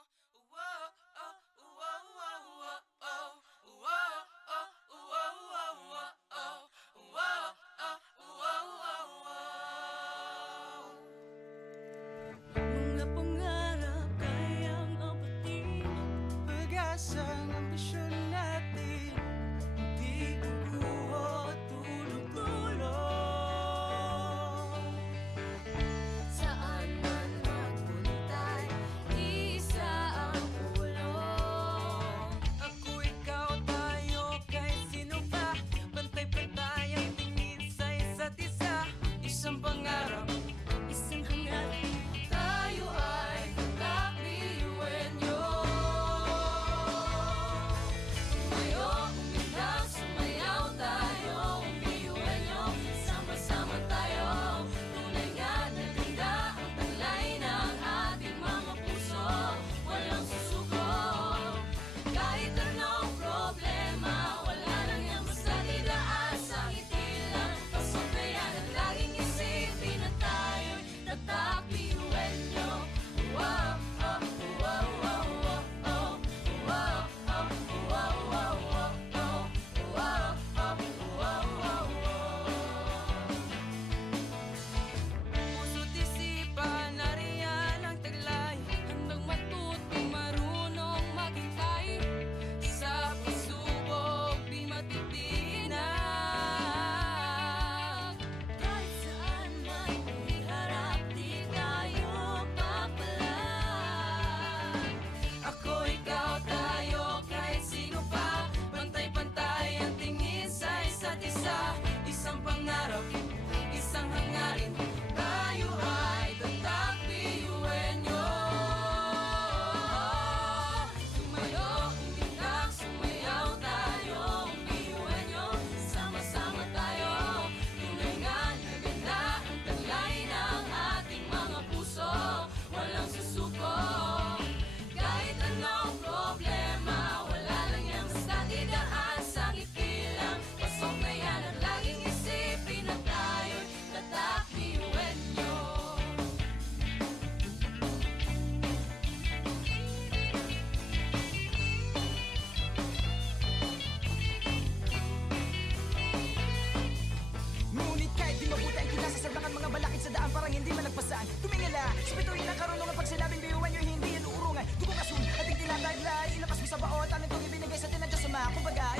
Wow, oh, wow, wow, wow, oh. Wow, oh, wow, wow, wow, oh. Wow, oh, wow, wow, wow. Mga pangarap kayang abutin. pag-asa ng ambisyon natin, di kukuha tulong-tulong. Saan man magpuntay, isa ang ulong. Ako, ikaw, tayo, kahit sino pa. Pantay-pantay ang tingin sa isa't isa. Isang pangarap, Isang hangarin, tayo ay tatak biyuhin nyo. Tumayo, umilag, sumayaw tayo, biyuhin nyo. Sama-sama tayo, tunay nga na ganda ang taglay ng ating mga puso. Walang susuko, kahit anong problema, wala lang yan basta didaan sa ngiti lang. Pasok na yan at laging isipin na tayo'y tatak biyuhin nyo. Wow, oh, wow, wow, wow, oh. Wow, oh, wow, wow, wow, oh. Wow, oh, wow, wow, wow. puso't isipan, nariyan ang taglay. Handang matuto, marunong maghintay. Sa pagsubok, di matitinag. Kahit saan man iharap, di tayo papalag. Ako, ikaw, tayo, kahit sino pa. Pantay-pantay ang tingin sa isa't isa. Isang pangarap, isang hangarin. Tayo ay tatak biyuhin nyo. Tumayo, umilag, sumayaw tayo, biyuhin nyo. Sama-sama tayo, tunay nga na ganda ang taglay ng ating mga puso. Walang susuko, kahit anong problema, wala lang yan basta didaan sa ngiti lang. Pasok na yan at laging isipin na tayo'y tatak biyuhin nyo. Ngunit kahit di mabuti ang kinasasaglakan mga balakid sa daan, parang hindi malagpasan. Tumingala, sa bituin ng karunungan pag sinabing biyuhan nyo, hindi yan uurungan. Dugo kasun, sa baon, talentong ibinigay sa atin ng Diyos Ama. Kumbaga,